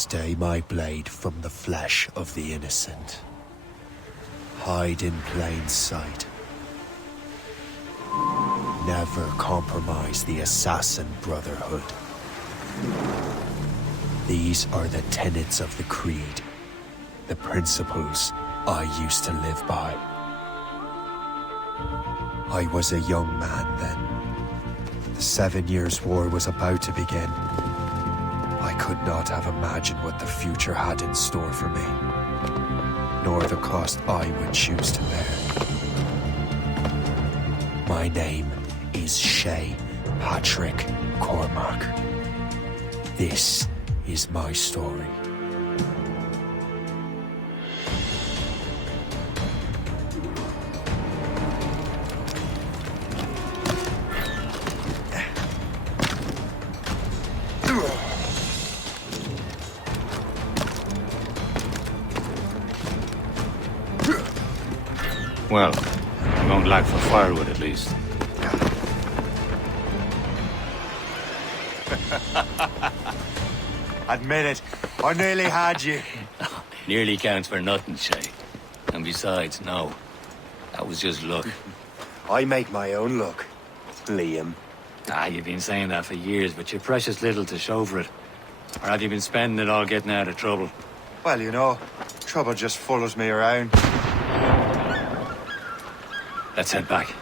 Stay my blade from the flesh of the innocent. Hide in plain sight. Never compromise the assassin brotherhood. These are the tenets of the creed, the principles I used to live by. I was a young man then. The 7 Years' War was about to begin. I could not have imagined what the future had in store for me, nor the cost I would choose to bear. My name is Shay Patrick Cormac. This is my story. Well, I won't lack for firewood at least. Admit it, I nearly had you. Nearly counts for nothing, Shay. And besides, no. That was just luck. I make my own luck, Liam. You've been saying that for years, but you're precious little to show for it. Or have you been spending it all getting out of trouble? Well, you know, trouble just follows me around. Let's head back.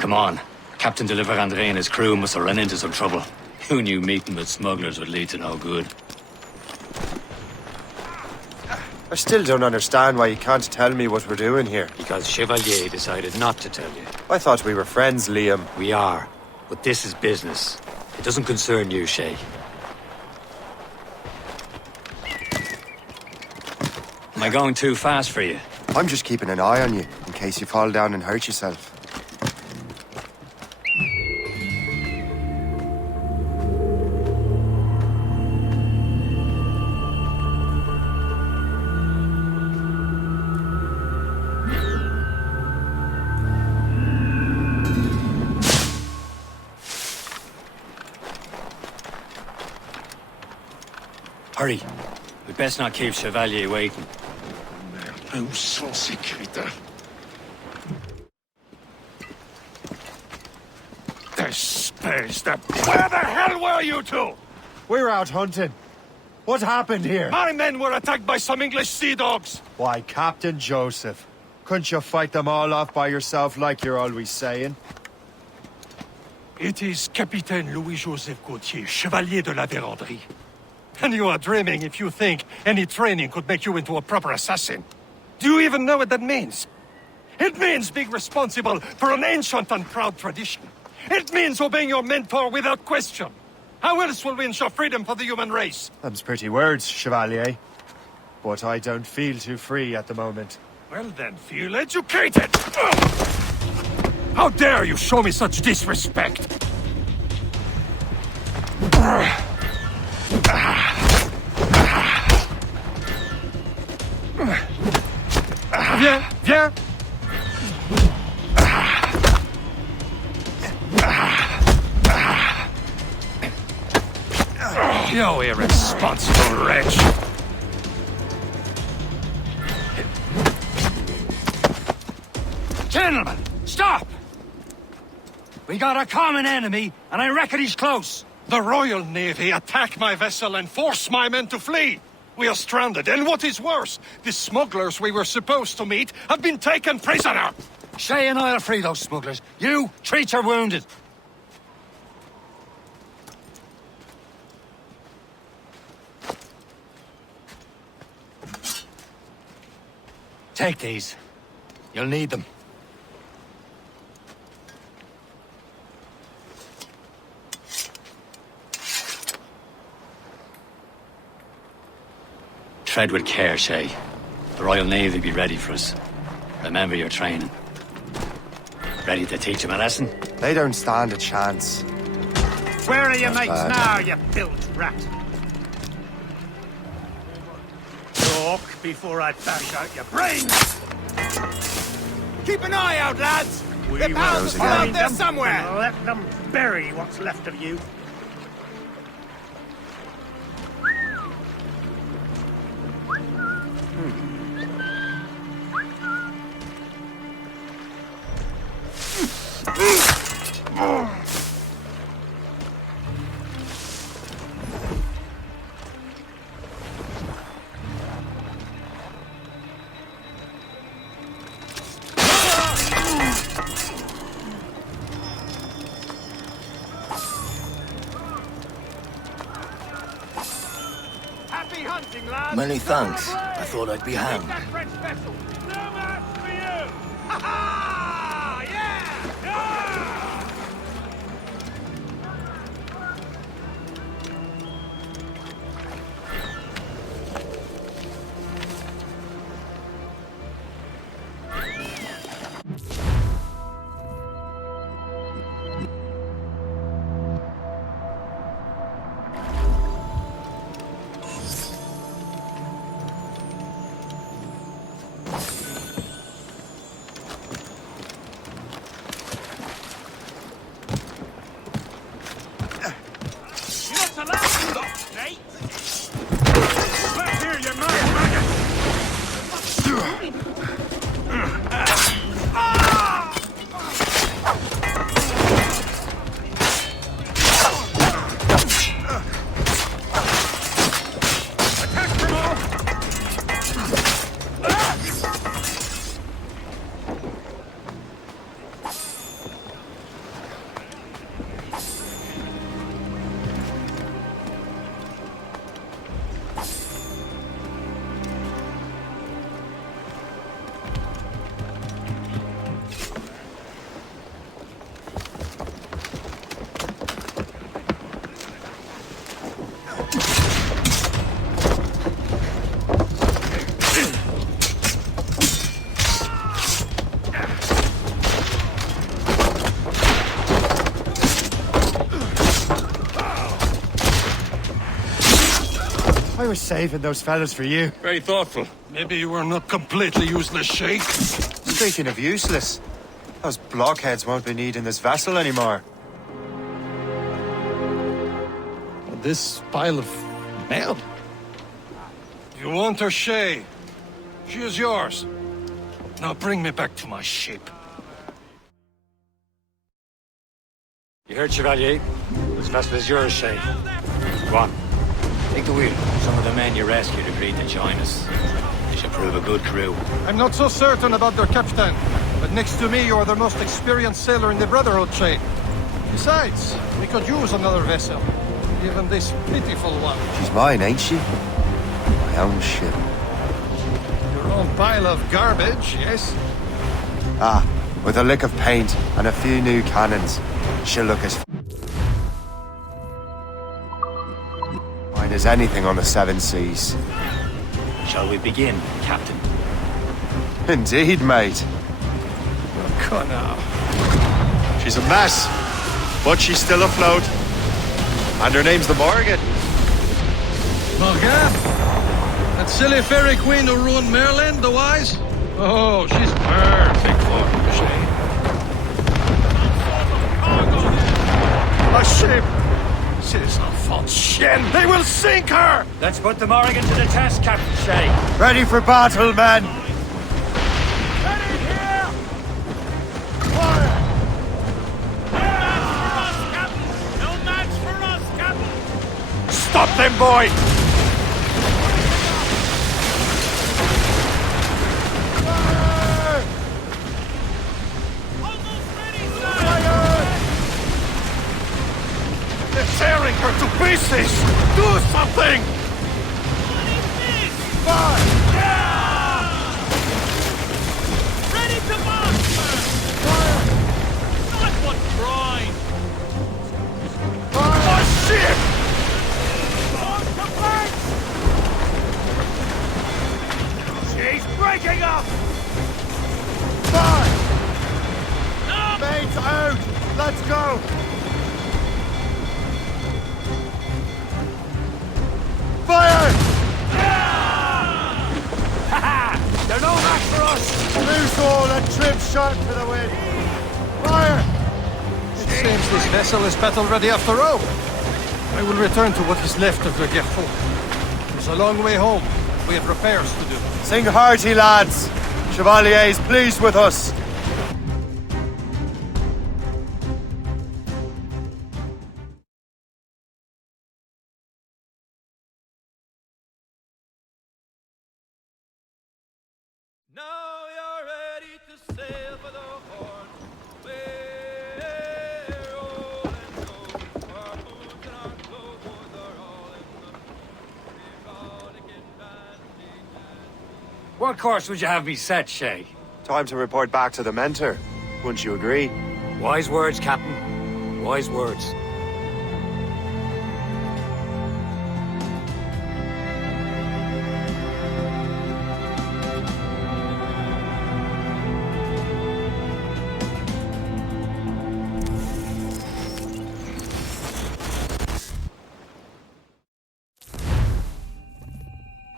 Come on. Captain de Andre and his crew must have run into some trouble. Who knew meeting with smugglers would lead to no good? I still don't understand why you can't tell me what we're doing here. Because Chevalier decided not to tell you. I thought we were friends, Liam. We are. But this is business. It doesn't concern you, Shay. Am I going too fast for you? I'm just keeping an eye on you, in case you fall down and hurt yourself. Hurry. We'd best not keep Chevalier waiting. Où sont ces crétins? Where the hell were you two? We're out hunting. What happened here? My men were attacked by some English sea dogs. Why, Captain Joseph. Couldn't you fight them all off by yourself like you're always saying? It is Capitaine Louis-Joseph Gauthier, Chevalier de la Vérendrye. And you are dreaming if you think any training could make you into a proper assassin. Do you even know what that means? It means being responsible for an ancient and proud tradition. It means obeying your mentor without question. How else will we ensure freedom for the human race? Them's pretty words, Chevalier. But I don't feel too free at the moment. Well then, feel educated! How dare you show me such disrespect? Viens, viens! You irresponsible wretch! Gentlemen, stop! We got a common enemy, and I reckon he's close. The Royal Navy attack my vessel and force my men to flee! We are stranded, and what is worse, the smugglers we were supposed to meet have been taken prisoner! Shay and I'll free those smugglers. You, treat your wounded. Take these. You'll need them. Tread with care, Shay. The Royal Navy be ready for us. Remember your training. Ready to teach them a lesson? They don't stand a chance. Where are your mates bad. now, you bilge rat? Talk before I bash out your brains! Keep an eye out, lads! We They're bound will to fall out find there them somewhere. and let them bury what's left of you. Happy hunting, lads! Many thanks. I thought I'd be hanged. That French vessel! No match for you! Ha ha! Yeah! Yeah! You're not allowed to stop, mate! Back here, you mad maggot! Attack from all! I was saving those fellas for you. Very thoughtful. Maybe you were not completely useless, Shay. Speaking of useless, those blockheads won't be needing this vessel anymore. This pile of mail? You want her, Shay? She is yours. Now bring me back to my ship. You heard, Chevalier? This vessel is yours, Shay. Go on. Take the wheel. Some of the men you rescued agreed to join us. They should prove a good crew. I'm not so certain about their captain, but next to me you are the most experienced sailor in the Brotherhood, Shay. Besides, we could use another vessel. Even this pitiful one. She's mine, ain't she? My own ship. Your own pile of garbage, yes? Ah, with a lick of paint and a few new cannons. She'll look as fine as anything on the seven seas. Shall we begin, Captain? Indeed, mate. Come now. She's a mess, but she's still afloat. And her name's the Morgan. Morgan? That silly fairy queen who ruined Merlin, the wise? Oh, she's perfect for you, Shay. A ship! C'est enfant chienne! They will sink her! Let's put the Morrigan to the test, Captain Shay. Ready for battle, men! Ready here! Fire! No match for us, Captain! Stop them, boy! Almost ready, sir! They're tearing her to pieces! Do something! What is this? Fire! Ready to march, sir! Not one grind! Oh, shit! On the flanks! She's breaking up! Fire! No! Mates out! Let's go! Fire! They're no match for us! Loose all and trim sharp for the wind! Seems this vessel is battle-ready after all. I will return to what is left of the Gerfaut. It's a long way home. We have repairs to do. Sing hearty, lads. Chevalier is pleased with us. Now you're ready to sail for the horn. What course would you have me set, Shay? Time to report back to the mentor. Wouldn't you agree? Wise words, Captain. Wise words.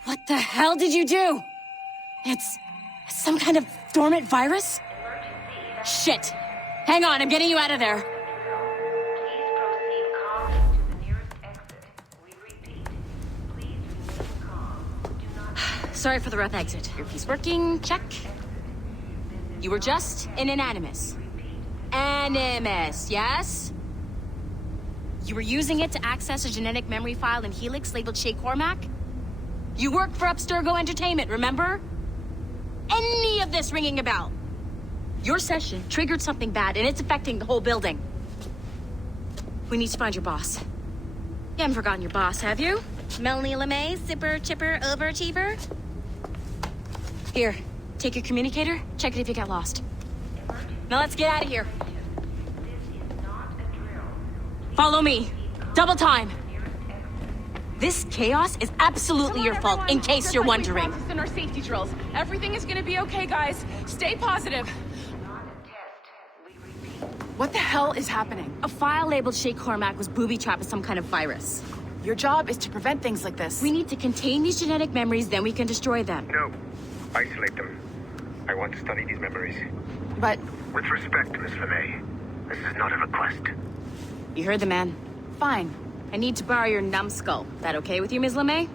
What the hell did you do? It's some kind of dormant virus? Shit. Hang on, I'm getting you out of there. Sorry for the rough exit. Earpiece working, check. You were just in an animus. Animus, yes? You were using it to access a genetic memory file in Helix labeled Shay Cormac? You work for Abstergo Entertainment, remember? Any of this ringing a bell? Your session triggered something bad, and it's affecting the whole building. We need to find your boss. You haven't forgotten your boss, have you? Melanie LeMay, zipper, chipper, overachiever? Here, take your communicator, check it if you get lost. Now let's get out of here. Follow me. Double time. This chaos is absolutely your fault, in case you're wondering. In our safety drills. Everything is gonna be okay, guys. Stay positive. What the hell is happening? A file labeled Shay Cormac was booby-trapped with some kind of virus. Your job is to prevent things like this. We need to contain these genetic memories, then we can destroy them. No. Isolate them. I want to study these memories. But With respect, Miss LeMay, this is not a request. You heard the man. fine. I need to borrow your numbskull. That okay with you, Ms. LeMay?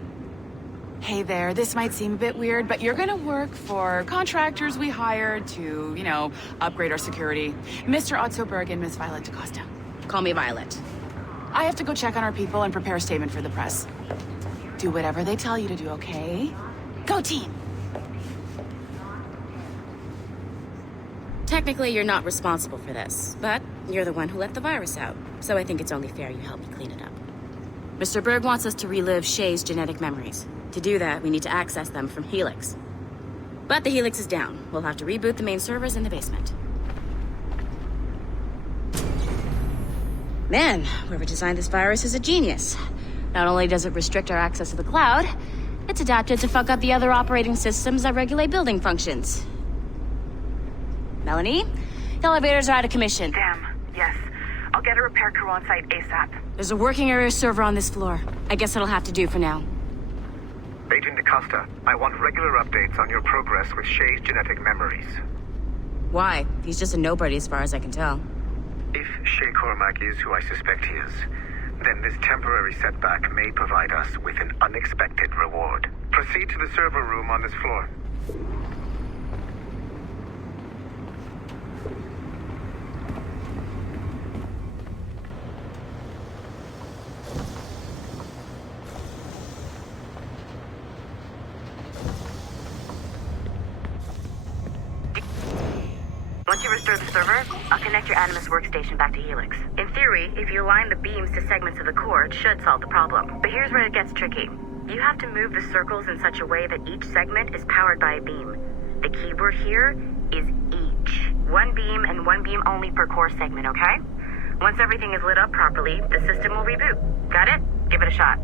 Hey there, this might seem a bit weird, but you're gonna work for contractors we hired to, upgrade our security. Mr. Otsoberg and Miss Violet DaCosta. Call me Violet. I have to go check on our people and prepare a statement for the press. Do whatever they tell you to do, okay? Go team! Technically, you're not responsible for this, but you're the one who let the virus out, so I think it's only fair you help me clean it up. Mr. Berg wants us to relive Shay's genetic memories. To do that, we need to access them from Helix. But the Helix is down. We'll have to reboot the main servers in the basement. Man, whoever designed this virus is a genius. Not only does it restrict our access to the cloud, it's adapted to fuck up the other operating systems that regulate building functions. Melanie? The elevators are out of commission. Damn, yes. I'll get a repair crew on site ASAP. There's a working area server on this floor. I guess it'll have to do for now. Agent DaCosta, I want regular updates on your progress with Shay's genetic memories. Why? He's just a nobody as far as I can tell. If Shay Cormac is who I suspect he is, then this temporary setback may provide us with an unexpected reward. Proceed to the server room on this floor. Once you restore the server, I'll connect your Animus workstation back to Helix. In theory, if you align the beams to segments of the core, it should solve the problem. But here's where it gets tricky. You have to move the circles in such a way that each segment is powered by a beam. The keyword here is each. One beam and one beam only per core segment, okay? Once everything is lit up properly, the system will reboot. Got it? Give it a shot.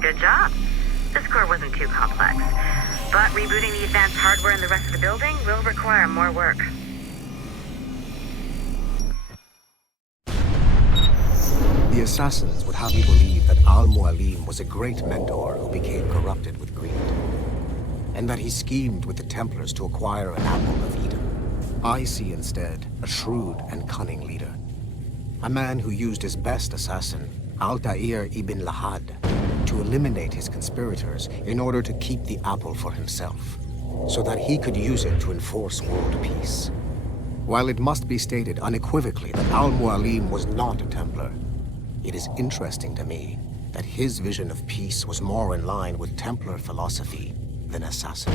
Good job. This core wasn't too complex. But rebooting the advanced hardware in the rest of the building will require more work. The assassins would have you believe that Al-Mualim was a great mentor who became corrupted with greed, and that he schemed with the Templars to acquire an apple of Eden. I see instead a shrewd and cunning leader. A man who used his best assassin, Altair ibn Lahad, to eliminate his conspirators in order to keep the apple for himself, so that he could use it to enforce world peace. While it must be stated unequivocally that Al-Mualim was not a Templar, it is interesting to me that his vision of peace was more in line with Templar philosophy than assassin.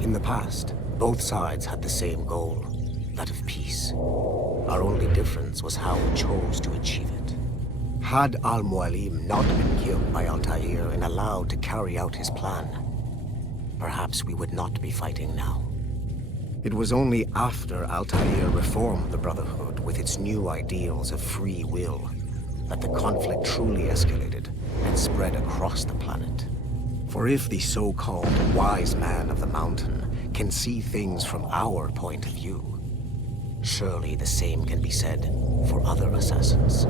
In the past, both sides had the same goal, that of peace. Our only difference was how we chose to achieve it. Had Al-Mualim not been killed by Altair and allowed to carry out his plan, perhaps we would not be fighting now. It was only after Altair reformed the Brotherhood with its new ideals of free will that the conflict truly escalated and spread across the planet. For if the so-called wise man of the mountain can see things from our point of view, surely the same can be said for other assassins.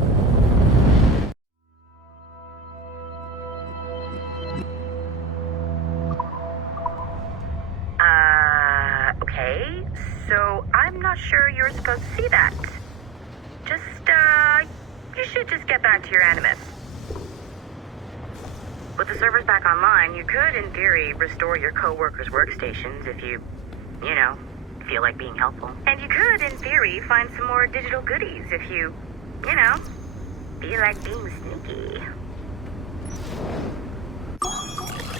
Okay, so I'm not sure you're supposed to see that. You should just get back to your Animus. With the servers back online, you could, in theory, restore your co-workers' workstations if you feel like being helpful. And you could, in theory, find some more digital goodies if you feel like being sneaky.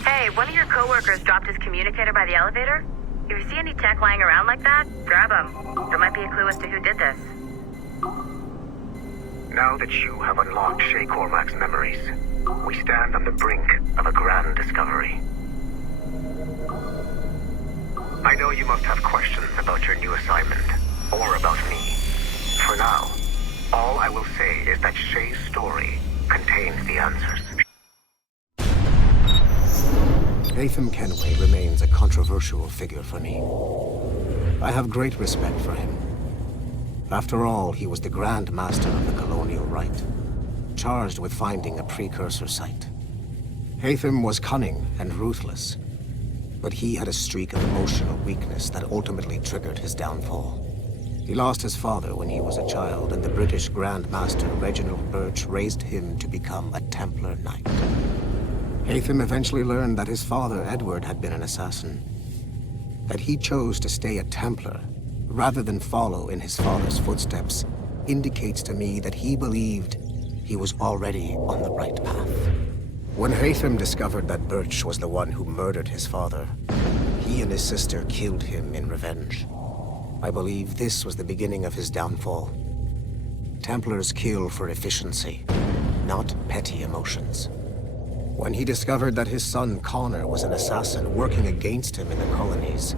Hey, one of your co-workers dropped his communicator by the elevator. If you see any tech lying around like that, grab them. There might be a clue as to who did this. Now that you have unlocked Shay Cormac's memories, we stand on the brink of a grand discovery. I know you must have questions about your new assignment, or about me. For now, all I will say is that Shay's story contains the answers. Haytham Kenway remains a controversial figure for me. I have great respect for him. After all, he was the Grand Master of the Colonial Rite, charged with finding a precursor site. Haytham was cunning and ruthless, but he had a streak of emotional weakness that ultimately triggered his downfall. He lost his father when he was a child, and the British Grand Master Reginald Birch raised him to become a Templar Knight. Haytham eventually learned that his father, Edward, had been an assassin. That he chose to stay a Templar, rather than follow in his father's footsteps, indicates to me that he believed he was already on the right path. When Haytham discovered that Birch was the one who murdered his father, he and his sister killed him in revenge. I believe this was the beginning of his downfall. Templars kill for efficiency, not petty emotions. When he discovered that his son Connor was an assassin working against him in the colonies,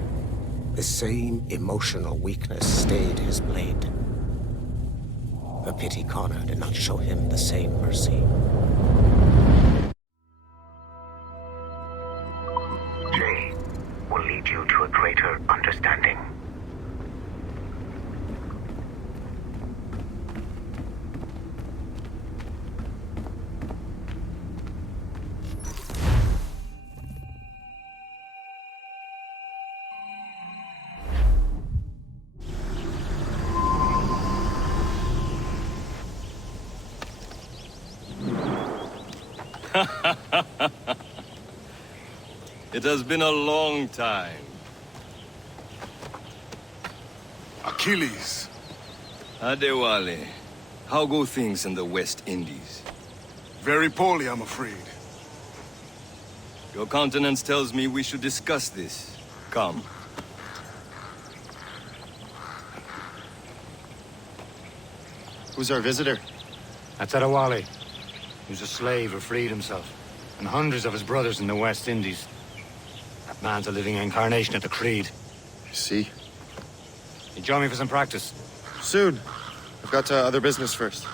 the same emotional weakness stayed his blade. A pity Connor did not show him the same mercy. Jay will lead you to a greater understanding. It has been a long time. Achilles. Adewale, how go things in the West Indies? Very poorly, I'm afraid. Your countenance tells me we should discuss this. Come. Who's our visitor? That's Adewale. He was a slave who freed himself, and hundreds of his brothers in the West Indies. That man's a living incarnation of the Creed. You see? You join me for some practice? Soon. I've got other business first.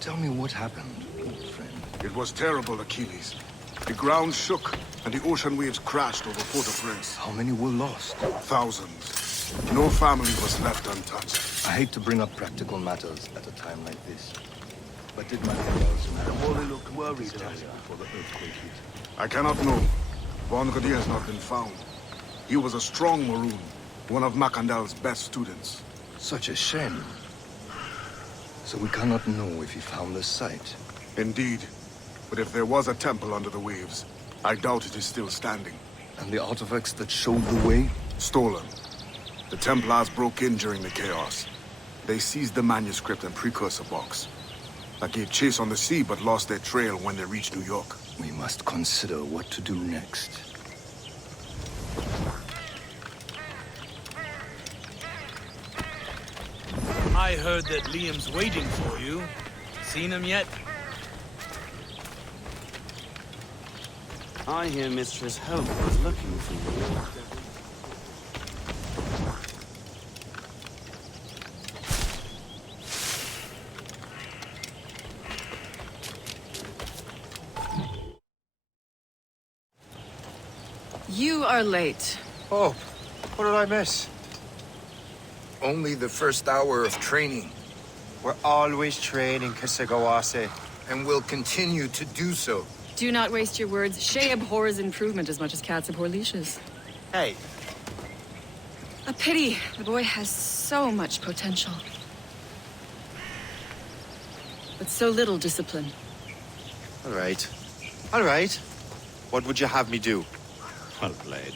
Tell me what happened, old friend. It was terrible, Achilles. The ground shook, and the ocean waves crashed over Port-au-Prince. How many were lost? Thousands. No family was left untouched. I hate to bring up practical matters at a time like this. But did Macandal's man look worried earlier before the earthquake hit? I cannot know. Von Godier has not been found. He was a strong Maroon, one of Macandal's best students. Such a shame. So we cannot know if he found the site. Indeed. But if there was a temple under the waves, I doubt it is still standing. And the artifacts that showed the way? Stolen. The Templars broke in during the chaos. They seized the manuscript and precursor box. I gave chase on the sea, but lost their trail when they reached New York. We must consider what to do next. I heard that Liam's waiting for you. Seen him yet? I hear Mistress Hope was looking for you. You are late. Oh, what did I miss? Only the first hour of training. We're always training, Kasagawase. And will continue to do so. Do not waste your words. Shay abhors improvement as much as cats abhor leashes. Hey. A pity. The boy has so much potential. But so little discipline. All right. All right. What would you have me do? Well played.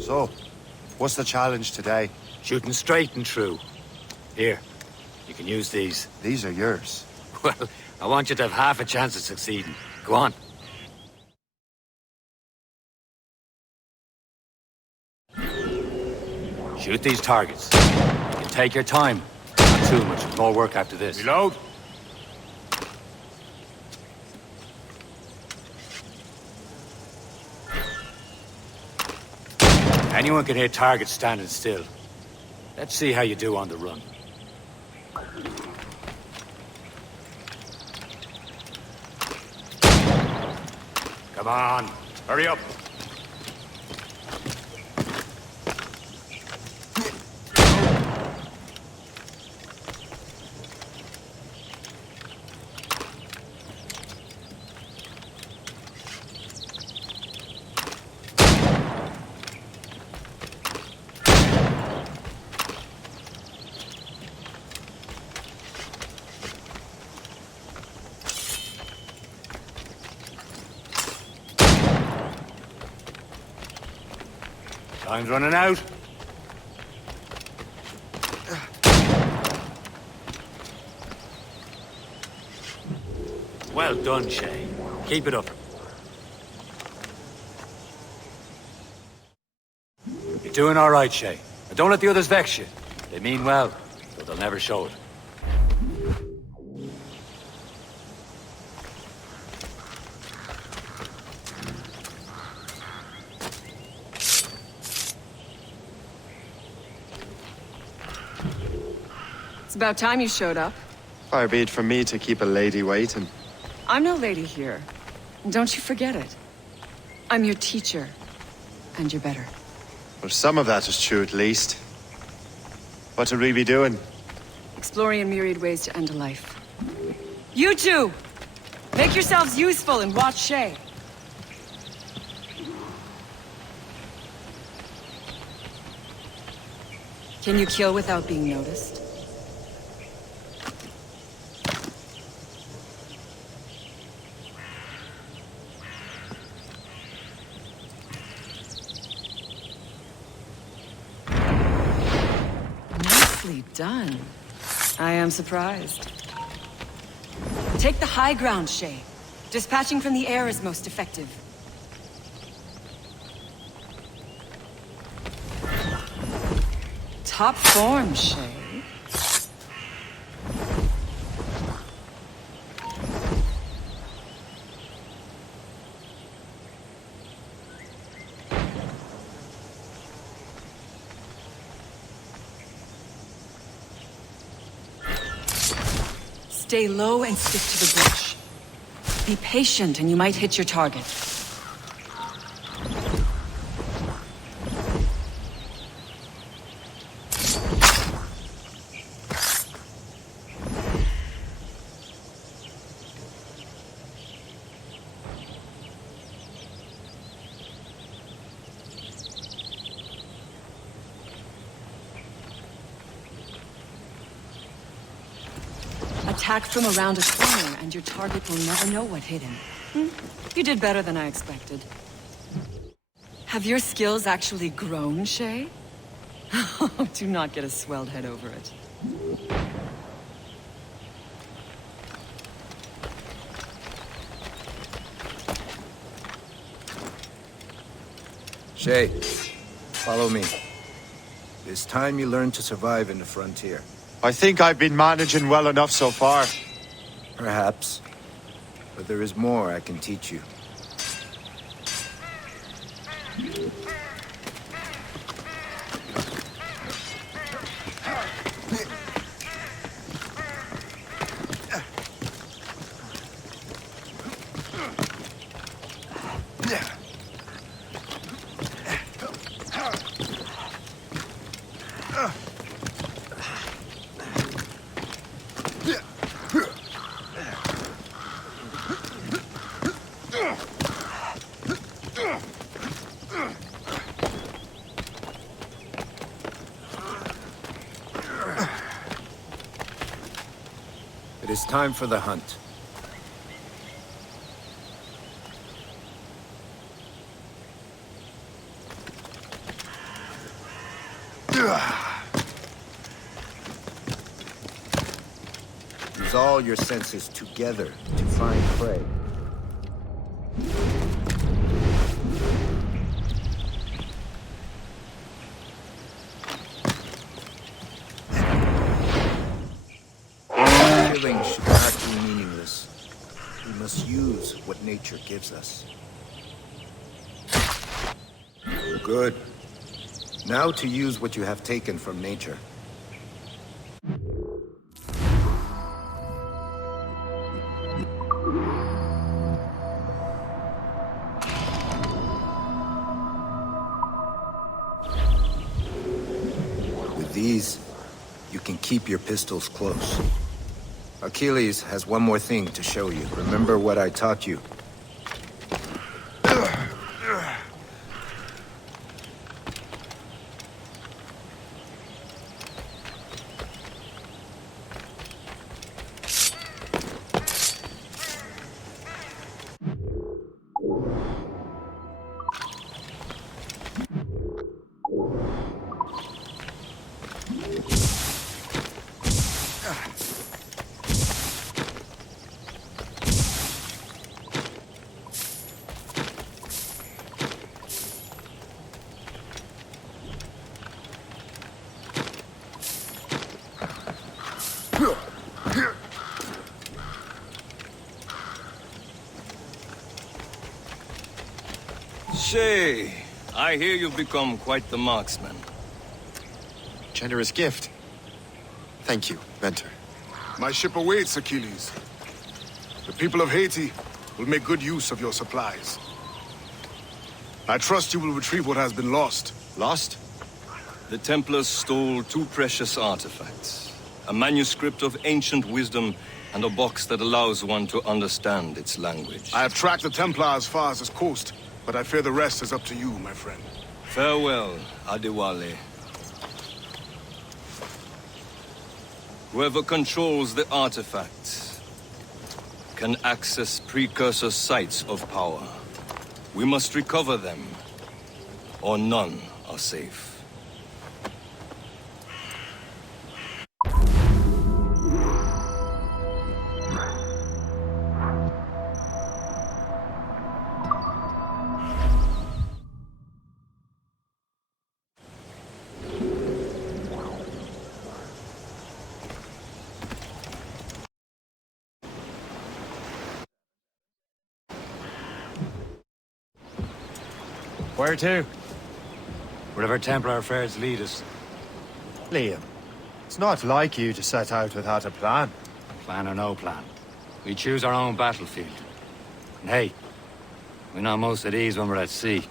So, what's the challenge today? Shooting straight and true. Here, you can use these. These are yours. Well, I want you to have half a chance of succeeding. Go on. Shoot these targets. You can take your time. Not too much more work after this. Reload. Anyone can hit targets standing still. Let's see how you do on the run. Come on, hurry up. Time's running out. Well done, Shay. Keep it up. You're doing all right, Shay. And don't let the others vex you. They mean well, but they'll never show it. It's about time you showed up. Far be it from me to keep a lady waiting. I'm no lady here. Don't you forget it. I'm your teacher. And you're better. Well, some of that is true at least. What would we be doing? Exploring a myriad ways to end a life. You two! Make yourselves useful and watch Shay. Can you kill without being noticed? Nicely done. I am surprised. Take the high ground, Shay. Dispatching from the air is most effective. Top form, Shay. Stay low and stick to the bush. Be patient and you might hit your target. Attack from around a corner, and your target will never know what hit him. You did better than I expected. Have your skills actually grown, Shay? Do not get a swelled head over it. Shay, follow me. It's time you learn to survive in the frontier. I think I've been managing well enough so far. Perhaps. But there is more I can teach you. It is time for the hunt. Use all your senses together to find prey. Killing should not be meaningless. We must use what nature gives us. Good. Now to use what you have taken from nature. With these, you can keep your pistols close. Achilles has one more thing to show you. Remember what I taught you. Shay, I hear you've become quite the marksman. Generous gift. Thank you, Mentor. My ship awaits, Achilles. The people of Haiti will make good use of your supplies. I trust you will retrieve what has been lost. Lost? The Templars stole two precious artifacts. A manuscript of ancient wisdom and a box that allows one to understand its language. I have tracked the Templar as far as this coast, but I fear the rest is up to you, my friend. Farewell, Adewale. Whoever controls the artifacts can access precursor sites of power. We must recover them, or none are safe. Where to? Wherever Templar affairs lead us. Liam, it's not like you to set out without a plan. Plan or no plan. We choose our own battlefield. And hey, we know most of these when we're at sea.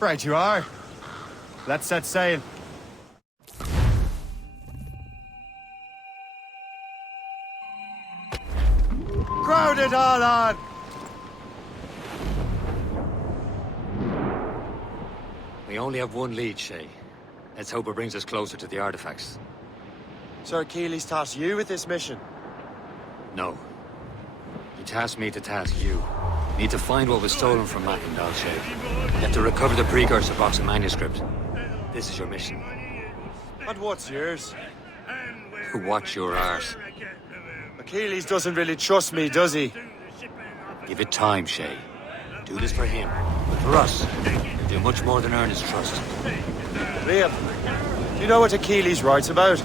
Right you are. Let's set sail. Crowd it all on! We only have one lead, Shay. Let's hope it brings us closer to the artifacts. Sir Achilles tasked you with this mission? No. He tasked me to task you. You need to find what was stolen from Mackendal, Shay. You have to recover the precursor box of manuscript. This is your mission. And what's yours? Watch your arse. Achilles doesn't really trust me, does he? Give it time, Shay. Do this for him. But for us, you'll do much more than earn his trust. Liam, do you know what Achilles writes about?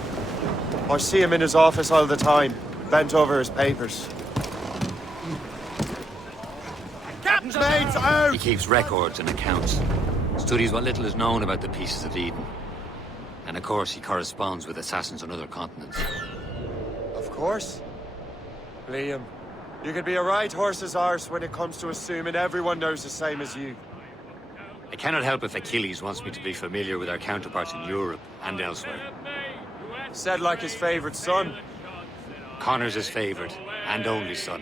I see him in his office all the time, bent over his papers. Captain's mates out! He keeps records and accounts. Studies what little is known about the pieces of Eden. And of course, he corresponds with assassins on other continents. Of course. Liam, you could be a right horse's arse when it comes to assuming everyone knows the same as you. I cannot help if Achilles wants me to be familiar with our counterparts in Europe and elsewhere. Said like his favorite son. Connor's his favorite and only son.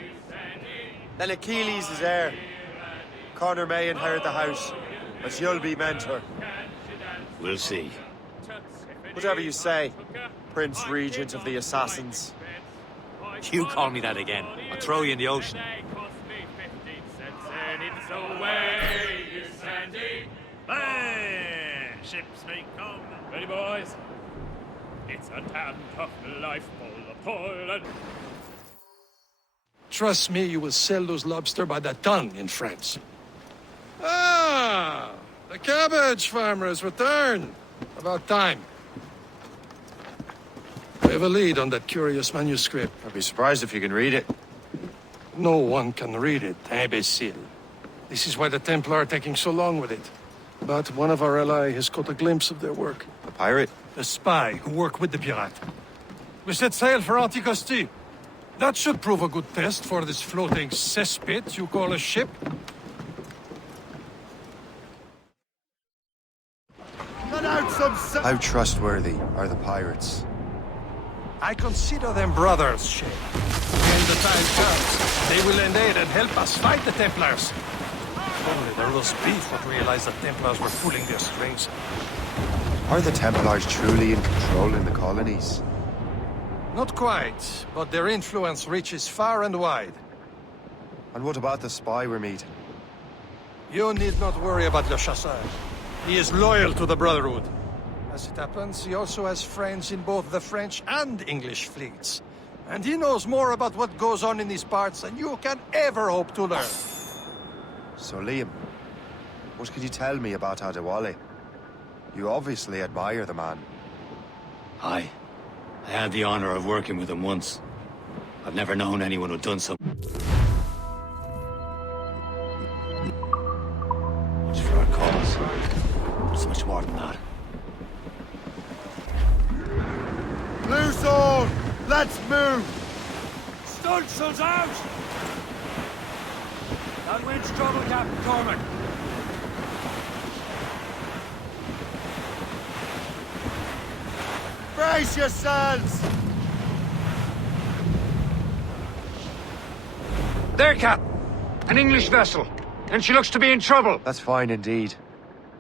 Then Achilles is heir. Connor may inherit the house, but you'll be mentor. We'll see. Whatever you say, Prince Regent of the Assassins. You call me that again, I'll throw you in the ocean. Ships may come. Ready, boys? It's a damn tough life full of toil and... Trust me, you will sell those lobster by the ton in France. Ah! The cabbage farmer has returned. About time. We have a lead on that curious manuscript. I'd be surprised if you can read it. No one can read it, imbecile. This is why the Templar are taking so long with it. But one of our allies has caught a glimpse of their work. A pirate? A spy who worked with the pirate. We set sail for Anticosti. That should prove a good test for this floating cesspit you call a ship. How trustworthy are the pirates? I consider them brothers, Shay. When the time comes, they will lend aid and help us fight the Templars. Only the roast beef would realize the Templars were pulling their strings. Are the Templars truly in control in the colonies? Not quite, but their influence reaches far and wide. And what about the spy we're meeting? You need not worry about Le Chasseur. He is loyal to the Brotherhood. As it happens, he also has friends in both the French and English fleets. And he knows more about what goes on in these parts than you can ever hope to learn. So, Liam, what can you tell me about Adewale? You obviously admire the man. Aye. I had the honor of working with him once. I've never known anyone who'd done so. Much for our cause. It's much more than that. Loose all! Let's move! Stunsails out! That wind's trouble, Captain Cormac. Brace yourselves! There, Cap! An English vessel, and she looks to be in trouble. That's fine indeed.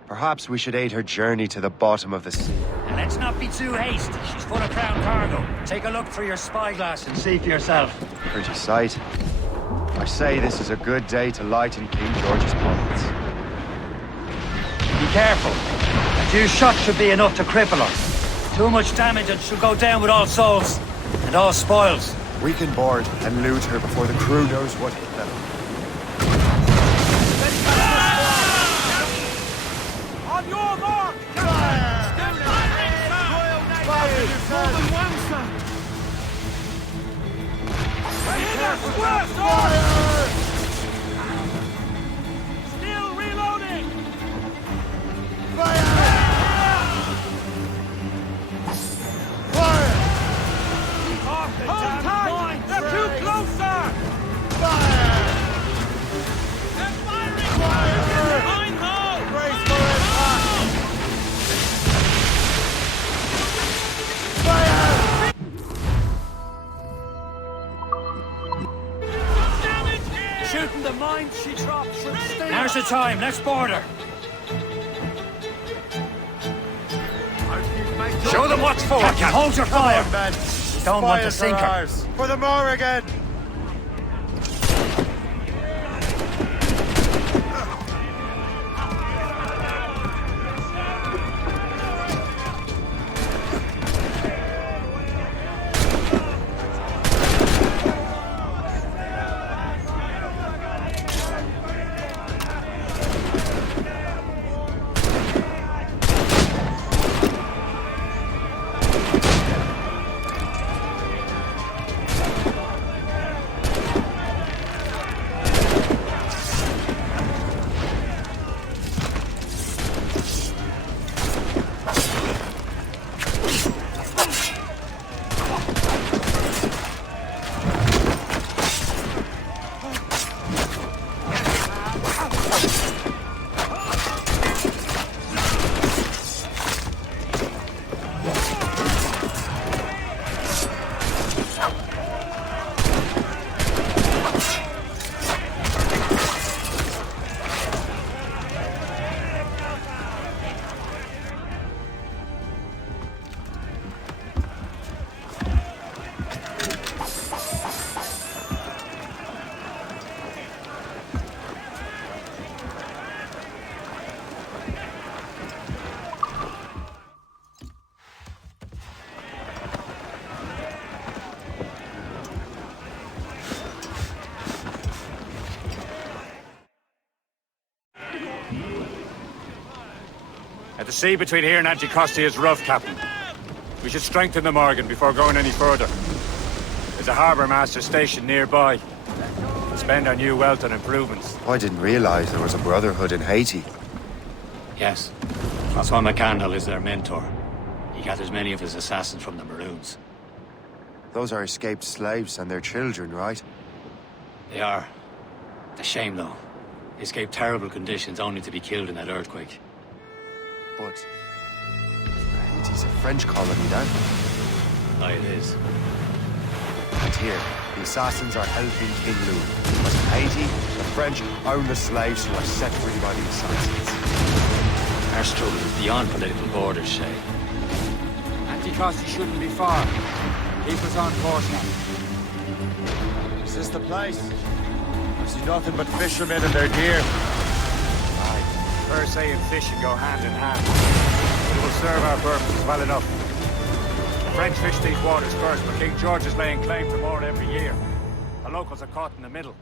Perhaps we should aid her journey to the bottom of the sea. And let's not be too hasty. She's full of crown cargo. Take a look through your spyglass and see for yourself. Pretty sight. I say this is a good day to lighten King George's pockets. Be careful. A few shots should be enough to cripple her. Too much damage and she'll go down with all souls and all spoils. We can board and loot her before the crew knows what hit them. On your mark! Fire! Stand by! More than one, sir! Hit us! Fire! Still reloading! Fire! Fire! Hold tight! They're too of time. Next border. Show them what's for, Captain. Hold your fire. Come on, men. Don't want to Spies sink are her. ours. For the Morrigan! The sea between here and Anticosti is rough, Captain. We should strengthen the Morgan before going any further. There's a harbour master stationed nearby. We'll spend our new wealth on improvements. I didn't realize there was a brotherhood in Haiti. Yes. Francois McCandle is their mentor. He gathers many of his assassins from the Maroons. Those are escaped slaves and their children, right? They are. It's a shame, though. They escaped terrible conditions only to be killed in that earthquake. But Haiti's a French colony then. Aye, it is. And here, the assassins are helping King Louis. But in Haiti, the French own the slaves who are set free by the assassins. Our struggle is beyond political borders, Shay. Anticosti shouldn't be far. Keep us on course now. Is this the place? I see nothing but fishermen and their gear. Per se and fishing go hand in hand. It will serve our purposes well enough. The French fish these waters first, but King George is laying claim to more every year. The locals are caught in the middle.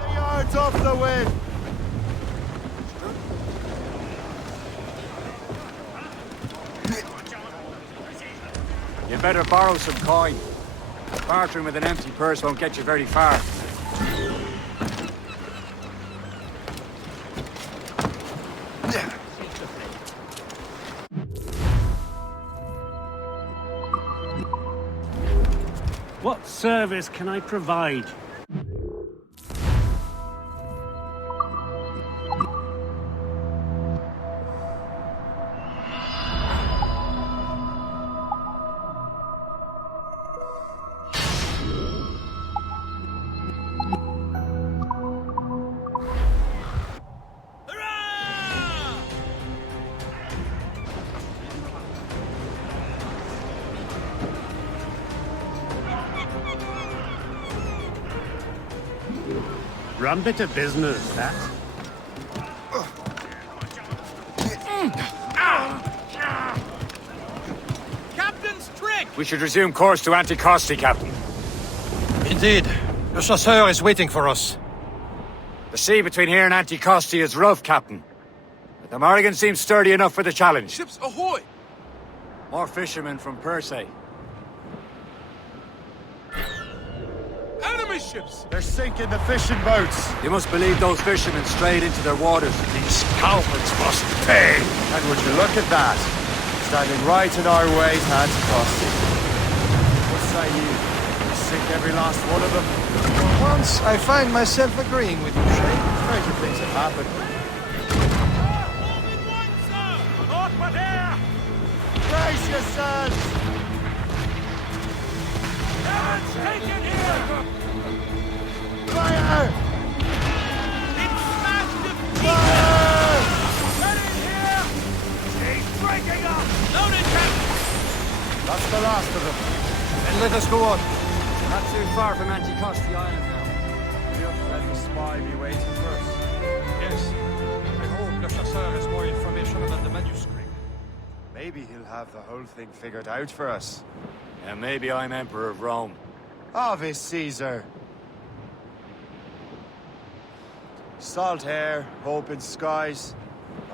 The yards off the wind! You'd better borrow some coin. Bartering with an empty purse won't get you very far. What service can I provide? Rum bit of business, that. Captain's trick! We should resume course to Anticosti, Captain. Indeed. Le chasseur is waiting for us. The sea between here and Anticosti is rough, Captain. But the Morrigan seems sturdy enough for the challenge. Ships ahoy! More fishermen from Persay. Enemy ships! They're sinking the fishing boats! You must believe those fishermen strayed into their waters. These cowards must pay! And would you look at that? Standing right in our way to Anticosti. What say you? We sink every last one of them? For once, I find myself agreeing with you, Shay. Stranger things have happened. Brace yourselves! It's taken here! Fire! It's smashed to pieces! Get in here! He's breaking up! Loaded tank! That's the last of them. Then let us go on. Not too far from Anticosti Island now. We'll let the spy be waiting for us. Yes. I hope Le Chasseur has more information about the manuscript. Maybe he'll have the whole thing figured out for us. And maybe I'm Emperor of Rome. Ave Caesar. Salt air, open skies.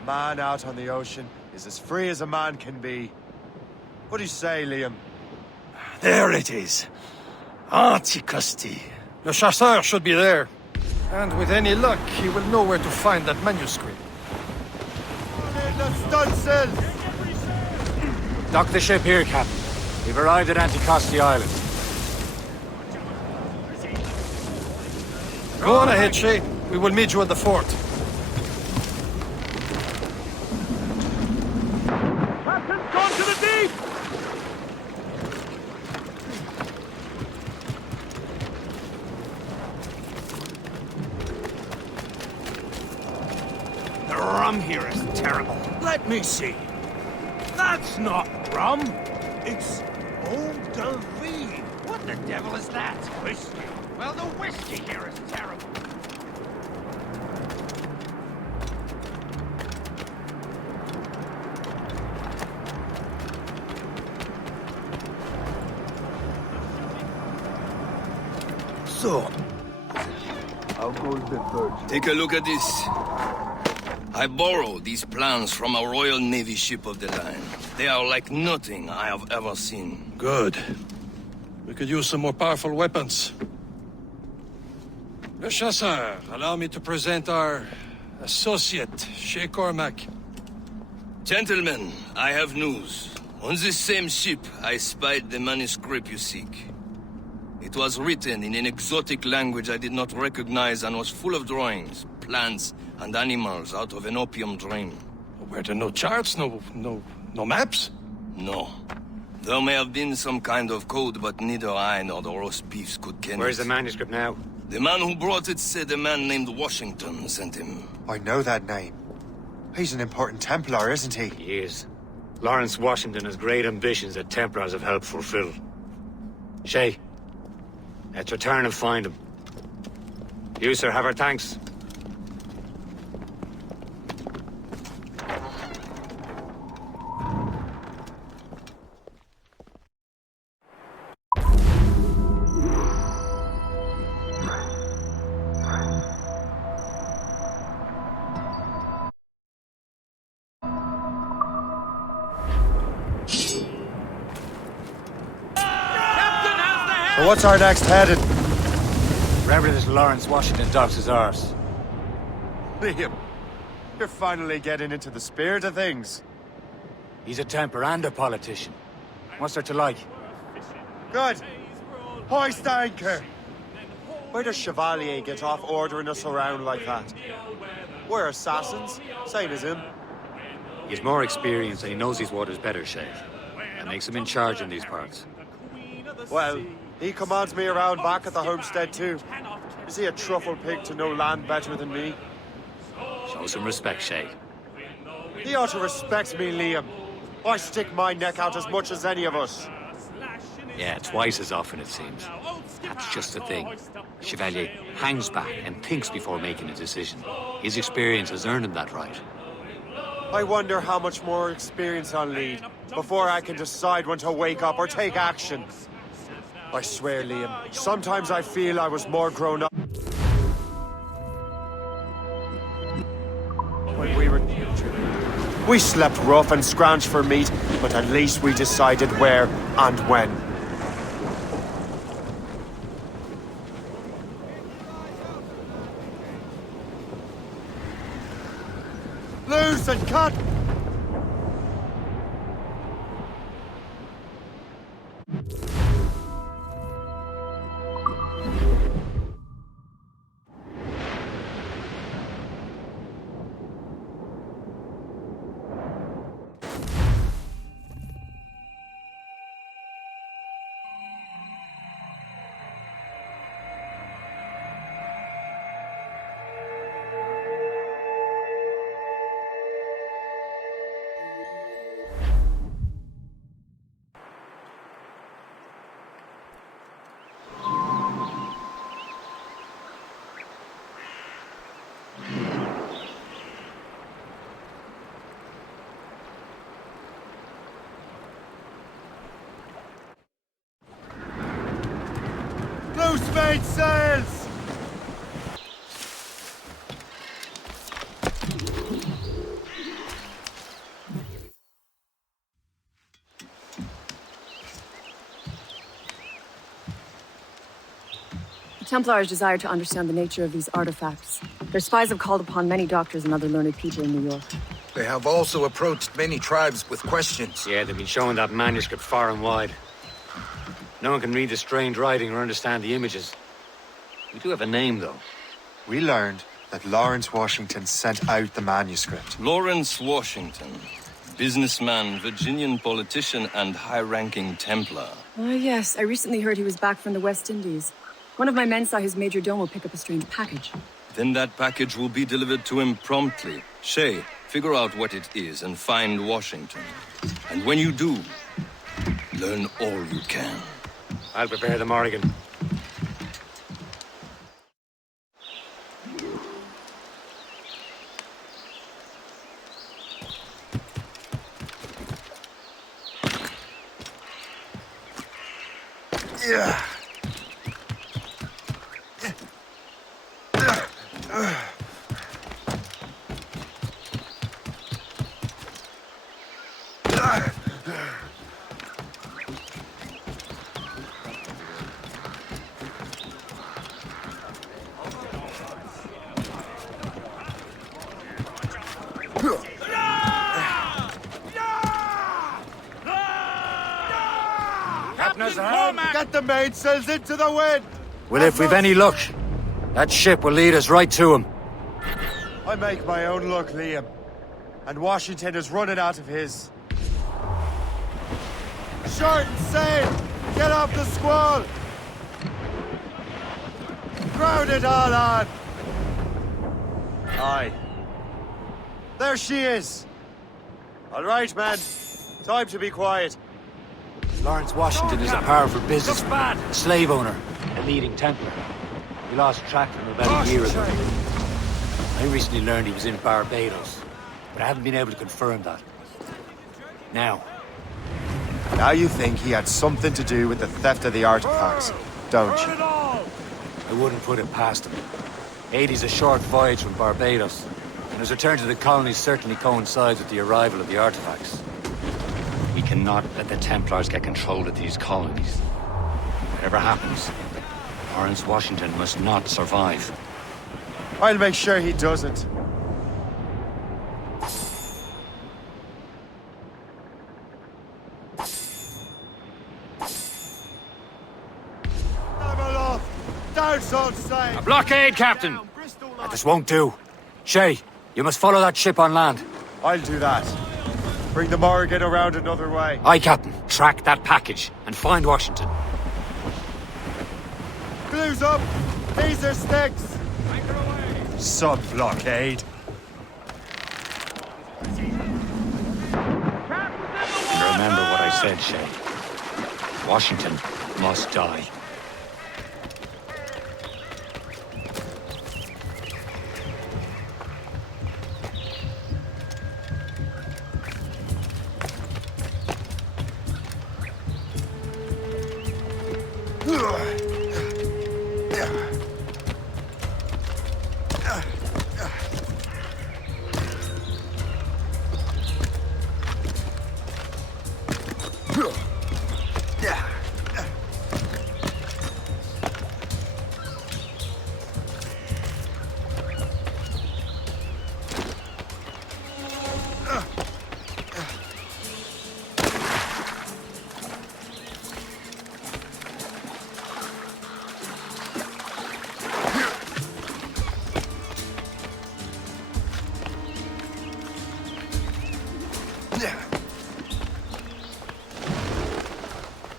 A man out on the ocean is as free as a man can be. What do you say, Liam? There it is. Anticosti. Le Chasseur should be there. And with any luck, he will know where to find that manuscript. The stunsail! Dock the ship here, Captain. We've arrived at Anticosti Island. Go on ahead, Shay. We will meet you at the fort. Captain's gone to the deep! The rum here is terrible. Let me see. That's not rum. It's eau de vie. What the devil is that? Whiskey. Well, the whiskey here is terrible. So, How goes the third? take a look at this. I borrowed these plans from a Royal Navy ship of the line. They are like nothing I have ever seen. Good. We could use some more powerful weapons. Le Chasseur, allow me to present our associate, Shay Cormac. Gentlemen, I have news. On this same ship, I spied the manuscript you seek. It was written in an exotic language I did not recognize and was full of drawings, plants, and animals out of an opium dream. Were there no charts, no maps? No. There may have been some kind of code, but neither I nor the roast beefs could ken Where's it. the manuscript now? The man who brought it said a man named Washington sent him. I know that name. He's an important Templar, isn't he? He is. Lawrence Washington has great ambitions that Templars have helped fulfill. Shay, let's return and find him. You, sir, have our thanks. So what's our next headed? Wherever this Lawrence Washington docks is ours. Liam, you're finally getting into the spirit of things. He's a Templar and a politician. What's there to like? Good. Hoist anchor. Where does Chevalier get off ordering us around like that? We're assassins, same as him. He's more experienced and he knows these waters better, Shay. That makes him in charge in these parts. Well, he commands me around back at the homestead too. Is he a truffle pig to know land better than me? Show some respect, Shay. He ought to respect me, Liam. I stick my neck out as much as any of us. Yeah, twice as often, it seems. That's just the thing. Chevalier hangs back and thinks before making a decision. His experience has earned him that right. I wonder how much more experience I'll need before I can decide when to wake up or take action. I swear, Liam, sometimes I feel I was more grown up when we were children. We slept rough and scrounged for meat, but at least we decided where and when. Loose and cut! sails! The Templars desire to understand the nature of these artifacts. Their spies have called upon many doctors and other learned people in New York. They have also approached many tribes with questions. Yeah, they've been showing that manuscript far and wide. No one can read the strange writing or understand the images. We do have a name, though. We learned that Lawrence Washington sent out the manuscript. Lawrence Washington. Businessman, Virginian politician, and high-ranking Templar. Ah, yes. I recently heard he was back from the West Indies. One of my men saw his major domo pick up a strange package. Then that package will be delivered to him promptly. Shay, figure out what it is and find Washington. And when you do, learn all you can. I'll prepare the Morrigan. Yeah. Get the mainsails into the wind! Well, if we've any luck, that ship will lead us right to him. I make my own luck, Liam. And Washington is running out of his. Short and sail! Get off the squall! Crowd it all on! Aye. There she is! All right, man. Time to be quiet. Lawrence Washington is a powerful businessman, a slave owner, a leading Templar. We lost track of him about a year ago. I recently learned he was in Barbados, but I haven't been able to confirm that. Now you think he had something to do with the theft of the artifacts, don't you? I wouldn't put it past him. 80's a short voyage from Barbados, and his return to the colonies certainly coincides with the arrival of the artifacts. We cannot let the Templars get control of these colonies. Whatever happens, Lawrence Washington must not survive. I'll make sure he doesn't. A blockade, Captain! This won't do. Shay, you must follow that ship on land. I'll do that. Bring the Morrigan around another way. Aye, Captain. Track that package and find Washington. Glue's up! These are sticks! Sub-blockade. Remember what I said, Shay. Washington must die.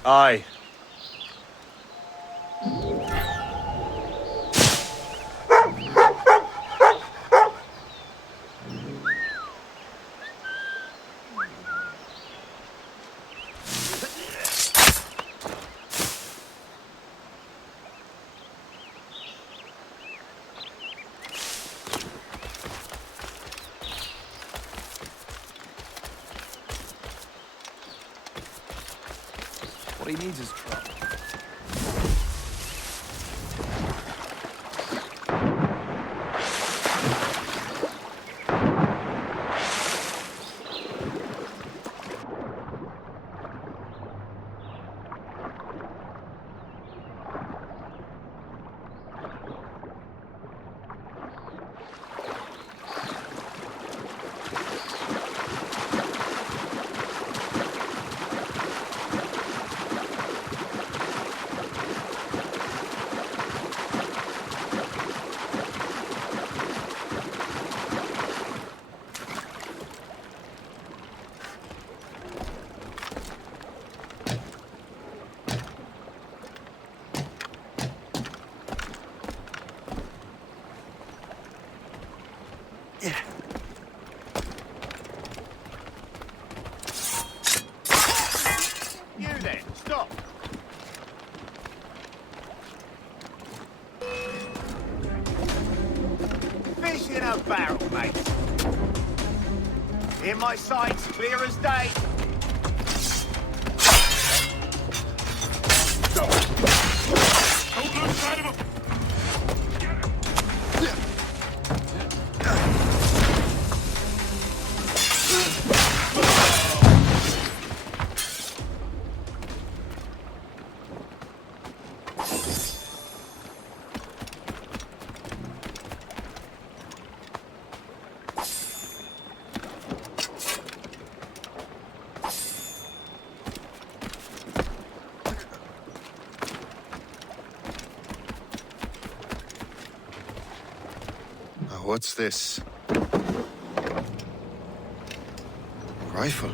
Aye. What he needs is trouble. You then, stop! Fish in a barrel, mate. In my sights, clear as day. Hold on side of him! What's this? Rifle.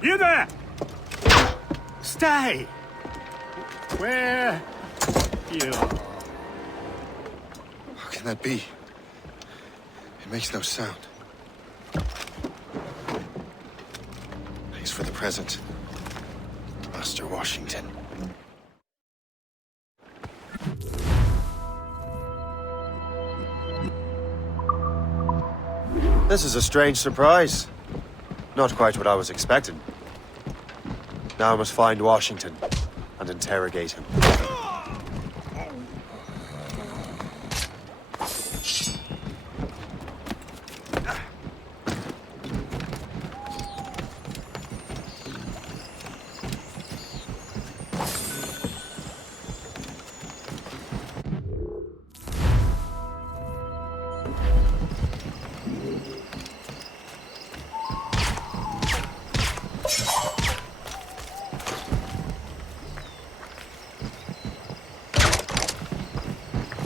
You there! Stay! Where you are? How can that be? It makes no sound. Thanks for the present, Master Washington. This is a strange surprise. Not quite what I was expecting. Now I must find Washington and interrogate him.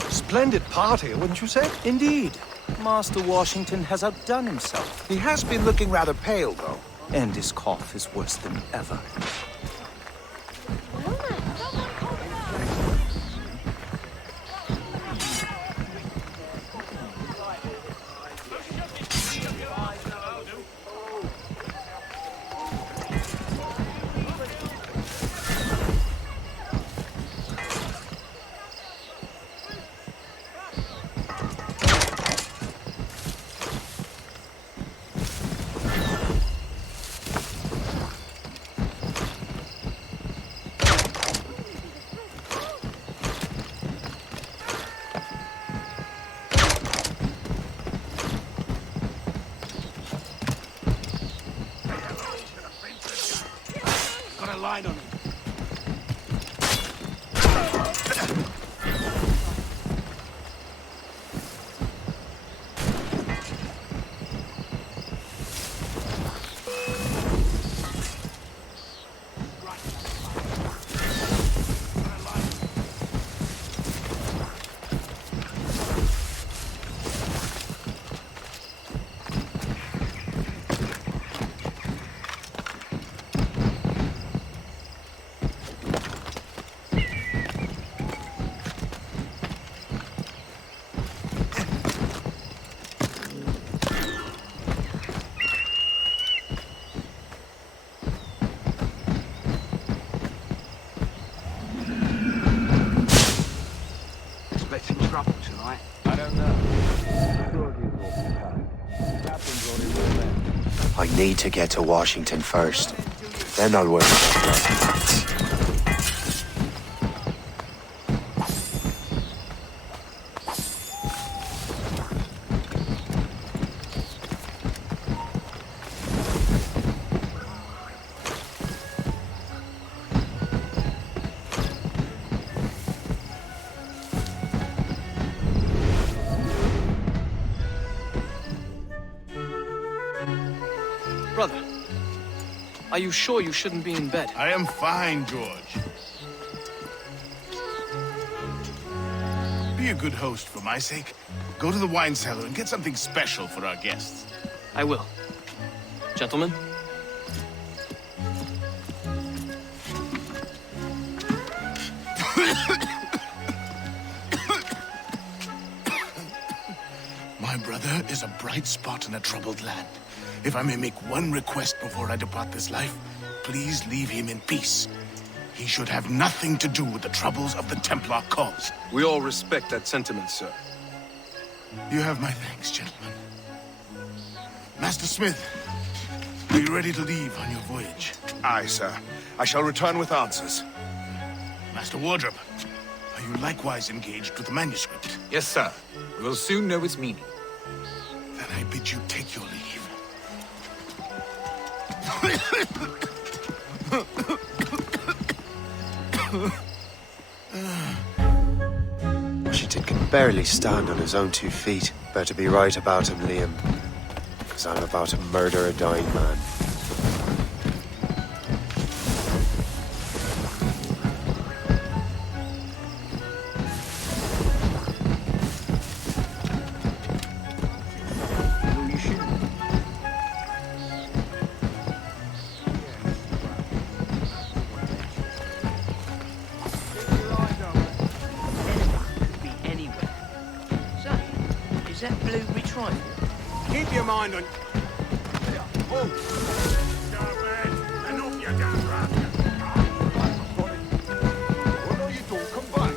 Splendid party, wouldn't you say? Indeed. Master Washington has outdone himself. He has been looking rather pale, though. And his cough is worse than ever. Line on him. Trouble tonight? I don't know. I need to get to Washington first. Then I'll worry about the rest. Brother, are you sure you shouldn't be in bed? I am fine, George. Be a good host for my sake. Go to the wine cellar and get something special for our guests. I will. Gentlemen? is a bright spot in a troubled land. If I may make one request before I depart this life, please leave him in peace. He should have nothing to do with the troubles of the Templar cause. We all respect that sentiment, sir. You have my thanks, gentlemen. Master Smith, are you ready to leave on your voyage? Aye, sir. I shall return with answers. Master Wardrop, are you likewise engaged with the manuscript? Yes, sir. We will soon know its meaning. Then I bid you take your leave. Washington can barely stand on his own 2 feet. Better be right about him, Liam. Because I'm about to murder a dying man. Keep your mind on... Oh! Enough, you damn rascal! What are you doing? Come back!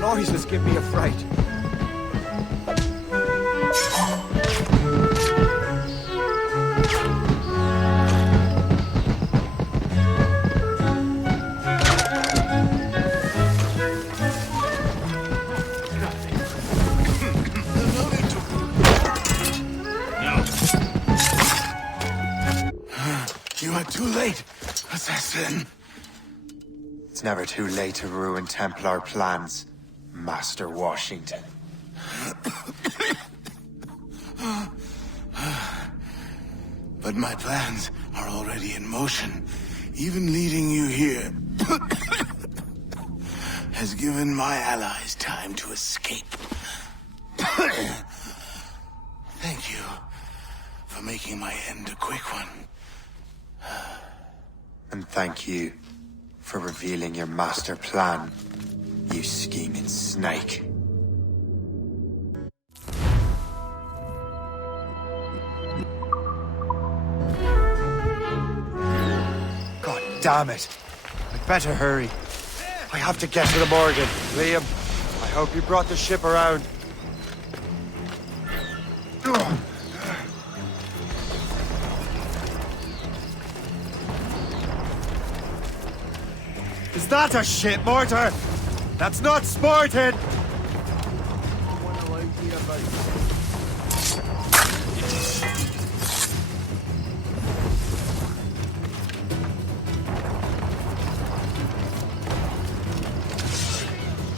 Noises give me a fright. You are too late, assassin. It's never too late to ruin Templar plans, Master Washington. But my plans are already in motion. Even leading you here has given my allies time to escape. Thank you for making my end a quick one. And thank you for revealing your master plan, you scheming snake. God damn it! I'd better hurry. I have to get to the Morgan. Liam, I hope you brought the ship around. Is that a ship mortar? That's not sporting!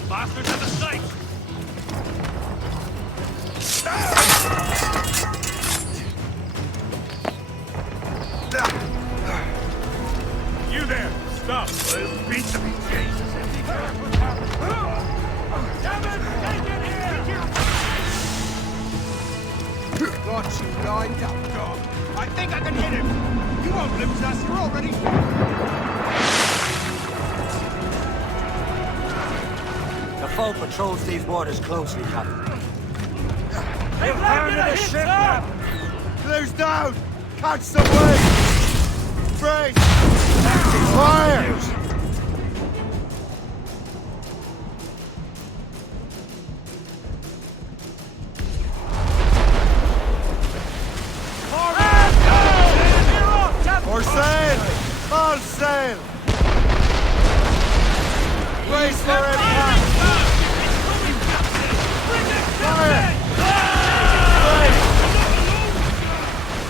Bastards at the stake! You there! Stop! I'll beat them! Jesus! Damn it! Take it here! Got you lined up, dog. I think I can hit him. You won't lose us. You're already... The foe patrols these waters closely, Captain. They've landed a ship! Close down! Catch some way! Brace! Fire! Or sail! All sail! Brace Brace for impact!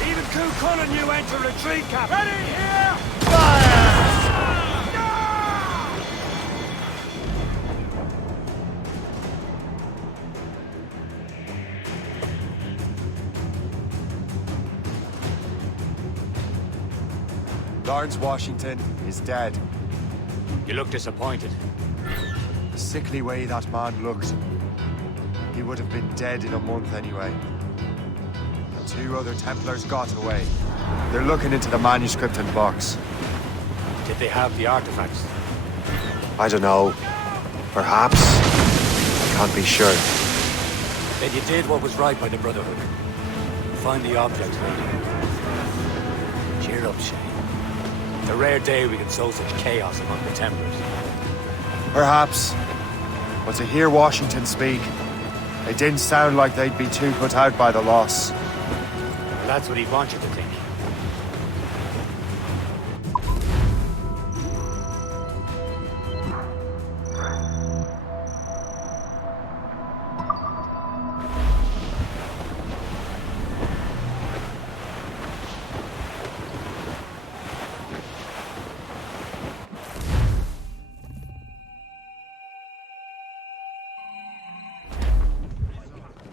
Even Coup knew when to retreat, Cap. Ready here! Lawrence Washington is dead. You look disappointed. The sickly way that man looked. He would have been dead in a month anyway. And 2 other Templars got away. They're looking into the manuscript and box. Did they have the artifacts? I don't know. Perhaps. I can't be sure. Then you did what was right by the Brotherhood. Find the objects, lady. Cheer up, Shay. It's a rare day we can sow such chaos among the Templars. Perhaps. But to hear Washington speak, it didn't sound like they'd be too put out by the loss. Well, that's what he'd want you to think.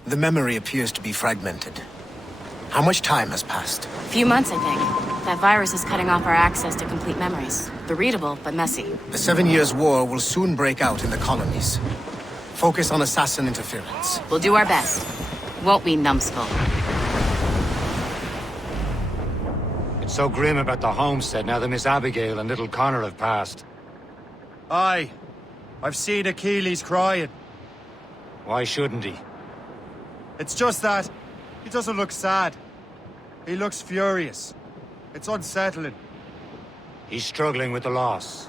The memory appears to be fragmented. How much time has passed? A few months, I think. That virus is cutting off our access to complete memories. They're readable, but messy. The 7 Years' War will soon break out in the colonies. Focus on assassin interference. We'll do our best. Won't we, numbskull? It's so grim about the homestead now that Miss Abigail and little Connor have passed. Aye. I've seen Achilles crying. Why shouldn't he? It's just that he doesn't look sad. He looks furious. It's unsettling. He's struggling with the loss.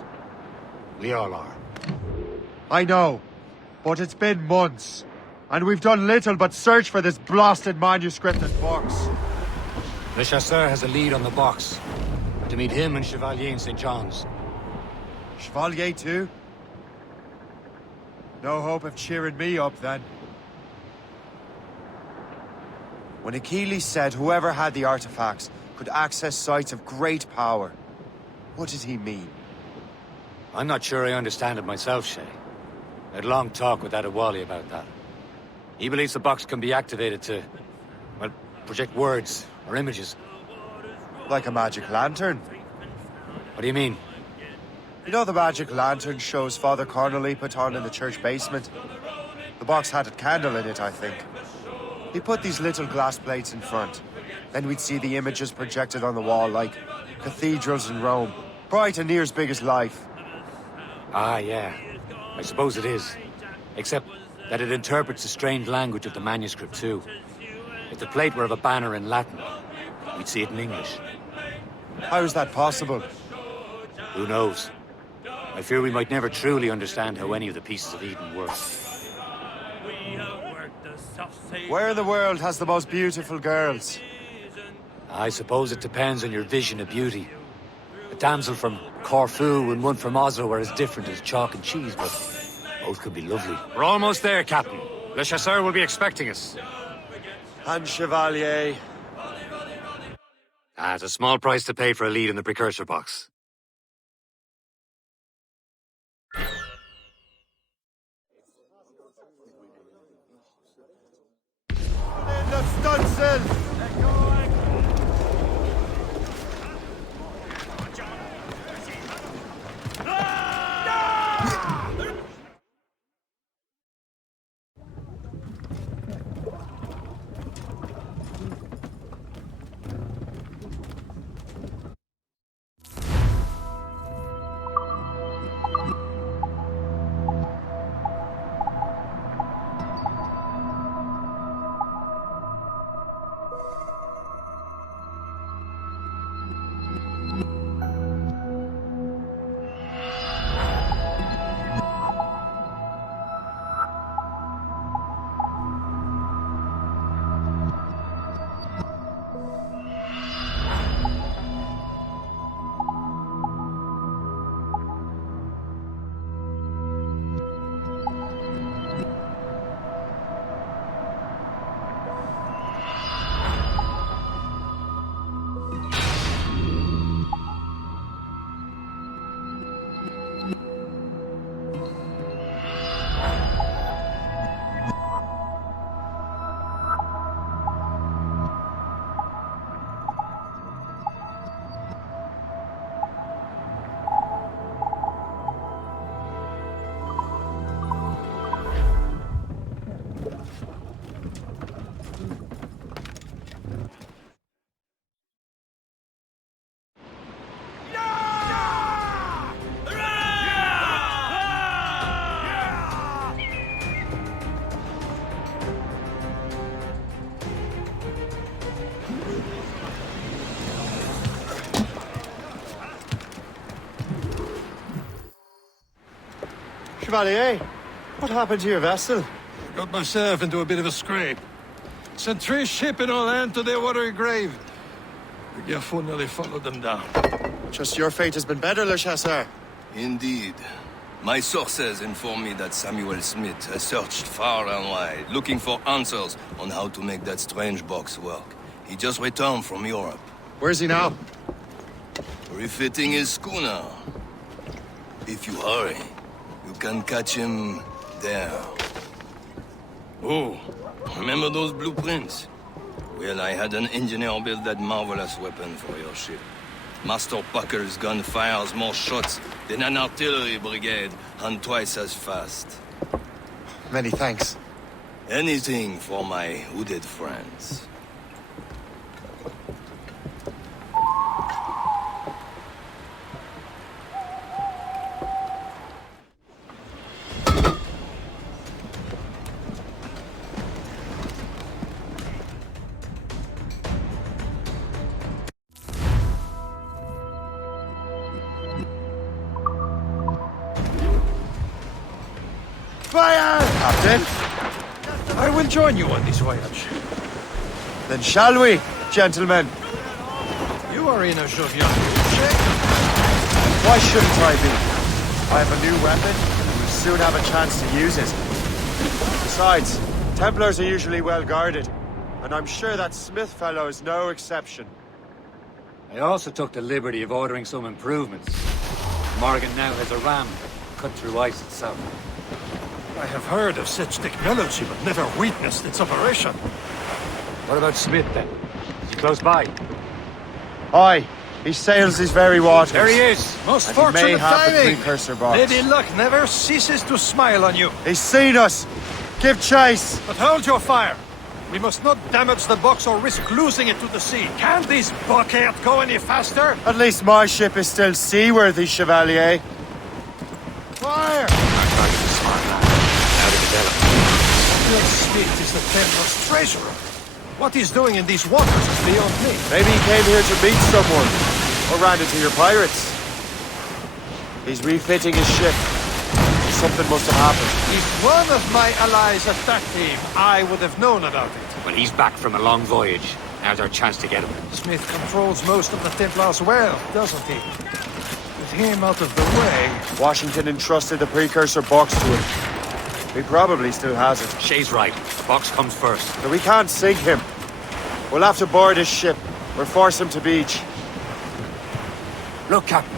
We all are. I know, but it's been months, and we've done little but search for this blasted manuscript and box. Le Chasseur has a lead on the box. To meet him and Chevalier in St. John's. Chevalier too? No hope of cheering me up then. When Achilles said whoever had the artifacts could access sites of great power, what did he mean? I'm not sure I understand it myself, Shay. I had a long talk with Adewale about that. He believes the box can be activated to, well, project words or images. Like a magic lantern? What do you mean? You know the magic lantern shows Father Connolly put on in the church basement? The box had a candle in it, I think. He put these little glass plates in front. Then we'd see the images projected on the wall like cathedrals in Rome. Bright and near as big as life. Ah, yeah. I suppose it is. Except that it interprets the strange language of the manuscript too. If the plate were of a banner in Latin, we'd see it in English. How is that possible? Who knows? I fear we might never truly understand how any of the pieces of Eden work. Where in the world has the most beautiful girls? I suppose it depends on your vision of beauty. A damsel from Corfu and one from Oslo are as different as chalk and cheese, but both could be lovely. We're almost there, Captain. Le Chasseur will be expecting us. And Chevalier. It's a small price to pay for a lead in the precursor box. In the stunsail! Chevalier, what happened to your vessel? Got myself into a bit of a scrape. Sent 3 ships in all hand to their watery grave. The Garfon nearly followed them down. Just your fate has been better, Le Chasseur. Indeed. My sources inform me that Samuel Smith has searched far and wide, looking for answers on how to make that strange box work. He just returned from Europe. Where's he now? Refitting his schooner. If you hurry, you can catch him there. Oh, remember those blueprints? Well, I had an engineer build that marvelous weapon for your ship. Master Pucker's gun fires more shots than an artillery brigade, and twice as fast. Many thanks. Anything for my hooded friends. Fire! Captain? I will join you on this voyage. Then shall we, gentlemen? You are in a jovial mood, Shay. Why shouldn't I be? I have a new weapon, and we'll soon have a chance to use it. Besides, Templars are usually well guarded, and I'm sure that Smith fellow is no exception. I also took the liberty of ordering some improvements. Morgan now has a ram cut through ice itself. I have heard of such technology, but never witnessed its operation. What about Smith, then? Is he close by? Aye, he sails these very waters. There he is! Most and he may fortunate have the timing! precursor box. Lady Luck never ceases to smile on you. He's seen us! Give chase! But hold your fire! We must not damage the box or risk losing it to the sea. Can this bucket go any faster? At least my ship is still seaworthy, Chevalier. Fire! Your Smith is the Templar's treasurer. What he's doing in these waters is beyond me. Maybe he came here to meet someone, or ran into your pirates. He's refitting his ship. Something must have happened. If one of my allies attacked him, I would have known about it. Well, he's back from a long voyage. Now's our chance to get him. Smith controls most of the Templars' wealth, doesn't he? With him out of the way... Washington entrusted the precursor box to him. He probably still has it. Shay's right. The box comes first. But we can't sink him. We'll have to board his ship, or force him to beach. Look, Captain.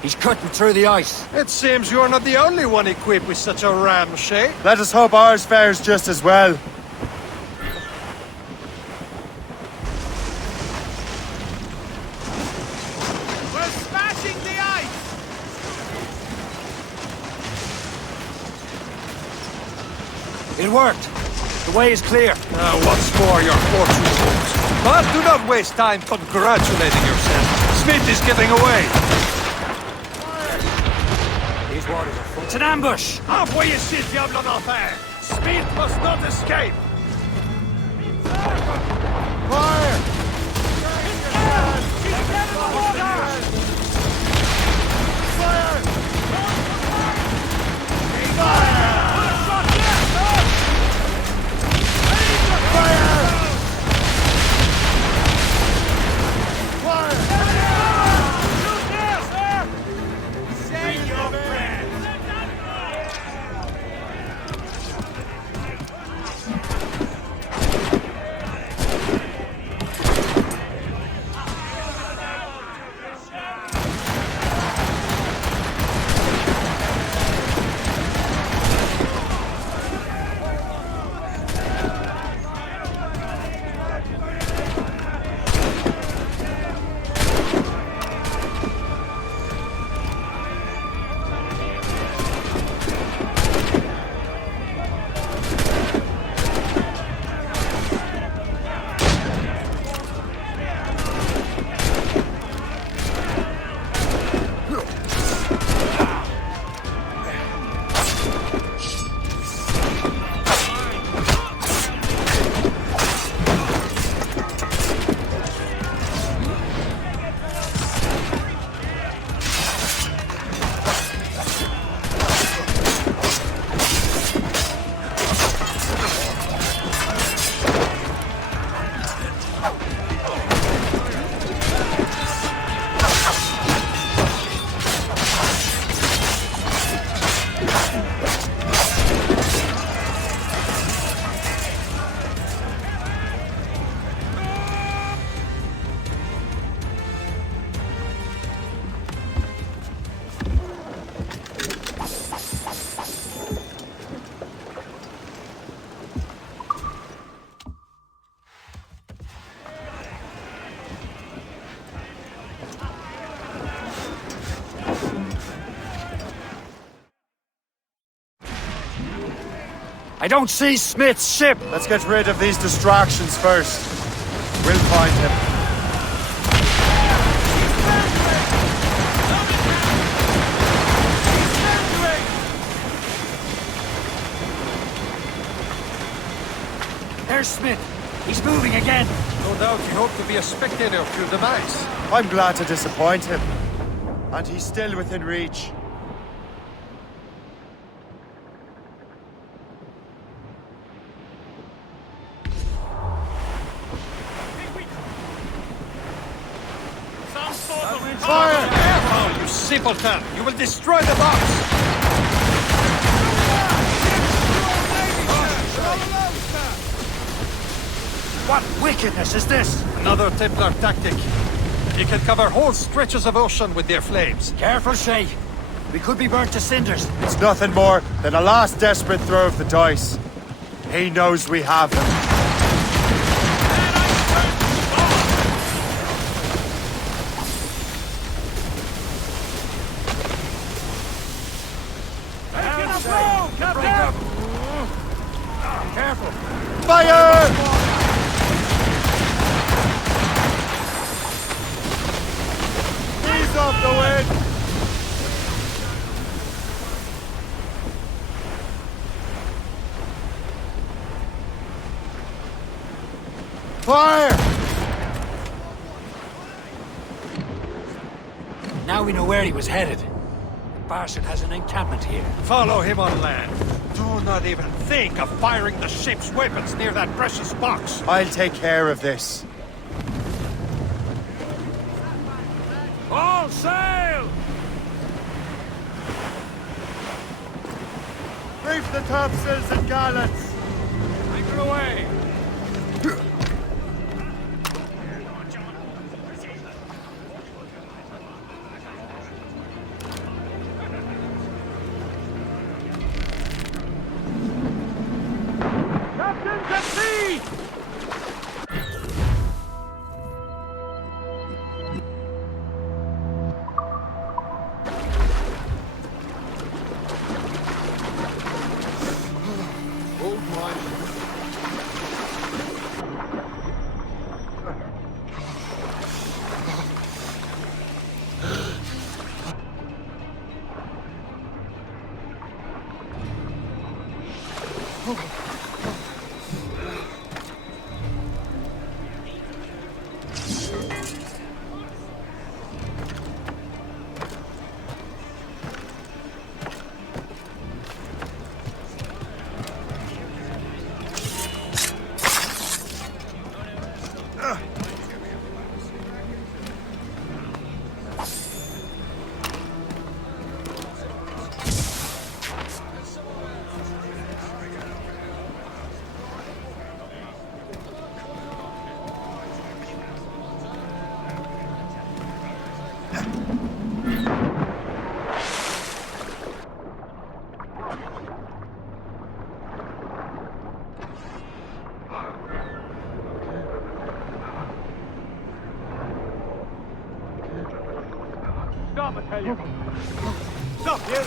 He's cutting through the ice. It seems you're not the only one equipped with such a ram, Shay. Let us hope ours fares just as well. We're smashing the ice! It worked. The way is clear. Once more, your fortune holds. But do not waste time congratulating yourself. Smith is giving away. These waters are full. It's an ambush! Envoyez ces diables d'enfer! Smith must not escape! Fire! I don't see Smith's ship! Let's get rid of these distractions first. We'll find him. There's Smith. He's moving again. No doubt he hoped to be a spectator of your demise. I'm glad to disappoint him. And he's still within reach. Fire! Oh, you simpleton! You will destroy the box! What wickedness is this? Another Templar tactic. You can cover whole stretches of ocean with their flames. Careful, Shay. We could be burnt to cinders. It's nothing more than a last desperate throw of the dice. He knows we have him. Careful! Fire! He's off the wind! Fire! Now we know where he was headed. The bastard has an encampment here. Follow him on land. Do not even think of firing the ship's weapons near that precious box. I'll take care of this. All sail! Reef the topsails and gallants! Anchor away! Stop, I tell you! Stop, you!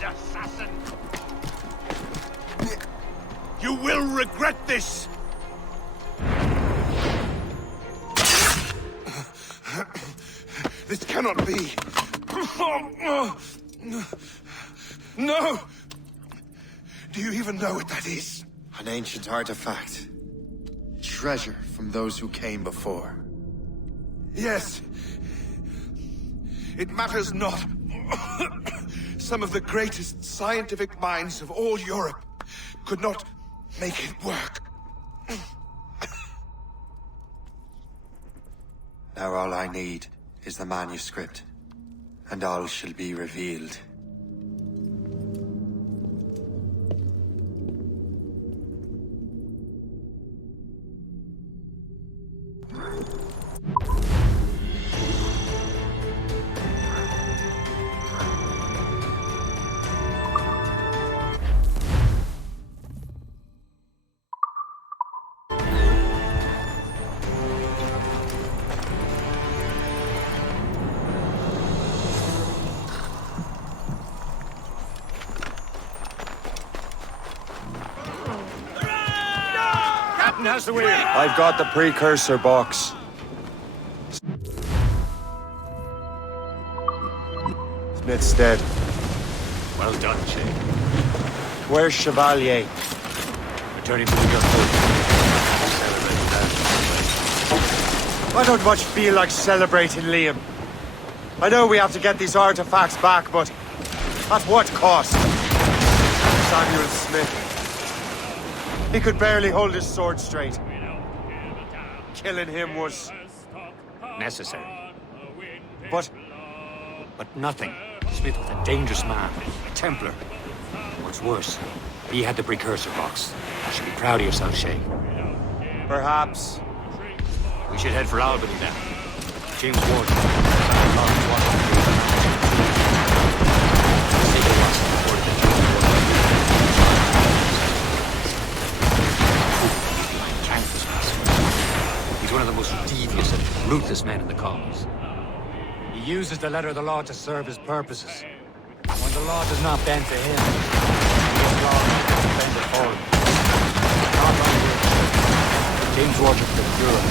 Assassin! You will regret this! This cannot be! No! Do you even know what that is? An ancient artifact. Treasure from those who came before. Yes. It matters not. Some of the greatest scientific minds of all Europe could not make it work. Now all I need is the manuscript, and all shall be revealed. How's the wheel? I've got the precursor box. Smith's dead. Well done, Shay. Where's Chevalier? Returning to the gunboat. I don't much feel like celebrating, Liam. I know we have to get these artifacts back, but at what cost? Samuel Smith. He could barely hold his sword straight. Killing him was... necessary. But nothing. Smith was a dangerous man, a Templar. What's worse, he had the precursor box. You should be proud of yourself, Shay. Perhaps. We should head for Albany then. James Ward. He's one of the most devious and ruthless men in the colonies. He uses the letter of the law to serve his purposes. And when the law does not bend to him, this law does bend to all. Not only James Ward is the Bureau.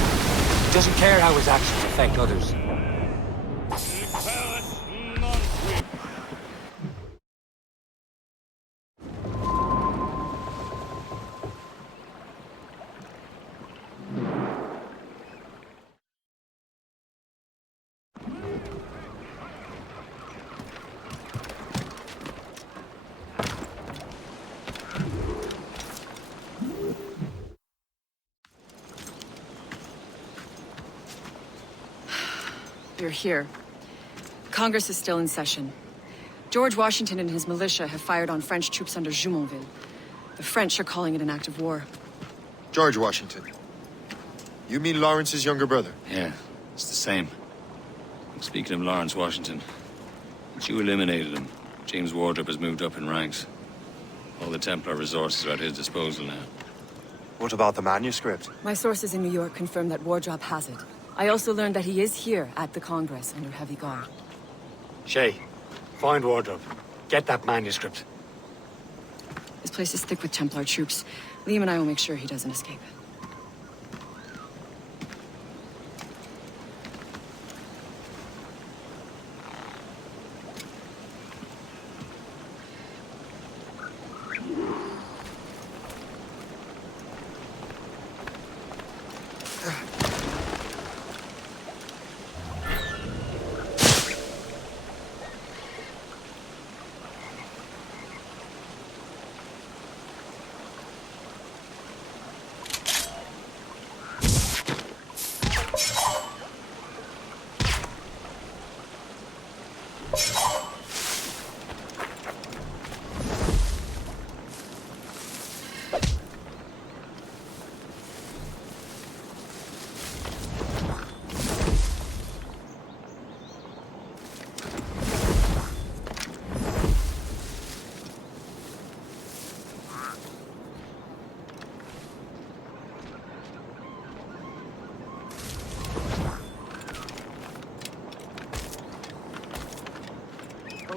He doesn't care how his actions affect others. You're here. Congress is still in session. George Washington and his militia have fired on French troops under Jumonville. The French are calling it an act of war. George Washington. You mean Lawrence's younger brother? Yeah, it's the same. Speaking of Lawrence Washington, since you eliminated him, James Wardrop has moved up in ranks. All the Templar resources are at his disposal now. What about the manuscript? My sources in New York confirm that Wardrop has it. I also learned that he is here at the Congress under heavy guard. Shay, find Wardrop. Get that manuscript. This place is thick with Templar troops. Liam and I will make sure he doesn't escape.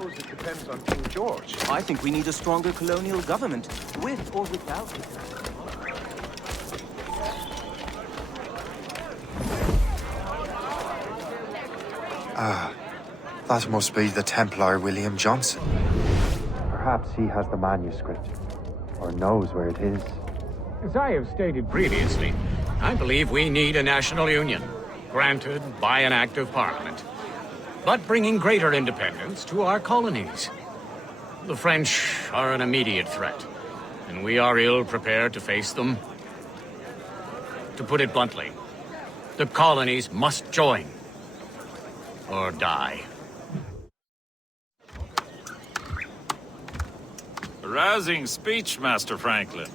It depends on King George. I think we need a stronger colonial government, with or without it. Ah, that must be the Templar William Johnson. Perhaps he has the manuscript. or knows where it is. As I have stated previously, I believe we need a national union, granted by an act of parliament, but bringing greater independence to our colonies. The French are an immediate threat, and we are ill prepared to face them. To put it bluntly, the colonies must join, or die. A rousing speech, Master Franklin.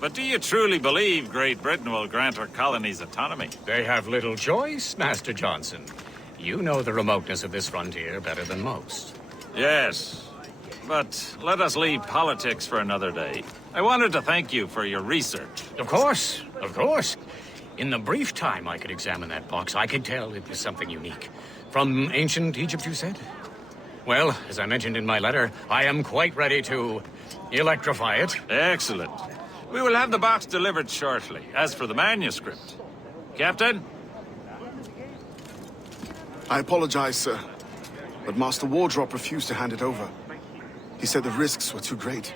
But do you truly believe Great Britain will grant our colonies autonomy? They have little choice, Master Johnson. You know the remoteness of this frontier better than most. Yes, but let us leave politics for another day. I wanted to thank you for your research. Of course, of course. In the brief time I could examine that box, I could tell it was something unique. From ancient Egypt, you said? Well, as I mentioned in my letter, I am quite ready to electrify it. Excellent. We will have the box delivered shortly. As for the manuscript... Captain? I apologize, sir, but Master Wardrop refused to hand it over. He said the risks were too great.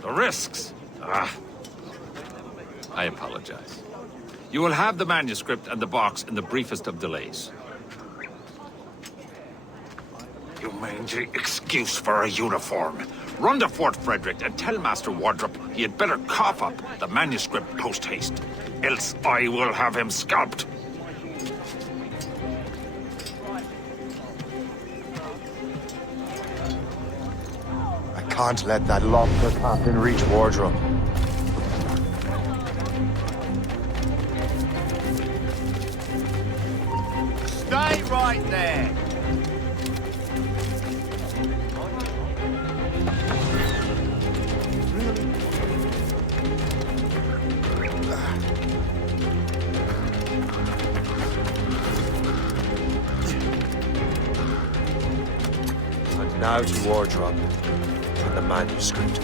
The risks? Ah. I apologize. You will have the manuscript and the box in the briefest of delays. You mangy excuse for a uniform. Run to Fort Frederick and tell Master Wardrop he had better cough up the manuscript post-haste. Else I will have him scalped. I can't let that lobster captain reach Wardrop. Stay right there! And now to Wardrop and the manuscript.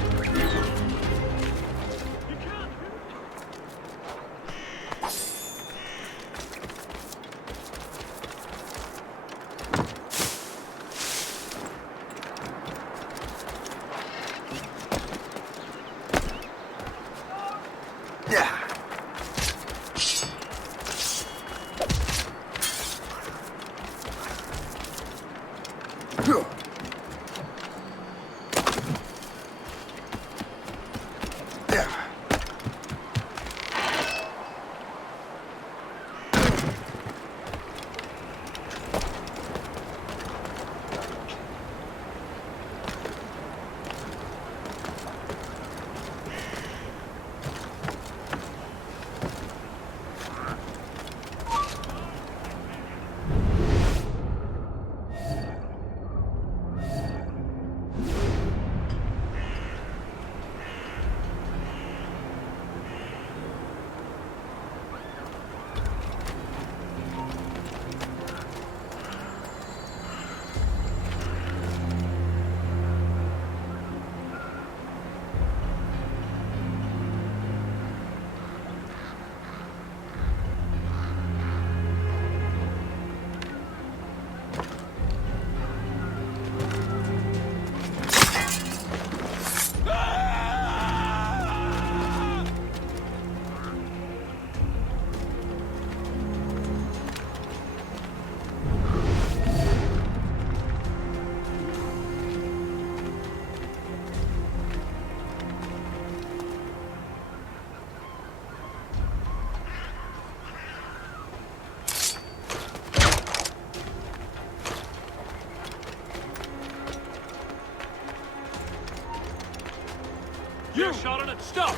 You shot on it. Stop!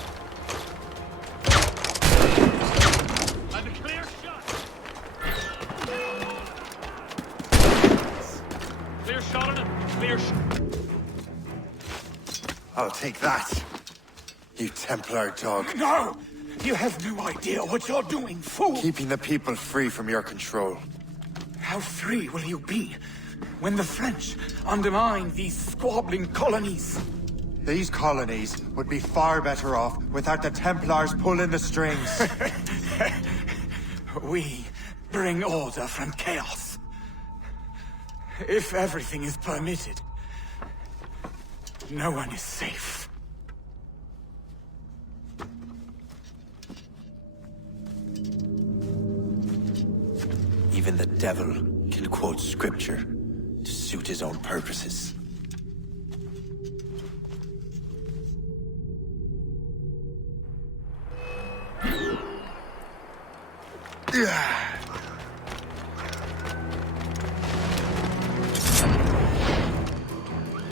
And a clear shot. Clear shot on it. Clear shot. I'll take that, you Templar dog. No! You have no idea what you're doing, fool! Keeping the people free from your control. How free will you be when the French undermine these squabbling colonies? These colonies would be far better off without the Templars pulling the strings. We bring order from chaos. If everything is permitted, no one is safe. devil can quote scripture to suit his own purposes.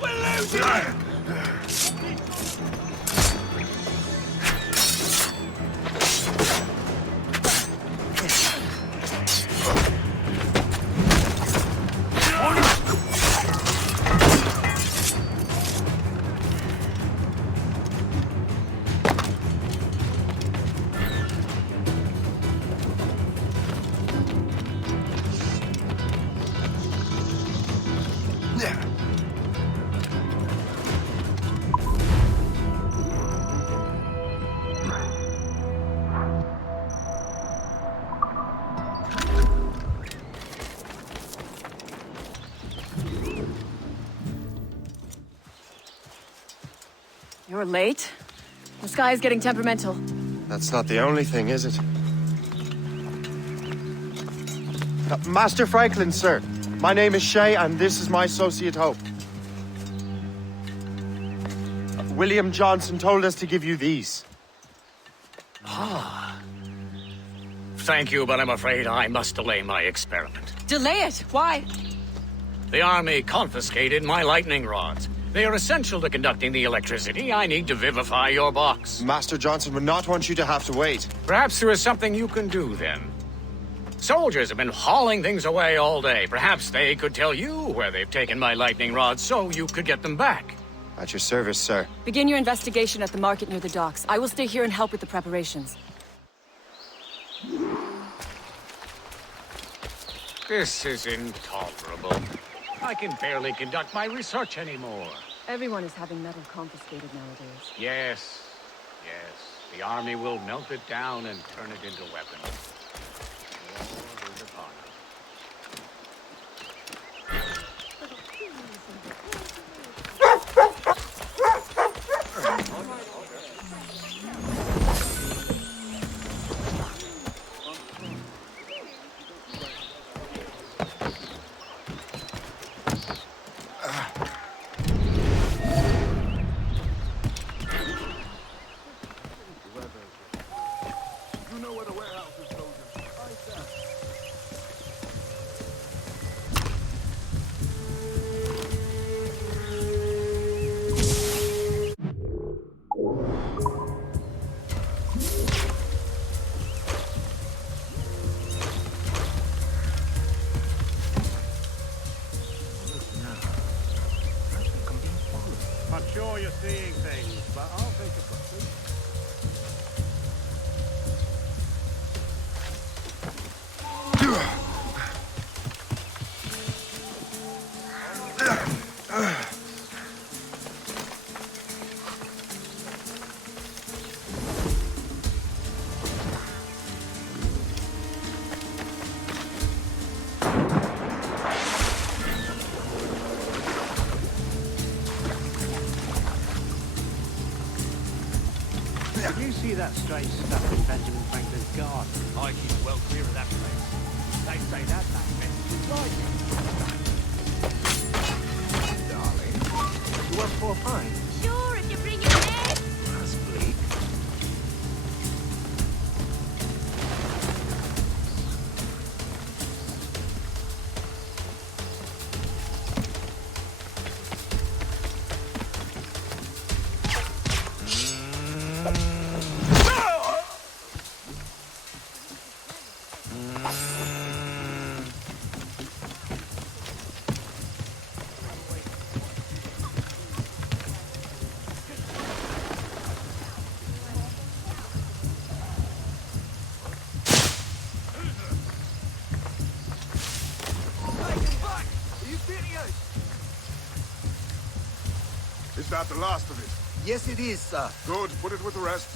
We're losing! You're late. The sky is getting temperamental. That's not the only thing, is it? Master Franklin, sir. My name is Shay, and this is my associate Hope. William Johnson told us to give you these. Ah. Thank you, but I'm afraid I must delay my experiment. Delay it? Why? The army confiscated my lightning rods. They are essential to conducting the electricity I need to vivify your box. Master Johnson would not want you to have to wait. Perhaps there is something you can do, then. Soldiers have been hauling things away all day. Perhaps they could tell you where they've taken my lightning rods so you could get them back. At your service, sir. Begin your investigation at the market near the docks. I will stay here and help with the preparations. This is intolerable. I can barely conduct my research anymore. Everyone is having metal confiscated nowadays. Yes. The army will melt it down and turn it into weapons. War is upon us. I'm sure you're seeing things, but I'll think about it. Did you see that strange stuff in Benjamin Franklin's garden? I keep well clear of that place. They say that man is like Darling, you want 4 pints? Sure, if you bring your head. That's bleak. Is that the last of it? Yes, it is, sir. Good. Put it with the rest.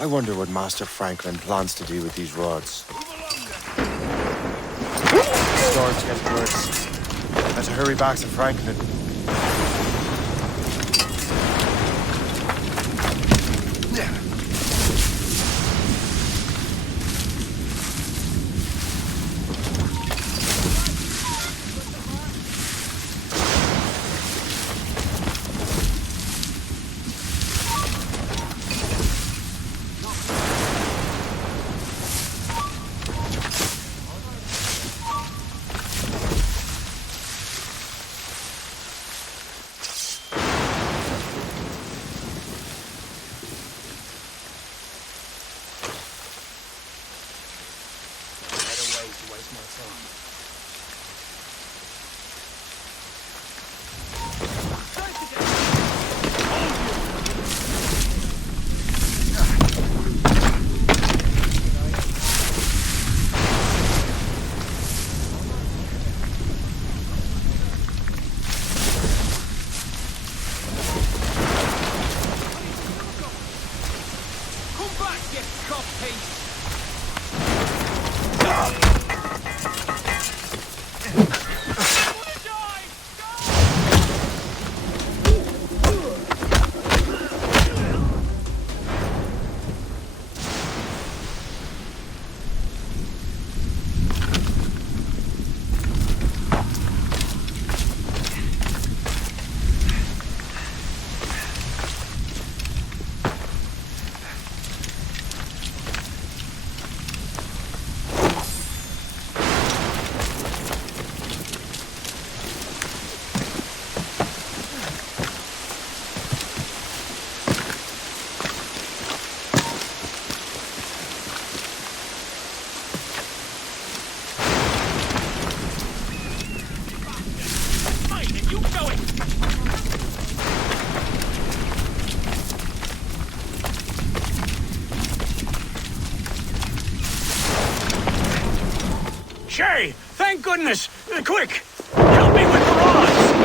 I wonder what Master Franklin plans to do with these rods. The storm's getting worse. Better hurry back to Franklin. Shay! Thank goodness! Quick! Help me with the rods!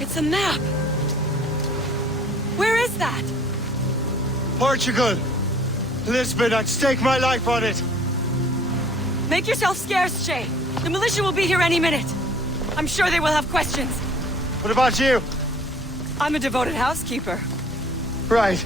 It's a map! Where is that? Portugal! Lisbon, I'd stake my life on it! Make yourself scarce, Shay. The militia will be here any minute. I'm sure they will have questions. What about you? I'm a devoted housekeeper. Right.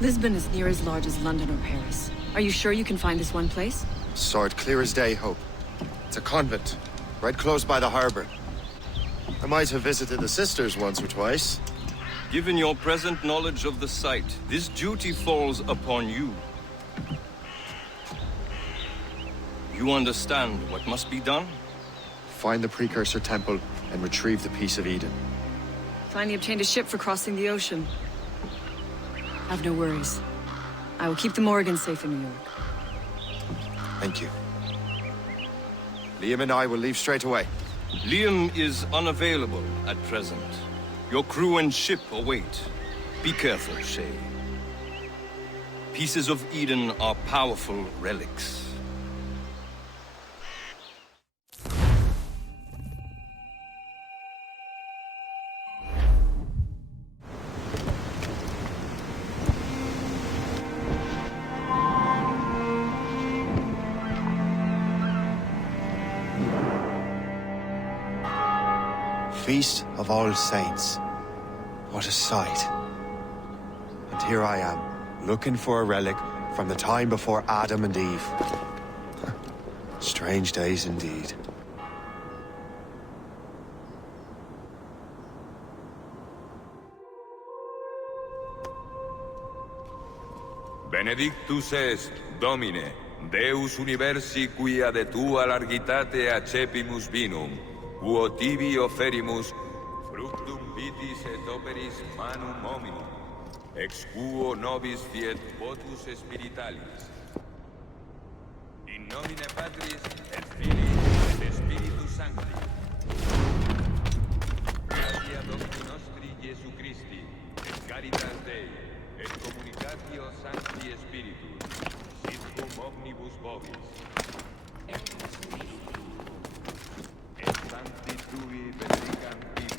Lisbon is near as large as London or Paris. Are you sure you can find this one place? Sword clear as day, Hope. It's a convent, right close by the harbor. I might have visited the sisters once or twice. Given your present knowledge of the site, this duty falls upon you. You understand what must be done? Find the precursor temple and retrieve the Piece of Eden. Finally obtained a ship for crossing the ocean. Have no worries. I will keep the Morgans safe in New York. Thank you. Liam and I will leave straight away. Liam is unavailable at present. Your crew and ship await. Be careful, Shay. Pieces of Eden are powerful relics. Feast of All Saints. What a sight. And here I am, looking for a relic from the time before Adam and Eve. Strange days indeed. Benedictus est, Domine, Deus universi quia de tua largitate accepimus vinum, quo tibi oferimus fructum vitis et operis manum hominum, ex quo nobis fiet votus spiritualis. In nomine Patris et Filii et Spiritus Sancti. Gratia Domini nostri Iesu Christi, et caritas Dei, et communicatio Sancti Spiritus, sit cum omnibus vobis. Et Sancti Tui benedicant vivi.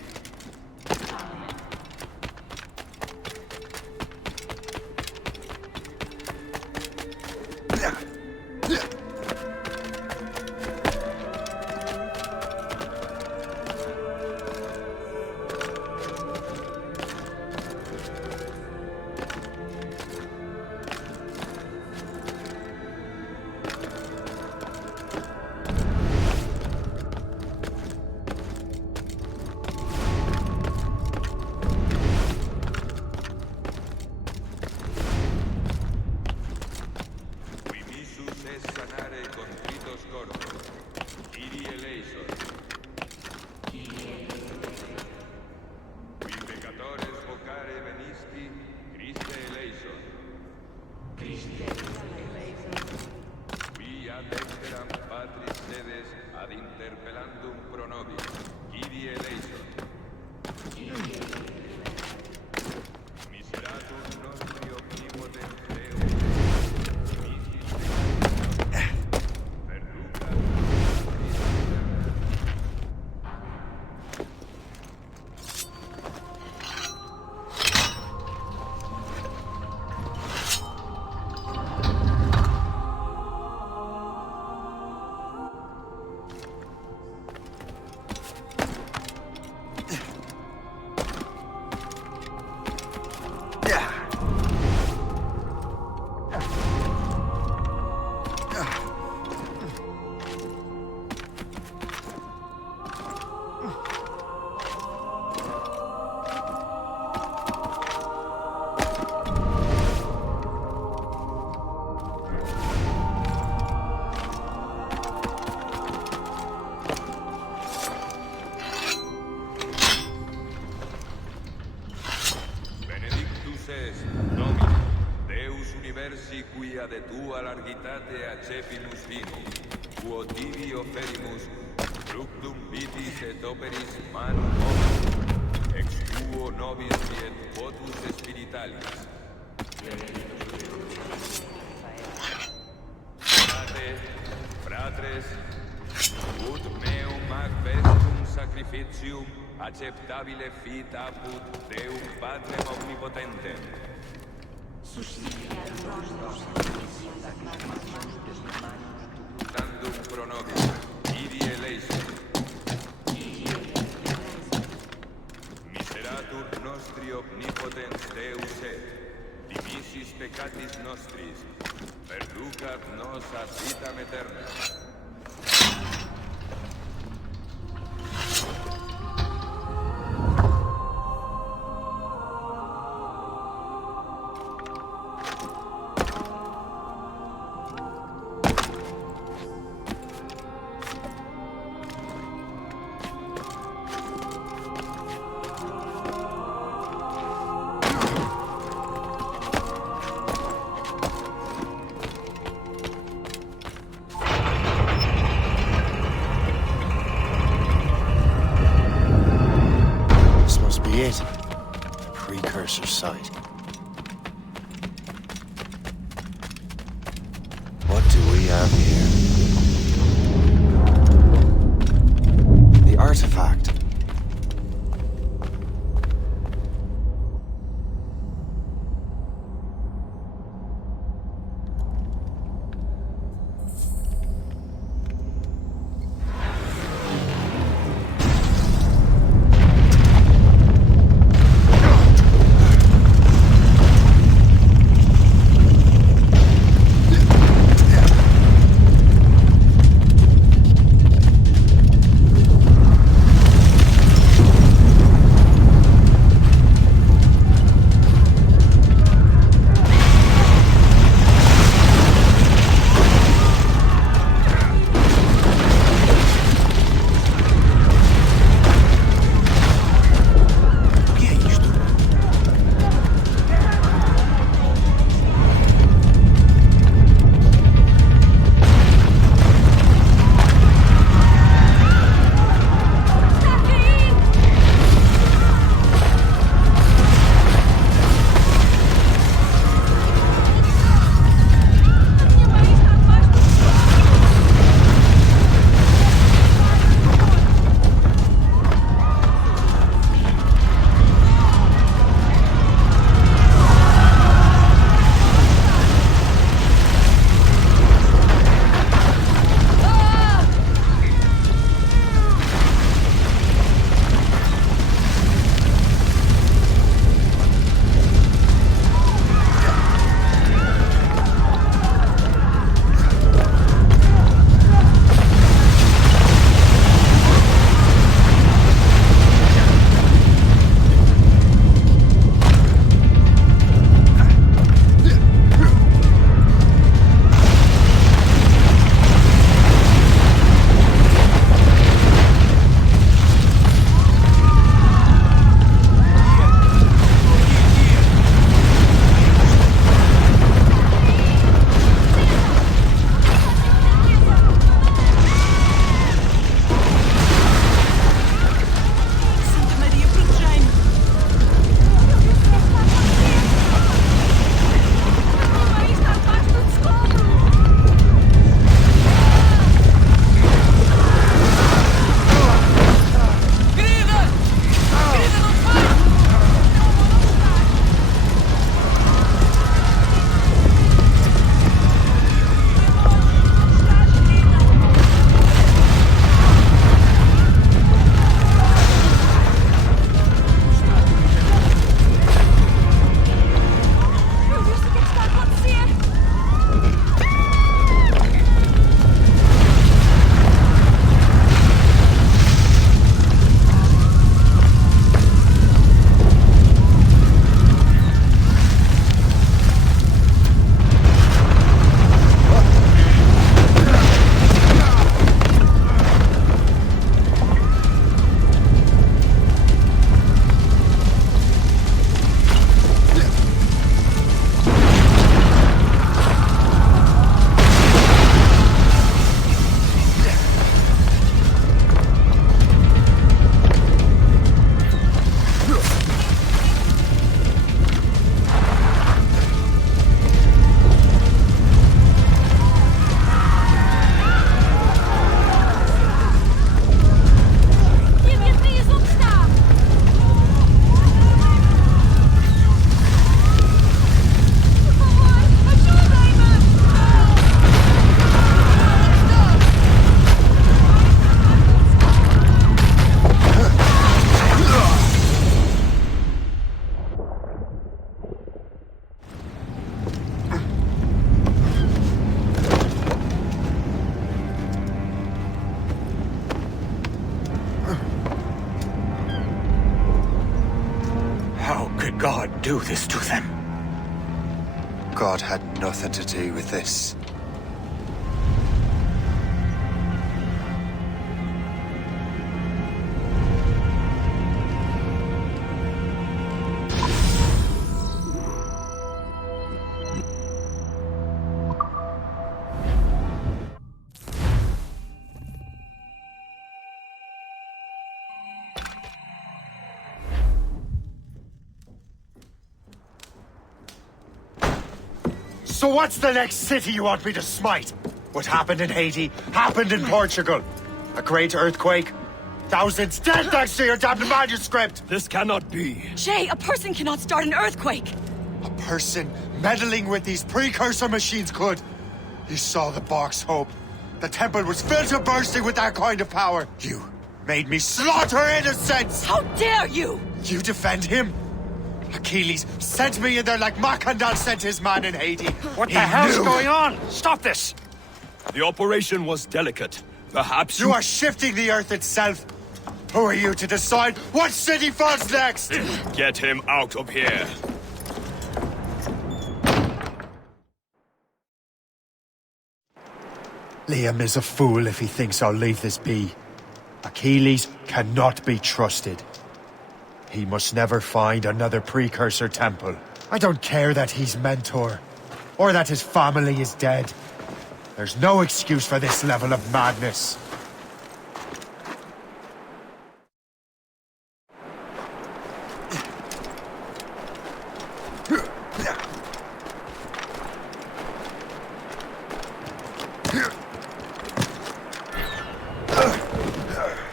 Amen. Kyrie Eleison. Qui peccatores vocare venisti, Christe Eleison. Christe Eleison. Qui ad exteram Patris sedes ad interpellandum pro nobis, Kyrie Eleison. Miseratum nostri omnipotens Deus. Quia de tua largitate accepimus vinum, quo tibi oferimus fructum vitis et operis manum hominum, ex quo nobis fiet votus spiritualis. Fratres, ut meum ac vestum sacrificium acceptabile fit apud Deum Patrem omnipotentem. Tandum pro nobis, Kyrie Eleison. Miseratur nostri omnipotens Deus et, dimissis peccatis nostris, perducat nos ad vitam aeterna. It. Precursor site. What do we have here? The artifact. do this to them? God had nothing to do with this. So what's the next city you want me to smite? What happened in Haiti happened in Portugal. A great earthquake. Thousands dead thanks to your damned manuscript! This cannot be. Shay, a person cannot start an earthquake! A person meddling with these precursor machines could. You saw the box, Hope. The temple was filled to bursting with that kind of power. You made me slaughter innocents! How dare you! You defend him? Achilles sent me in there like Macandal sent his man in Haiti. What the hell's going on? Stop this! The operation was delicate. Perhaps you are shifting the earth itself. Who are you to decide what city falls next? Get him out of here. Liam is a fool if he thinks I'll leave this be. Achilles cannot be trusted. He must never find another precursor temple. I don't care that he's mentor, or that his family is dead. There's no excuse for this level of madness.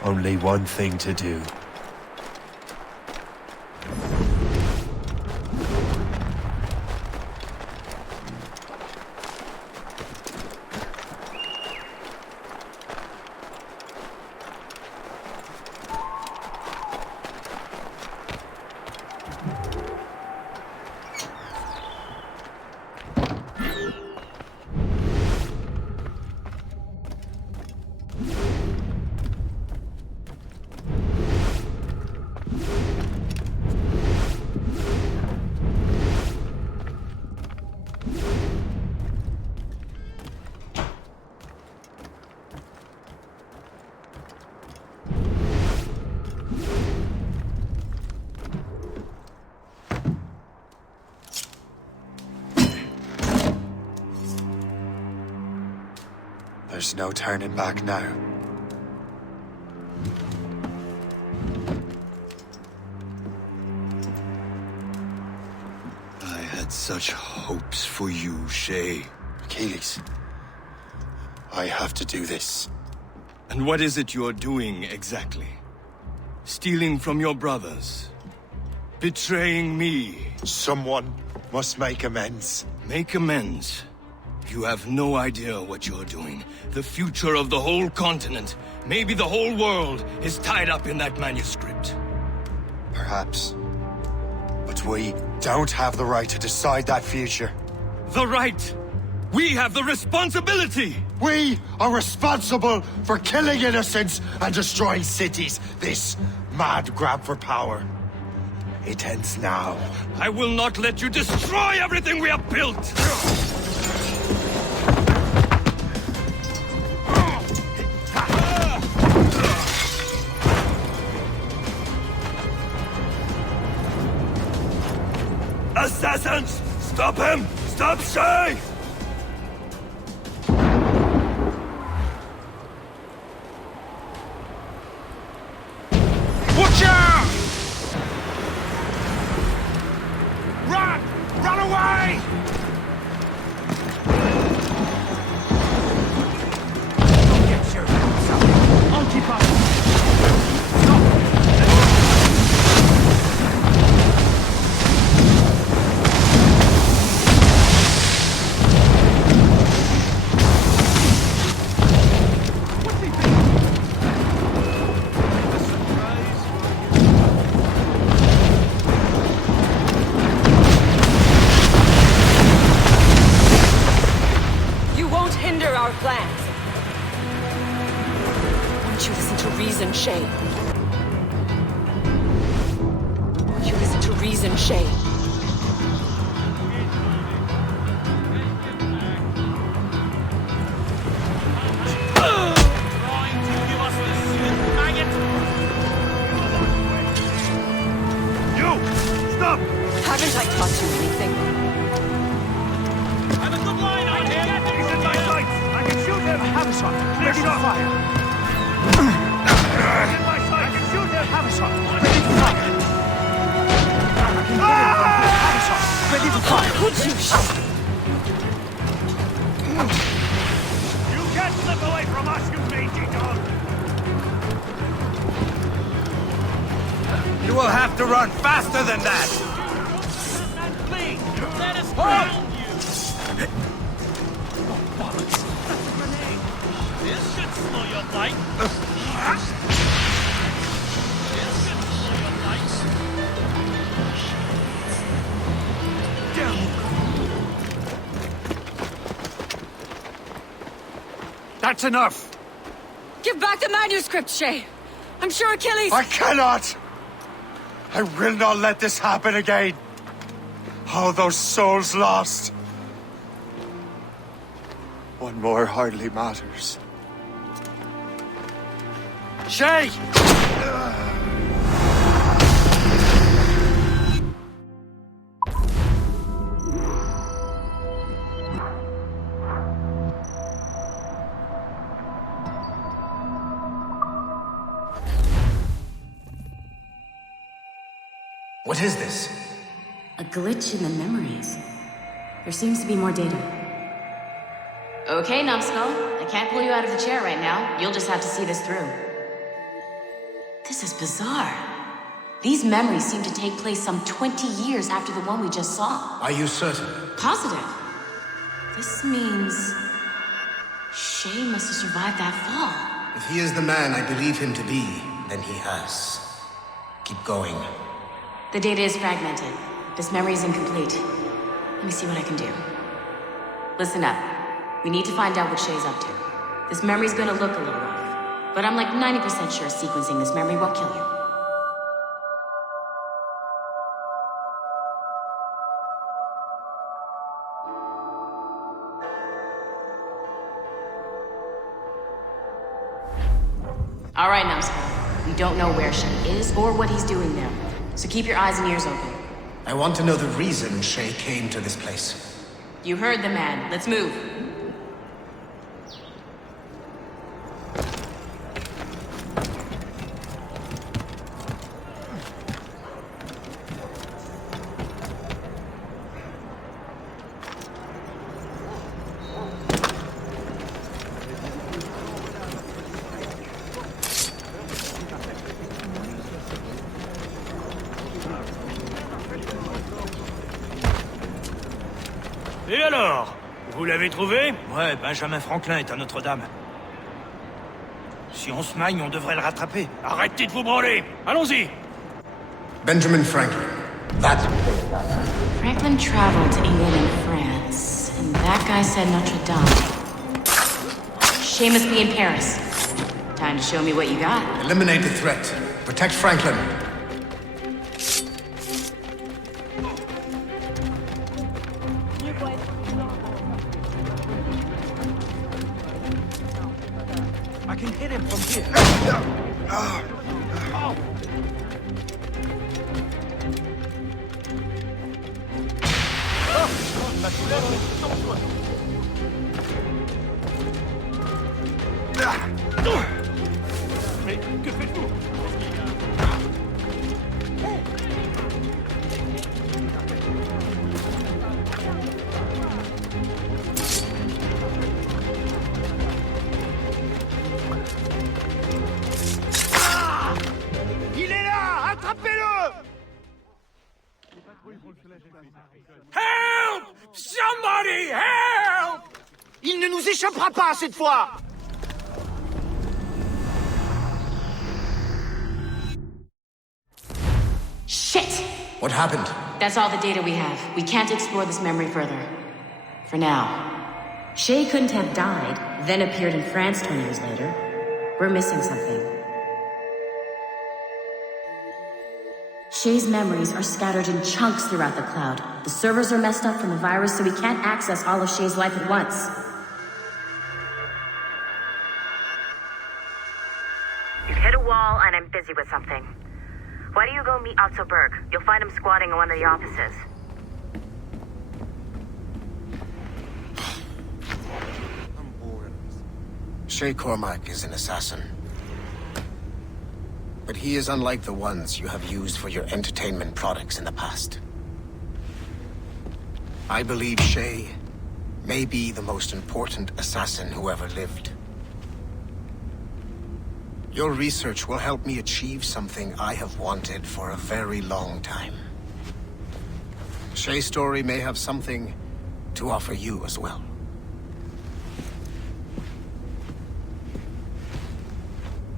Only one thing to do. There's no turning back now. I had such hopes for you, Shay. Achilles, I have to do this. And what is it you're doing exactly? Stealing from your brothers? Betraying me? Someone must make amends. Make amends? You have no idea what you're doing. The future of the whole continent, maybe the whole world, is tied up in that manuscript. Perhaps. But we don't have the right to decide that future. The right! We have the responsibility! We are responsible for killing innocents and destroying cities. This mad grab for power. It ends now. I will not let you destroy everything we have built! Assassins! Stop him! Stop Shay! Watch out! Run! Run away! Don't get your hands up. I'll keep up. Shay. You listen to reason, Shay. Would you You can't slip away from us, you mangy dog! You will have to run faster than that! Please, let us ground you! Oh, bollocks! That's a grenade! This should slow your flight! This should slow your flight! Down! That's enough! Give back the manuscript, Shay! I'm sure Achilles... I cannot! I will not let this happen again! All those souls lost! One more hardly matters. Shay! What is this? A glitch in the memories. There seems to be more data. Okay, Numbskull. I can't pull you out of the chair right now. You'll just have to see this through. This is bizarre. These memories seem to take place some 20 years after the one we just saw. Are you certain? Positive. This means... Shay must have survived that fall. If he is the man I believe him to be, then he has. Keep going. The data is fragmented. This memory is incomplete. Let me see what I can do. Listen up. We need to find out what Shay's up to. This memory's gonna look a little rough, but I'm like 90% sure sequencing this memory won't kill you. All right, Numbskull. We don't know where Shay is or what he's doing there, so keep your eyes and ears open. I want to know the reason Shay came to this place. You heard the man. Let's move. Et alors? Vous l'avez trouvé? Ouais, Benjamin Franklin est à Notre-Dame. Si on se magne, on devrait le rattraper. Arrêtez de vous branler! Allons-y! Benjamin Franklin. That... Franklin traveled to England and France, and that guy said Notre-Dame. Shay must be in Paris. Time to show me what you got. Eliminate the threat. Protect Franklin. I can hit him from here. Mais que faites-vous? Il est là! Attrapez-le! Help! Somebody help! Il ne nous échappera pas cette fois! Shit! What happened? That's all the data we have. We can't explore this memory further. For now. Shay couldn't have died, then appeared in France 20 years later. We're missing something. Shay's memories are scattered in chunks throughout the cloud. The servers are messed up from the virus, so we can't access all of Shay's life at once. You've hit a wall, and I'm busy with something. Why do you go meet Otto Berg? You'll find him squatting in one of the offices. Shay Cormac is an assassin. But he is unlike the ones you have used for your entertainment products in the past. I believe Shay may be the most important assassin who ever lived. Your research will help me achieve something I have wanted for a very long time. Shay's story may have something to offer you as well.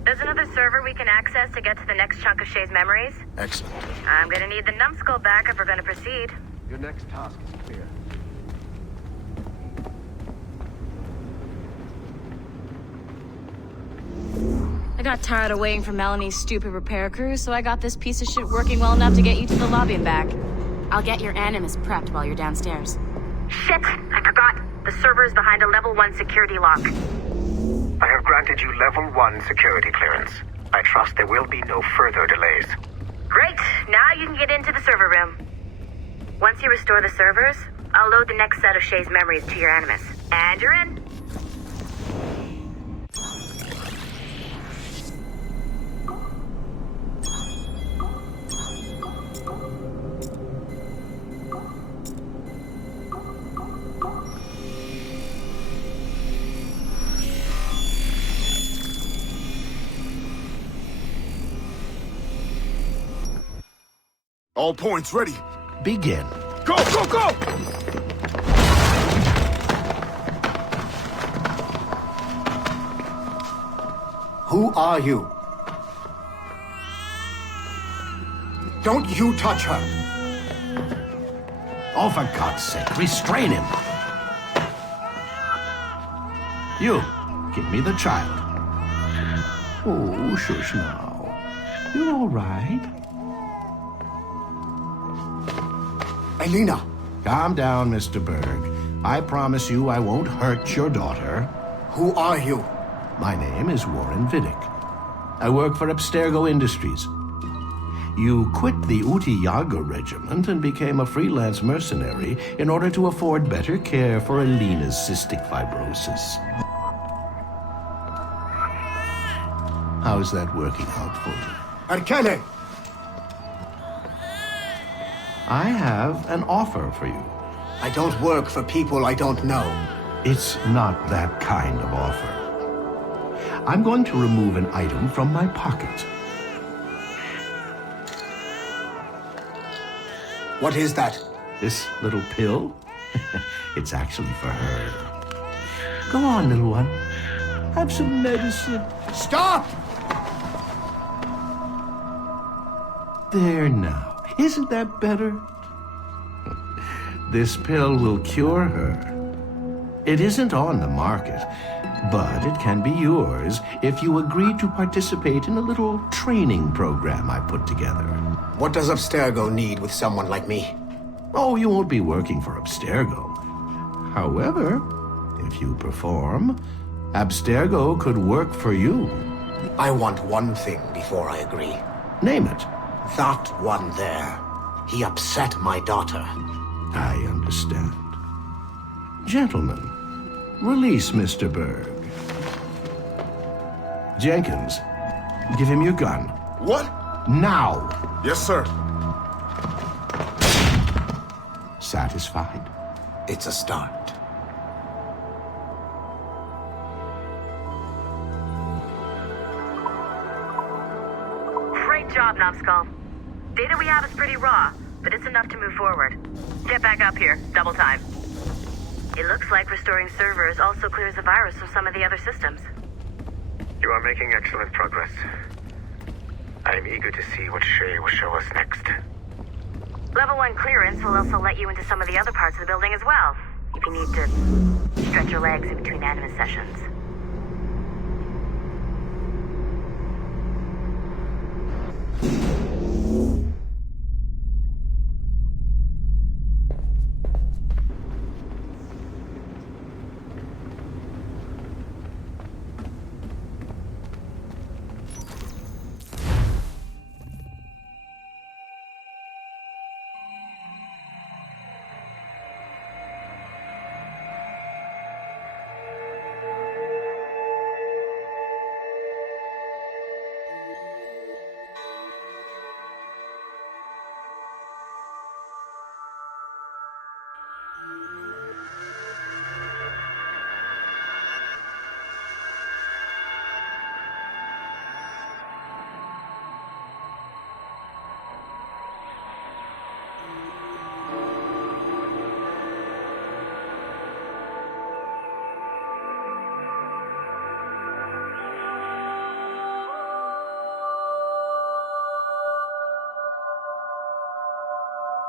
There's another server we can access to get to the next chunk of Shay's memories. Excellent. I'm gonna need the numbskull back if we're gonna proceed. Your next task is clear. I got tired of waiting for Melanie's stupid repair crew, so I got this piece of shit working well enough to get you to the lobby and back. I'll get your Animus prepped while you're downstairs. Shit! I forgot! The server is behind a level 1 security lock. I have granted you level 1 security clearance. I trust there will be no further delays. Great! Now you can get into the server room. Once you restore the servers, I'll load the next set of Shay's memories to your Animus. And you're in! All points ready. Begin. Go, go, go! Who are you? Don't you touch her! Oh, for God's sake, restrain him. You, give me the child. Oh, shush now. You're all right. Elena! Calm down, Mr. Berg. I promise you I won't hurt your daughter. Who are you? My name is Warren Vidic. I work for Abstergo Industries. You quit the Uti Yaga regiment and became a freelance mercenary in order to afford better care for Elena's cystic fibrosis. How's that working out for you? Arkele! I have an offer for you. I don't work for people I don't know. It's not that kind of offer. I'm going to remove an item from my pocket. What is that? This little pill? It's actually for her. Go on, little one. Have some medicine. Stop! There now. Isn't that better? This pill will cure her. It isn't on the market, but it can be yours if you agree to participate in a little training program I put together. What does Abstergo need with someone like me? Oh, you won't be working for Abstergo. However, if you perform, Abstergo could work for you. I want one thing before I agree. Name it. That one there. He upset my daughter. I understand. Gentlemen, release Mr. Berg. Jenkins, give him your gun. What? Now! Yes, sir. Satisfied? It's a start. Great job, Numbskull. Data we have is pretty raw, but it's enough to move forward. Get back up here. Double time. It looks like restoring servers also clears the virus from some of the other systems. You are making excellent progress. I am eager to see what Shay will show us next. Level 1 clearance will also let you into some of the other parts of the building as well, if you need to stretch your legs in between Animus sessions.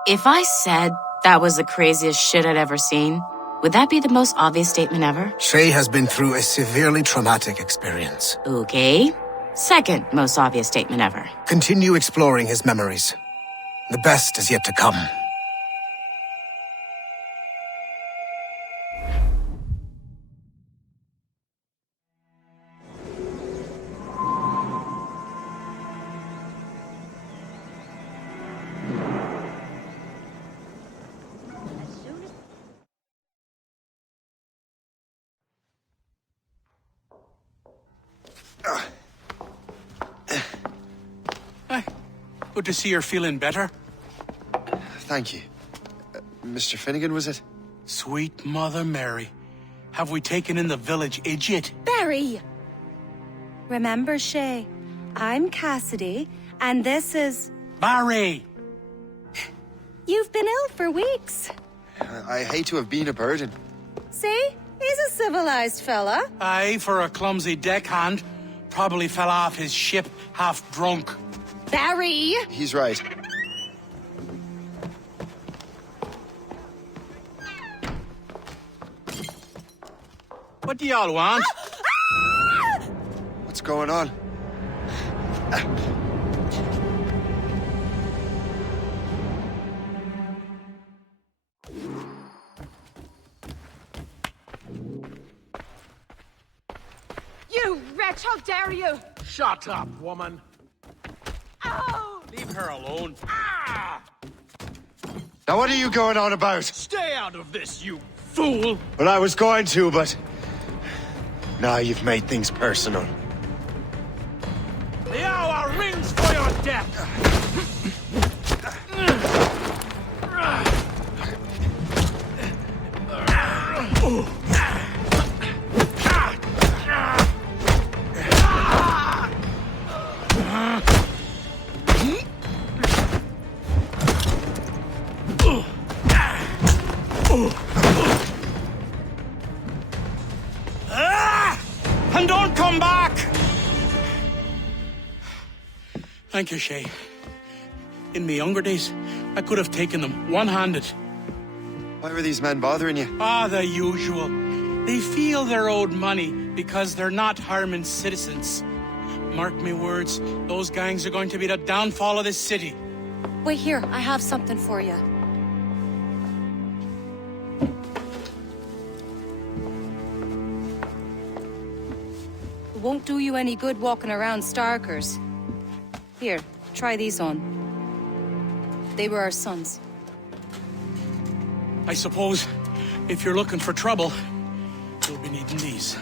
If I said that was the craziest shit I'd ever seen, would that be the most obvious statement ever? Shay has been through a severely traumatic experience. Okay. Second most obvious statement ever. Continue exploring his memories. The best is yet to come. Good to see you're feeling better. Thank you. Mr. Finnegan, was it? Sweet Mother Mary. Have we taken in the village idiot? Barry! Remember, Shay, I'm Cassidy, and this is... Barry! You've been ill for weeks. I hate to have been a burden. See? He's a civilized fella. Aye, for a clumsy deckhand. Probably fell off his ship half drunk. Barry! He's right. What do y'all want? What's going on? You wretch, how dare you! Shut up, woman. Oh! Leave her alone. Now what are you going on about? Stay out of this, you fool! Well, I was going to, but... Now you've made things personal. The hour rings for your death! And don't come back! Thank you, Shay. In my younger days, I could have taken them one-handed. Why were these men bothering you? The usual. They feel they're owed money because they're not harming citizens. Mark me words, those gangs are going to be the downfall of this city. Wait here, I have something for you. It won't do you any good walking around Starkers. Here, try these on. They were our sons. I suppose, if you're looking for trouble, you'll be needing these.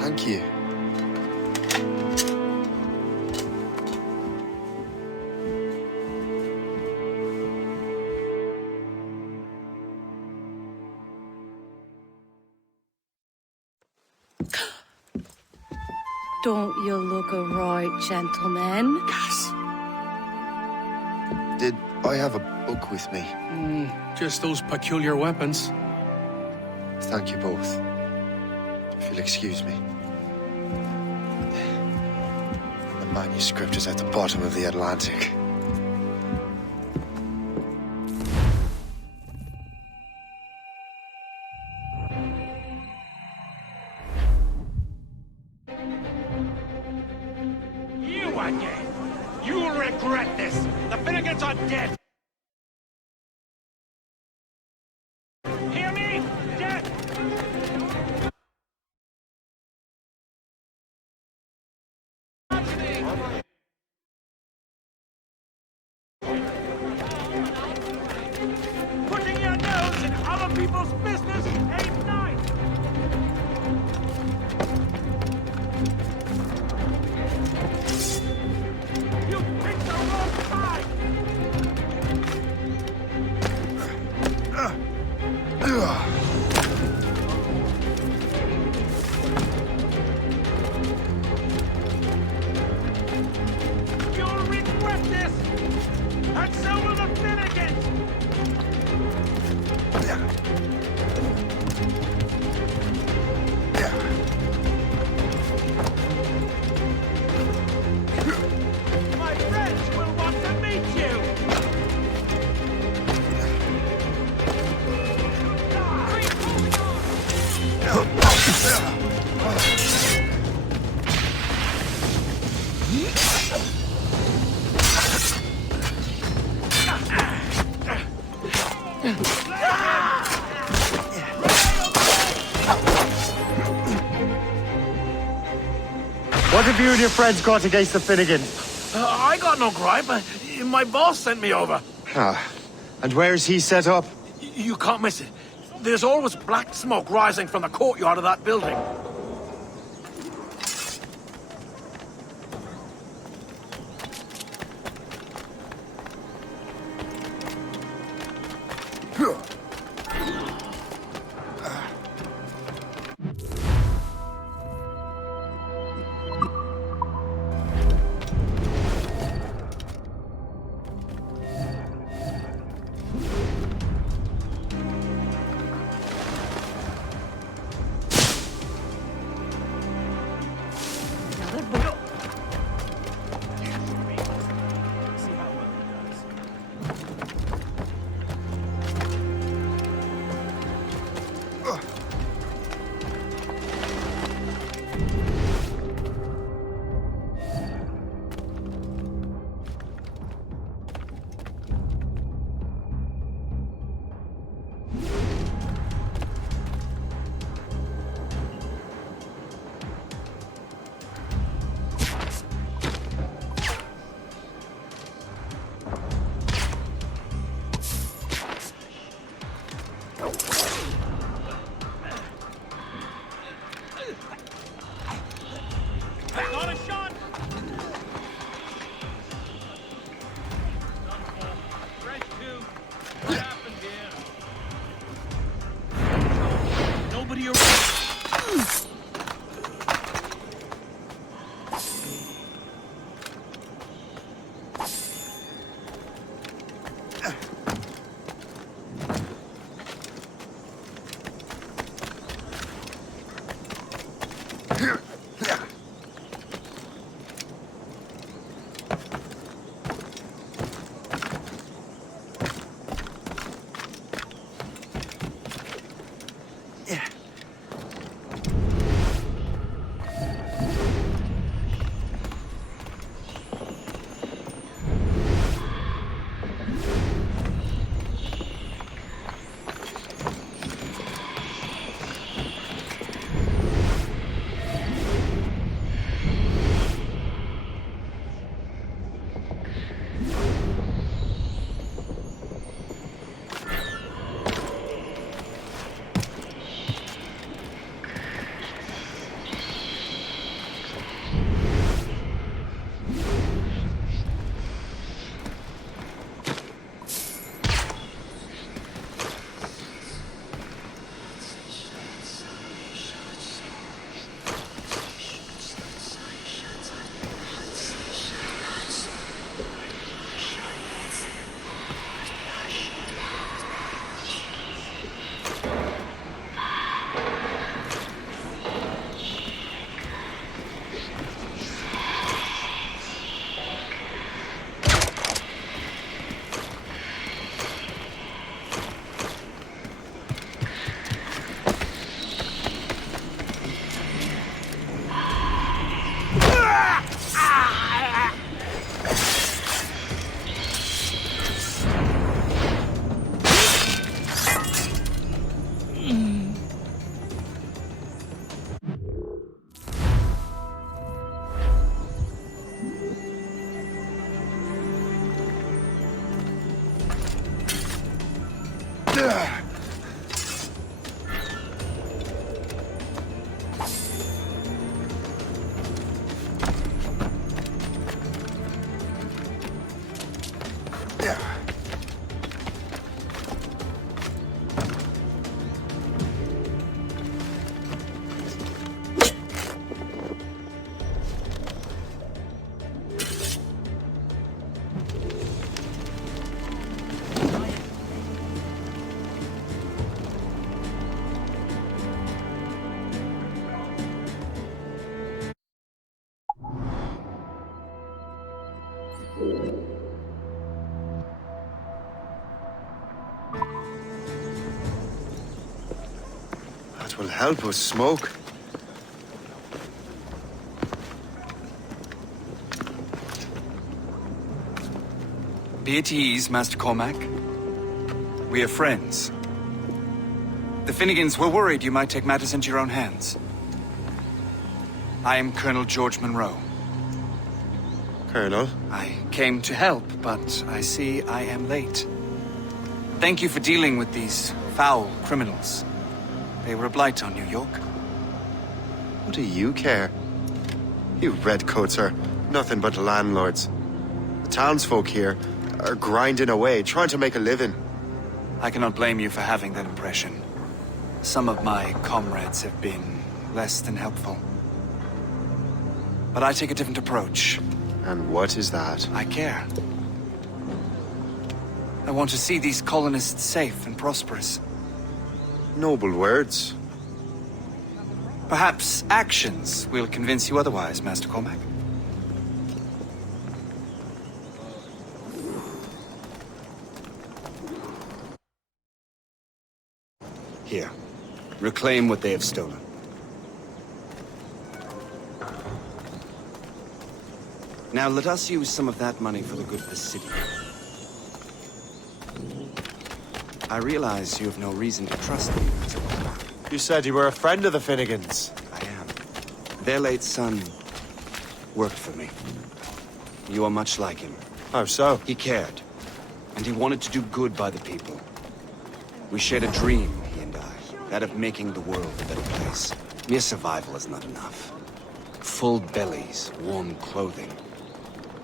Thank you. Don't you look a right gentleman? Yes. Did I have a book with me? Just those peculiar weapons. Thank you both. If you'll excuse me. The manuscript is at the bottom of the Atlantic. You again! You'll regret this! The Finnegans are dead! Hear me? Dead! Putting your nose in other people's business ain't nice! You picked the wrong side! You'll regret this! And so will the Finnegans! My friends will want to meet you! What have you and your friends got against the Finnegans? I got no gripe. My boss sent me over. And where's he set up? You can't miss it. There's always black smoke rising from the courtyard of that building. That will help us smoke. Be at ease, Master Cormac. We are friends. The Finnegans were worried you might take matters into your own hands. I am Colonel George Monroe. Colonel? I came to help, but I see I am late. Thank you for dealing with these foul criminals. They were a blight on New York. What do you care? You redcoats are nothing but landlords. The townsfolk here are grinding away, trying to make a living. I cannot blame you for having that impression. Some of my comrades have been less than helpful. But I take a different approach. And what is that? I care. I want to see these colonists safe and prosperous. Noble words. Perhaps actions will convince you otherwise, Master Cormac. Here. Reclaim what they have stolen. Now let us use some of that money for the good of the city. I realize you have no reason to trust me. You said you were a friend of the Finnegans. I am. Their late son worked for me. You are much like him. How so? He cared, and he wanted to do good by the people. We shared a dream, he and I, that of making the world a better place. Mere survival is not enough. Full bellies, warm clothing.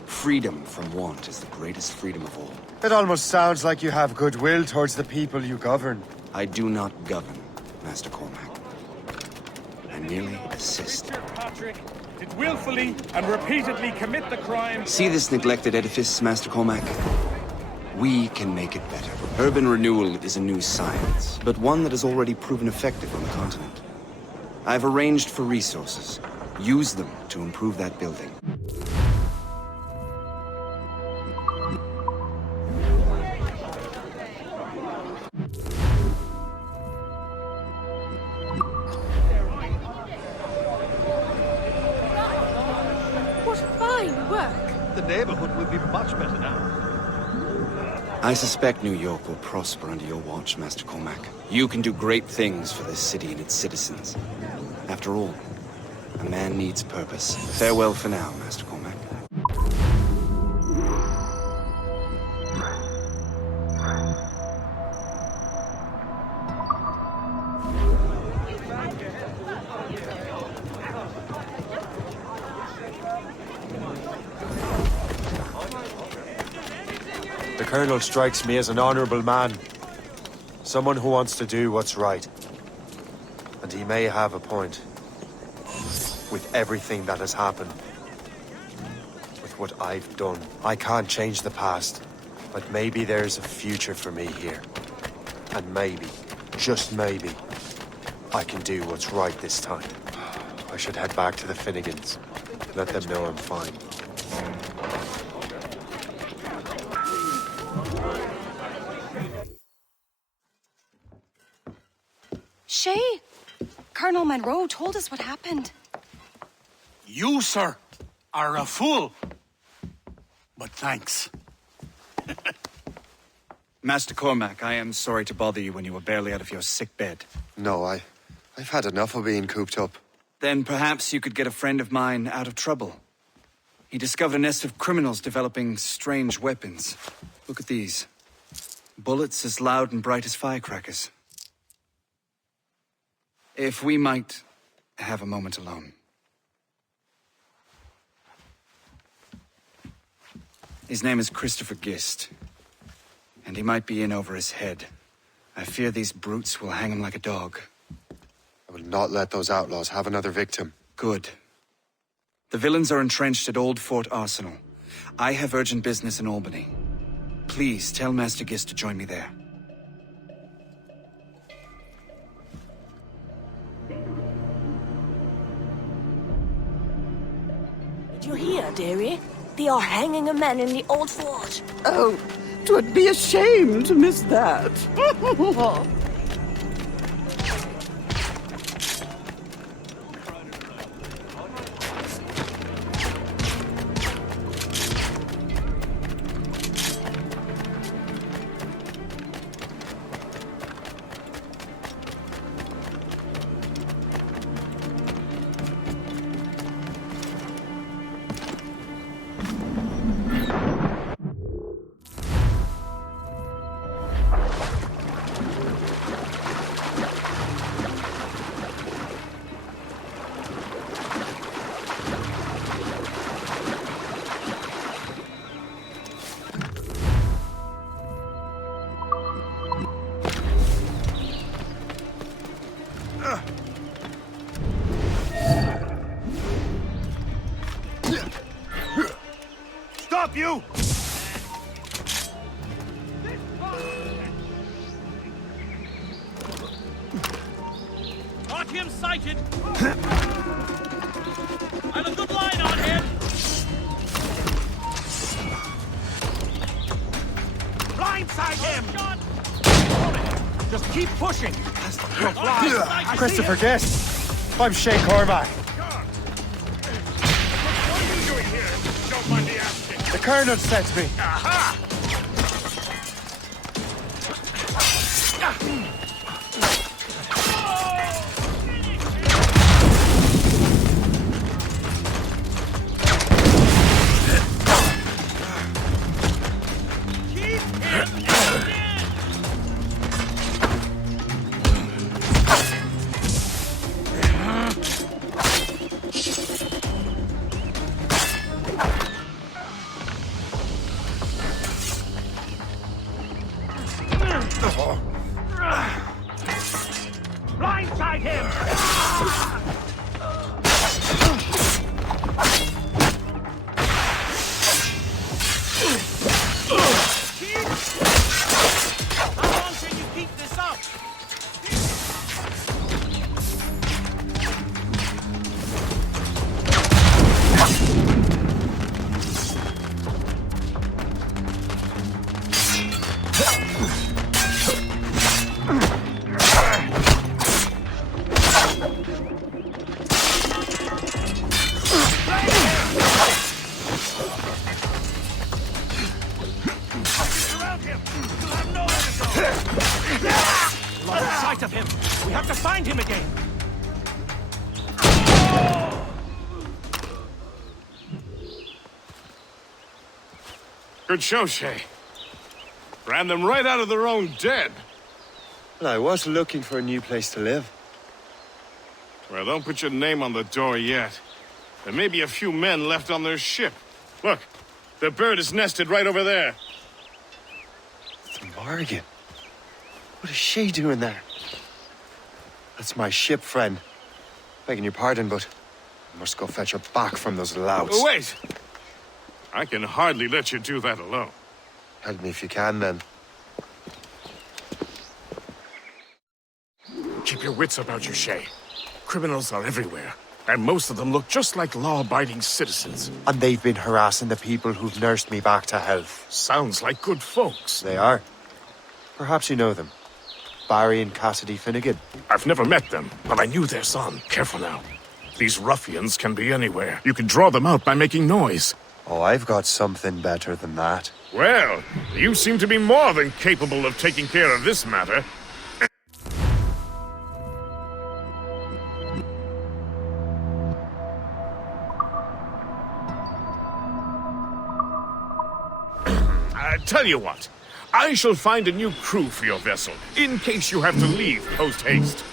Freedom from want is the greatest freedom of all. It almost sounds like you have goodwill towards the people you govern. I do not govern, Master Cormac. I merely assist. Patrick did willfully and repeatedly commit the crime. See this neglected edifice, Master Cormac? We can make it better. Urban renewal is a new science, but one that has already proven effective on the continent. I've arranged for resources. Use them to improve that building. Neighborhood will be much better now. I suspect New York will prosper under your watch, Master Cormac. You can do great things for this city and its citizens. After all, a man needs purpose. Farewell for now, Master Cormac. The Colonel strikes me as an honorable man. Someone who wants to do what's right. And he may have a point. With everything that has happened. With what I've done. I can't change the past. But maybe there's a future for me here. And maybe, just maybe, I can do what's right this time. I should head back to the Finnegans. Let them know I'm fine. Shay, Colonel Monroe told us what happened. You, sir, are a fool. But thanks. Master Cormac, I am sorry to bother you when you were barely out of your sick bed. No, I've had enough of being cooped up. Then perhaps you could get a friend of mine out of trouble. He discovered a nest of criminals developing strange weapons. Look at these. Bullets as loud and bright as firecrackers. If we might have a moment alone. His name is Christopher Gist. And he might be in over his head. I fear these brutes will hang him like a dog. I will not let those outlaws have another victim. Good. The villains are entrenched at Old Fort Arsenal. I have urgent business in Albany. Please tell Master Gist to join me there. Did you hear, dearie? They are hanging a man in the old fort. Oh, 'twould be a shame to miss that. Got him sighted! I've a good line on him! Blindside him! Just keep pushing! Christopher Guest! I'm Shay Cormac. What are you doing here? Don't mind me asking. The Colonel sent me. Aha! Blindside him! How long can you keep this up? Lost sight of him. We have to find him again. Good show, Shay. Ran them right out of their own den. Well, I was looking for a new place to live. Well, don't put your name on the door yet. There may be a few men left on their ship. Look, the bird is nested right over there. It's a bargain. What is Shay doing there? That's my ship, friend. Begging your pardon, but I must go fetch her back from those louts. Oh, wait! I can hardly let you do that alone. Help me if you can, then. Keep your wits about you, Shay. Criminals are everywhere, and most of them look just like law-abiding citizens. And they've been harassing the people who've nursed me back to health. Sounds like good folks. They are. Perhaps you know them. Barry and Cassidy Finnegan. I've never met them, but I knew their son. Careful now. These ruffians can be anywhere. You can draw them out by making noise. Oh, I've got something better than that. Well, you seem to be more than capable of taking care of this matter. Tell you what, I shall find a new crew for your vessel, in case you have to leave post-haste.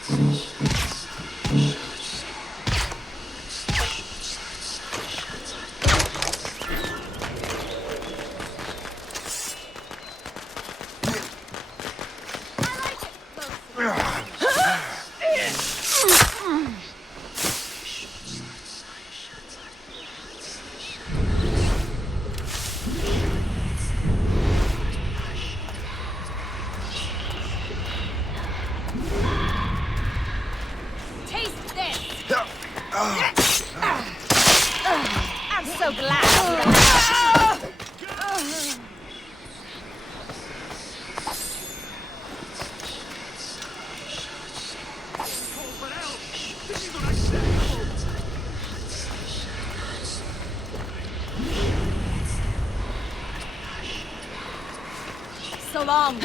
I'm so glad. So long.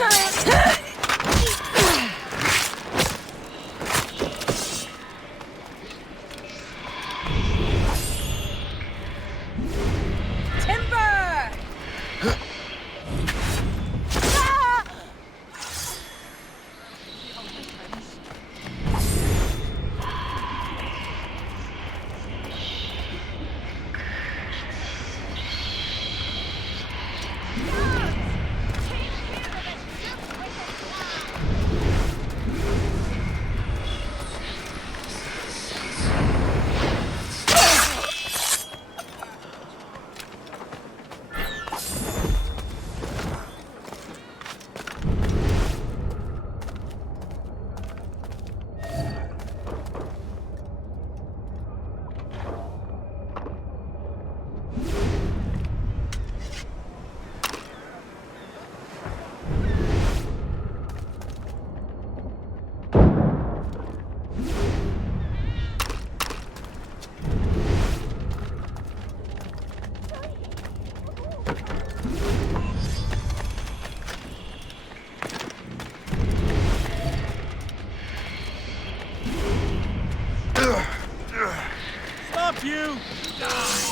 If you die.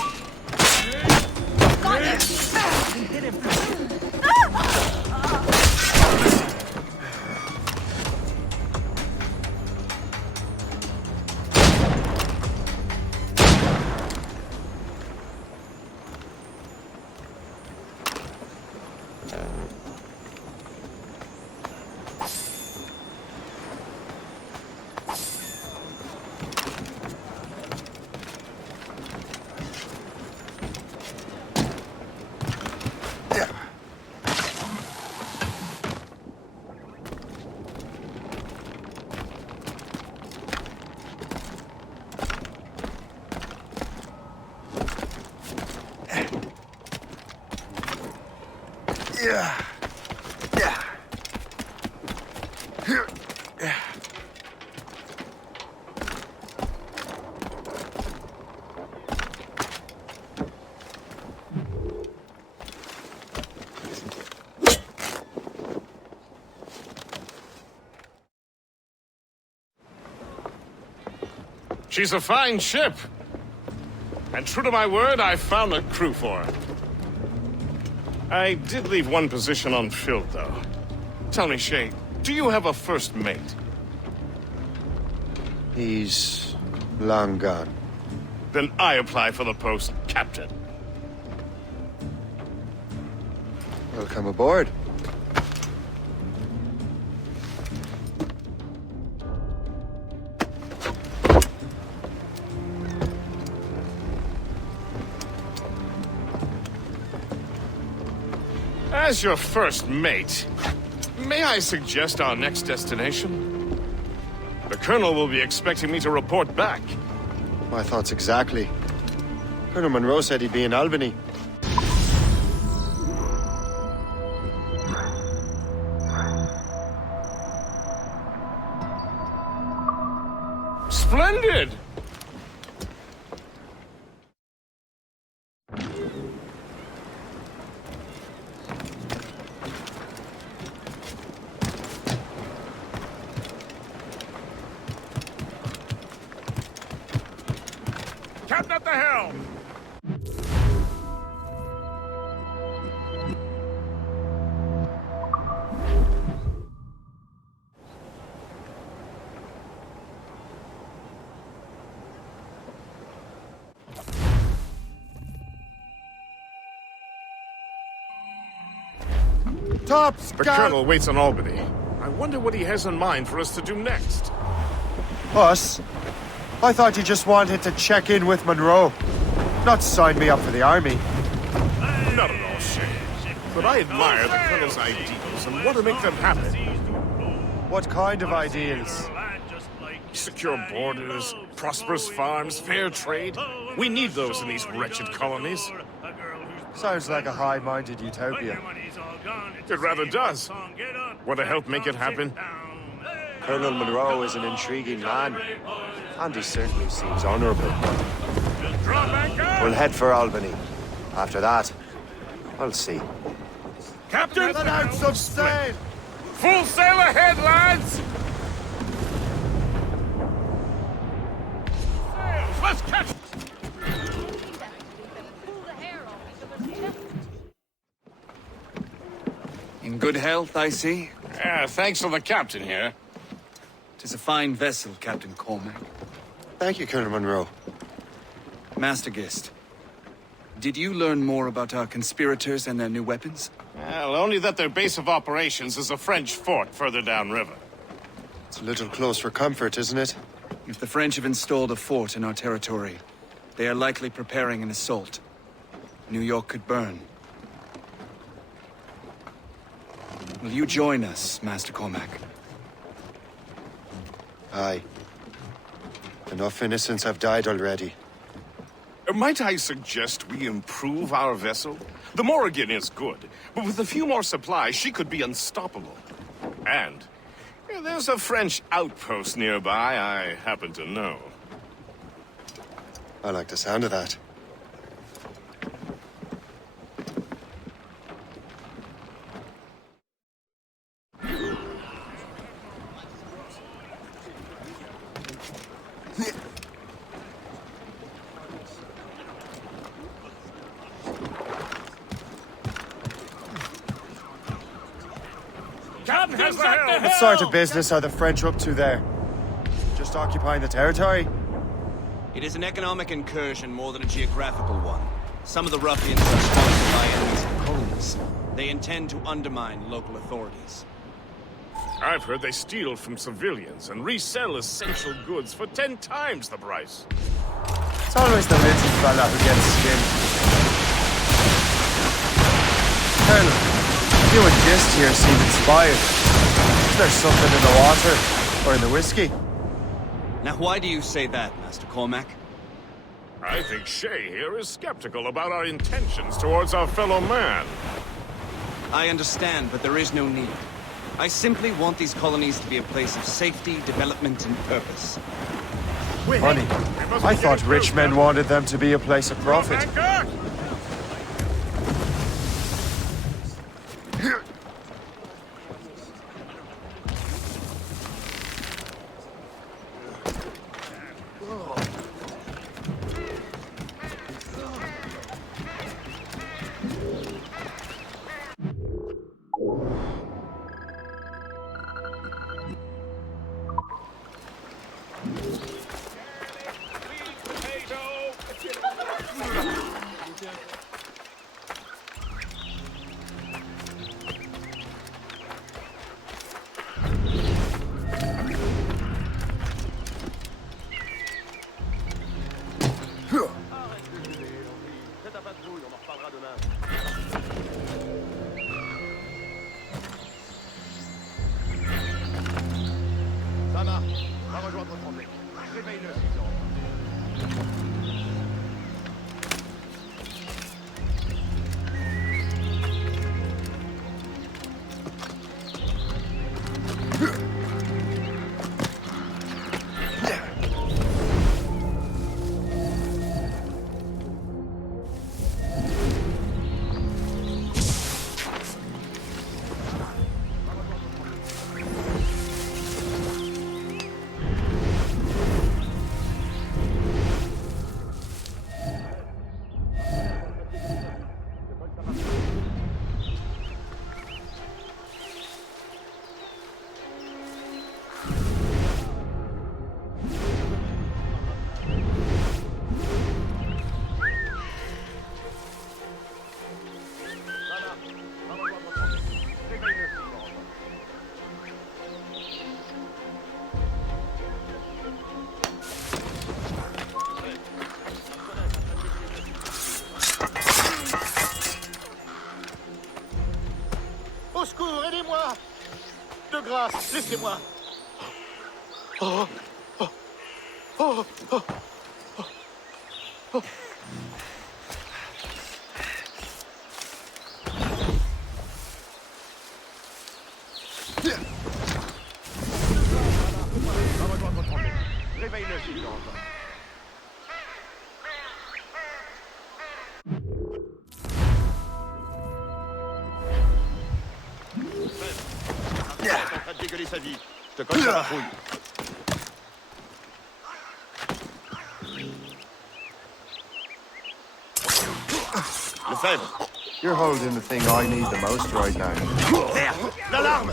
Got him! Hit him. She's a fine ship. And true to my word, I found a crew for her. I did leave one position unfilled, though. Tell me, Shay, do you have a first mate? He's long gone. Then I apply for the post, Captain. Welcome aboard. As your first mate, may I suggest our next destination? The Colonel will be expecting me to report back. My thoughts exactly. Colonel Monroe said he'd be in Albany. Splendid! Captain at the helm! Tops! The Colonel waits on Albany. I wonder what he has in mind for us to do next. Us? I thought you just wanted to check in with Monroe. Not sign me up for the army. Not at all, Shay. But I admire the Colonel's ideals and want to make them happen. What kind of ideals? Secure borders, prosperous farms, fair trade. We need those in these wretched colonies. Sounds like a high-minded utopia. It rather does. Want to help make it happen? Colonel Monroe is an intriguing man, and he certainly seems honorable. We'll head for Albany. After that, I'll see. Captain! The Knights of Sail! Full sail ahead, lads! Let's catch... In good health, I see. Thanks to the captain here. 'Tis a fine vessel, Captain Cormac. Thank you, Colonel Monroe. Master Gist, did you learn more about our conspirators and their new weapons? Well, only that their base of operations is a French fort further downriver. It's a little close for comfort, isn't it? If the French have installed a fort in our territory, they are likely preparing an assault. New York could burn. Will you join us, Master Cormac? Aye. Enough innocents have died already. Might I suggest we improve our vessel? The Morrigan is good, but with a few more supplies, she could be unstoppable. And there's a French outpost nearby I happen to know. I like the sound of that. What sort of business are the French up to there? Just occupying the territory? It is an economic incursion more than a geographical one. Some of the ruffians are sponsored by enemies of colonies. They intend to undermine local authorities. I've heard they steal from civilians and resell essential goods for 10 times the price. It's always the little fella who gets skinned. Colonel, you and Gist here seem inspired. Is there something in the water? Or in the whiskey? Now why do you say that, Master Cormac? I think Shay here is skeptical about our intentions towards our fellow man. I understand, but there is no need. I simply want these colonies to be a place of safety, development, and purpose. Funny. I thought rich men wanted them to be a place of profit. Au secours, aidez-moi! De grâce, laissez-moi! Oh! Oh! Oh! Oh! Oh! Réveille-le, s'il dort encore. T'es en train de dégueuler sa vie. Je te colle la patrouille. Lefebvre, you're holding the thing I need the most right now. There! L'alarme!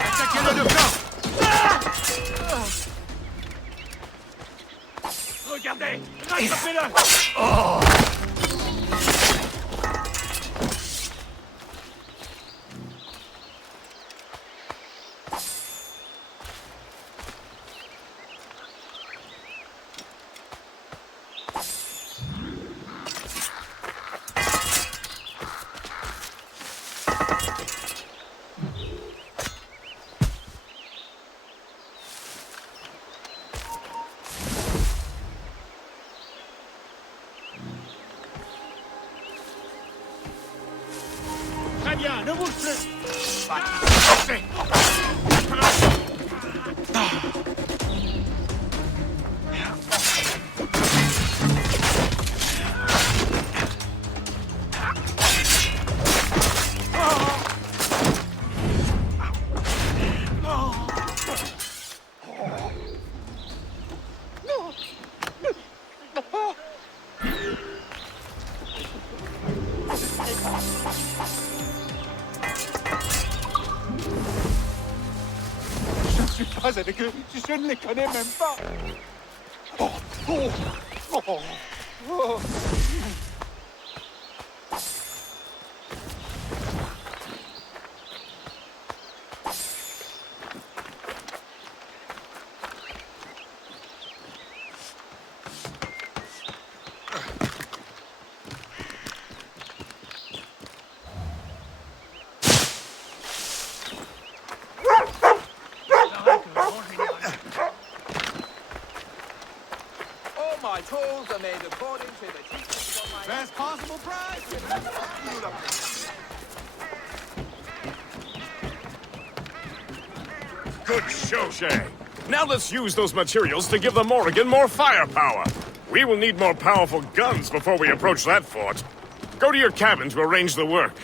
Attaquez-le de flanc! Regardez! Rattrapez-le! Oh! Très bien, ne bouge plus! Je ne suis pas avec eux, je ne les connais même pas. Oh, oh, oh, oh. My tools are made according to the teachings of my best possible price. Good show, Shay. Now let's use those materials to give the Morrigan more firepower. We will need more powerful guns before we approach that fort. Go to your cabin to arrange the work.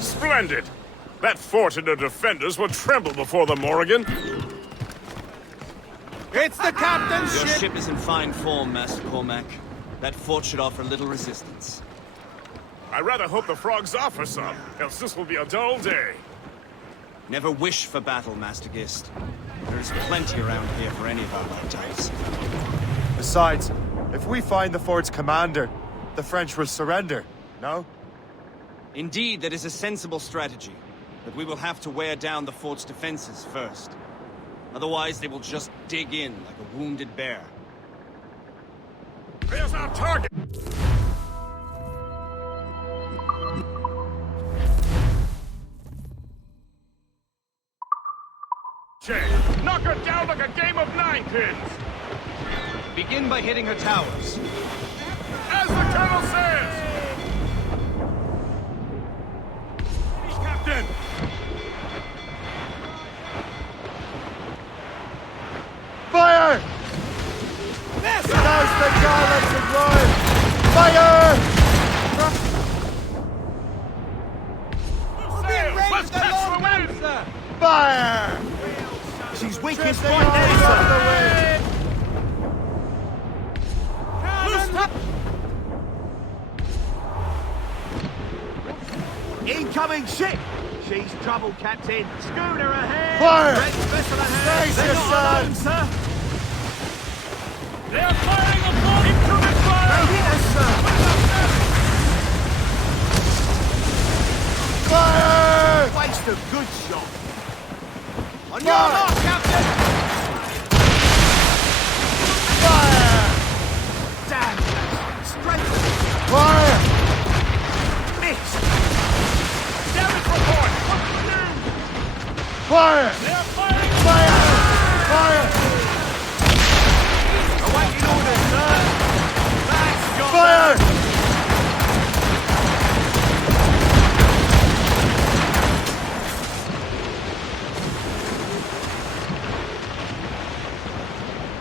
Splendid! That fort and the defenders will tremble before the Morrigan. It's the captain's Your ship! ship is in fine form, Master Cormac. That fort should offer little resistance. I rather hope the frogs offer some, else this will be a dull day. Never wish for battle, Master Gist. There's plenty around here for any of our lifetimes. Besides, if we find the fort's commander, the French will surrender, no? Indeed, that is a sensible strategy. But we will have to wear down the fort's defenses first. Otherwise, they will just dig in like a wounded bear. There's our target! Shay, knock her down like a game of ninepins! Begin by hitting her towers. As the Colonel says! Captain! Fire! Now's the Garlands and Royal! Fire! Let's catch the wind! Fire! She's weakest Drifting point all there, over sir! Incoming ship! She's trouble, Captain. Schooner ahead! Fire! Red vessel ahead! Brace They're not alone, yourself! sir! They're firing upon incoming fire! They hit us, sir! Fire! Waste a good shot! On your Fire! mark, Captain! Fire! Damn! Straight! Fire! Missed! Damage report! Fire! They're firing! Fire! Fire! Awaiting orders, sir! That's got Fire!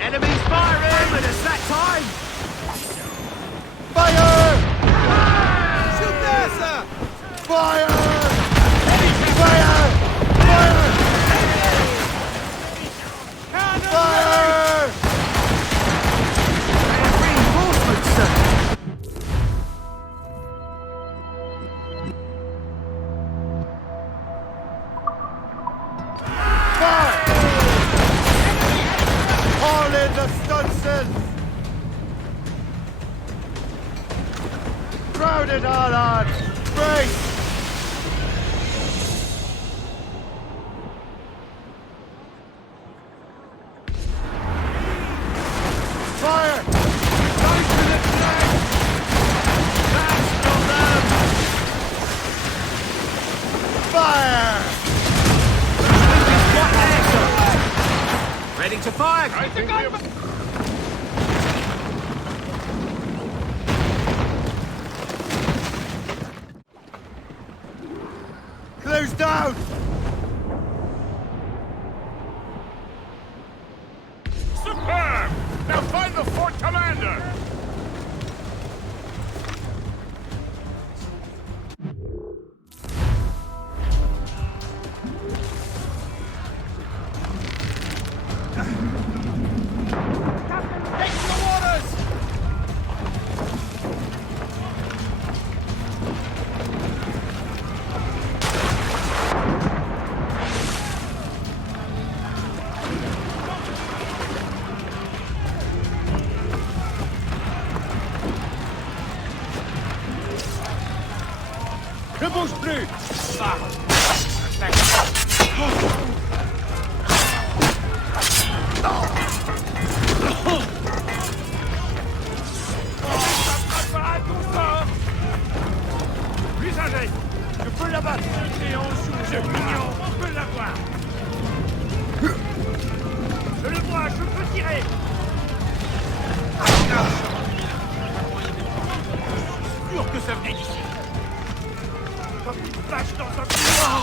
Enemies firing! But it's that time! Fire! Shoot there, sir! Fire! Fire! Fire! Fire! Reinforcements, sir! Fire! All in the Stunsons! Crowd it all on! Brace! Fire! Right to the flank! That's from them! Fire! Ready to fire! I think we have... Close down! Superb! Now find the fort commander! Take to the waters! Ne bouge plus! L'usager! Je peux l'abattre! Et en dessous, je mignon! On peut l'avoir! Je le vois, je peux tirer! Je suis sûr que ça venait d'ici! Comme une vache dans un couloir!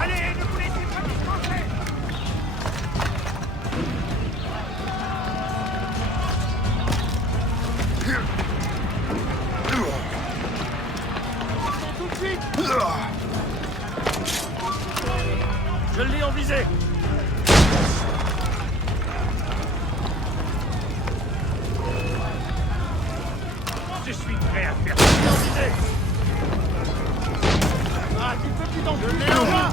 Allez, ne vous laissez pas distancer! Tout de suite! Je l'ai en visée! Je suis prêt à faire en visée! Ah, tu peux plus dans le nez là!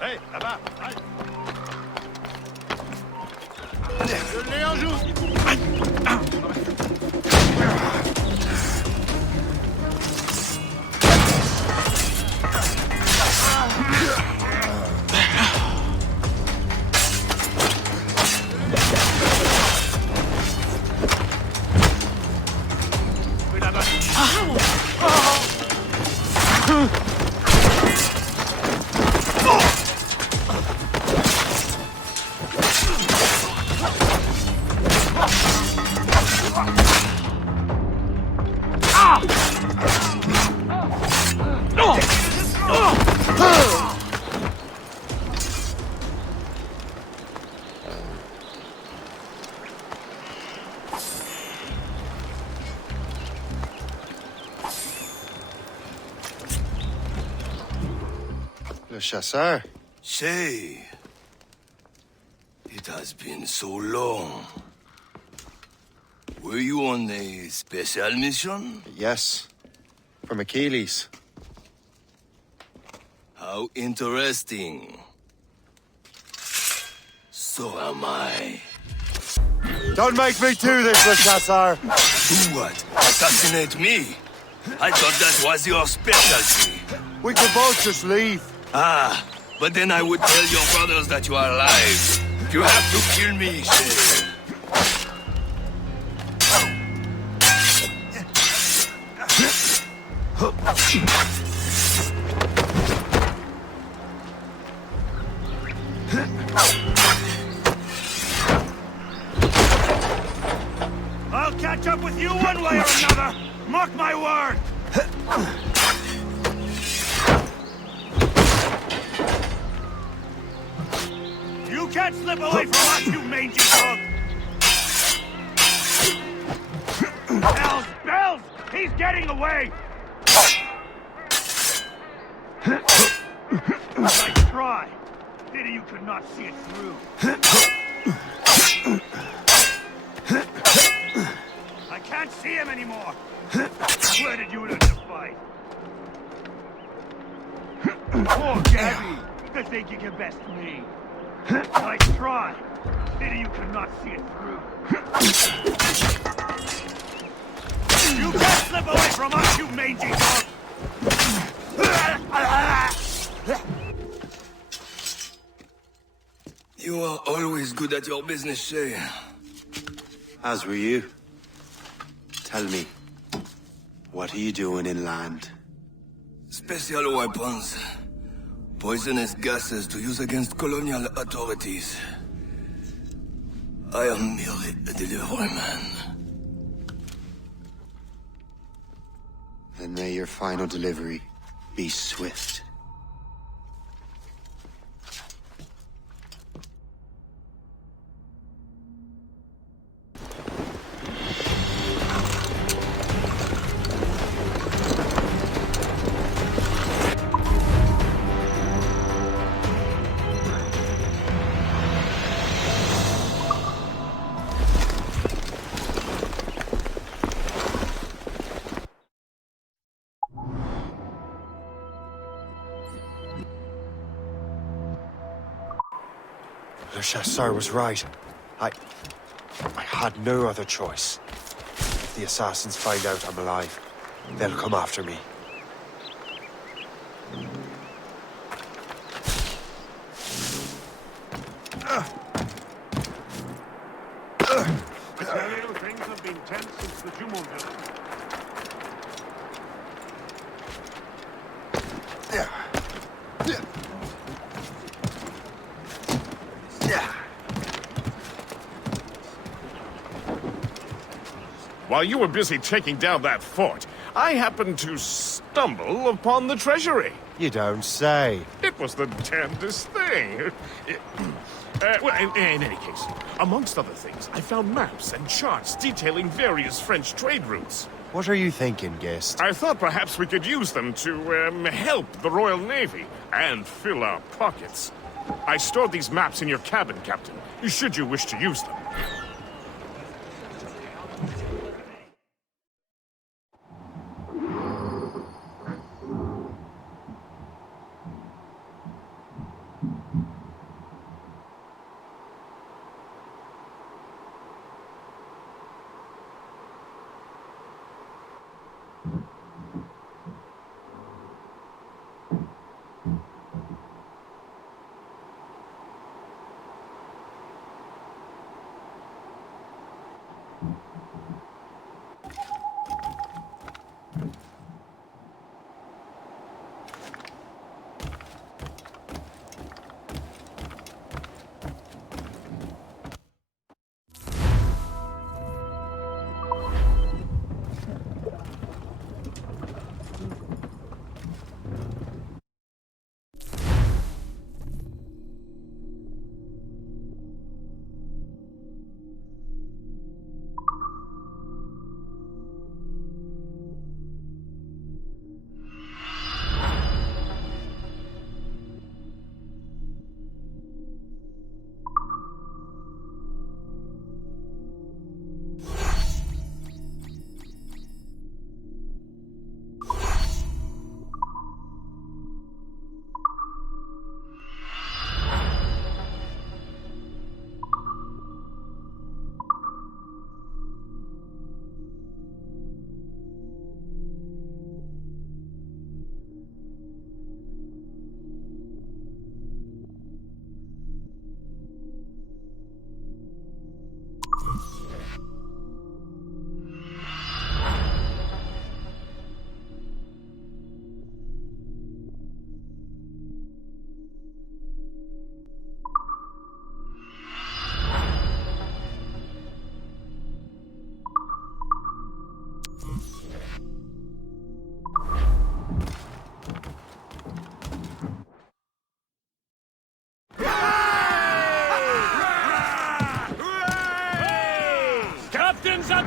Hé, là-bas! Je l'ai en joue! Le chasseur. Shay, it has been so long. Were you on a special mission? Yes. From Achilles. How interesting. So am I. Don't make me do this, Le Chasseur! Do what? Assassinate me? I thought that was your specialty. We could both just leave. Ah, but then I would tell your brothers that you are alive. You have to kill me, Shay. I'll catch up with you one way or another! Mark my word! You can't slip away from us, you mangy dog! Bells! Bells! He's getting away! Nice try! Pity you could not see it through. I can't see him anymore! Where did you learn to fight? Poor Gabby! To think you can best me. Nice try! Pity you could not see it through. You can't slip away from us, you mangy dog! You are always good at your business, Shay. As were you. Tell me, what are you doing inland? Special weapons. Poisonous gases to use against colonial authorities. I am merely a delivery man. Then may your final delivery be swift. Le Chasseur was right. I had no other choice. If the assassins find out I'm alive, they'll come after me. I tell you, things have been tense since the tumult. While you were busy taking down that fort, I happened to stumble upon the treasury. You don't say. It was the damnedest thing. Well, in any case, amongst other things, I found maps and charts detailing various French trade routes. What are you thinking, guest? I thought perhaps we could use them to help the Royal Navy and fill our pockets. I stored these maps in your cabin, Captain, should you wish to use them.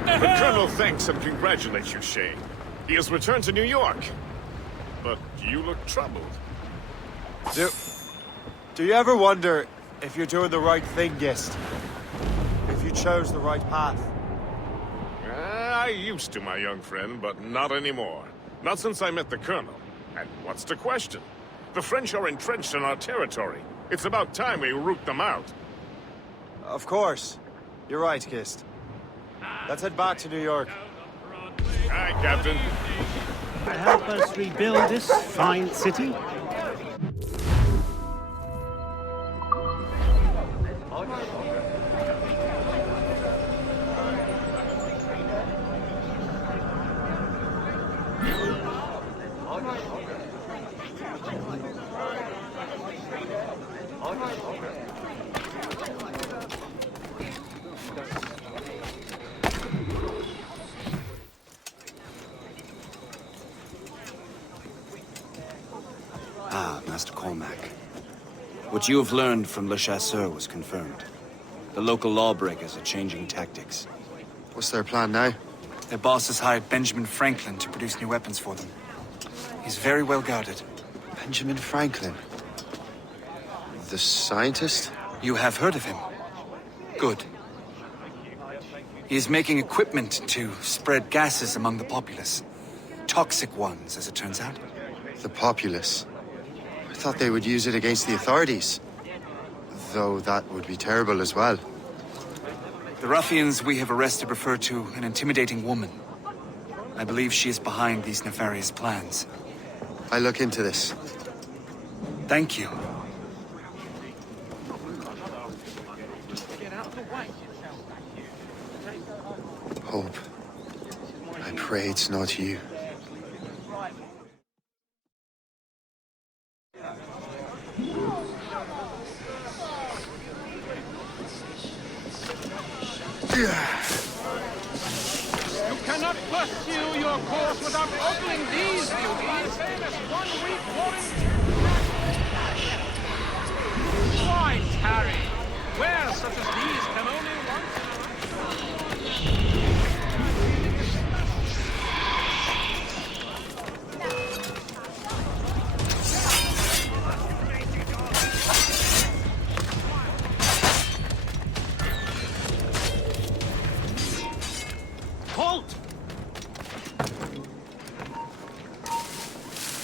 The Colonel thanks and congratulates you, Shay. He has returned to New York. But you look troubled. Do you ever wonder if you're doing the right thing, Gist? If you chose the right path? I used to, my young friend, but not anymore. Not since I met the Colonel. And what's the question? The French are entrenched in our territory. It's about time we root them out. Of course. You're right, Gist. Let's head back to New York. Aye, Captain. Help us rebuild this fine city? Ah, Master Cormac. What you have learned from Le Chasseur was confirmed. The local lawbreakers are changing tactics. What's their plan now? Their boss has hired Benjamin Franklin to produce new weapons for them. He's very well guarded. Benjamin Franklin? The scientist? You have heard of him? Good. He is making equipment to spread gases among the populace. Toxic ones, as it turns out. The populace? I thought they would use it against the authorities. Though that would be terrible as well. The ruffians we have arrested refer to an intimidating woman. I believe she is behind these nefarious plans. I look into this. Thank you. Hope. I pray it's not you. You cannot pursue your course without opening these beauties. Famous 1 week warranty. Why tarry? Wares such as these can only halt!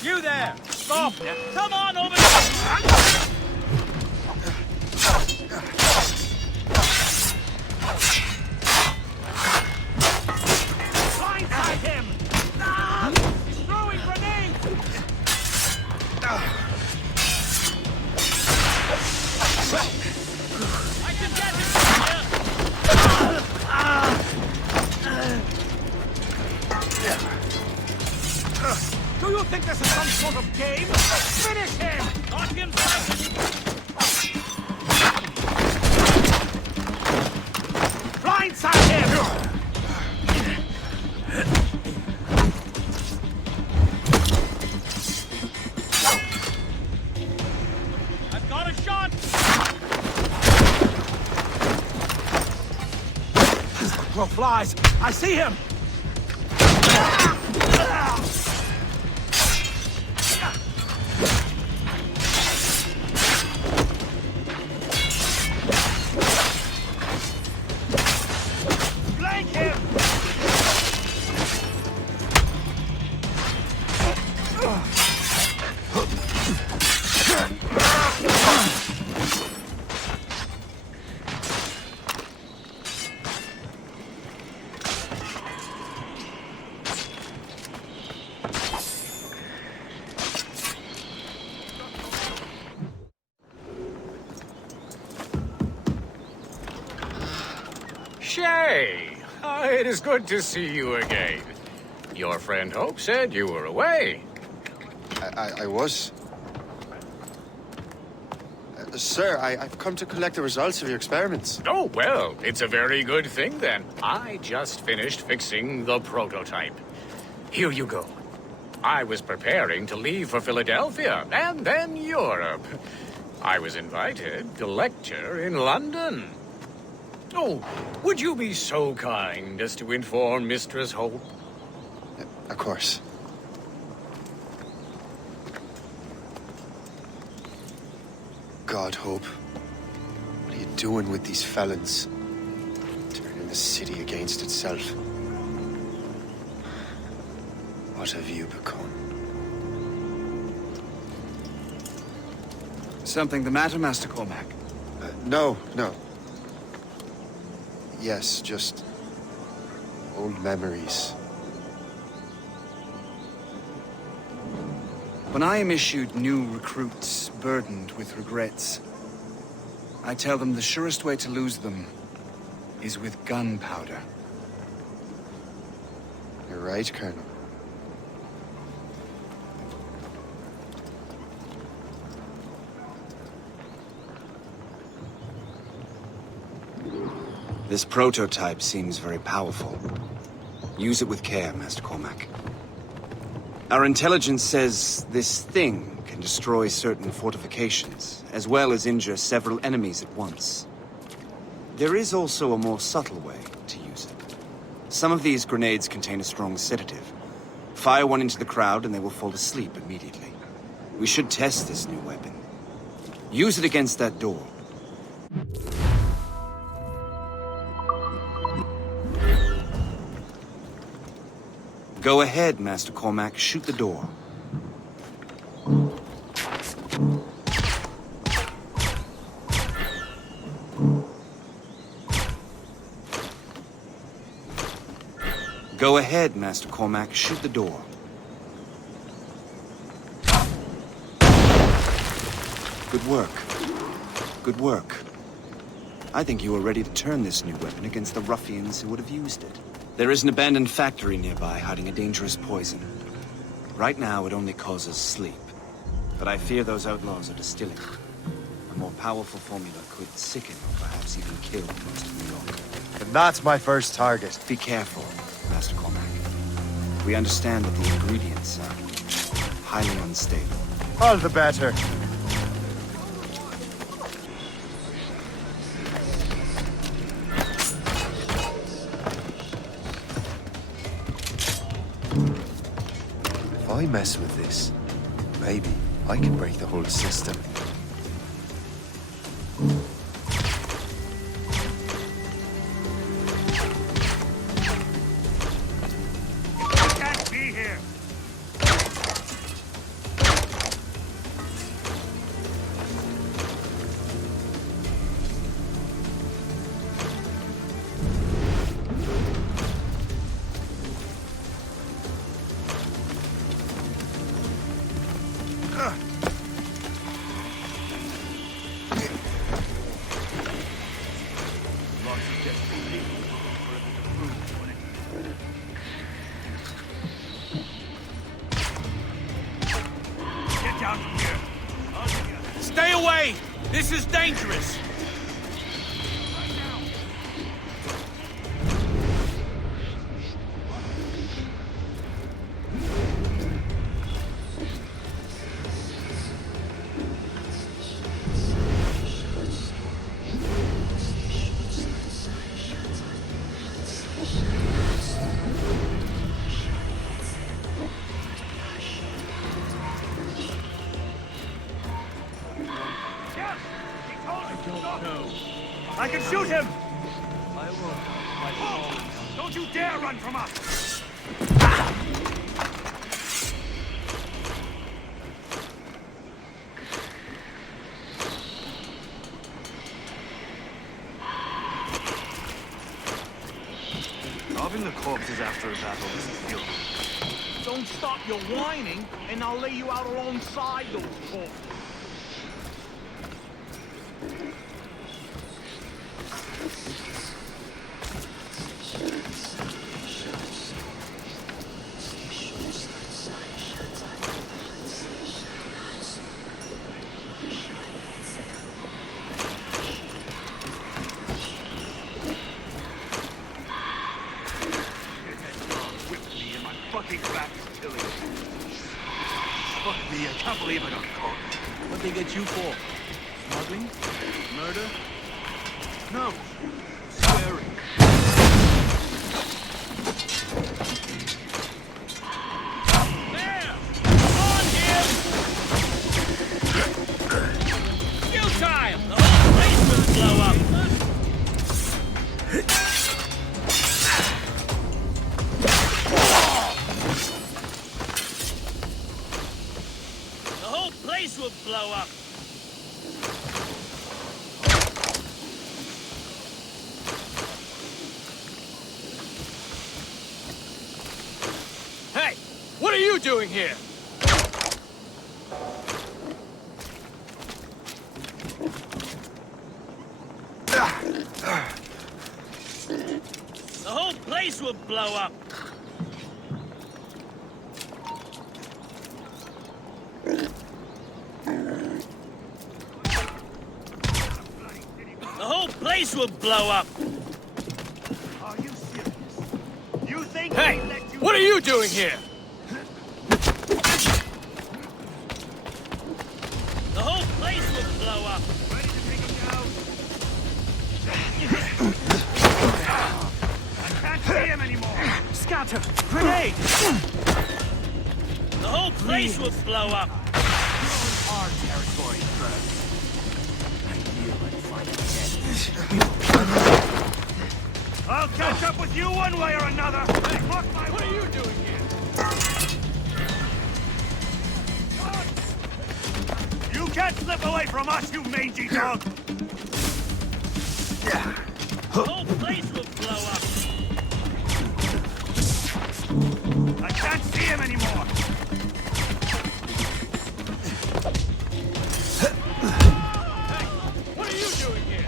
You there! Stop! Come on over here! Blindside him! He's throwing grenades! I can get him from here! Do you think this is some sort of game? Finish him! Got him! Blindside him! I've got a shot! Crow flies! I see him! Flank him! Shay! It is good to see you again. Your friend Hope said you were away. I was. Sir, I've come to collect the results of your experiments. Oh, well, it's a very good thing then. I just finished fixing the prototype. Here you go. I was preparing to leave for Philadelphia and then Europe. I was invited to lecture in London. Oh, would you be so kind as to inform Mistress Hope? Of course. God, Hope. What are you doing with these felons? Turning the city against itself. What have you become? Something the matter, Master Cormac? No. Yes, just old memories. When I am issued new recruits burdened with regrets, I tell them the surest way to lose them is with gunpowder. You're right, Colonel. This prototype seems very powerful. Use it with care, Master Cormac. Our intelligence says this thing can destroy certain fortifications, as well as injure several enemies at once. There is also a more subtle way to use it. Some of these grenades contain a strong sedative. Fire one into the crowd and they will fall asleep immediately. We should test this new weapon. Use it against that door. Go ahead, Master Cormac. Shoot the door. Go ahead, Master Cormac. Shoot the door. Good work. Good work. I think you are ready to turn this new weapon against the ruffians who would have used it. There is an abandoned factory nearby hiding a dangerous poison. Right now, it only causes sleep. But I fear those outlaws are distilling it. A more powerful formula could sicken or perhaps even kill most of New York. And that's my first target. Be careful, Master Cormac. We understand that the ingredients are highly unstable. All the better. If I mess with this, maybe I can break the whole system. Can't be here. Get down from here. Stay away! This is dangerous! I can shoot him! I will. Don't you dare run from us! Carving the corpses after a battle isn't feel. Don't stop your whining, and I'll lay you out alongside those corpses. Fucking back is killing me. Fuck me, I can't believe I got caught. What'd they get you for? Smuggling? Murder? No. will blow up. Hey! What are you doing here? The whole place will blow up. The whole place will blow up. Are you serious? You think Hey! What are you doing here? The whole place will blow up. Ready to take him down? I can't see him anymore. Scatter! Grenade! The whole place will blow up. You're in our territory first. I knew I'd find you. I'll catch up with you one way or another. Hey, mark my What are you doing here? You can't slip away from us, you mangy dog! The whole place will blow up. I can't see him anymore! What are you doing here?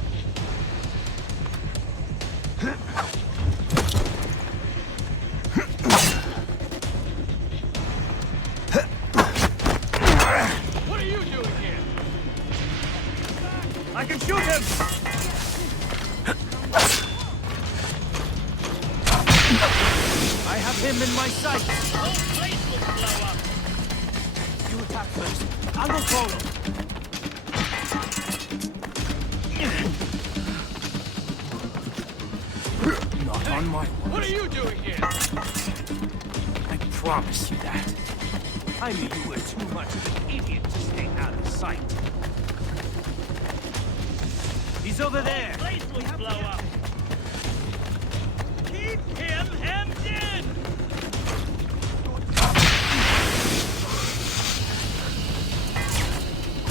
What are you doing here? I can shoot him! I have him in my sight! The whole place will blow up. You attack first. I will follow. Not on my watch. What are you doing here? I promise you that. I knew you were too much of an idiot to stay out of sight. He's over there. The place will blow up. Keep him hemmed in.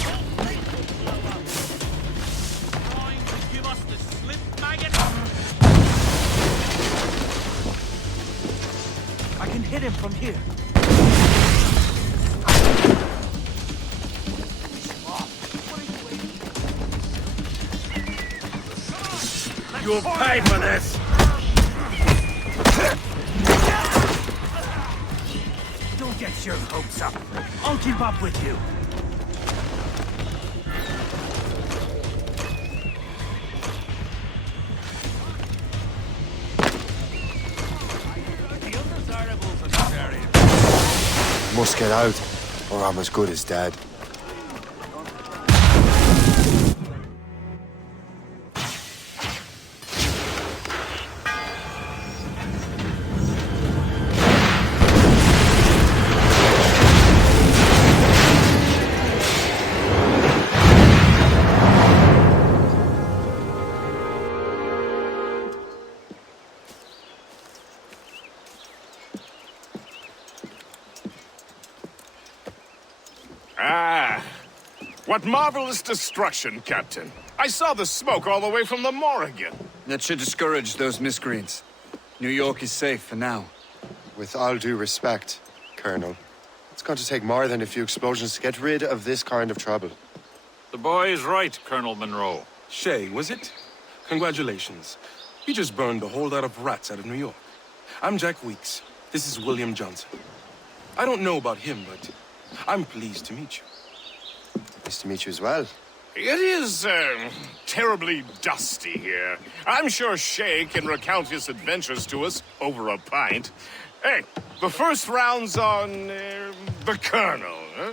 The whole place will blow up. Trying to give us the slip, maggot. I can hit him from here. You'll pay for this! Don't get your hopes up. I'll keep up with you. The undesirables of this area. Must get out, or I'm as good as dead. Ah, what marvelous destruction, Captain. I saw the smoke all the way from the Morrigan. That should discourage those miscreants. New York is safe for now. With all due respect, Colonel, it's going to take more than a few explosions to get rid of this kind of trouble. The boy is right, Colonel Monroe. Shay, was it? Congratulations. You just burned a whole lot of rats out of New York. I'm Jack Weeks. This is William Johnson. I don't know about him, but I'm pleased to meet you. Nice to meet you as well. It is, terribly dusty here. I'm sure Shay can recount his adventures to us over a pint. Hey, the first round's on, the Colonel, huh?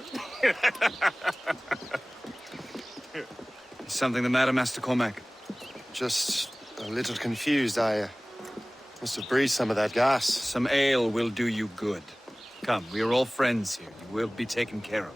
Is something the matter, Master Cormac? Just a little confused. I must have breathed some of that gas. Some ale will do you good. Come, we are all friends here. You will be taken care of.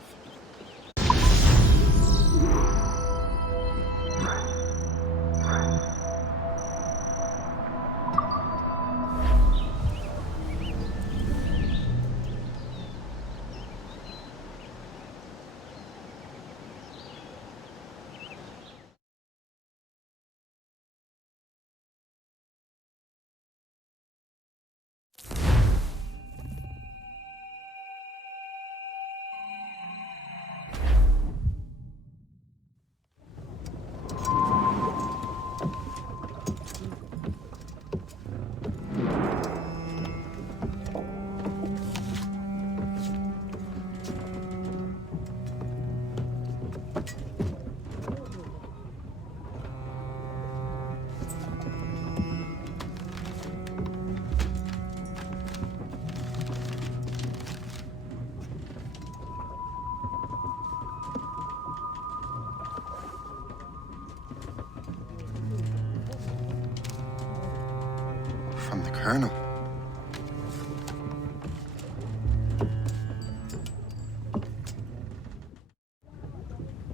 Colonel.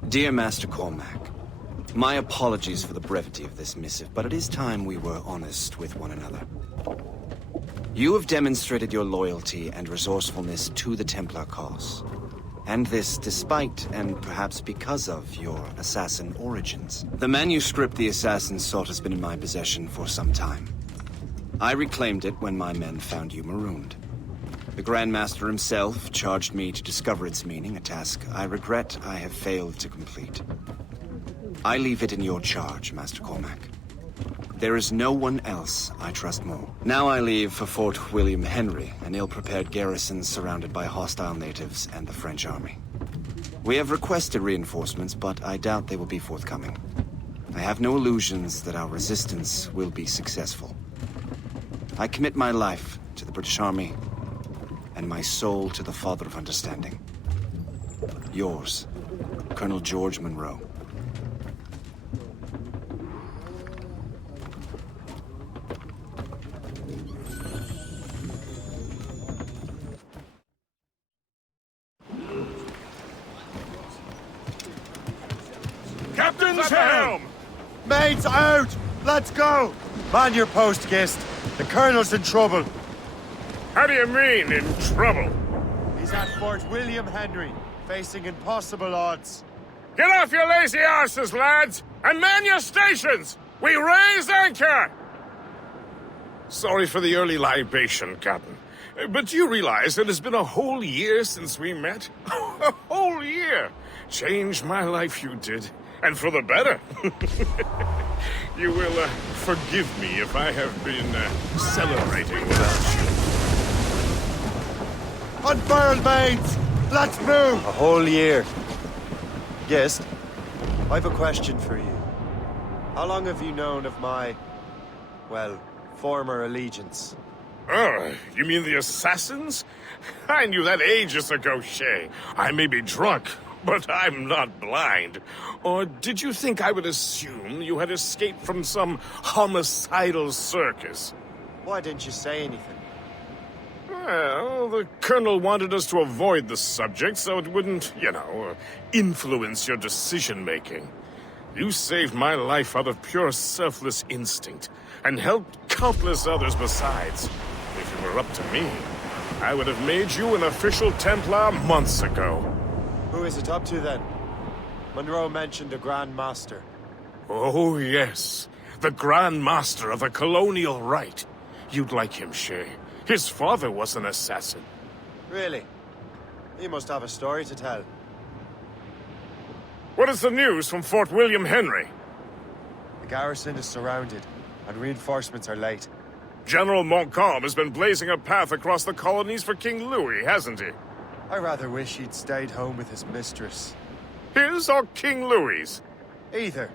Dear Master Cormac, my apologies for the brevity of this missive, but it is time we were honest with one another. You have demonstrated your loyalty and resourcefulness to the Templar cause. And this despite, and perhaps because of, your assassin origins. The manuscript the assassin sought has been in my possession for some time. I reclaimed it when my men found you marooned. The Grand Master himself charged me to discover its meaning, a task I regret I have failed to complete. I leave it in your charge, Master Cormac. There is no one else I trust more. Now I leave for Fort William Henry, an ill-prepared garrison surrounded by hostile natives and the French army. We have requested reinforcements, but I doubt they will be forthcoming. I have no illusions that our resistance will be successful. I commit my life to the British Army, and my soul to the Father of Understanding. Yours, Colonel George Monroe. Captain's helm! Mates out! Let's go! Man your post, Gist. The Colonel's in trouble. How do you mean, in trouble? He's at Fort William Henry, facing impossible odds. Get off your lazy arses, lads, and man your stations! We raise anchor! Sorry for the early libation, Captain. But do you realize it has been a whole year since we met? A whole year! Changed my life, you did. And for the better. You will forgive me if I have been celebrating without you. Unfurl, mates! Let's move! A whole year. Gist, I've a question for you. How long have you known of my, well, former allegiance? Oh, you mean the assassins? I knew that ages ago, Shay. I may be drunk, but I'm not blind. Or did you think I would assume you had escaped from some homicidal circus? Why didn't you say anything? Well, the Colonel wanted us to avoid the subject so it wouldn't, influence your decision-making. You saved my life out of pure selfless instinct, and helped countless others besides. If it were up to me, I would have made you an official Templar months ago. Who is it up to, then? Monroe mentioned a Grand Master. Oh, yes. The Grand Master of the Colonial Rite. You'd like him, Shay. His father was an assassin. Really? He must have a story to tell. What is the news from Fort William Henry? The garrison is surrounded, and reinforcements are late. General Montcalm has been blazing a path across the colonies for King Louis, hasn't he? I rather wish he'd stayed home with his mistress. His or King Louis's? Either.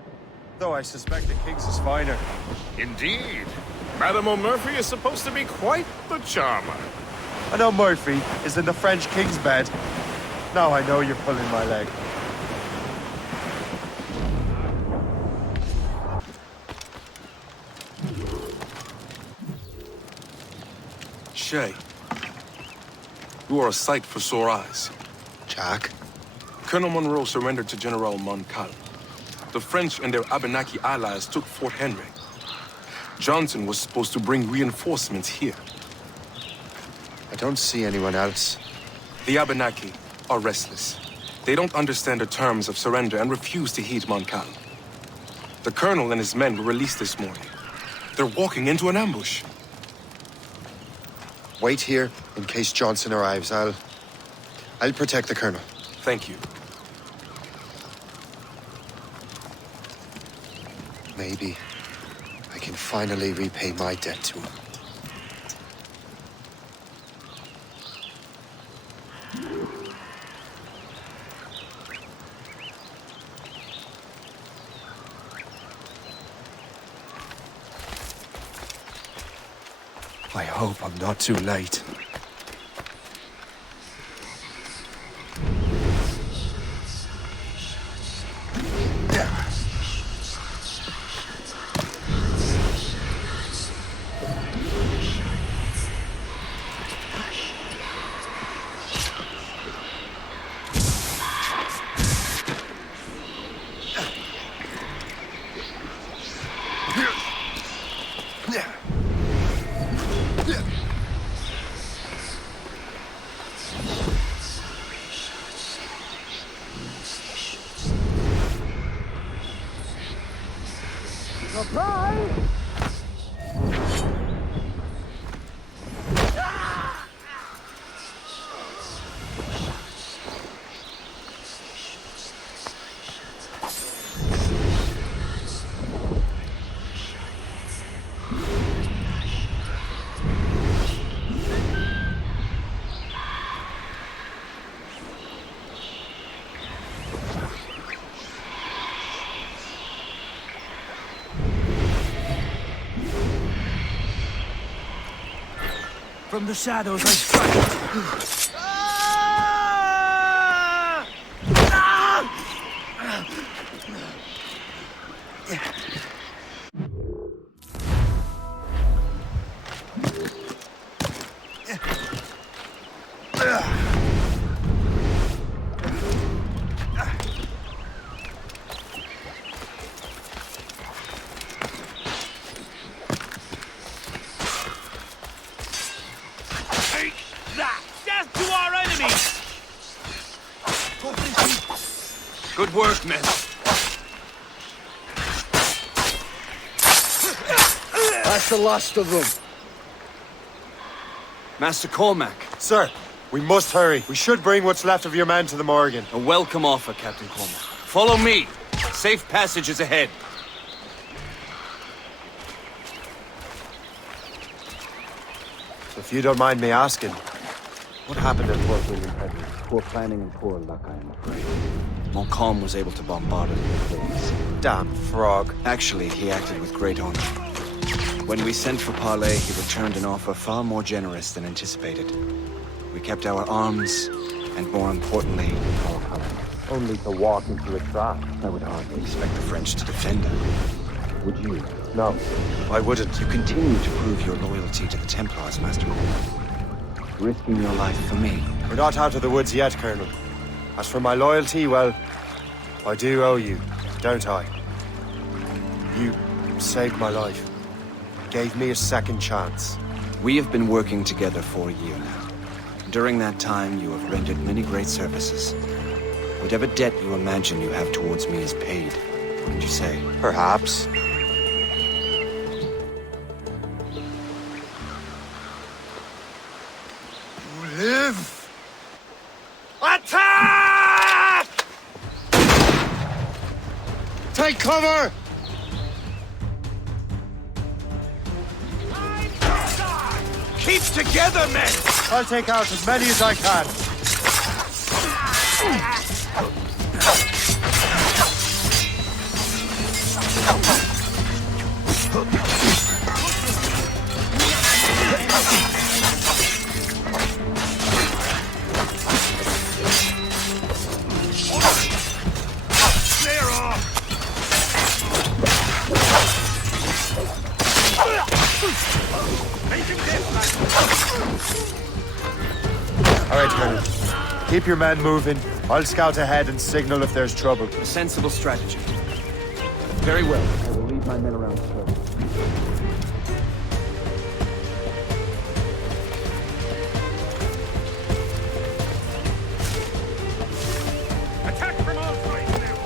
Though I suspect the King's is finer. Indeed. Madame O'Murphy is supposed to be quite the charmer. I know Murphy is in the French King's bed. Now I know you're pulling my leg. Shay, you are a sight for sore eyes. Jack? Colonel Monroe surrendered to General Montcalm. The French and their Abenaki allies took Fort Henry. Johnson was supposed to bring reinforcements here. I don't see anyone else. The Abenaki are restless. They don't understand the terms of surrender and refuse to heed Montcalm. The Colonel and his men were released this morning. They're walking into an ambush. Wait here in case Johnson arrives. I'll protect the Colonel. Thank you. Maybe I can finally repay my debt to him. I hope I'm not too late. From the shadows I strike. Good work, men. That's the last of them. Master Cormac. Sir, we must hurry. We should bring what's left of your men to the Morgan. A welcome offer, Captain Cormac. Follow me. Safe passage is ahead. If you don't mind me asking, what happened at Fort William Henry? Poor planning and poor luck, I am afraid. Montcalm was able to bombard it with planes. Damn frog. Actually, he acted with great honor. When we sent for parley, he returned an offer far more generous than anticipated. We kept our arms, and more importantly, our color. Only to walk into a trap. I would hardly expect the French to defend us. Would you? No, I wouldn't. You continue to prove your loyalty to the Templars, Master Cormac. Risking your life for me. We're not out of the woods yet, Colonel. As for my loyalty, well, I do owe you, don't I? You saved my life. Gave me a second chance. We have been working together for a year now. During that time, you have rendered many great services. Whatever debt you imagine you have towards me is paid, wouldn't you say? Perhaps. Live! Attack! Take cover! Keep together, men! I'll take out as many as I can. All right, Colonel. Keep your men moving. I'll scout ahead and signal if there's trouble. A sensible strategy. Very well. I will lead my men around the circle. Attack from all sides now!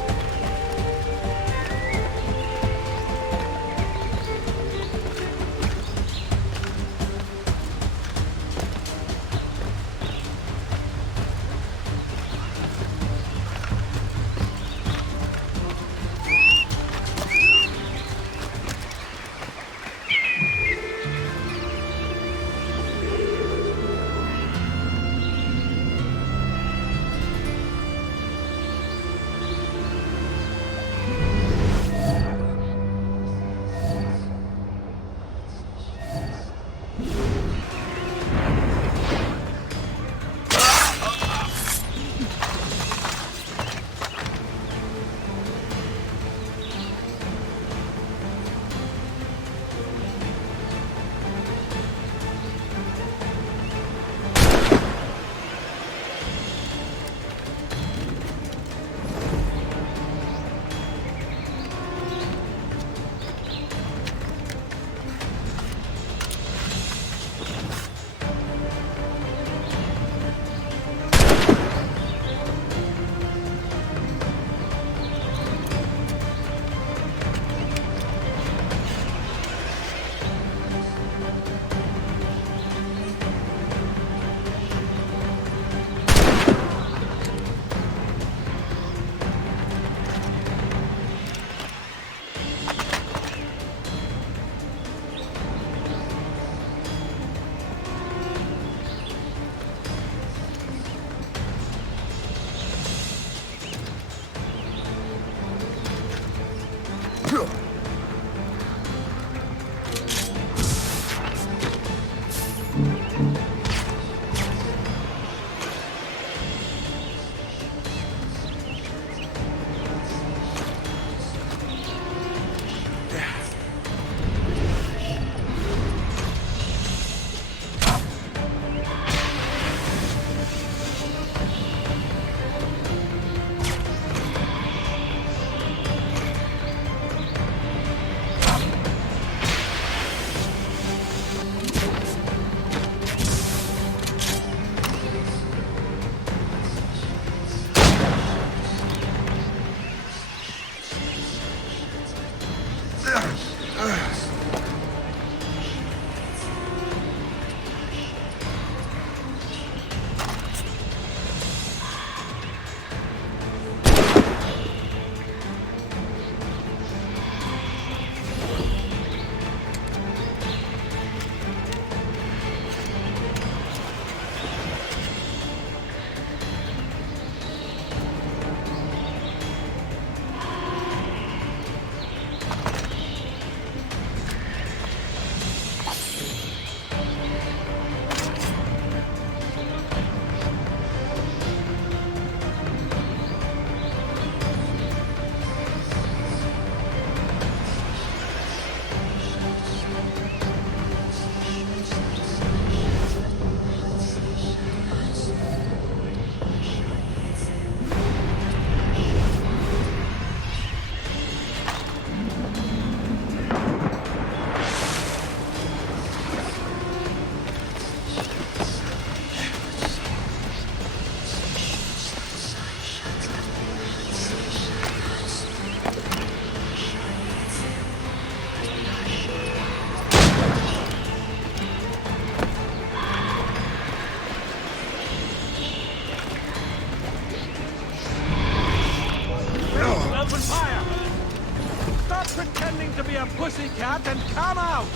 a pussycat, then come out!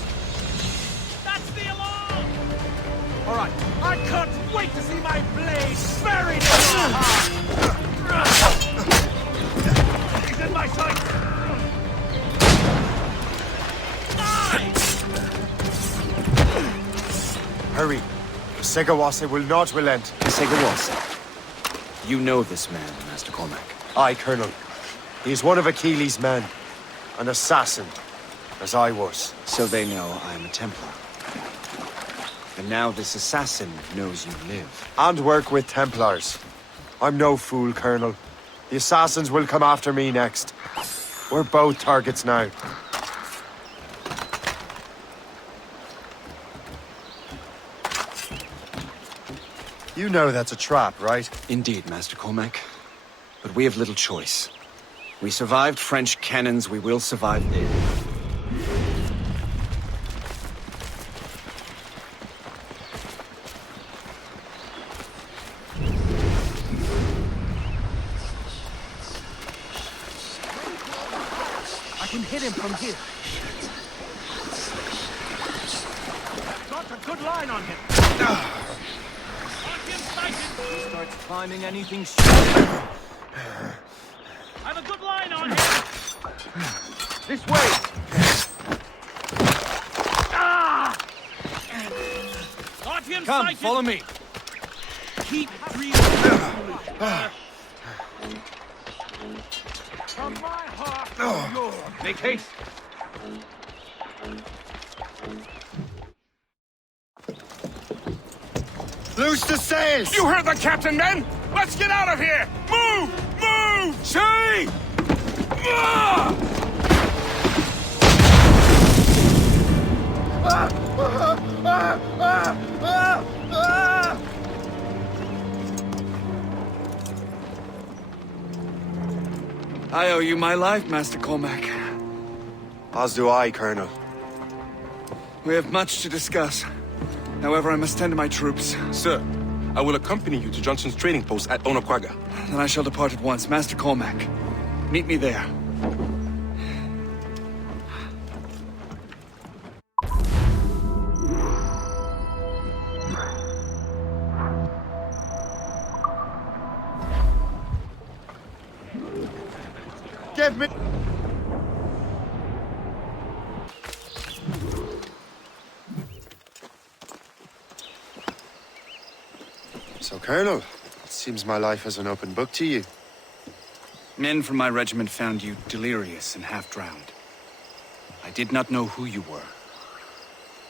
That's the alarm! All right, I can't wait to see my blade buried in your heart! He's in my sight! Hurry. Segawase will not relent. Segawase? You know this man, Master Cormac. Aye, Colonel. He is one of Achilles' men. An assassin, as I was. So they know I am a Templar. And now this assassin knows you live. And work with Templars. I'm no fool, Colonel. The assassins will come after me next. We're both targets now. You know that's a trap, right? Indeed, Master Cormac. But we have little choice. We survived French cannons, we will survive this. I can hit him from here. Got a good line on him. He starts climbing anything short. I've a good line on him! This way! Ah! Come, sighted. follow me. Keep breathing. From my heart to yours. Make haste. Loose the sails! You heard the captain, men! Let's get out of here! Move! Move! Shay! I owe you my life, Master Cormac. As do I, Colonel. We have much to discuss. However, I must tend to my troops. Sir, I will accompany you to Johnson's trading post at Onokwaga. Then I shall depart at once. Master Cormac, meet me there. Give me... So, Colonel, it seems my life is an open book to you. Men from my regiment found you delirious and half-drowned. I did not know who you were.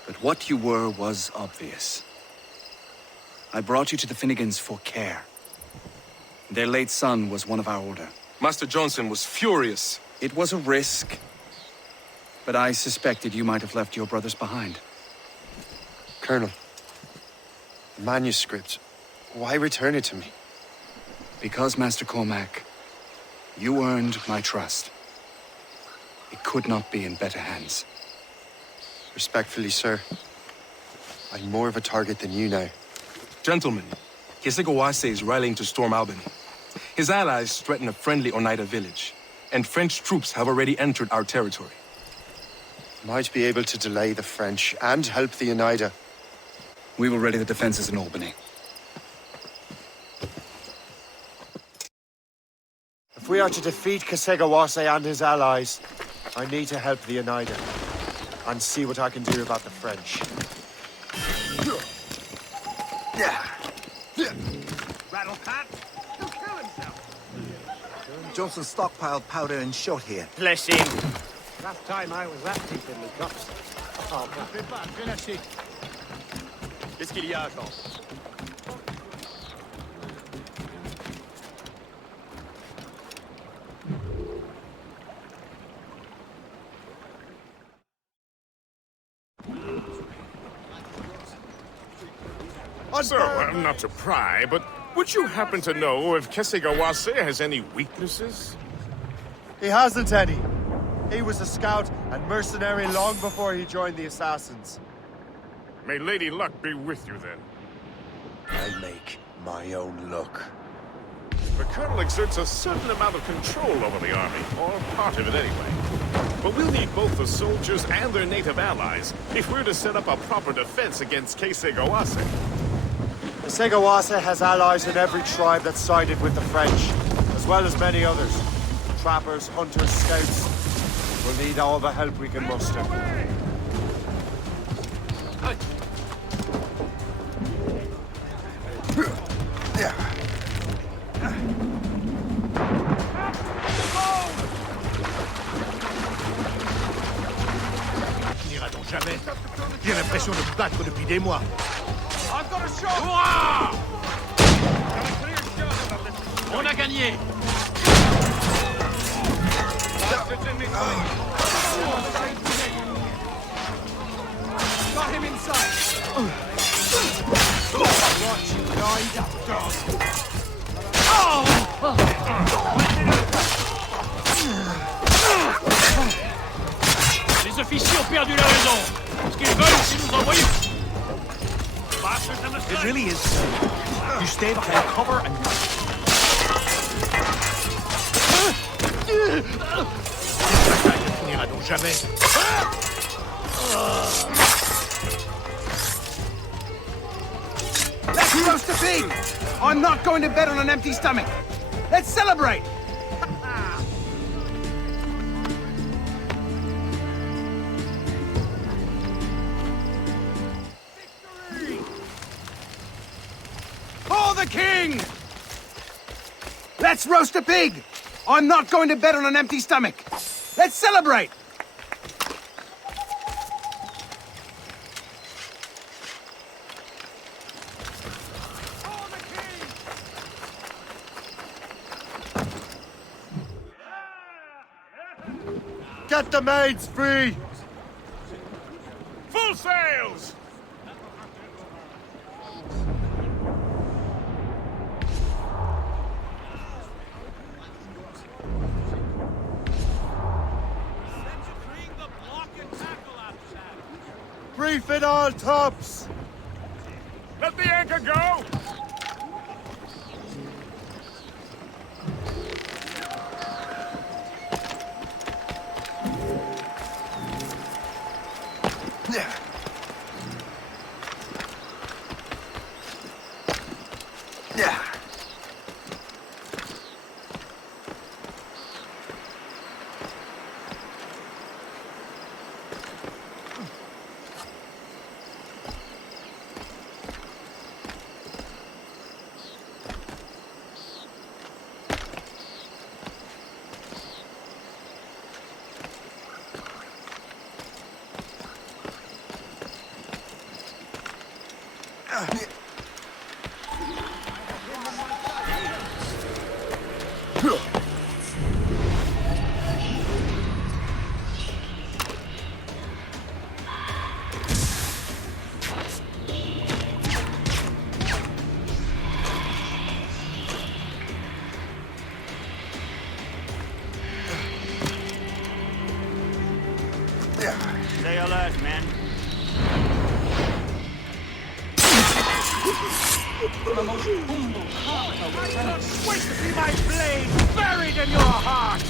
But what you were was obvious. I brought you to the Finnegans for care. Their late son was one of our order. Master Johnson was furious. It was a risk. But I suspected you might have left your brothers behind. Colonel, the manuscript, why return it to me? Because, Master Cormac, you earned my trust. It could not be in better hands. Respectfully, sir, I'm more of a target than you now. Gentlemen, Kesekawase is rallying to storm Albany. His allies threaten a friendly Oneida village, and French troops have already entered our territory. Might be able to delay the French and help the Oneida. We will ready the defenses in Albany. If we are to defeat Kesegawase and his allies, I need to help the Oneida and see what I can do about the French. Rattlepat, he'll kill himself. Johnson stockpiled powder and shot here. Bless him. Last time I was that deep in the cups. Oh, fais pas, fais lâcher. Qu'est-ce qu'il y a, agent? Sir, not to pry, but would you happen to know if Kesegawase has any weaknesses? He hasn't any. He was a scout and mercenary long before he joined the Assassins. May Lady Luck be with you, then. I make my own luck. The Colonel exerts a certain amount of control over the army, or part of it anyway. But we'll need both the soldiers and their native allies if we're to set up a proper defense against Segawase. The Segawase has allies in every tribe that sided with the French, as well as many others. Trappers, hunters, scouts. We'll need all the help we can muster. Finira donc jamais. J'ai l'impression de me battre depuis des mois. I've got a shot! On a gagné! Got him inside! Right, you lined up, dog! Les officiers ont perdu la raison! Ce qu'ils veulent, c'est nous envoyer... It really is. You stay behind cover and... Ne finira donc jamais. Let's roast a pig! I'm not going to bed on an empty stomach. Let's celebrate! For the king! Let's roast a pig! I'm not going to bed on an empty stomach. Let's celebrate! Get the maids free! Full sails! Reef it all tops! Let the anchor go! Stay alert, men. The most humble heart. I can't wait to see my blade buried in your heart!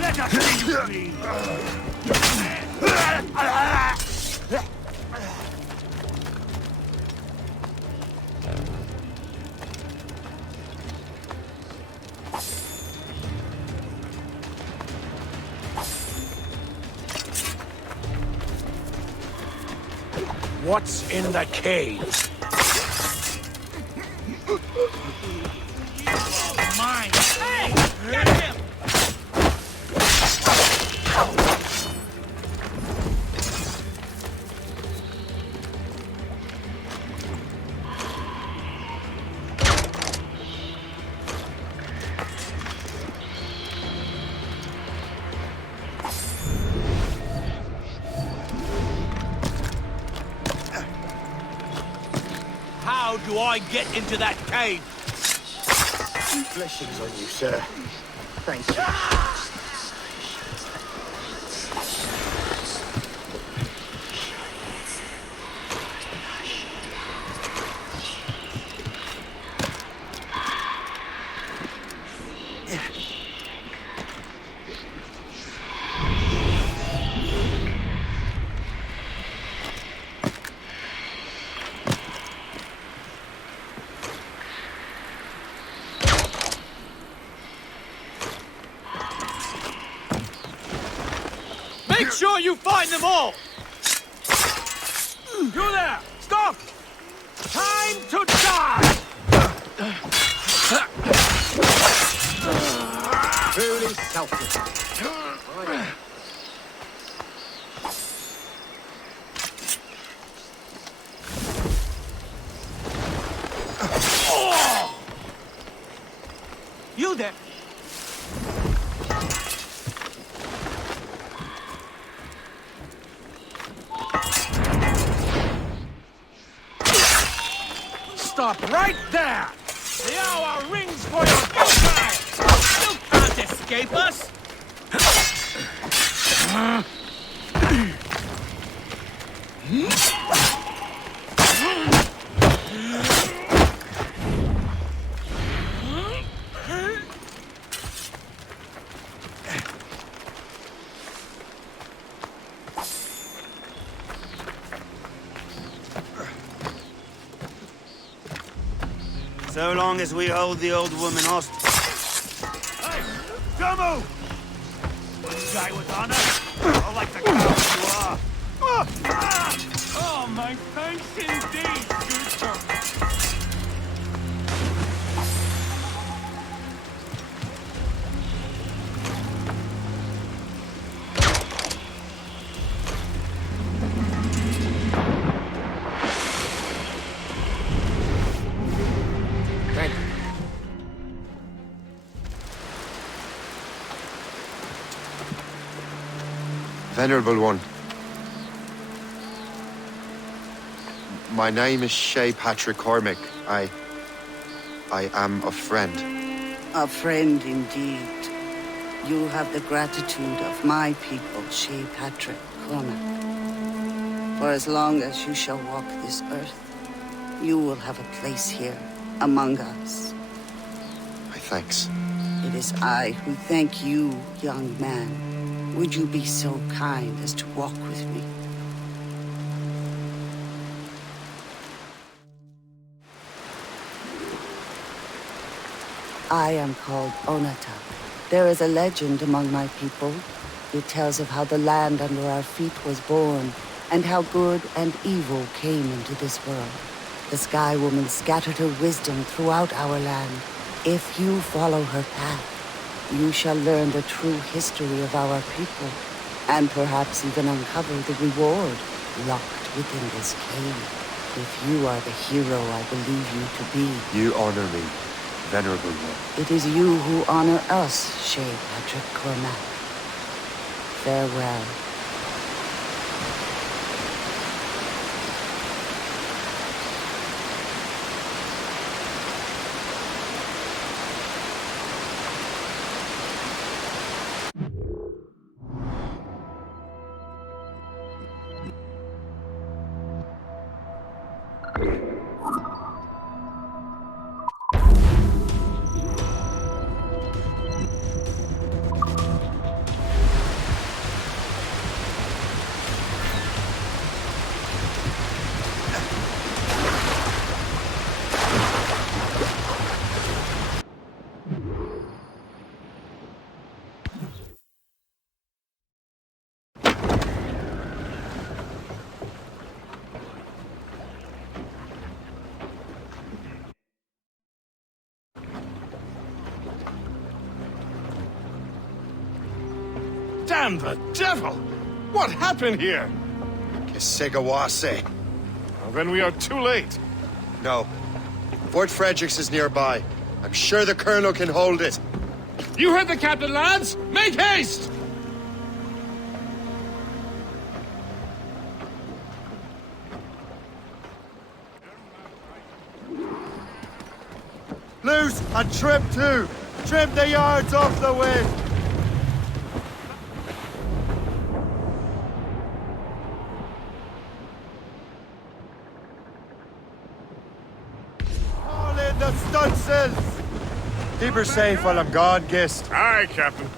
Let us be free! What's in the cave? Mine! Hey! Get him! How do I get into that cave? Blessings on you, sir. Thank you. Make sure you find them all! You there! Stop! Time to die! Truly selfless. You there! Stop right there! The hour rings for your goodbye! You can't escape us! So long as we hold the old woman hostage. Hey! Don't move! One guy with honor? Or like the coward you are? Oh, my thanks indeed, good sir. Venerable One. My name is Shay Patrick Cormac. I am a friend. A friend indeed. You have the gratitude of my people, Shay Patrick Cormac. For as long as you shall walk this earth, you will have a place here, among us. My thanks. It is I who thank you, young man. Would you be so kind as to walk with me? I am called Onata. There is a legend among my people. It tells of how the land under our feet was born, and how good and evil came into this world. The Sky Woman scattered her wisdom throughout our land. If you follow her path, you shall learn the true history of our people, and perhaps even uncover the reward locked within this cave. If you are the hero I believe you to be. You honor me, Venerable One. It is you who honor us, Shay Patrick Cormac. Farewell. Damn the devil! What happened here? Kisegawase. Well, then we are too late. No. Fort Fredericks is nearby. I'm sure the Colonel can hold it. You heard the captain, lads! Make haste! Loose and trim too. Trim the yards off the wind. Haul in the stunsails. Keep her safe while I'm gone, Gist. Aye, Captain.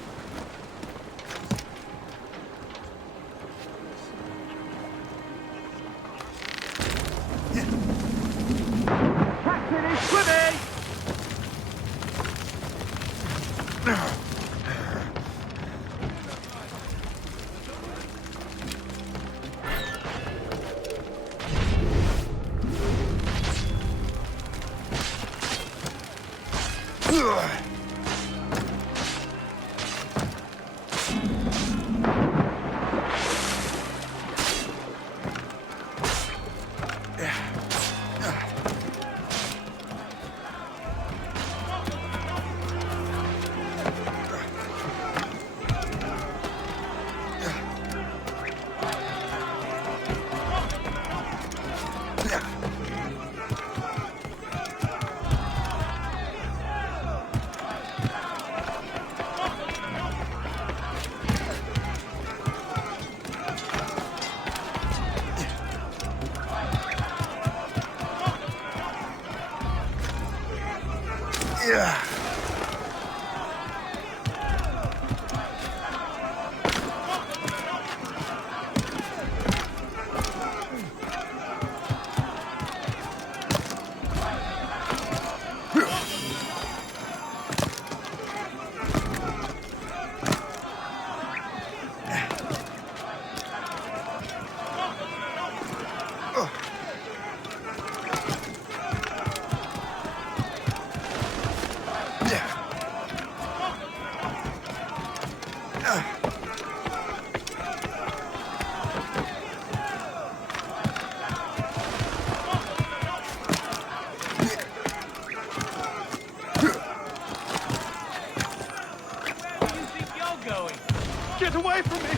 Get away from me!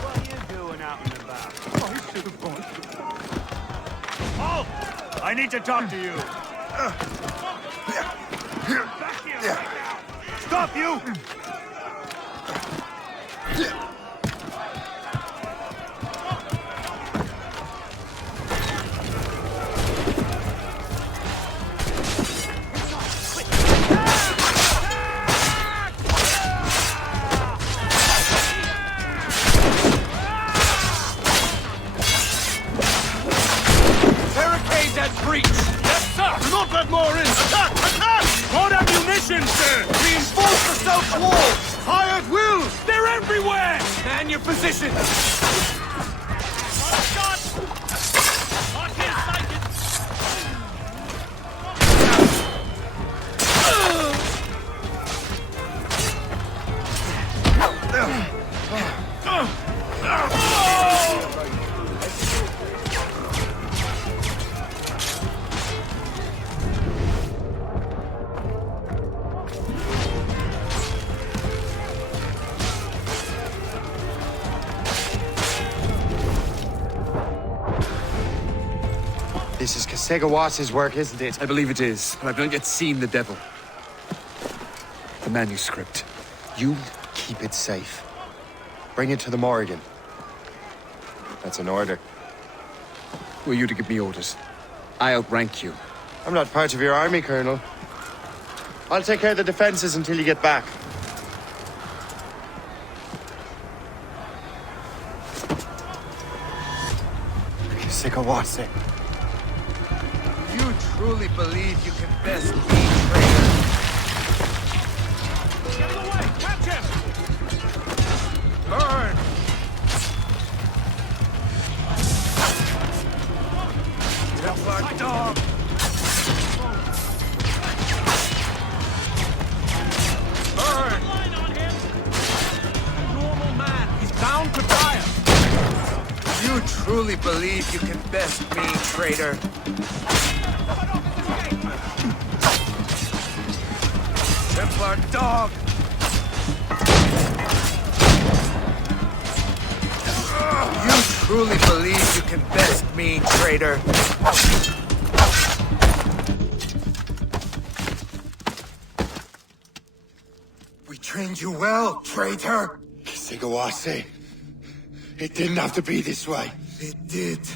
What are you doing out and about? I should have gone. Oh! I need to talk to you. Back here right now! Stop you! This is Kasegawas's work, isn't it? I believe it is, but I've not yet seen the devil. The manuscript. You keep it safe. Bring it to the Morrigan. That's an order. Who are you to give me orders? I outrank you. I'm not part of your army, Colonel. I'll take care of the defenses until you get back. Kasegawase. You truly believe you can best be traitor? Get away! Catch him! Burn! Templar dog! Burn! Line on him! A normal man. He's bound to fire. You truly believe you can best me, traitor? Templar dog! You truly believe you can best me, traitor? We trained you well, traitor! Kasegawase. It didn't have to be this way. It did.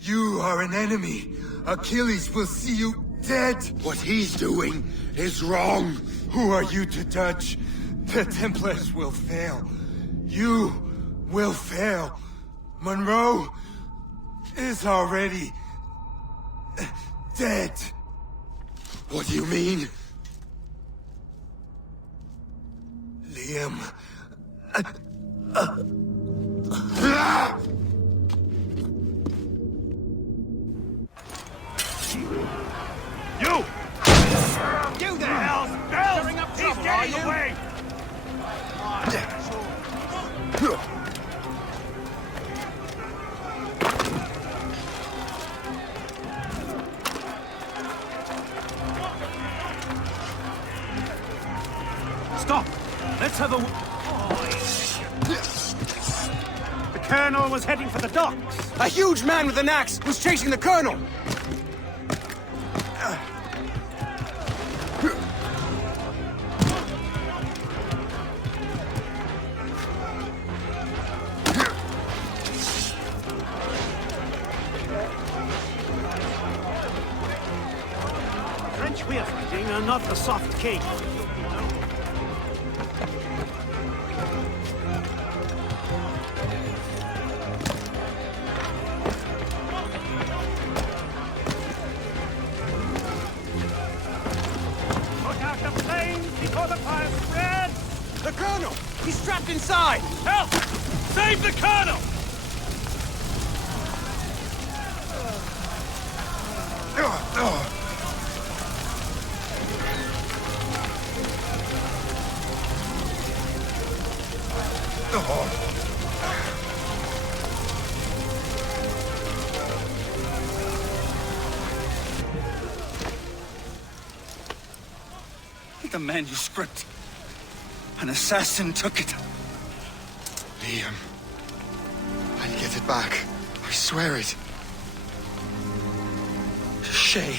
You are an enemy. Achilles will see you dead. What he's doing is wrong. Who are you to judge? The Templars will fail. You will fail. Monroe is already dead. What do you mean? Liam. You! You the hell's bells! He's getting away! Stop! Let's have a... The Colonel was heading for the docks. A huge man with an axe was chasing the Colonel! French way of fighting, You're not the soft king. Put out the flames before the fire spreads! The Colonel! He's trapped inside! Help! Save the Colonel! The manuscript. An assassin took it. Liam. I'll get it back. I swear it. Shay.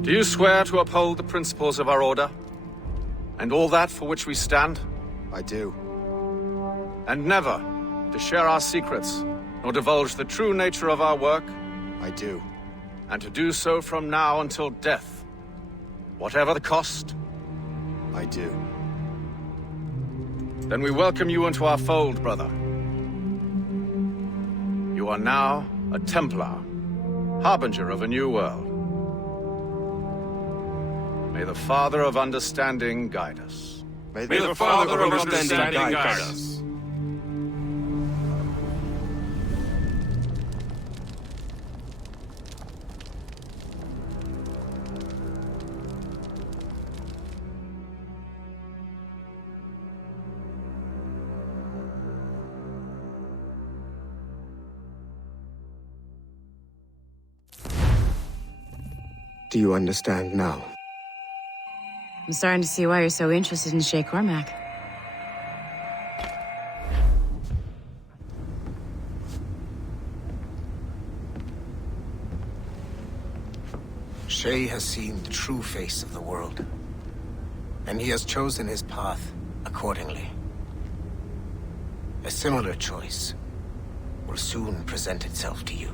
Do you swear to uphold the principles of our order? And all that for which we stand? I do. And never to share our secrets, nor divulge the true nature of our work? I do. And to do so from now until death, whatever the cost? I do. Then we welcome you into our fold, brother. You are now a Templar, harbinger of a new world. May the Father of Understanding guide us. May the Father of Understanding guide us. Do you understand now? I'm starting to see why you're so interested in Shay Cormac. Shay has seen the true face of the world, and he has chosen his path accordingly. A similar choice will soon present itself to you.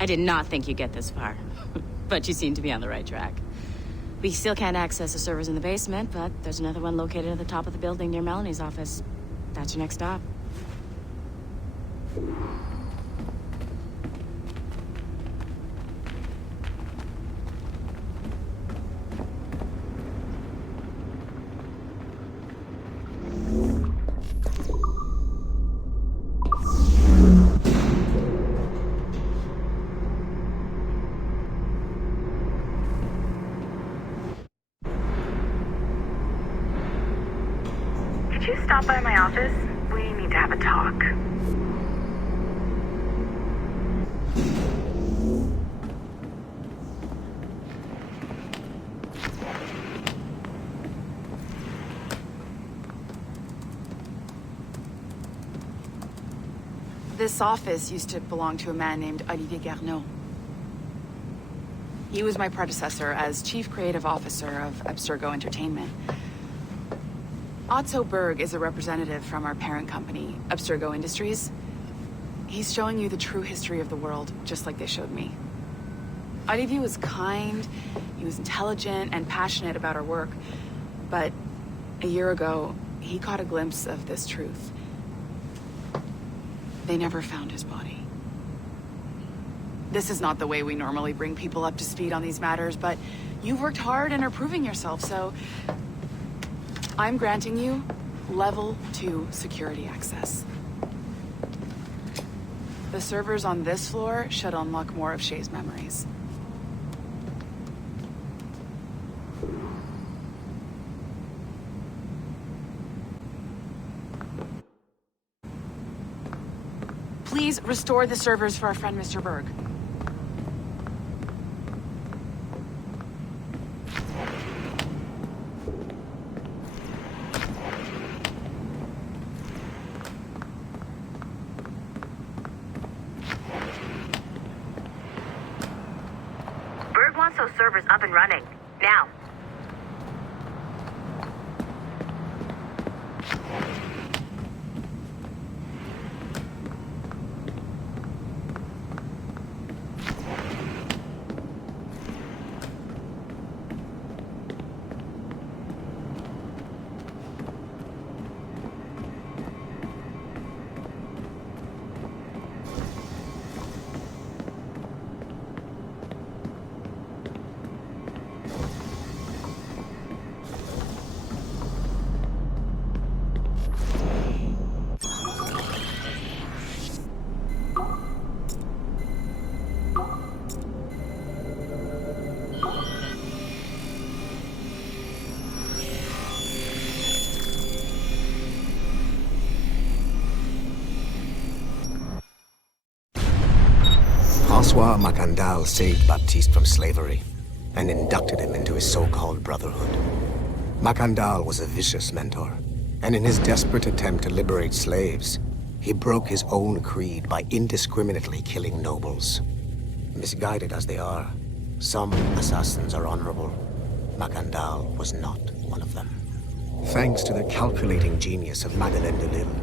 I did not think you'd get this far, but you seem to be on the right track. We still can't access the servers in the basement, but there's another one located at the top of the building near Melanie's office. That's your next stop. Could you stop by my office? We need to have a talk. This office used to belong to a man named Olivier Garneau. He was my predecessor as Chief Creative Officer of Abstergo Entertainment. Otto Berg is a representative from our parent company, Abstergo Industries. He's showing you the true history of the world, just like they showed me. Olivier was kind, he was intelligent and passionate about our work, but a year ago, he caught a glimpse of this truth. They never found his body. This is not the way we normally bring people up to speed on these matters, but you've worked hard and are proving yourself, so I'm granting you level 2 security access. The servers on this floor should unlock more of Shay's memories. Please restore the servers for our friend Mr. Berg. Berg wants those servers up and running. Now. François Macandal saved Baptiste from slavery and inducted him into his so-called brotherhood. Macandal was a vicious mentor, and in his desperate attempt to liberate slaves, he broke his own creed by indiscriminately killing nobles. Misguided as they are, some assassins are honorable. Macandal was not one of them. Thanks to the calculating genius of Madeleine de Lille,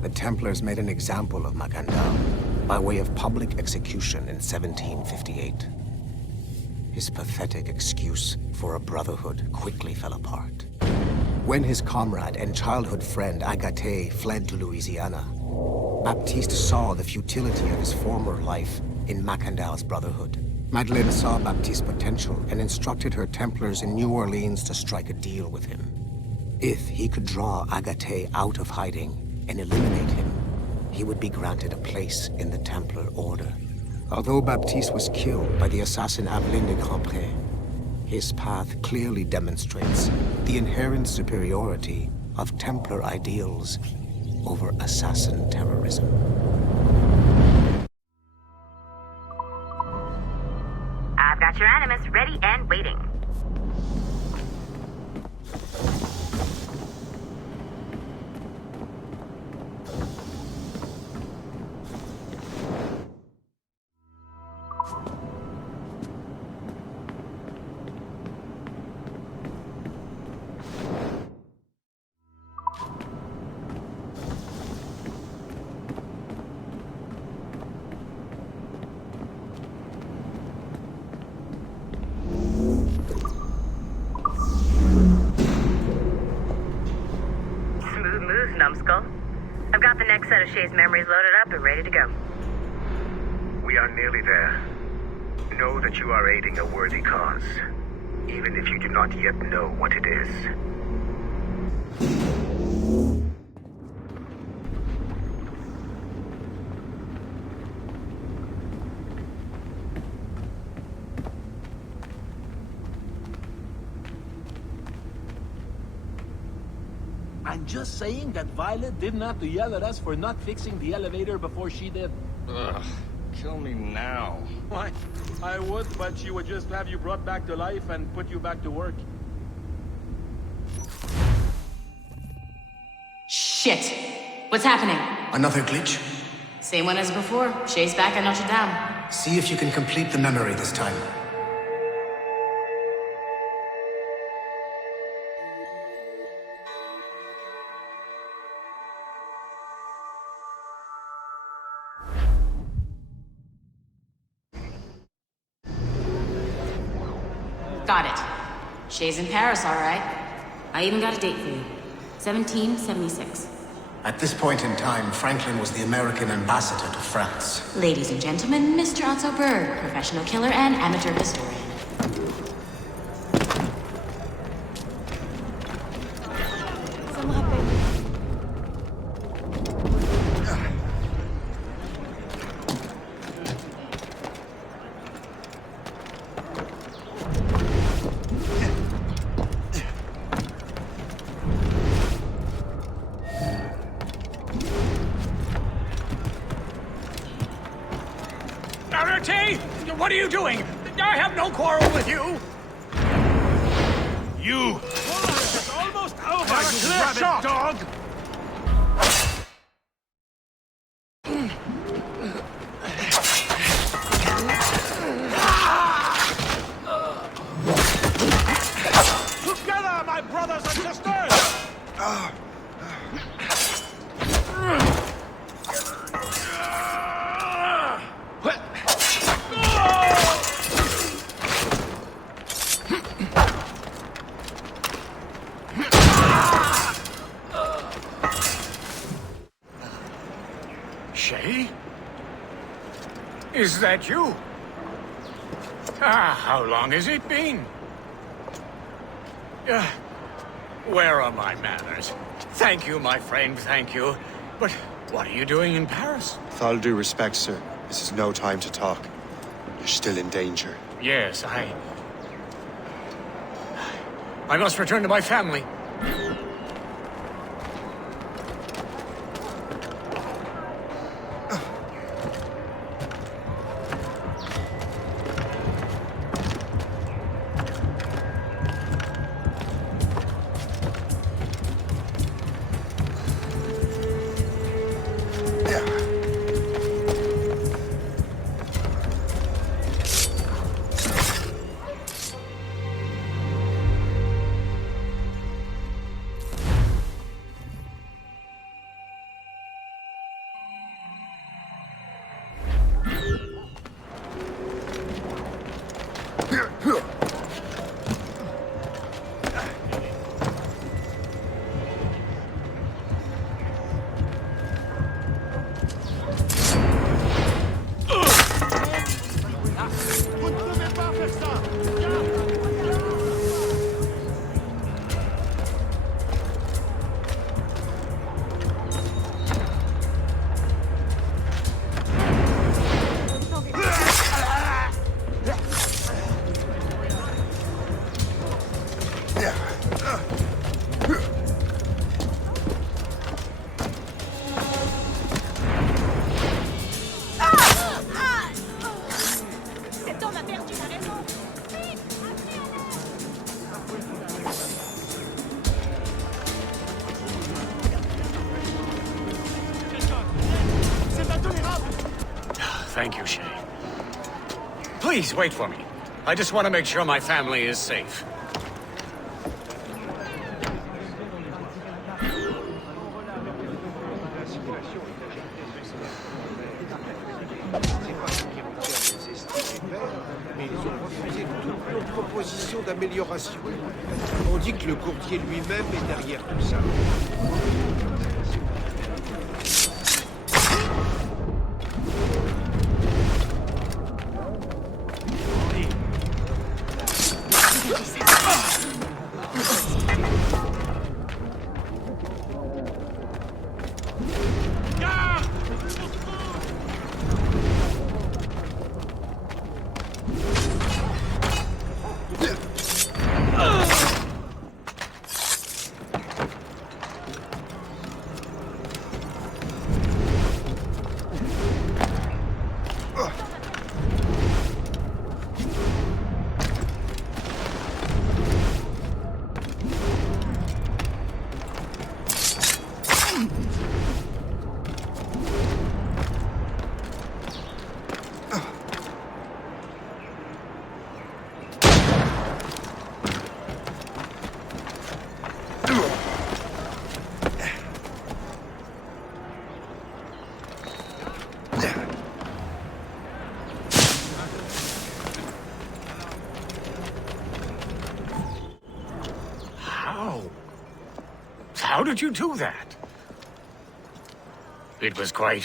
the Templars made an example of Macandal by way of public execution in 1758. His pathetic excuse for a brotherhood quickly fell apart. When his comrade and childhood friend Agathe fled to Louisiana, Baptiste saw the futility of his former life in Macandal's brotherhood. Madeleine saw Baptiste's potential and instructed her Templars in New Orleans to strike a deal with him. If he could draw Agathe out of hiding and eliminate him, he would be granted a place in the Templar Order. Although Baptiste was killed by the assassin Aveline de Grandpré, his path clearly demonstrates the inherent superiority of Templar ideals over assassin terrorism. I've got your Animus ready and waiting. Numbskull. I've got the next set of Shay's memories loaded up and ready to go. We are nearly there. Know that you are aiding a worthy cause, even if you do not yet know what it is. I'm just saying that Violet didn't have to yell at us for not fixing the elevator before she did. Ugh, kill me now. Why? I would, but she would just have you brought back to life and put you back to work. Shit! What's happening? Another glitch? Same one as before. Shay's back at Notre Dame. See if you can complete the memory this time. Got it. Shay's in Paris, all right. I even got a date for you. 1776. At this point in time, Franklin was the American ambassador to France. Ladies and gentlemen, Mr. Otto Berg, professional killer and amateur historian. What are you doing? I have no quarrel with you! You! It's almost over, you rabbit dog! Together, my brothers and sisters! Shay? Is that you? How long has it been? Where are my manners? Thank you, my friend, thank you. But what are you doing in Paris? With all due respect, sir, this is no time to talk. You're still in danger. Yes, I must return to my family. Thank you, Shay. Please, wait for me. I just want to make sure my family is safe. Proposition d'amélioration. On dit que le courtier lui-même est derrière tout ça. How did you do that? It was quite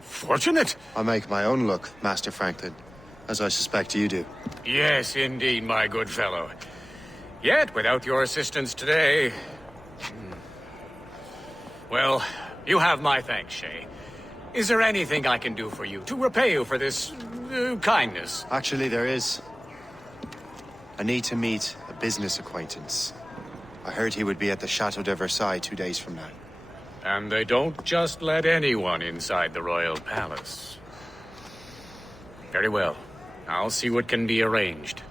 fortunate. I make my own luck, Master Franklin, as I suspect you do. Yes, indeed, my good fellow. Yet, without your assistance today... Well, you have my thanks, Shay. Is there anything I can do for you to repay you for this kindness? Actually, there is. I need to meet a business acquaintance. I heard he would be at the Chateau de Versailles 2 days from now. And they don't just let anyone inside the royal palace. Very well. I'll see what can be arranged.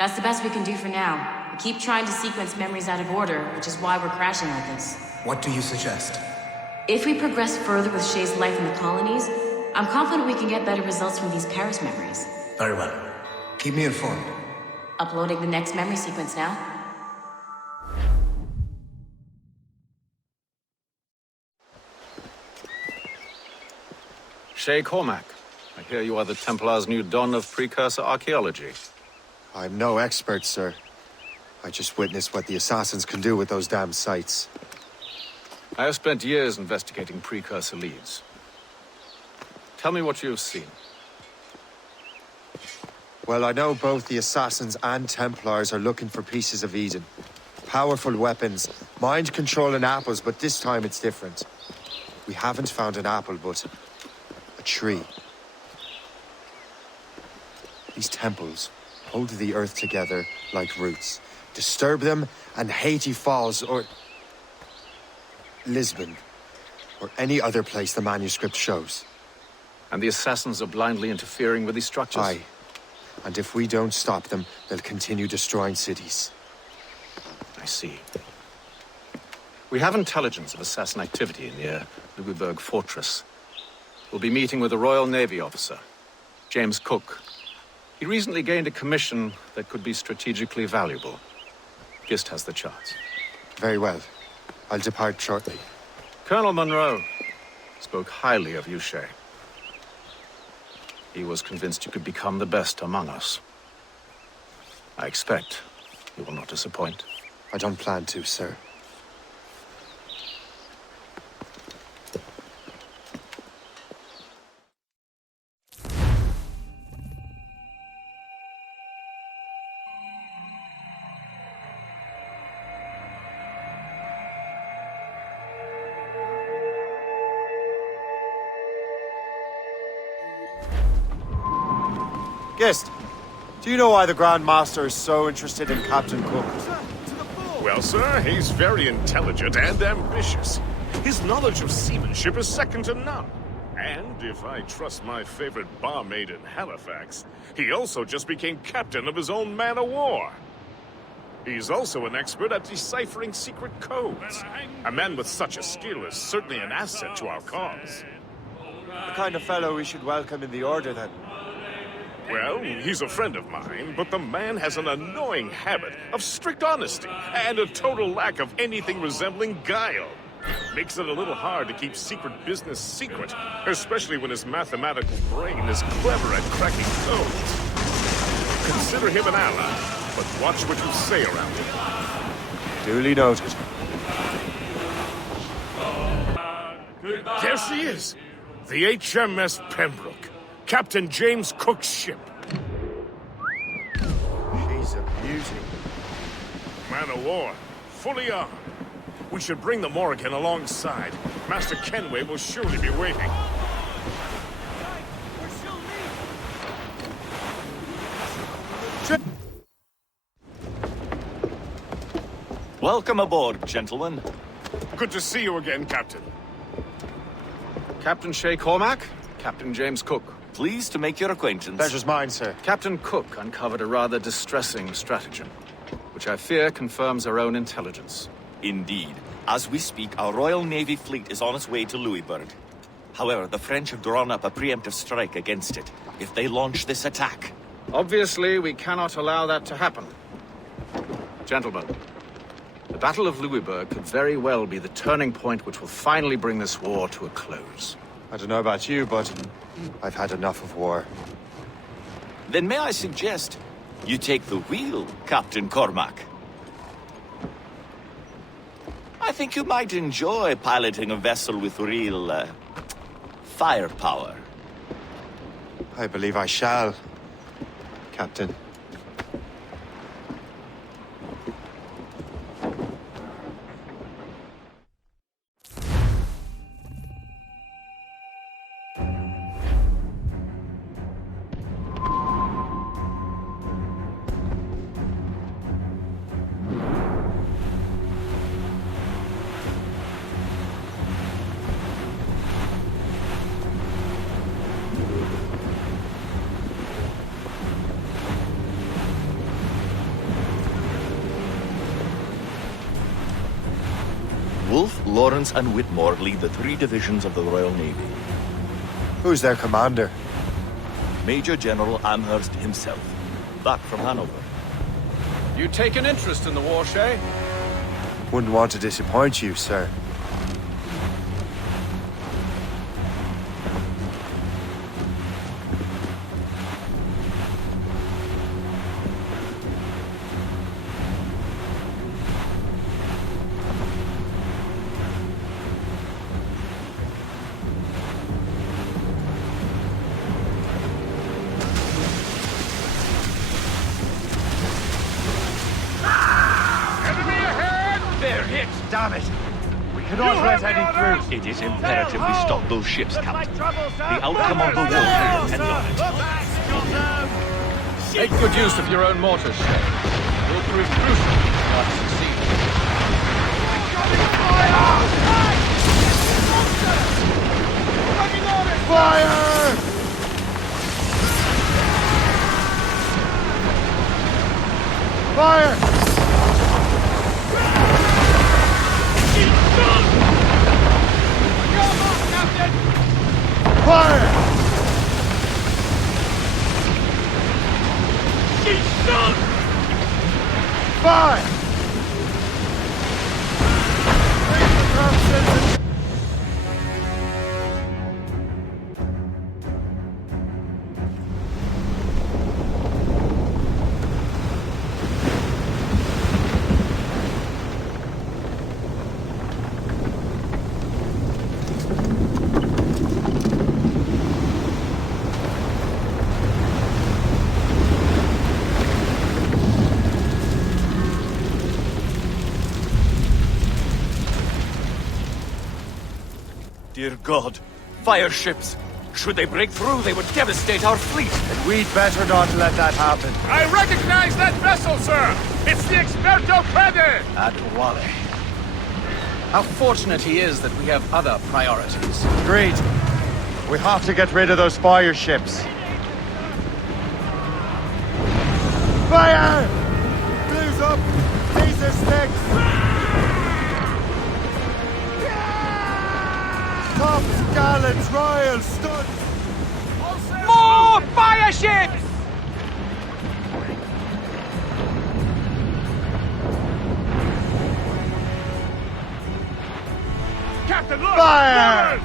That's the best we can do for now. We keep trying to sequence memories out of order, which is why we're crashing like this. What do you suggest? If we progress further with Shay's life in the colonies, I'm confident we can get better results from these Paris memories. Very well. Keep me informed. Uploading the next memory sequence now. Shay Cormac, I hear you are the Templar's new don of precursor archaeology. I'm no expert, sir. I just witnessed what the assassins can do with those damn sites. I have spent years investigating precursor leads. Tell me what you have seen. Well, I know both the assassins and Templars are looking for pieces of Eden. Powerful weapons, mind-controlling apples, but this time it's different. We haven't found an apple, but a tree. These temples hold the earth together like roots. Disturb them, and Haiti falls, or Lisbon, or any other place the manuscript shows. And the assassins are blindly interfering with these structures? Aye. And if we don't stop them, they'll continue destroying cities. I see. We have intelligence of assassin activity near Louisburg Fortress. We'll be meeting with a Royal Navy officer, James Cook. He recently gained a commission that could be strategically valuable. Gist has the charts. Very well. I'll depart shortly. Colonel Monroe spoke highly of you, Shay. He was convinced you could become the best among us. I expect you will not disappoint. I don't plan to, sir. Gist, do you know why the Grand Master is so interested in Captain Cook? Well, sir, he's very intelligent and ambitious. His knowledge of seamanship is second to none. And if I trust my favorite barmaid in Halifax, he also just became captain of his own man-of-war. He's also an expert at deciphering secret codes. A man with such a skill is certainly an asset to our cause. The kind of fellow we should welcome in the Order, then. Well, he's a friend of mine, but the man has an annoying habit of strict honesty and a total lack of anything resembling guile. Makes it a little hard to keep secret business secret, especially when his mathematical brain is clever at cracking codes. Consider him an ally, but watch what you say around him. Duly noted. There she is! The HMS Pembroke. Captain James Cook's ship. She's a beauty. Man-of-war, fully armed. We should bring the Morrigan alongside. Master Kenway will surely be waiting. Welcome aboard, gentlemen. Good to see you again, Captain. Captain Shay Cormac, Captain James Cook. Pleased to make your acquaintance. Pleasure's mine, sir. Captain Cook uncovered a rather distressing stratagem, which I fear confirms our own intelligence. Indeed. As we speak, our Royal Navy fleet is on its way to Louisburg. However, the French have drawn up a preemptive strike against it, if they launch this attack. Obviously, we cannot allow that to happen. Gentlemen, The Battle of Louisburg could very well be the turning point which will finally bring this war to a close. I don't know about you, but I've had enough of war. Then may I suggest you take the wheel, Captain Cormac? I think you might enjoy piloting a vessel with real, firepower. I believe I shall, Captain. Wolfe, Lawrence, and Whitmore lead the 3 divisions of the Royal Navy. Who's their commander? Major General Amherst himself, back from Hanover. You take an interest in the war, Shay? Wouldn't want to disappoint you, sir. Damn it! We cannot let any through. It is imperative we stop those ships, Captain. The outcome of the war will depend on it. Make good use of your own mortars, Shay. Will prove crucial if you are to succeed. Fire! Fire! Fire! She's done! Fire! Dear God, fire ships! Should they break through, they would devastate our fleet. And we'd better not let that happen. I recognize that vessel, sir! It's the Experto Crede! Adwale. How fortunate he is that we have other priorities. Agreed. We have to get rid of those fire ships. Fire! Blues up! Laser sticks! Tops, gallants, royals, studs! More fire ships! Captain, look! Fire!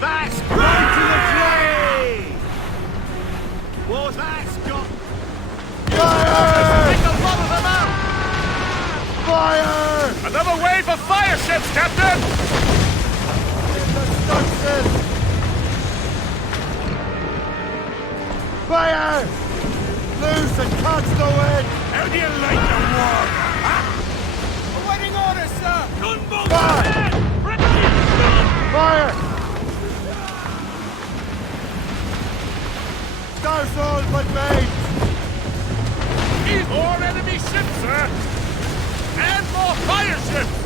That's right to the fray! Well, that's got... Fire! Take a lot of them out! Fire! Another wave of fire ships, Captain! Stuxton! Fire! Loose and catch the wind! How do you like the war? Huh? Awaiting orders, sir! Gunboat! Fire! Fire! Stars all but made! More enemy ships, sir! And more fire ships!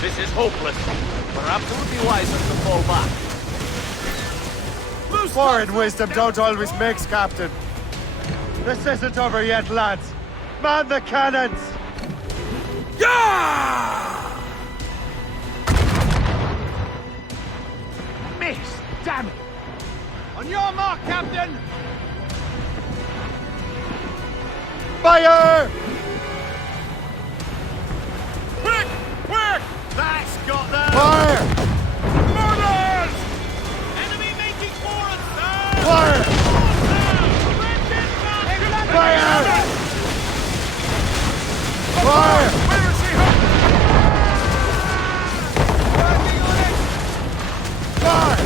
This is hopeless. Perhaps it would be wiser to fall back. War and wisdom don't always mix, Captain. This isn't over yet, lads. Man the cannons! Yeah! Miss! Damn it! On your mark, Captain! Fire! got them! Fire! Murders! Enemy making for us, sir! Fire! Fire! Fire! Where is he? Working on it! Fire!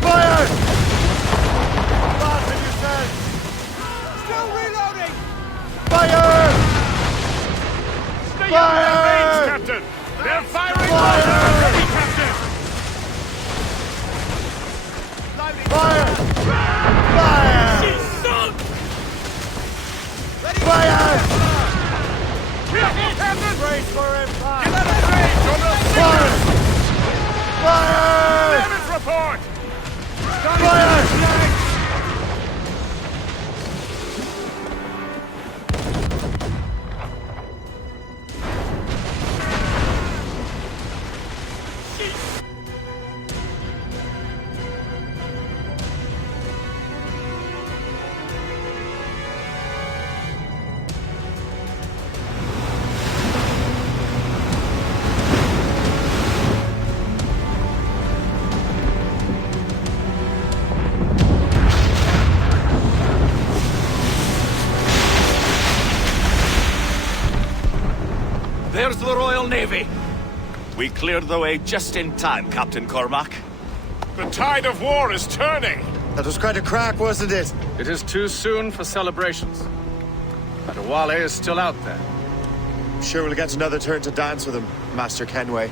Fire! Fasten, you said! Still reloading! Fire! Stay Fire! on their mains, Captain! They're firing Fire! on our heavy, Captain! Fire! Fire! She's sunk! Fire! Careful, Captain! Brace for impact! Get out of range on the Fire! Fire! damage report! Fire! There's the Royal Navy. We cleared the way just in time, Captain Cormac. The tide of war is turning! That was quite a crack, wasn't it? It is too soon for celebrations. Adewale is still out there. I'm sure we'll get another turn to dance with him, Master Kenway.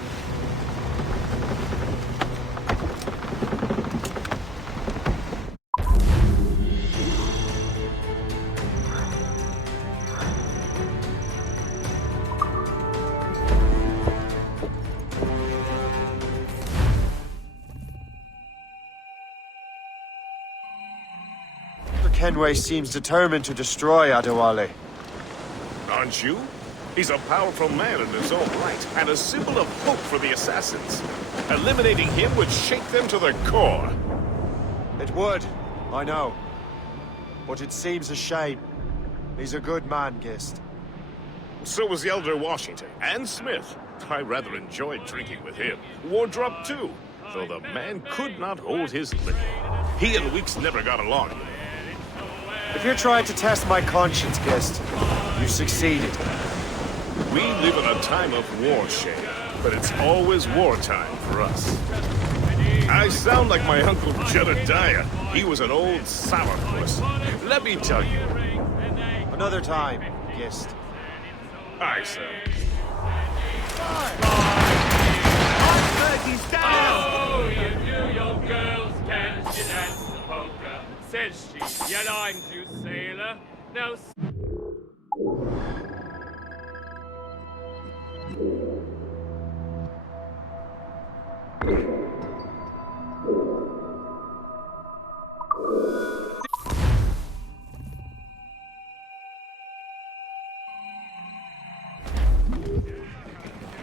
Kenway seems determined to destroy Adewale. Aren't you? He's a powerful man in his own right, and a symbol of hope for the assassins. Eliminating him would shake them to their core. It would, I know. But it seems a shame. He's a good man, Gist. So was the Elder Washington, and Smith. I rather enjoyed drinking with him. Wardrop too, though the man could not hold his liquor. He and Weeks never got along. If you're trying to test my conscience, Gist, you succeeded. We live in a time of war, Shay, but it's always wartime for us. I sound like my Uncle Jedediah. He was an old sourpuss. Let me tell you. Another time, Gist. Aye, sir. He's down! Oh, you New York girls can she dance the polka? Says she, yet I'm too sailor. Now...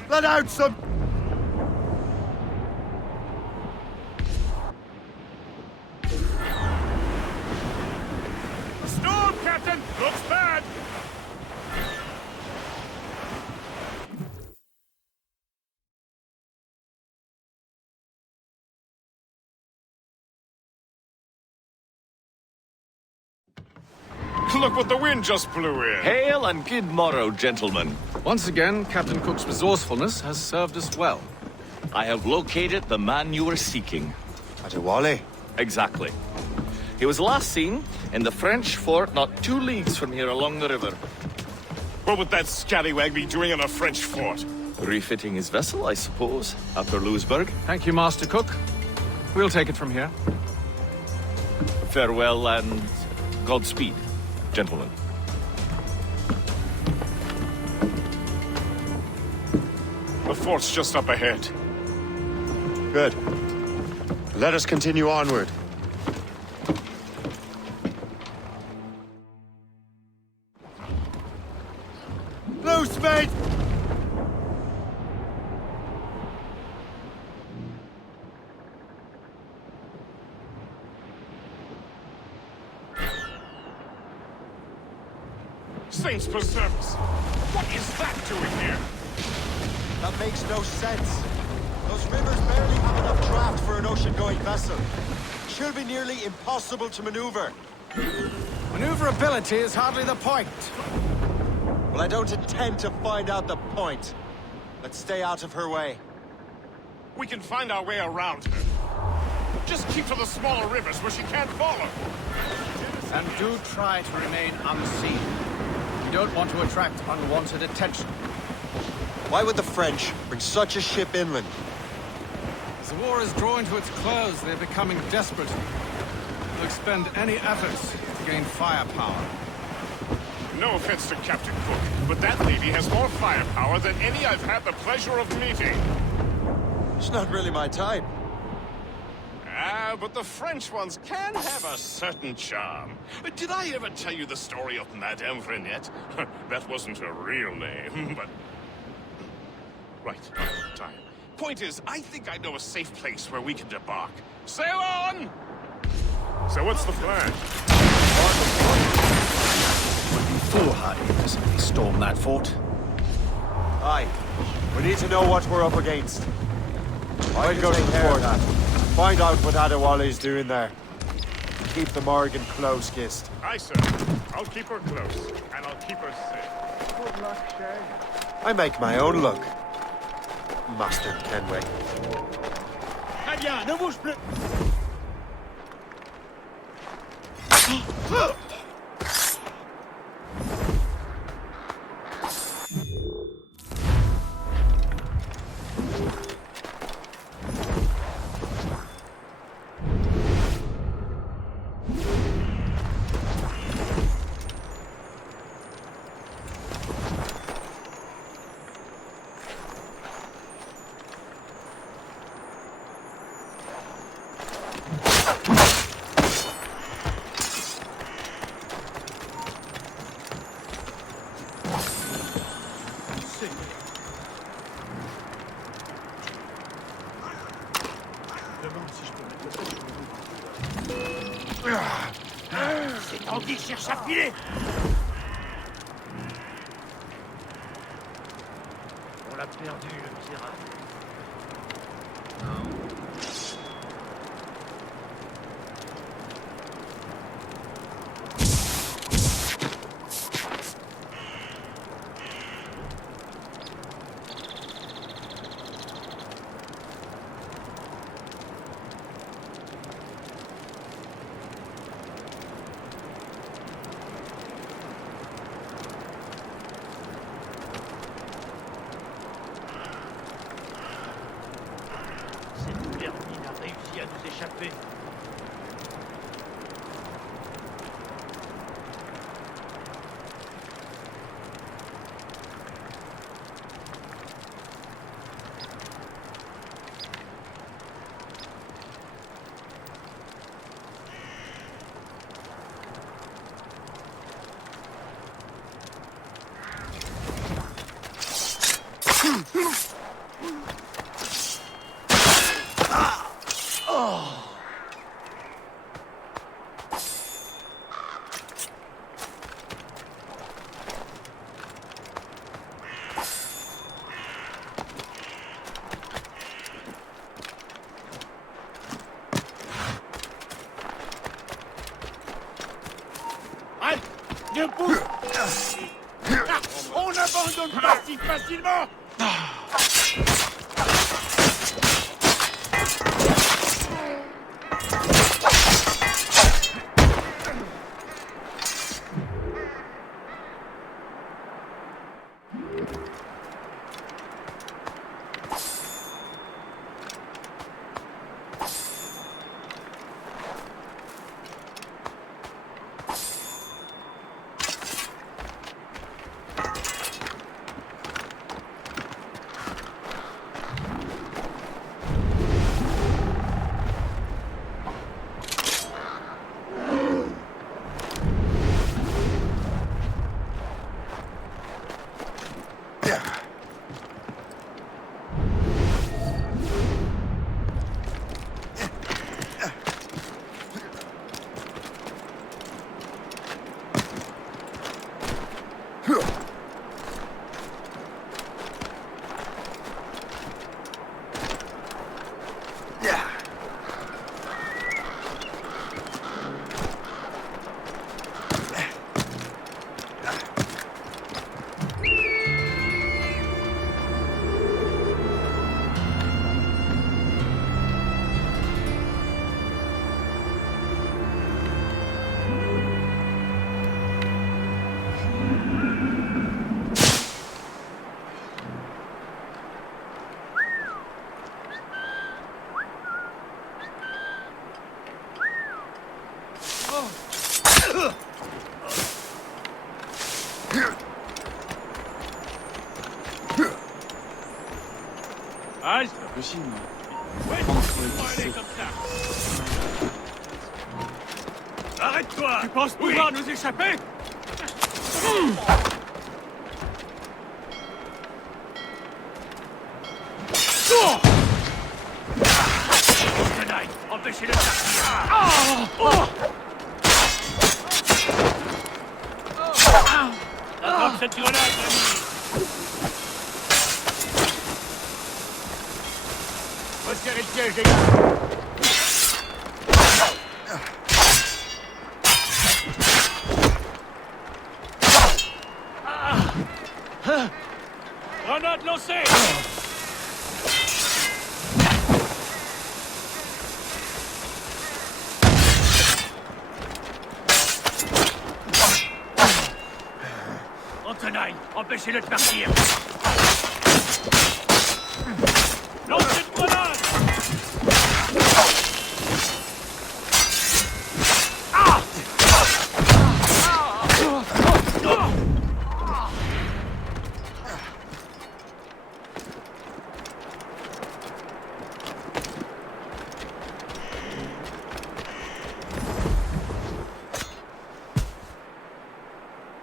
Let out some... Storm, Captain! Looks bad! Look what the wind just blew in! Hail and good morrow, gentlemen. Once again, Captain Cook's resourcefulness has served us well. I have located the man you were seeking. Adewale? Exactly. He was last seen in the French fort not 2 leagues from here along the river. What would that scallywag be doing in a French fort? Refitting his vessel, I suppose, after Louisburg. Thank you, Master Cook. We'll take it from here. Farewell and Godspeed, gentlemen. The fort's just up ahead. Good. Let us continue onward. Loose, mate! Saints preserve us! What is that doing here? That makes no sense. Those rivers barely have enough draft for an ocean-going vessel. Should be nearly impossible to maneuver. Maneuverability is hardly the point. Well, I don't intend to find out the point. Let's stay out of her way. We can find our way around her. Just keep to the smaller rivers where she can't follow. And do try to remain unseen. You don't want to attract unwanted attention. Why would the French bring such a ship inland? As the war is drawing to its close, they're becoming desperate. They'll expend any efforts to gain firepower. No offense to Captain Cook, but that lady has more firepower than any I've had the pleasure of meeting. She's not really my type. Ah, but the French ones can have a certain charm. Did I ever tell you the story of Madame Renette? That wasn't her real name, but... Right, time. Point is, I think I know a safe place where we can debark. Sail on! So what's the plan? Would be foolhardy to simply storm that fort. Aye. We need to know what we're up against. I'd go to the fort. Find out what Adewale's doing there. Keep the Morrigan close, Gist. Aye, sir. I'll keep her close, and I'll keep her safe. Good luck, Shay. I make my own luck, Master Kenway. Très bien, ne bouge plus. C'est Tanguy qui cherche à filer. On l'a perdu, le pirate. Échapper. Ne bouge! On n'abandonne pas si facilement! Heist. Possible. Ouais, aller comme ça. Arrête-toi. Tu penses pouvoir nous échapper? Empêchez-le de partir. Attrape cette grenade, l'ami. Resserrez le piège, les gars. Grenade lancée. Empêchez-le de partir. Lancez une grenade.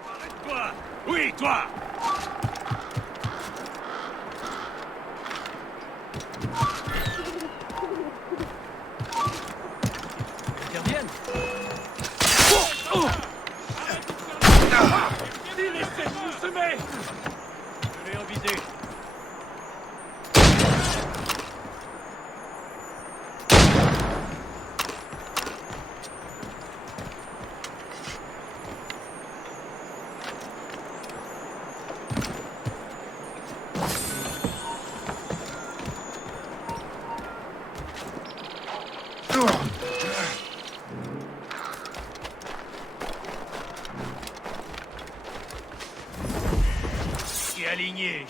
Arrête-toi. Oui, toi. Aligné.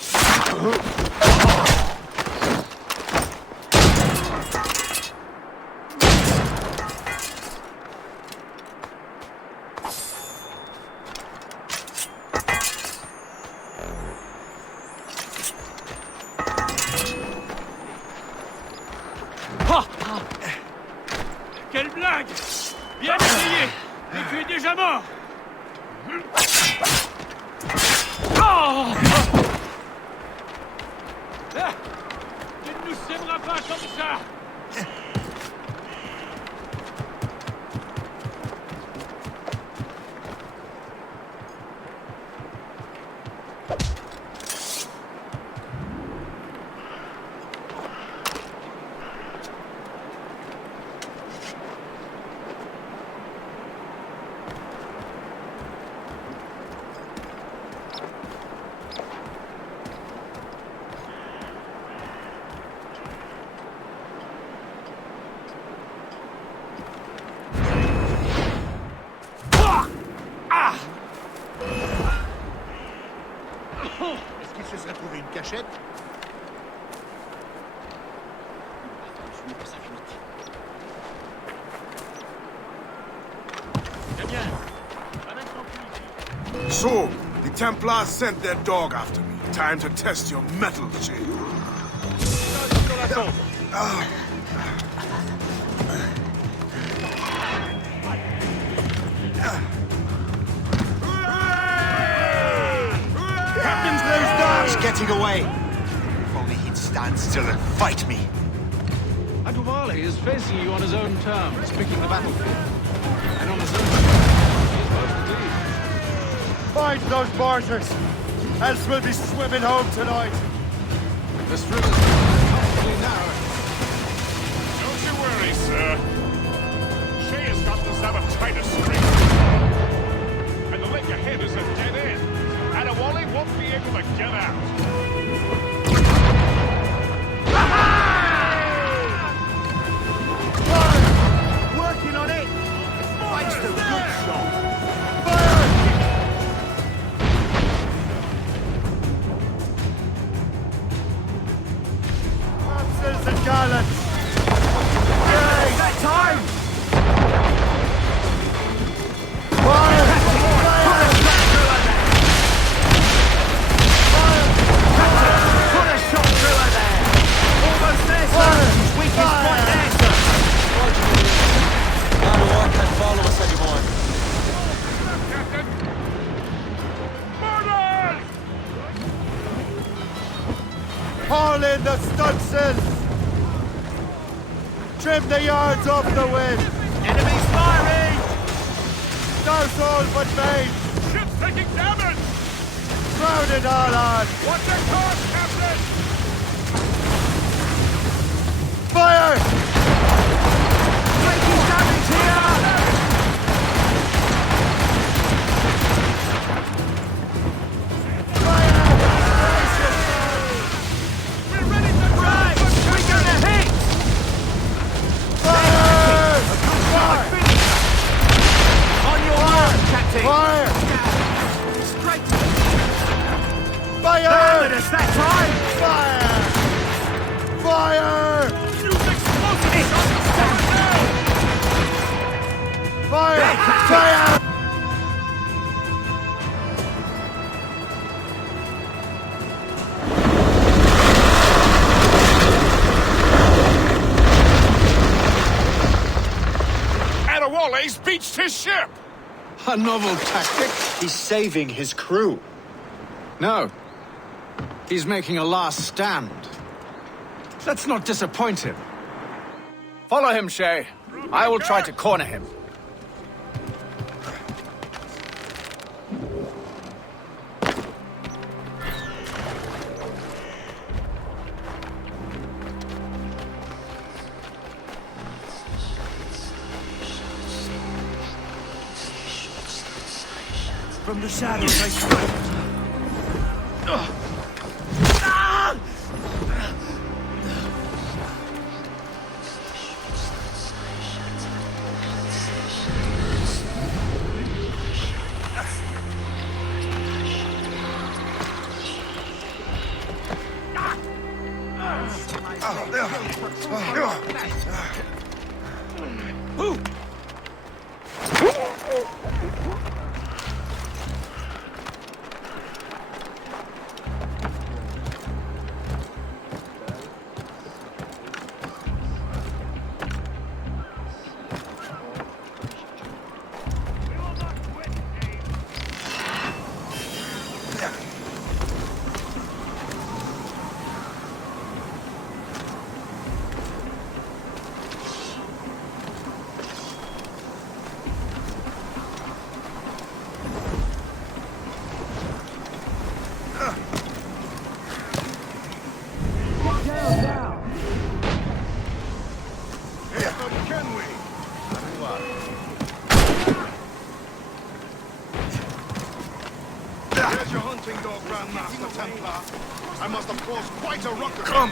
Quelle blague! Bien essayé! Mais tu es déjà mort! Oh! Tu ne nous sèmeras pas comme ça! Est-ce qu'il se serait trouvé une cachette? Très bien. So, the Templars sent their dog after me. Time to test your mettle, Shay. Captain's those dogs getting away. If only he'd stand still and fight me. Adwale is facing you on his own terms, picking the battlefield. And on his own Find those martyrs, else we'll be swimming home tonight. The strip is comfortably narrow. Don't you worry, sir. Shay has got the sabotage string. And the lake ahead is a dead end. Adwale won't be able to get out. Working on it. Thanks to good shot. Haul in the stunsails! Trim the yards off the wind! Enemies firing! Now's all but made! Ship's taking damage! Crowd it all on! Watch your course, Captain! Fire! Taking damage here! We're ready to drive! We're gonna hit! Fire! On your mark, Captain! Fire! Straight to the... Fire! Damn it, it's that time! Fire! Fire! Use explosives on the fire now! Fire! Fire! Adewale's beached his ship! A novel tactic. He's saving his crew. No. He's making a last stand. Let's not disappoint him. Follow him, Shay. I will try to corner him. From the shadows, I strike. I must have caused quite a ruckus. Come!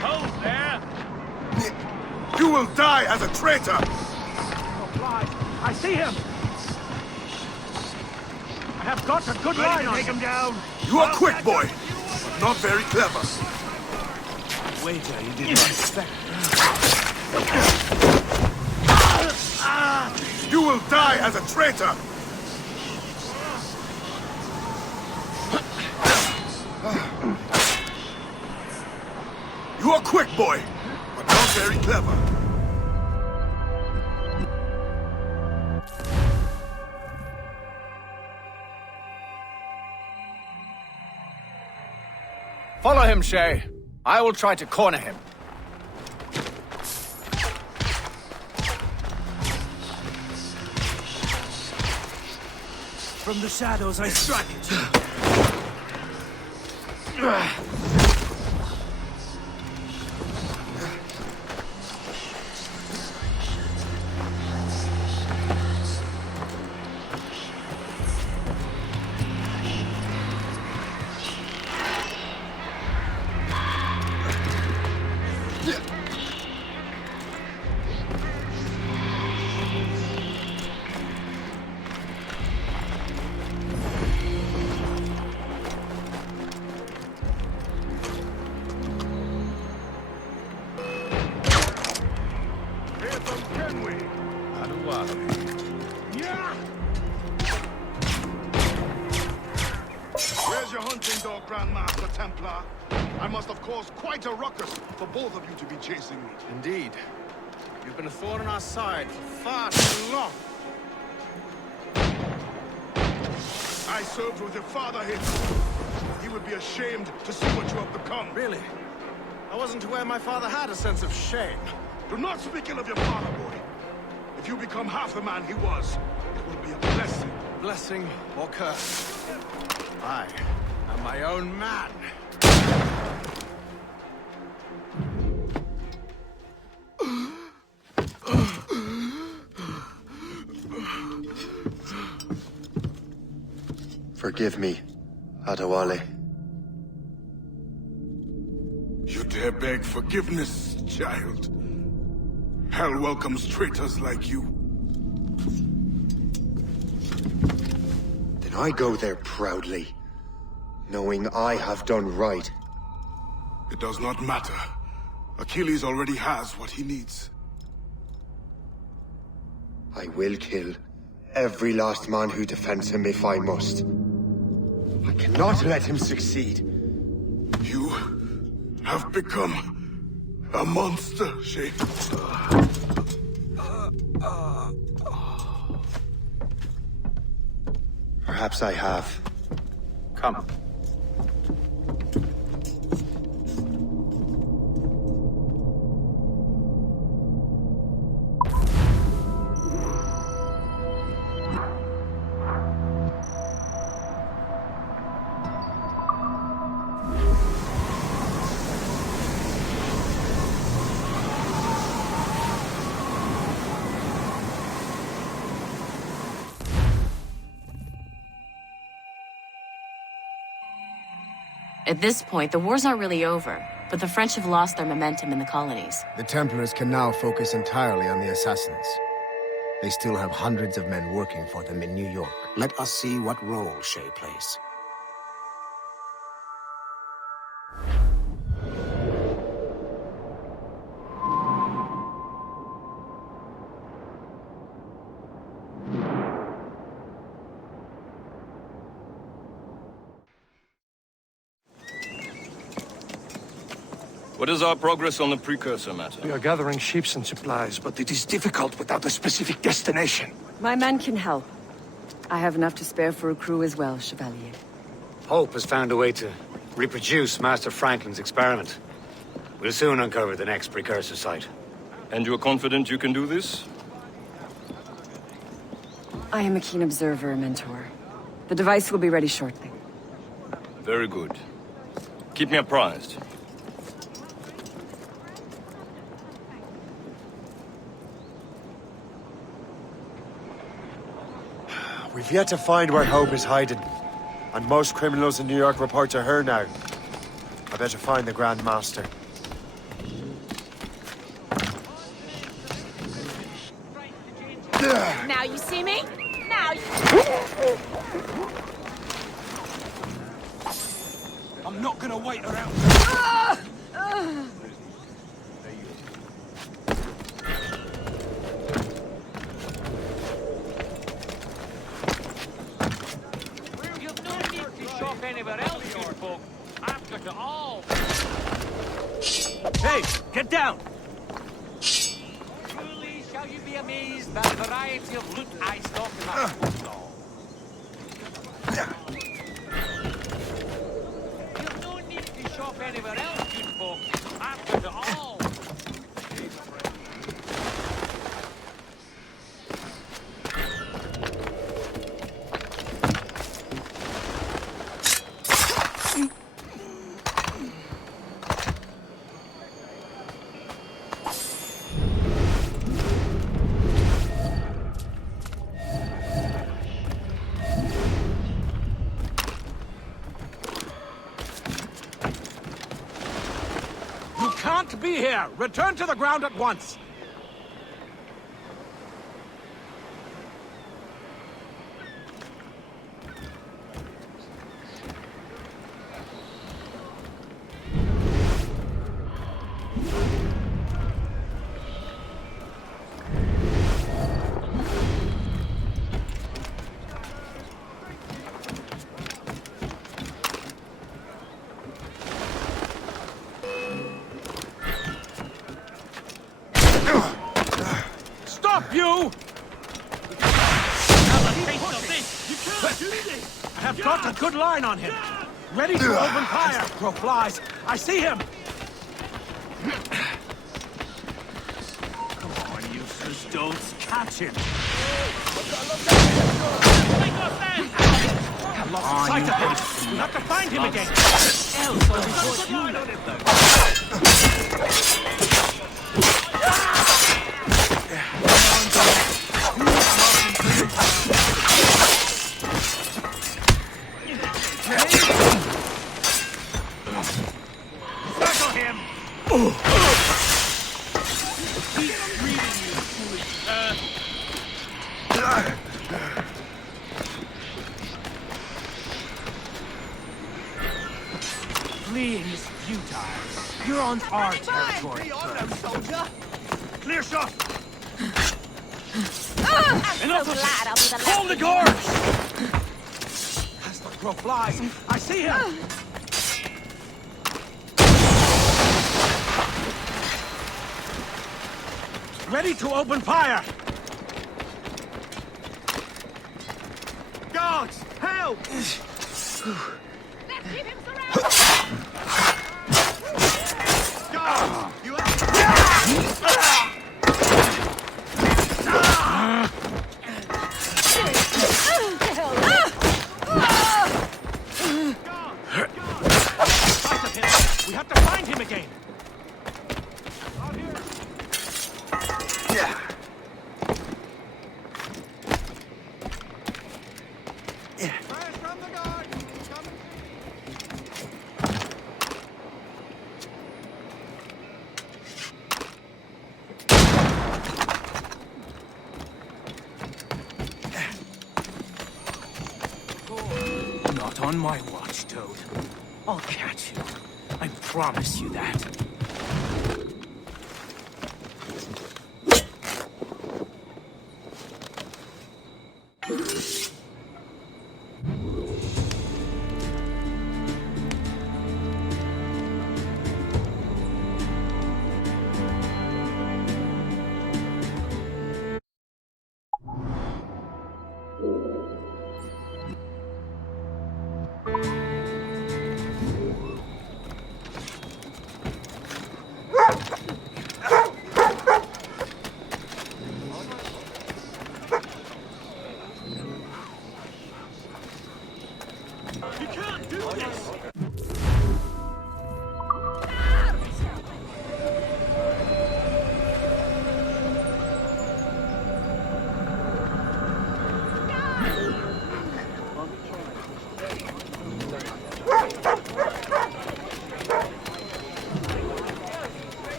Hold there! You will die as a traitor! I see him! I have got a good line on him. Take him down! You are quick, boy, but not very clever. Waiter, you did not expect. You will die as a traitor! You are quick, boy, but not very clever. Follow him, Shay. I will try to corner him. From the shadows, I strike. Where's your hunting dog, Grandmaster Templar? I must have caused quite a ruckus for both of you to be chasing me. Indeed. You've been a thorn in our side for far too long. I served with your father here. He would be ashamed to see what you have become. Really? I wasn't aware my father had a sense of shame. Do not speak ill of your father, boy. If you become half the man he was, it will be a blessing. Blessing or curse? I am my own man. Forgive me, Adewale. You dare beg forgiveness, child? Hell welcomes traitors like you. Then I go there proudly, knowing I have done right. It does not matter. Achilles already has what he needs. I will kill every last man who defends him if I must. I cannot let him succeed. You have become a monster, Shay. Perhaps I have. Come. At this point, the war's not really over, but the French have lost their momentum in the colonies. The Templars can now focus entirely on the assassins. They still have hundreds of men working for them in New York. Let us see what role Shay plays. What is our progress on the precursor matter? We are gathering ships and supplies, but it is difficult without a specific destination. My men can help. I have enough to spare for a crew as well, Chevalier. Hope has found a way to reproduce Master Franklin's experiment. We'll soon uncover the next precursor site. And you are confident you can do this? I am a keen observer, Mentor. The device will be ready shortly. Very good. Keep me apprised. We've yet to find where Hope is hiding. And most criminals in New York report to her now. I better find the Grand Master. Now you see me? Now you... I'm not gonna wait around. Anywhere else, you folk. I've got it all. Hey, get down! Truly shall you be amazed by the variety of loot I stock in my food stall. You've no need to shop anywhere else, you folk. I've got it all. Be here! Return to the ground at once! I have got a good line on him. Ready to open fire. Crow flies. I see him. Come on, useless don'ts. Catch him. I've lost sight of him. We have to find him again. Circle him. Fleeing is futile. You're on our territory. Soldier. Clear shot. Enough of it. Hold the gorge. As the crow flies, I see him. Ready to open fire. Guards, help! Let's keep him surrounded. Guards, you we have to find him again. Not on my watch, Toad. I'll catch you. I promise you that.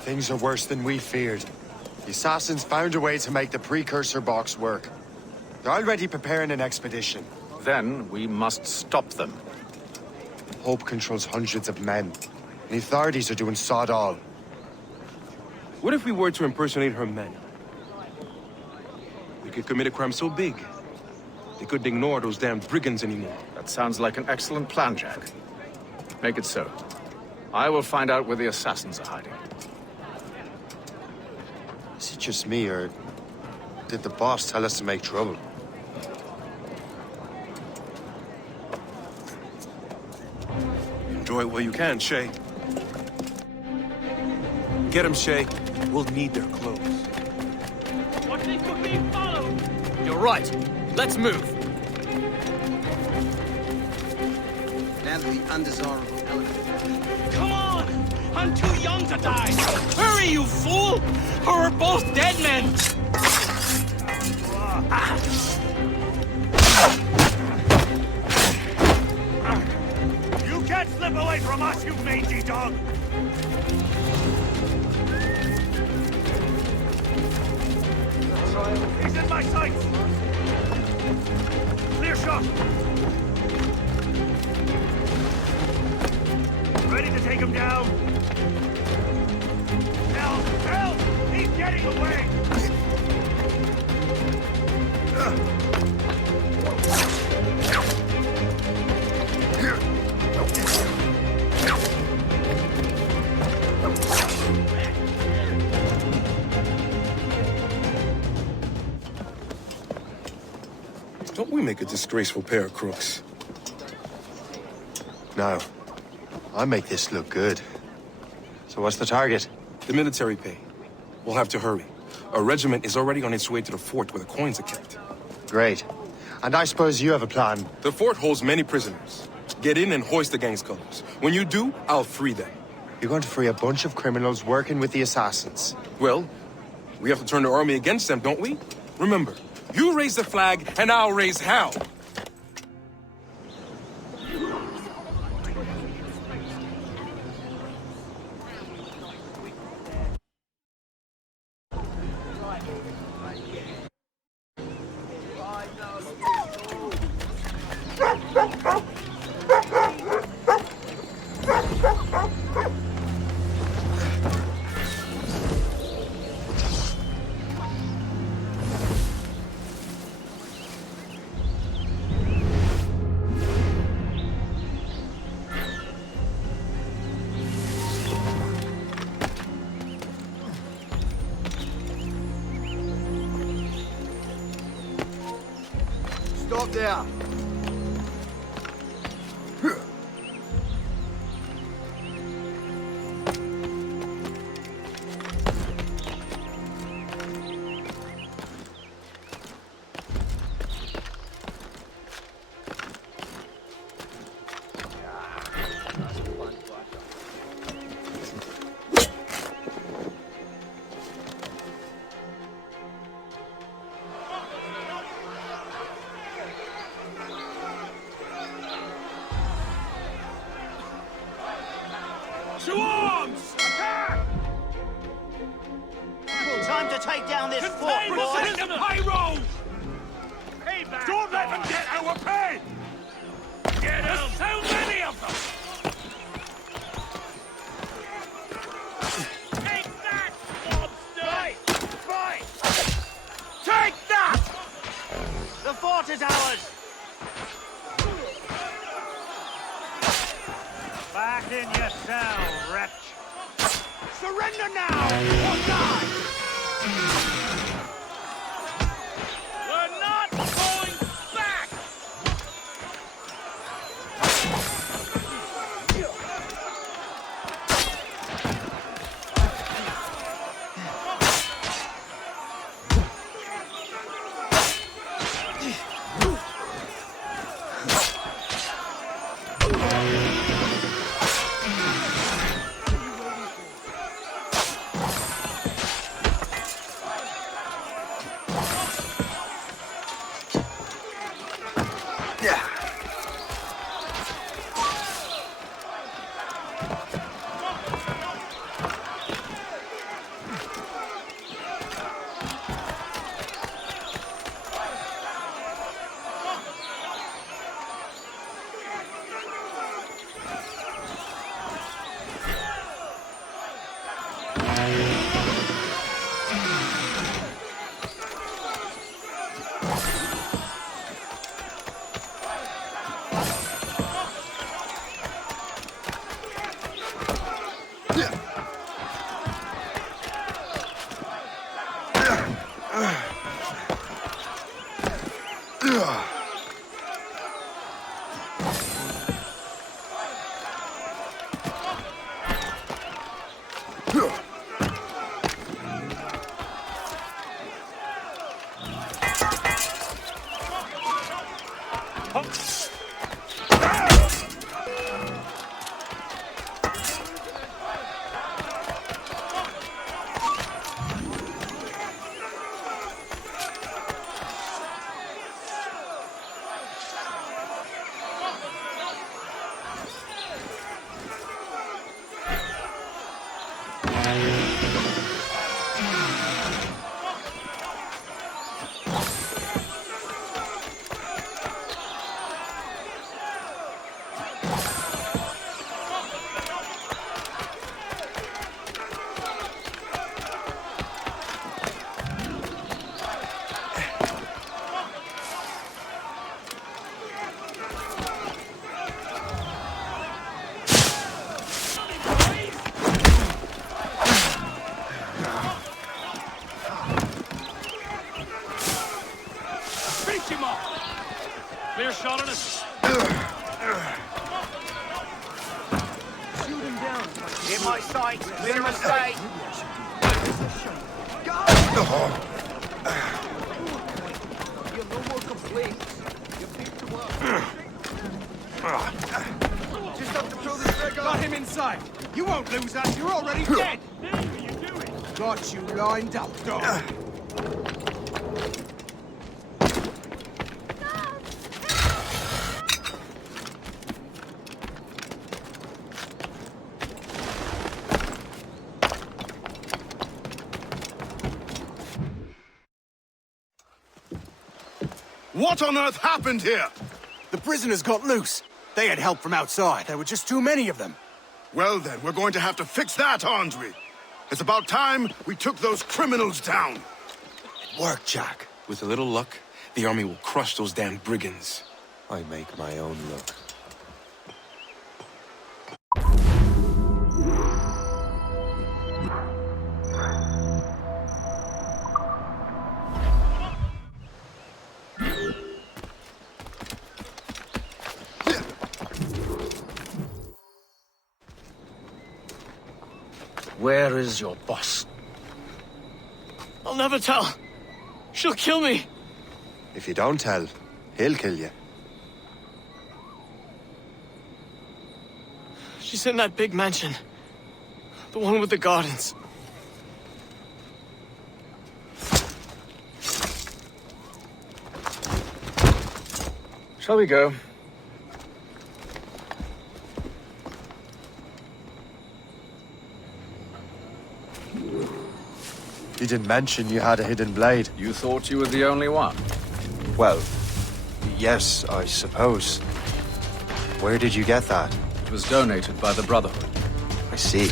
Things are worse than we feared. The assassins found a way to make the precursor box work. They're already preparing an expedition. Then we must stop them. Hope controls hundreds of men. The authorities are doing sod all. What if we were to impersonate her men? We could commit a crime so big, they couldn't ignore those damn brigands anymore. That sounds like an excellent plan, Jack. Make it so. I will find out where the assassins are hiding. Is it just me, or did the boss tell us to make trouble? Enjoy it while you can, Shay. Get him, Shay. We'll need their clothes. What think we're being followed? You're right. Let's move. Down to the undesirable element. Come on! I'm too young to die! Hurry, you fool! Or we're both dead men! You can't slip away from us, you mangy dog! He's in my sights! Clear shot! Ready to take him down? Help! Help! He's getting away! Don't we make a disgraceful pair of crooks? Now, I make this look good. So what's the target? The military pay. We'll have to hurry. A regiment is already on its way to the fort where the coins are kept. Great. And I suppose you have a plan. The fort holds many prisoners. Get in and hoist the gang's colors. When you do, I'll free them. You're going to free a bunch of criminals working with the assassins. Well, we have to turn the army against them, don't we? Remember, you raise the flag, and I'll raise hell. Stop there! To arms! Attack! Time to take down this fort, Contain the boys! system, High Payback! Don't let them get our pay! Get out! So many of them! Take that, mobster! Right! Take that! The fort is ours! Back in your cell, wretch! Surrender now, or die! We're not going back! Clear shot on us. Shoot him down. In my sight. Clear of sight. Go! You have no more complaints. You picked him up. Just have to throw this wreck Got him inside. You won't lose us. You're already dead. Got you lined up, dog. What on earth happened here? The prisoners got loose. They had help from outside. There were just too many of them. Well then, we're going to have to fix that, aren't we? It's about time we took those criminals down. Work, Jack. With a little luck, the army will crush those damn brigands. I make my own luck. Where is your boss? I'll never tell. She'll kill me. If you don't tell, he'll kill you. She's in that big mansion. The one with the gardens. Shall we go? You didn't mention you had a hidden blade. You thought you were the only one? Well, yes, I suppose. Where did you get that? It was donated by the Brotherhood. I see.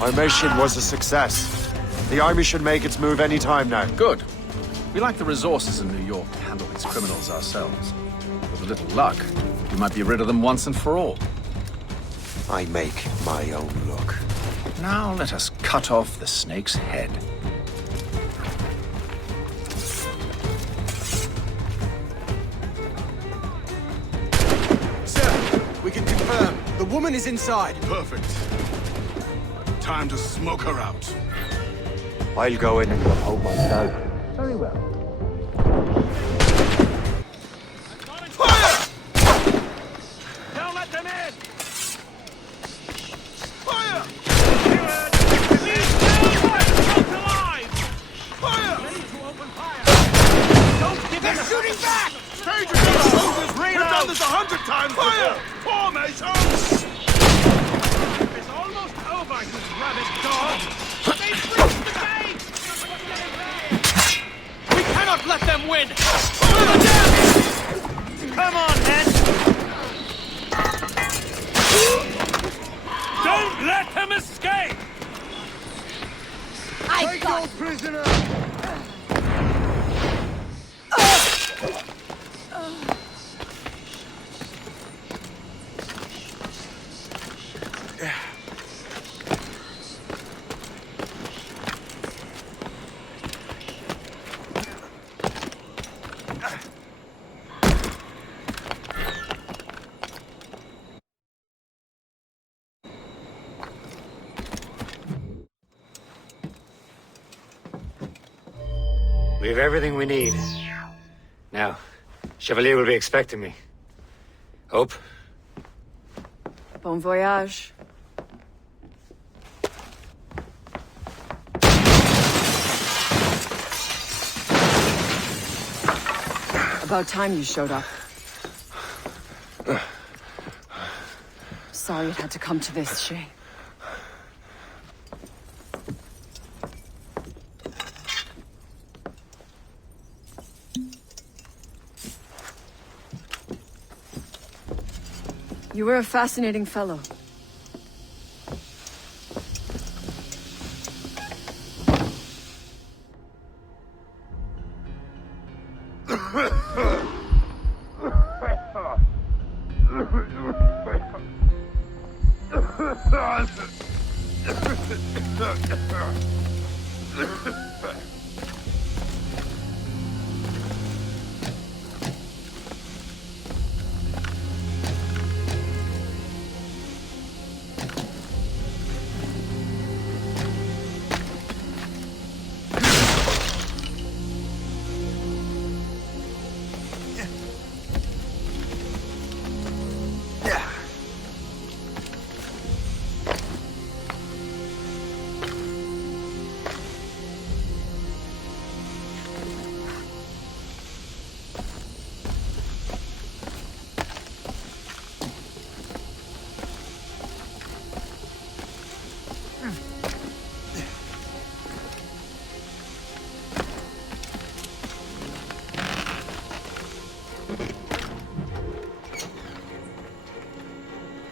Our mission was a success. The army should make its move any time now. Good. We lack the resources in New York to handle these criminals ourselves. With a little luck, we might be rid of them once and for all. I make my own luck. Now let us cut off the snake's head. Sir, we can confirm. The woman is inside. Perfect. Time to smoke her out. I'll go in and uphold myself. Very well. Fire! Don't let them in! Fire! Fire! Ready to open fire! Don't give They're him shooting back! Danger! Soldiers, we've done this 100 times before! Formations! It's almost over, you rabid dog! They breached the gate! We cannot let them win! Come on, men! Don't let him escape! Take your prisoner! We have everything we need. Now, Chevalier will be expecting me. Hope? Bon voyage. About time you showed up. Sorry it had to come to this, Shay. You were a fascinating fellow.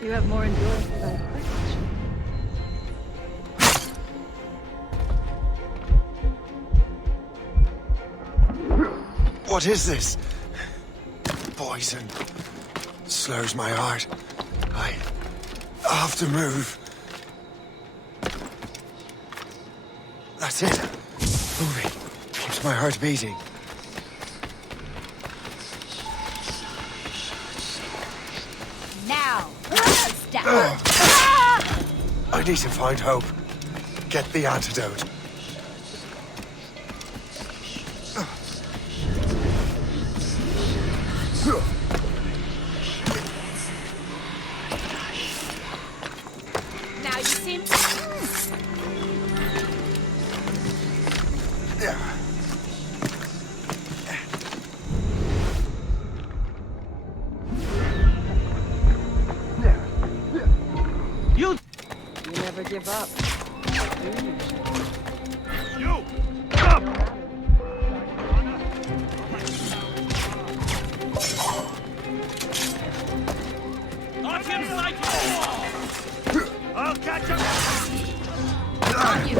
You have more endurance than I expected. What is this? Poison. Slurs my heart. I have to move. That's it. Moving. Keeps my heart beating. Now, I need to find hope. Get the antidote. now you seem. You never give up, do you? You! Up! Got him sighted! I'll catch him! On you!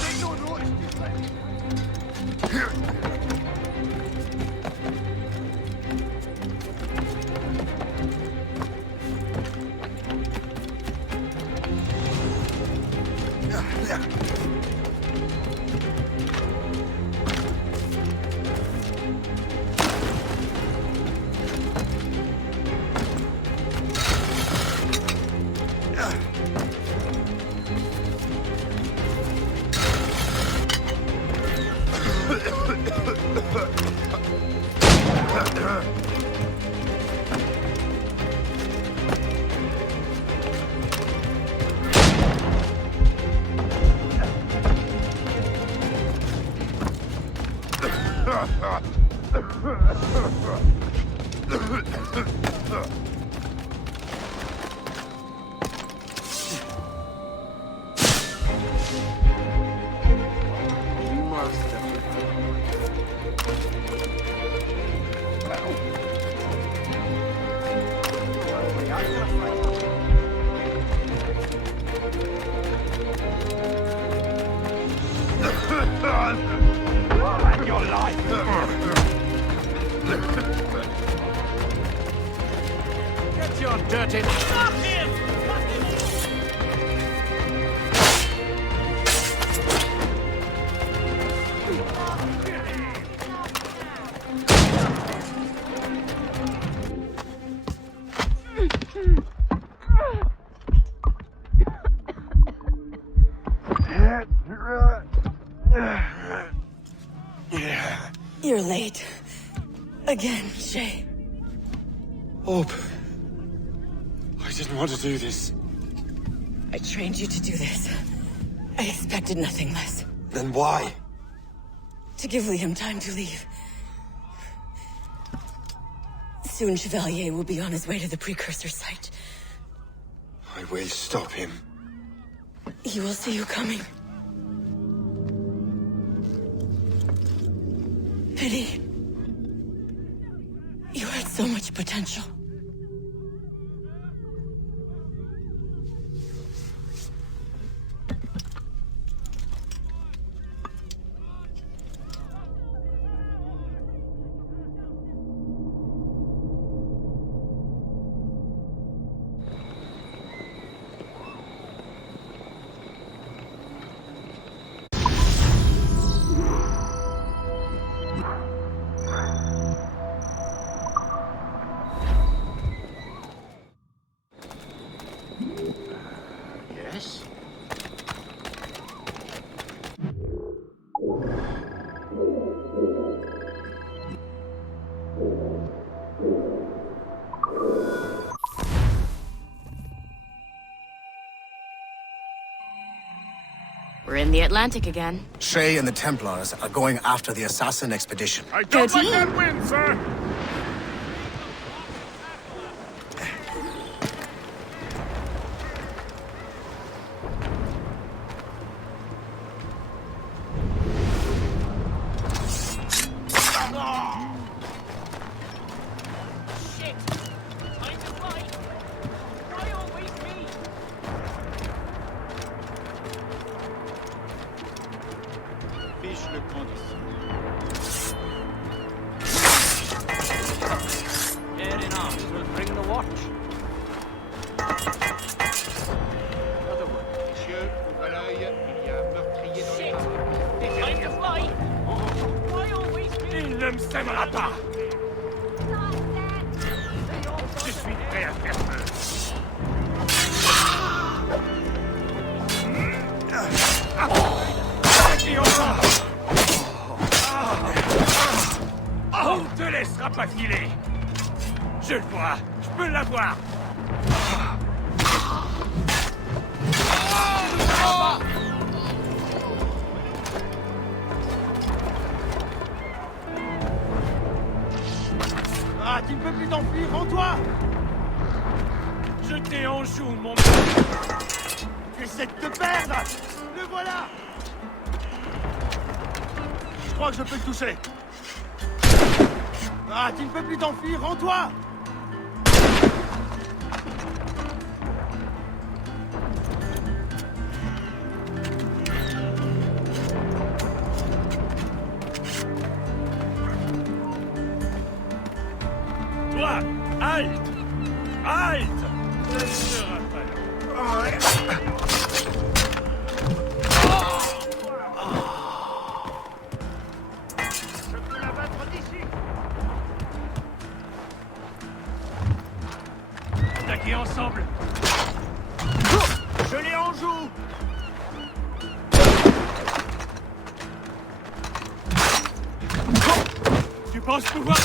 Take no notice, And your life! Get your dirty... Stop him! You're late. Again, Shay. Hope. I didn't want to do this. I trained you to do this. I expected nothing less. Then why? To give Liam time to leave. Soon Chevalier will be on his way to the precursor site. I will stop him. He will see you coming. Pity. You had so much potential. We're in the Atlantic again. Shay and the Templars are going after the assassin expedition. I don't like that wind, sir! On te laissera pas filer. Je le vois, je peux l'avoir. Ah, tu ne peux plus t'enfuir, rends-toi! Je t'ai en joue, mon... Tu essaies de te perdre! Le voilà! Je crois que je peux le toucher. Ah, tu ne peux plus t'enfuir, rends-toi! Toi, halte! Halte! Ce sera pas long. Je peux la battre d'ici! Attaquez ensemble! Je l'ai en joue! Tu penses pouvoir...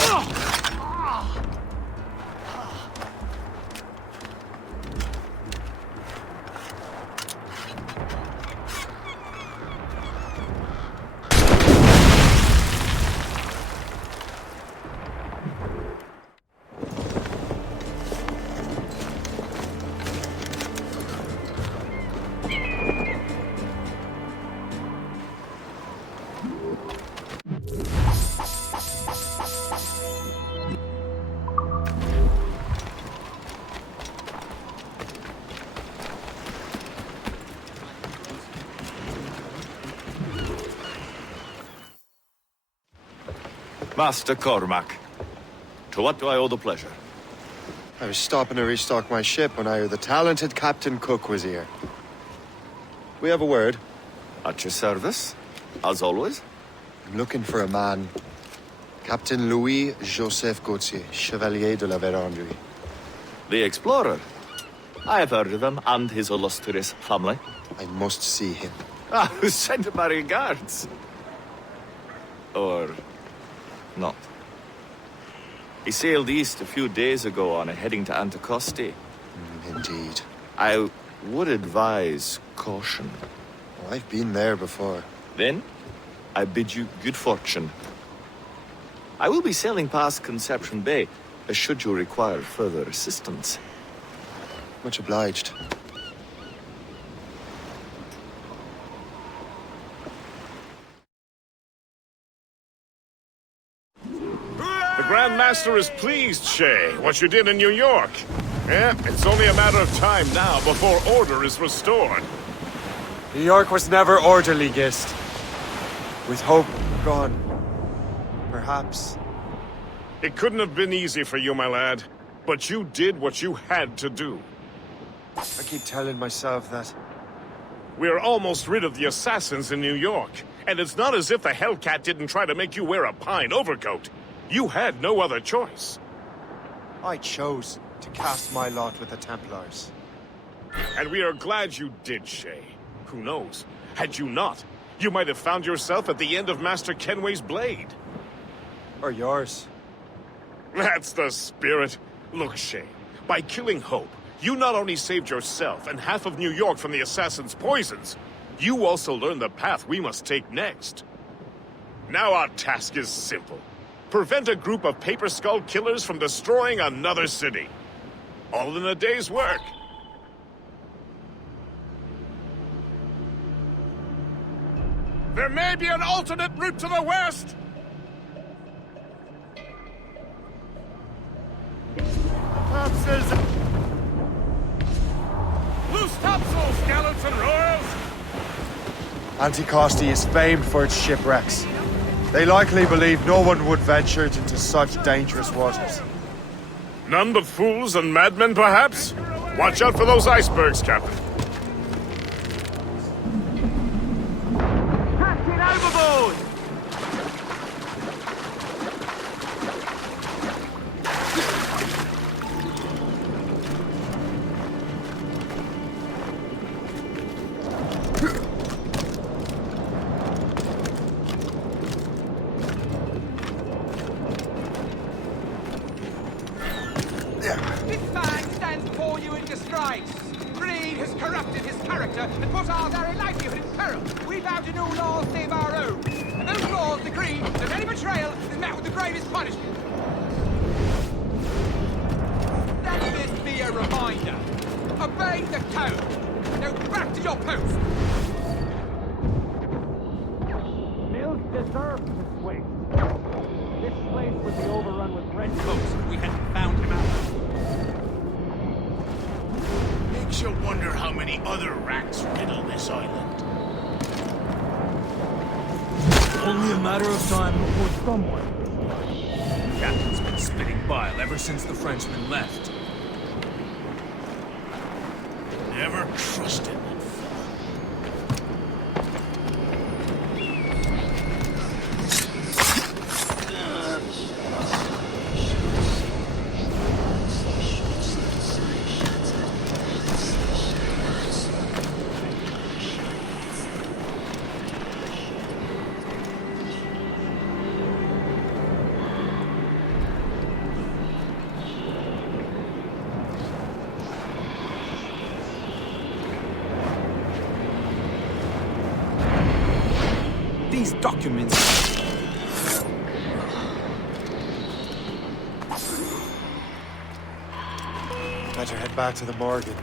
Master Cormac, to what do I owe the pleasure? I was stopping to restock my ship when I heard the talented Captain Cook was here. We have a word. At your service, as always. I'm looking for a man. Captain Louis-Joseph Gauthier, Chevalier de la Vérendrye. The explorer. I have heard of him and his illustrious family. I must see him. Ah, send my regards. Or... not. He sailed east a few days ago on a heading to Anticosti. Indeed. I would advise caution. Oh, I've been there before. Then, I bid you good fortune. I will be sailing past Conception Bay, should you require further assistance. Much obliged. The Grand Master is pleased, Shay, what you did in New York. Yeah, it's only a matter of time now before order is restored. New York was never orderly, Gist. With hope gone, perhaps. It couldn't have been easy for you, my lad. But you did what you had to do. I keep telling myself that. We're almost rid of the assassins in New York. And it's not as if the Hellcat didn't try to make you wear a pine overcoat. You had no other choice. I chose to cast my lot with the Templars. And we are glad you did, Shay. Who knows? Had you not, you might have found yourself at the end of Master Kenway's blade. Or yours. That's the spirit. Look, Shay, by killing Hope, you not only saved yourself and half of New York from the assassins' poisons, you also learn the path we must take next. Now our task is simple. Prevent a group of Paper Skull killers from destroying another city. All in a day's work. There may be an alternate route to the west! Loose topsails, gallants and royals! Anticosti is famed for its shipwrecks. They likely believe no one would venture into such dangerous waters. None but fools and madmen, perhaps? Watch out for those icebergs, Captain. Captain, overboard! This man stands before you in disgrace. Greed has corrupted his character and put our very livelihood in peril. We vow to no laws save our own. And those laws decree that any betrayal is met with the gravest punishment. Let this be a reminder. Obey the code. Now back to your post. Mills deserved to swing. This place would be overrun with French folks if we hadn't found him out. Makes you wonder how many other rats riddle this island. Only a matter of time before someone. Captain's been spitting bile ever since the Frenchmen left. Never trusted. These documents... Better head back to the Morgan.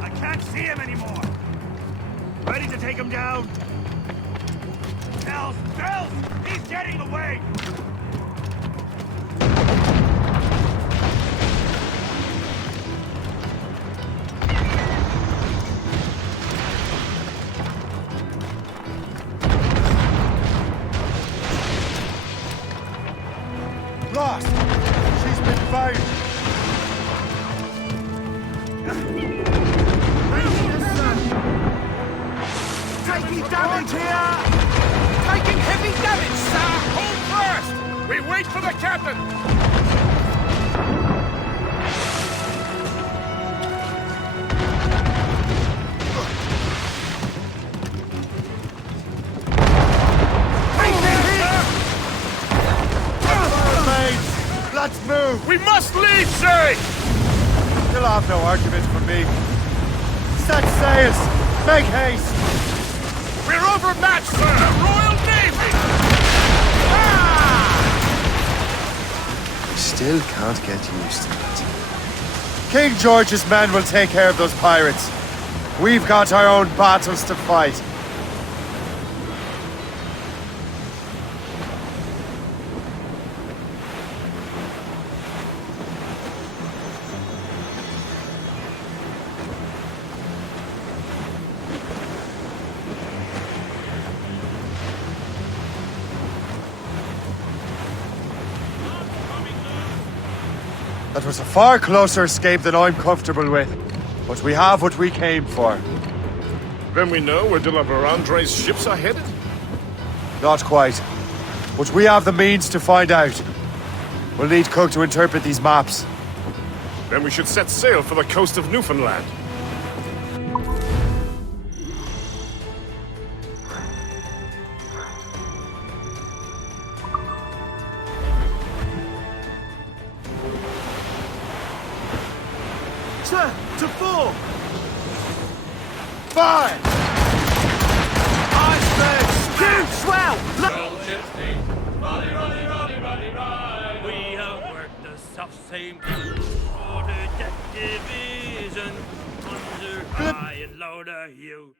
I can't see him anymore! Ready to take him down? Bells! He's getting away! Lost! She's been fired! Taking damage here! Taking heavy damage, sir! Hold fast! We wait for the captain! Let's move! We must leave, Shay! You'll have no argument from me. Set sails! Make haste! We're overmatched, sir! The Royal Navy! Still can't get used to it. King George's men will take care of those pirates. We've got our own battles to fight. That was a far closer escape than I'm comfortable with. But we have what we came for. Then we know where de la Vérendrye's ships are headed? Not quite. But we have the means to find out. We'll need Cook to interpret these maps. Then we should set sail for the coast of Newfoundland. Sir, to 4! 5! Iceberg! Dude, swell! We have worked the self same order deck division. Under high and loader you.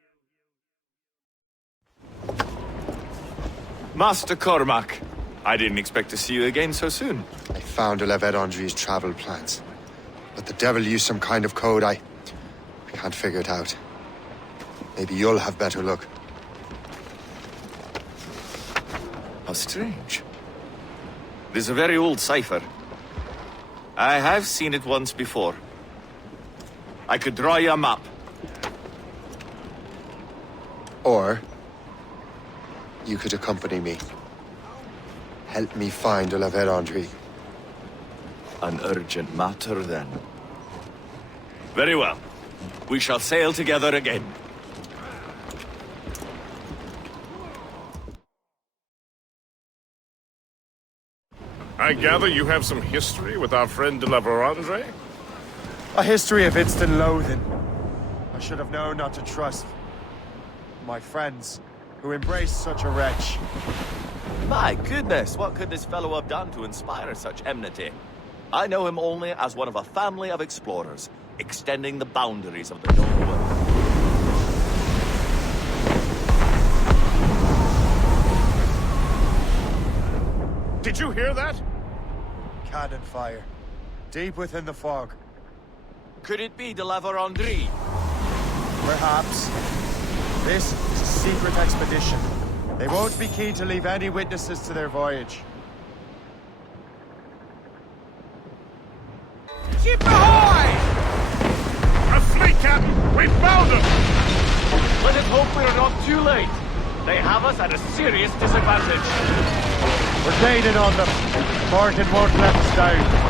Master Cormac, I didn't expect to see you again so soon. I found Levet Andre's travel plans. But the devil used some kind of code. I can't figure it out. Maybe you'll have better luck. How strange. This is a very old cipher. I have seen it once before. I could draw you a map. Or you could accompany me. Help me find Levet Andre. An urgent matter, then. Very well. We shall sail together again. I gather you have some history with our friend de la Vérandre? A history of instant loathing. I should have known not to trust my friends who embraced such a wretch. My goodness, what could this fellow have done to inspire such enmity? I know him only as one of a family of explorers, extending the boundaries of the known world. Did you hear that? Cannon fire. Deep within the fog. Could it be de la Vérandre? Perhaps. This is a secret expedition. They won't be keen to leave any witnesses to their voyage. Ship ahoy! A fleet, Captain! We found them! Let us hope we are not too late. They have us at a serious disadvantage. We're gaining on them. Morgan won't let us down.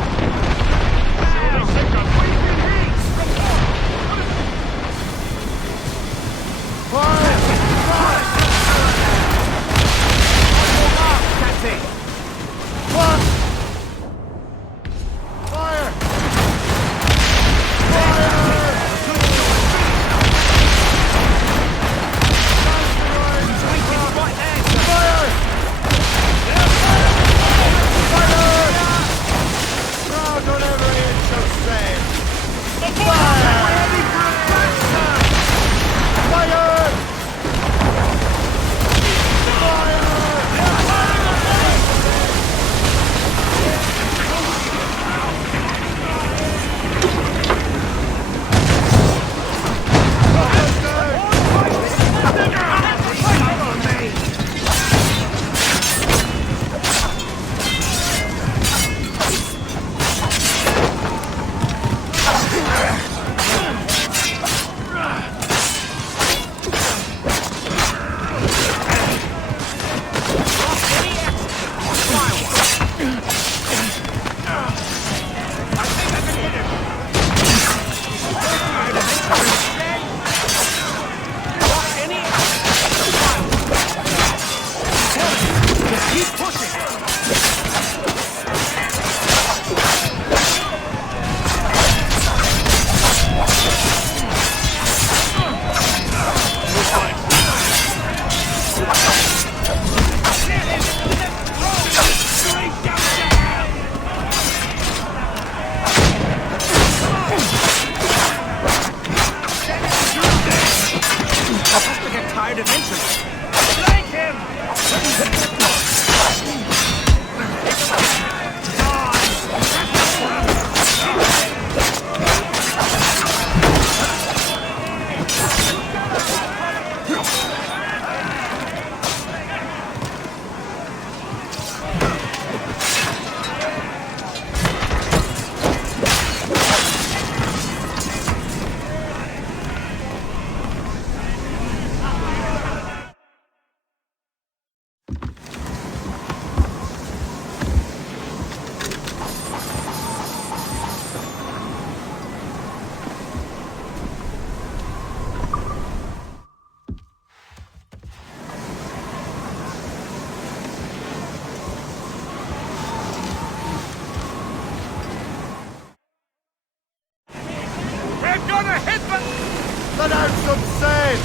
Let out some sail!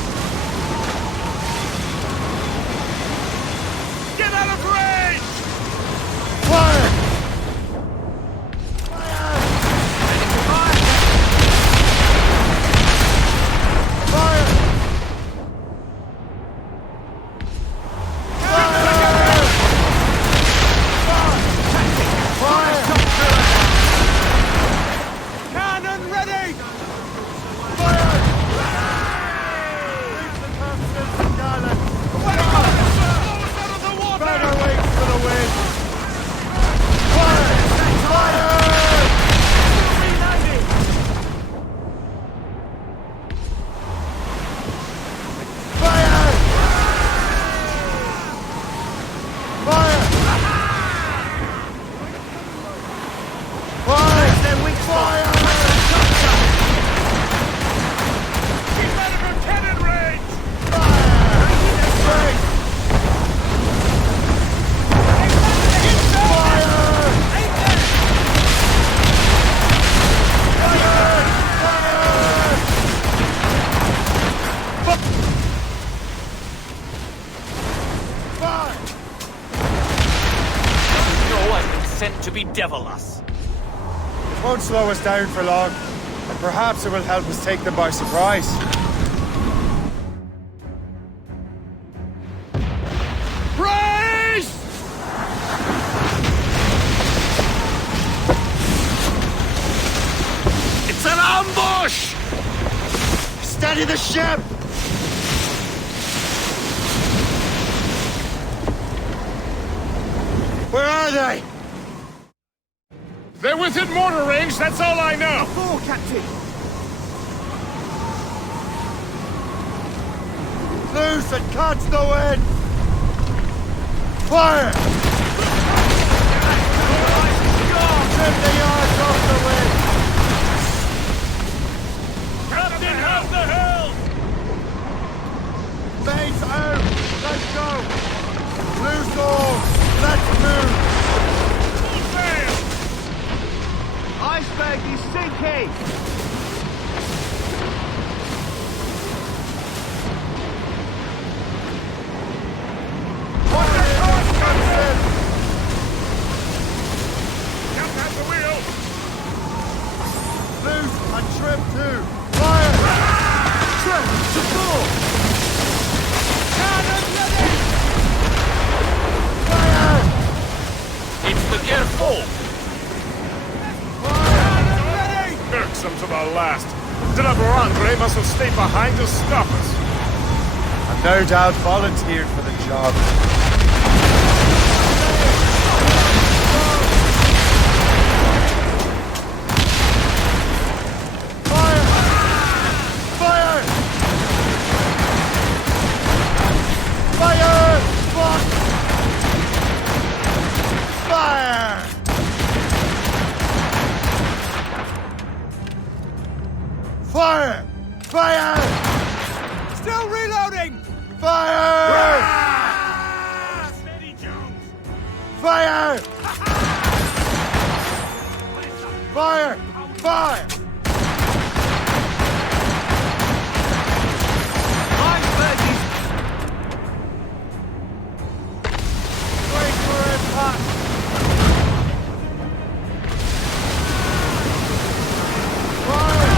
Get out of range! Fire! To bedevil us. It won't slow us down for long, and perhaps it will help us take them by surprise. Brace! It's an ambush! Steady the ship! Where are they? They're within mortar range, that's all I know! Oh, Captain! Loose and catch the wind! Fire! Trim the yards off the wind! Captain, have the helm! Mains out! Let's go! Loose all! Let's move! Iceberg is sinking! Watch your course, Captain! Captain has the wheel! Loose and trim too! Fire! Trim to full! Cannon ready! Fire! It's the gear full! Irksome to the last. Andre must have stayed behind to stop us. And no doubt volunteered for the job. Fire! Fire! Fire! Fuck! Fire! Fire! Fire! Still reloading! Fire! Steady, Jones! Fire! Fire! Fire! Wait for impact! Fire!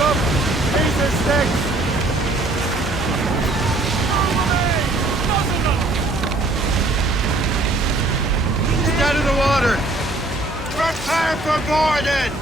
up! These are sticks! Get in the water! Prepare for boarding!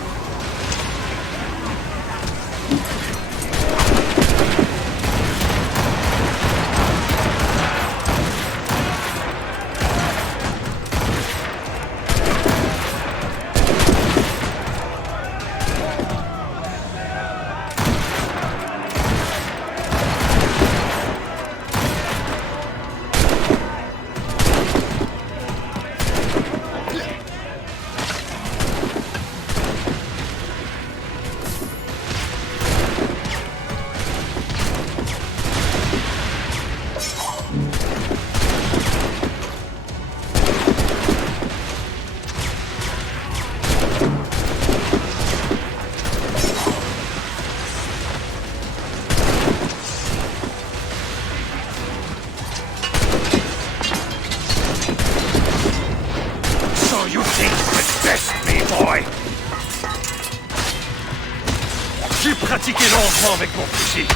J'ai pratiqué longuement avec mon fusil.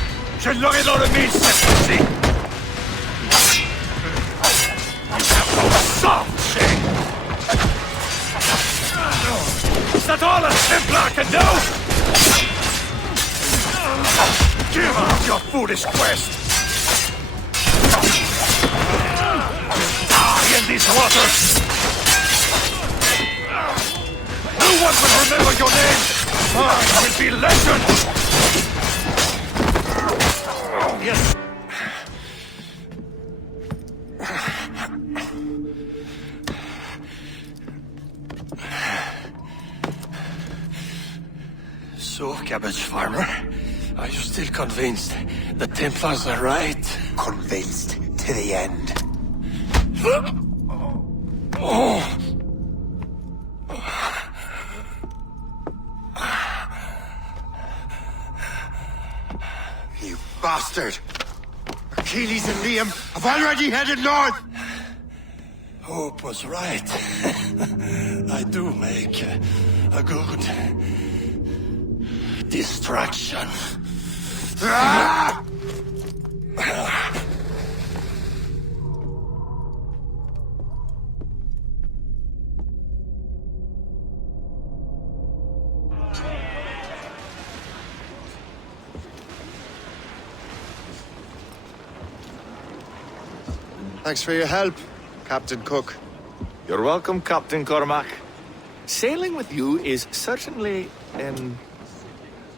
Je l'aurai dans le mille cette fois-ci. Soft, Shay. Is that all a Templar can do? Give up your foolish quest. Die in these waters. No one will remember your name. Mine will be legend. Yes. So, cabbage farmer, are you still convinced the Templars are right? Convinced to the end. Oh. You bastard! Achilles and Liam have already headed north! Hope was right. I do make a good distraction. Ah! Thanks for your help, Captain Cook. You're welcome, Captain Cormac. Sailing with you is certainly,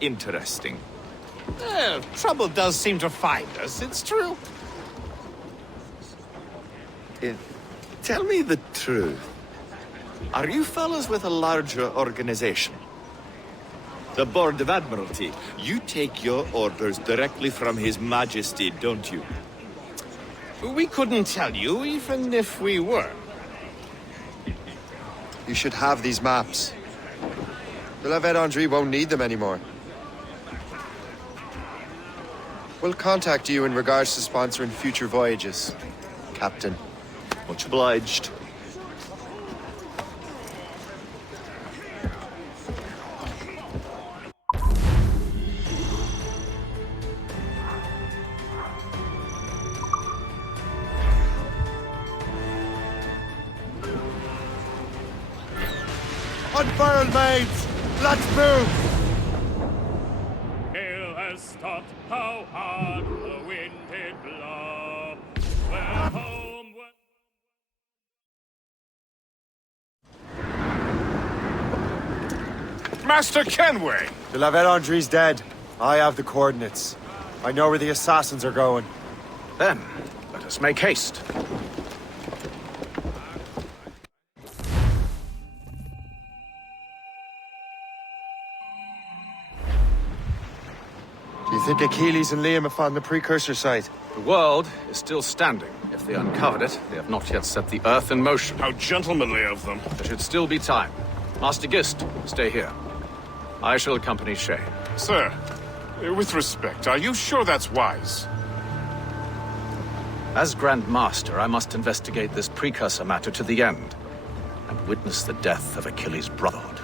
interesting. Trouble does seem to find us, it's true. Tell me the truth. Are you fellas with a larger organization? The Board of Admiralty. You take your orders directly from His Majesty, don't you? We couldn't tell you, even if we were. You should have these maps. The La Vedendry won't need them anymore. We'll contact you in regards to sponsoring future voyages, Captain. Much obliged. Unfurl, mates! Let's move! Gale has stopped, how hard the wind did blow. We're homeward. Master Kenway! The La Vedendry's dead. I have the coordinates. I know where the assassins are going. Then, let us make haste. Do you think Achilles and Liam have found the precursor site? The world is still standing. If they uncovered it, they have not yet set the Earth in motion. How gentlemanly of them. There should still be time. Master Gist, stay here. I shall accompany Shay. Sir, with respect, are you sure that's wise? As Grand Master, I must investigate this precursor matter to the end, and witness the death of Achilles' brotherhood.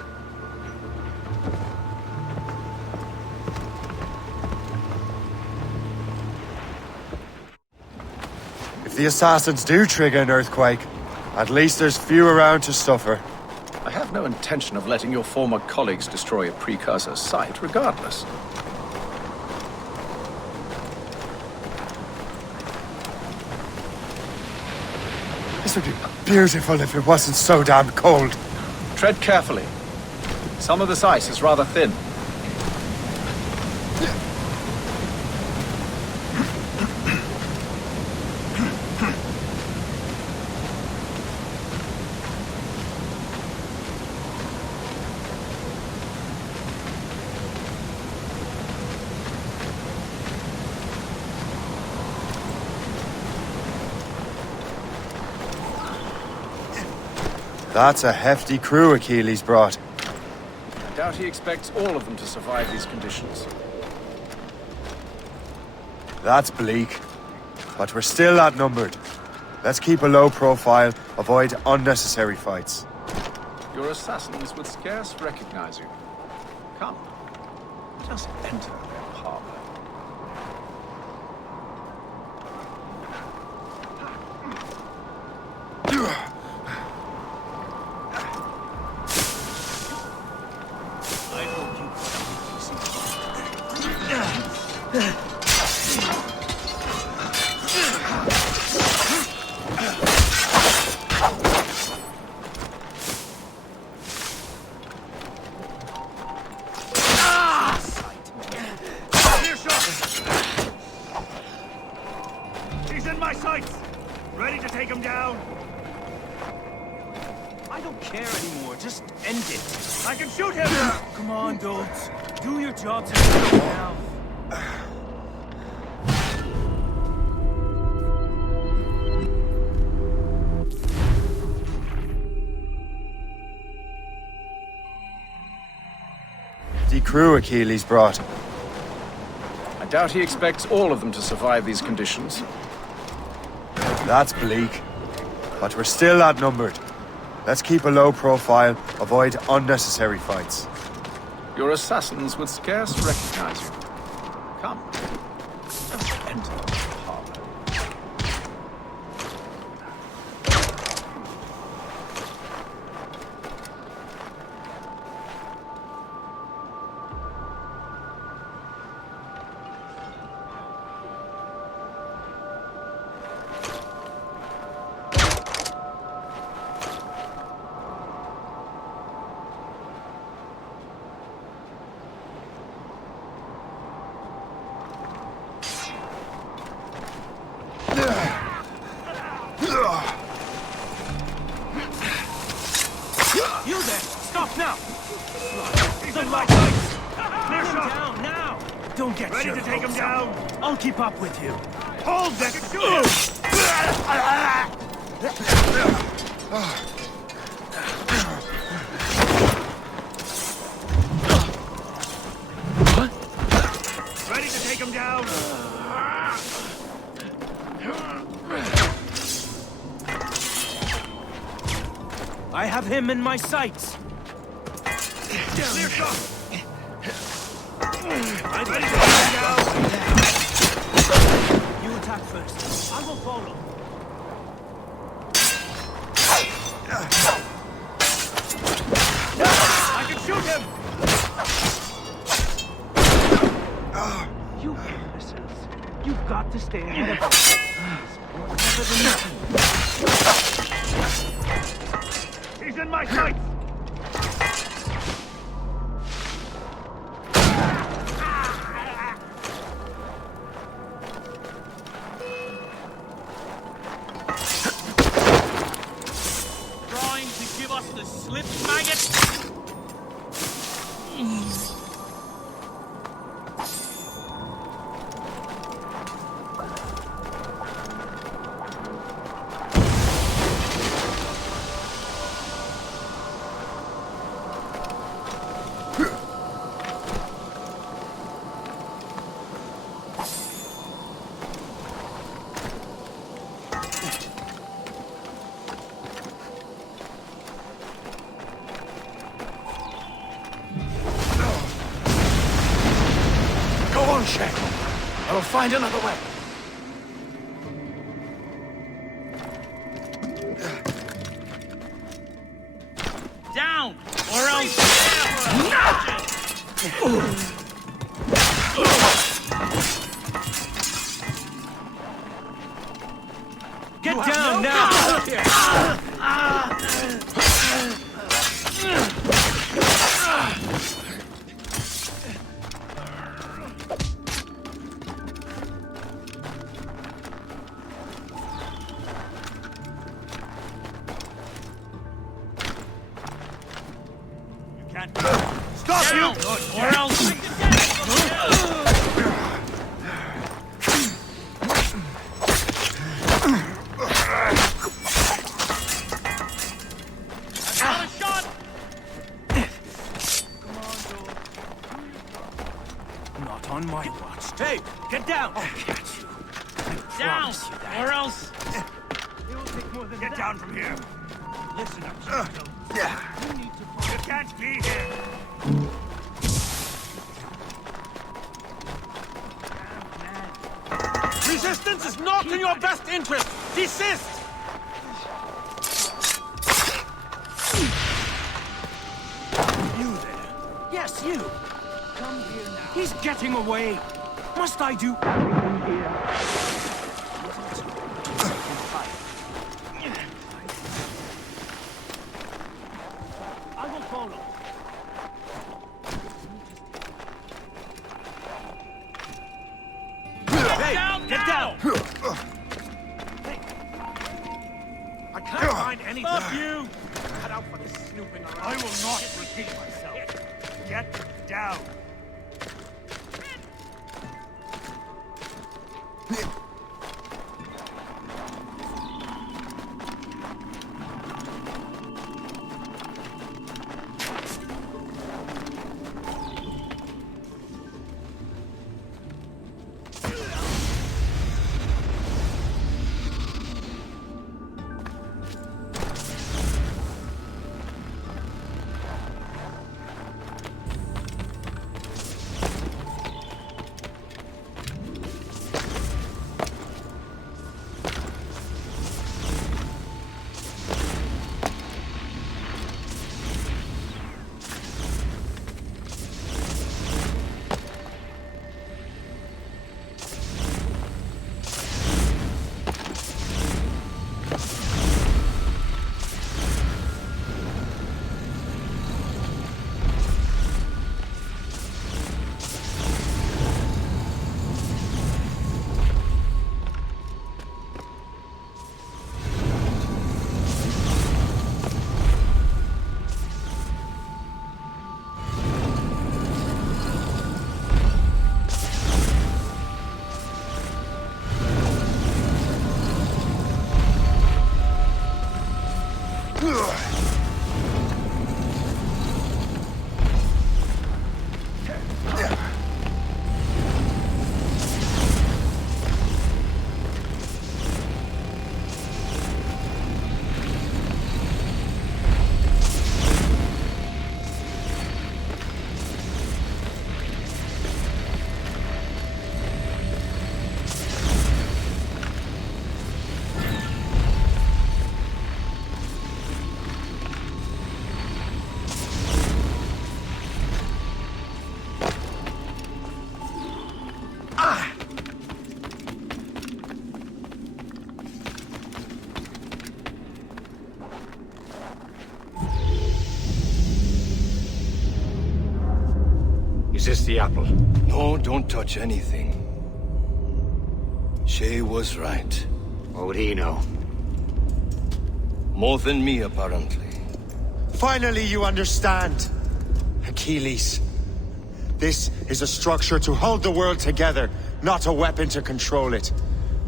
the assassins do trigger an earthquake, at least there's few around to suffer. I have no intention of letting your former colleagues destroy a precursor site, regardless. This would be beautiful if it wasn't so damn cold. Tread carefully. Some of this ice is rather thin. That's a hefty crew Achilles brought. I doubt he expects all of them to survive these conditions. That's bleak. But we're still outnumbered. Let's keep a low profile, avoid unnecessary fights. Your assassins would scarce recognize you. Come, just enter their parlor. He's in my sights! Ready to take him down! I don't care anymore, just end it. I can shoot him! Come on, dudes. Do your jobs now. The crew Achilles brought. I doubt he expects all of them to survive these conditions. That's bleak. But we're still outnumbered. Let's keep a low profile, avoid unnecessary fights. Your assassins would scarce recognize you. Come, just enter the parlor. You there! Stop now! He's in my sights! Clear shot! Down now! Don't get ready to take him down! I'll keep up with you. Hold that! Ready to take him down! I have him in my sights! Clear shot! I'm ready to take him down! You attack first. I will follow. I can shoot him! You imbeciles. You've got to stay ahead of us. He's in my sights! Trying to give us the slip, maggot? Go on, Shay. I will find another way. Get down now! You can't... Stop you! Or else... Not on my watch. Hey, get down! I'll catch you. Down! You Or else... It will take more than Get down from here! Listen up, you need to... You can't be here! Resistance is not in your best interest! Desist! You there. Yes, you. Come here now. He's getting away. Must I do everything here? I will follow. Hey, get down! Hey. I can't find anything. Stop you! Cut out for this snooping around. I will not repeat myself. Get down! Is this the apple? No, don't touch anything. Shay was right. What would he know? More than me, apparently. Finally, you understand. Achilles. This is a structure to hold the world together, not a weapon to control it.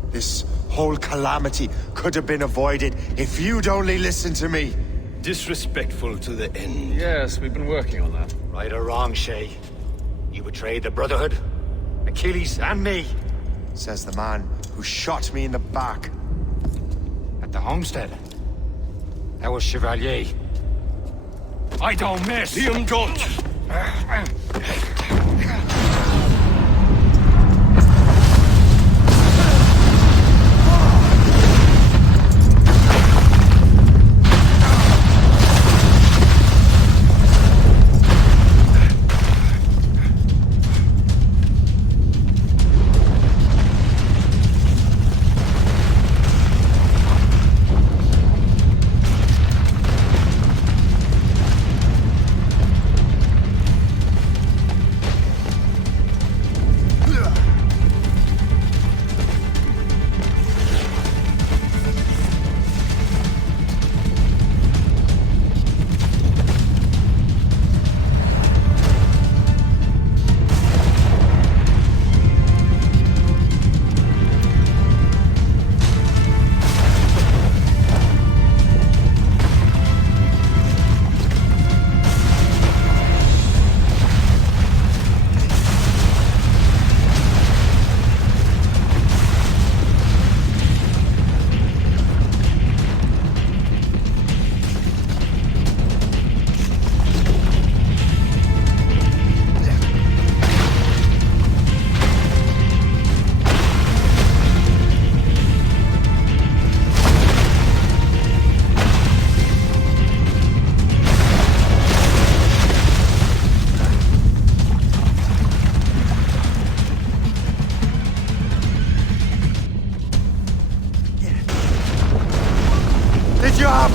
This whole calamity could have been avoided if you'd only listened to me. Disrespectful to the end. Yes, we've been working on that. Right or wrong, Shay? You betrayed the Brotherhood, Achilles, and me. Says the man who shot me in the back. At the homestead. That was Chevalier. I don't miss! Liam, don't!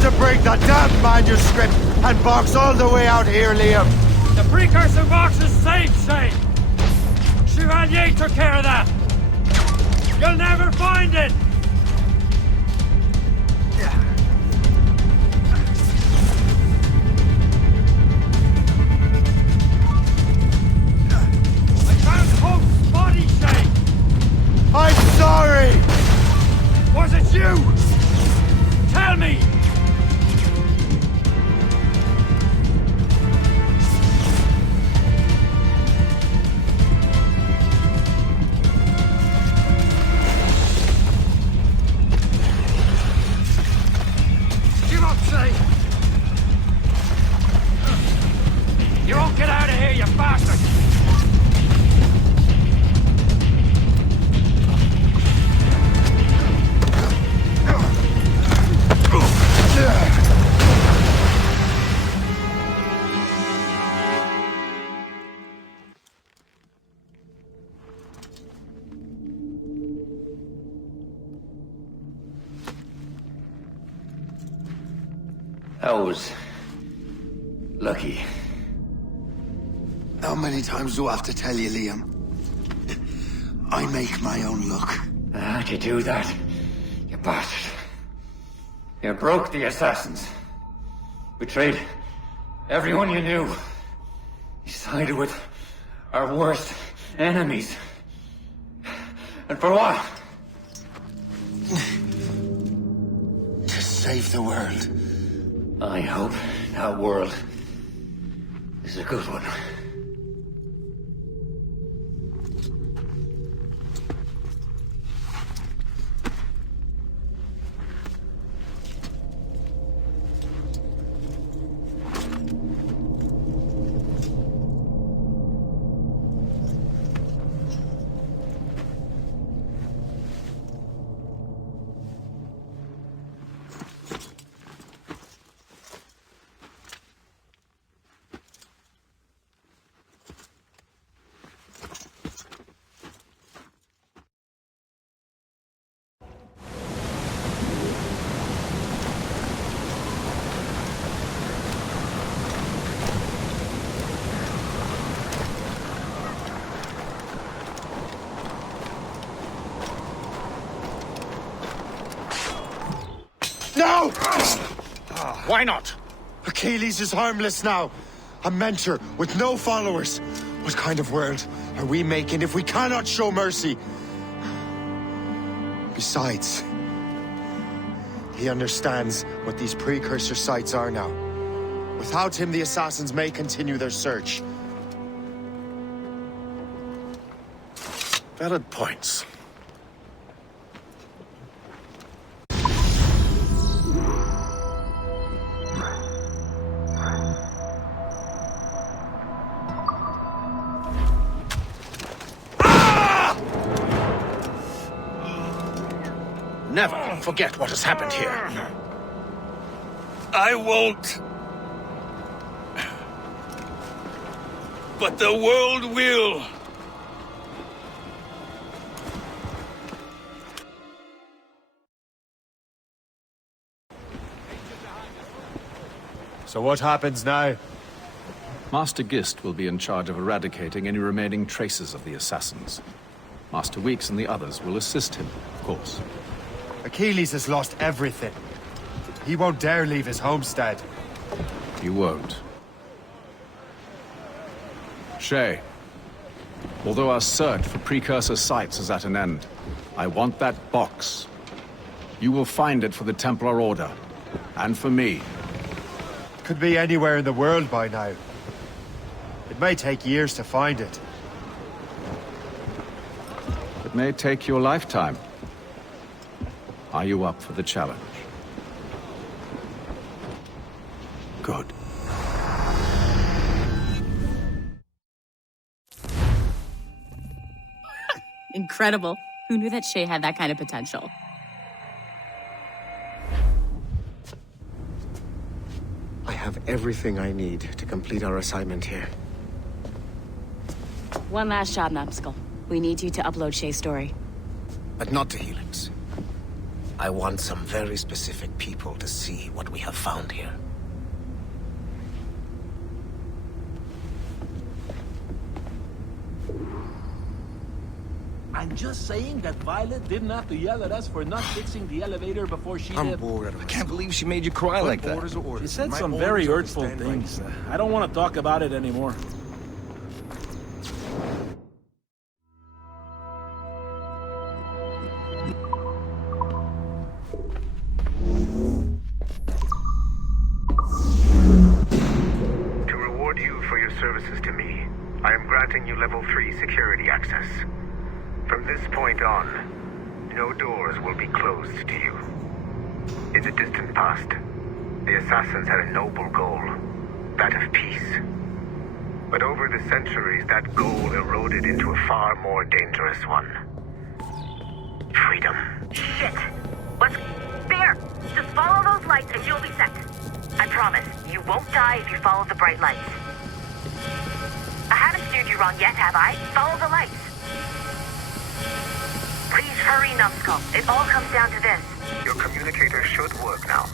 to bring the damn manuscript and box all the way out here, Liam. The precursor box is safe, Shay. Chevalier took care of that. You'll never find it. I found Hope's body, Shay. I'm sorry. Was it you? Tell me. Give up, Shay. You won't get out of here, you bastard. That was lucky. How many times do I have to tell you, Liam? I make my own luck. How'd you do that, you bastard? You broke the assassins. Betrayed everyone you knew. You sided with our worst enemies. And for what? To save the world. I hope that world is a good one. No! Why not? Achilles is harmless now. A mentor with no followers. What kind of world are we making if we cannot show mercy? Besides, he understands what these precursor sites are now. Without him, the assassins may continue their search. Valid points. Never forget what has happened here. I won't. But the world will. So what happens now? Master Gist will be in charge of eradicating any remaining traces of the assassins. Master Weeks and the others will assist him, of course. Achilles has lost everything. He won't dare leave his homestead. He won't. Shay, although our search for precursor sites is at an end, I want that box. You will find it for the Templar Order, and for me. Could be anywhere in the world by now. It may take years to find it. It may take your lifetime. Are you up for the challenge? Good. Incredible. Who knew that Shay had that kind of potential? I have everything I need to complete our assignment here. One last job, Numbskull. We need you to upload Shay's story. But not to Helix. I want some very specific people to see what we have found here. I'm just saying that Violet didn't have to yell at us for not fixing the elevator before she I'm did. bored. I can't believe she made you cry like that. Orders are orders. She said My some orders very are to hurtful stand by things. you. I don't want to talk about it anymore. To reward you for your services to me, I am granting you level 3 security access. From this point on, no doors will be closed to you. In the distant past, the Assassins had a noble goal, that of peace. But over the centuries, that goal eroded into a far more dangerous one. Freedom. Shit! What's there? Just follow those lights and you'll be set. I promise, you won't die if you follow the bright lights. I haven't steered you wrong yet, have I? Follow the lights. Please hurry, Numbskull. It all comes down to this. Your communicator should work now.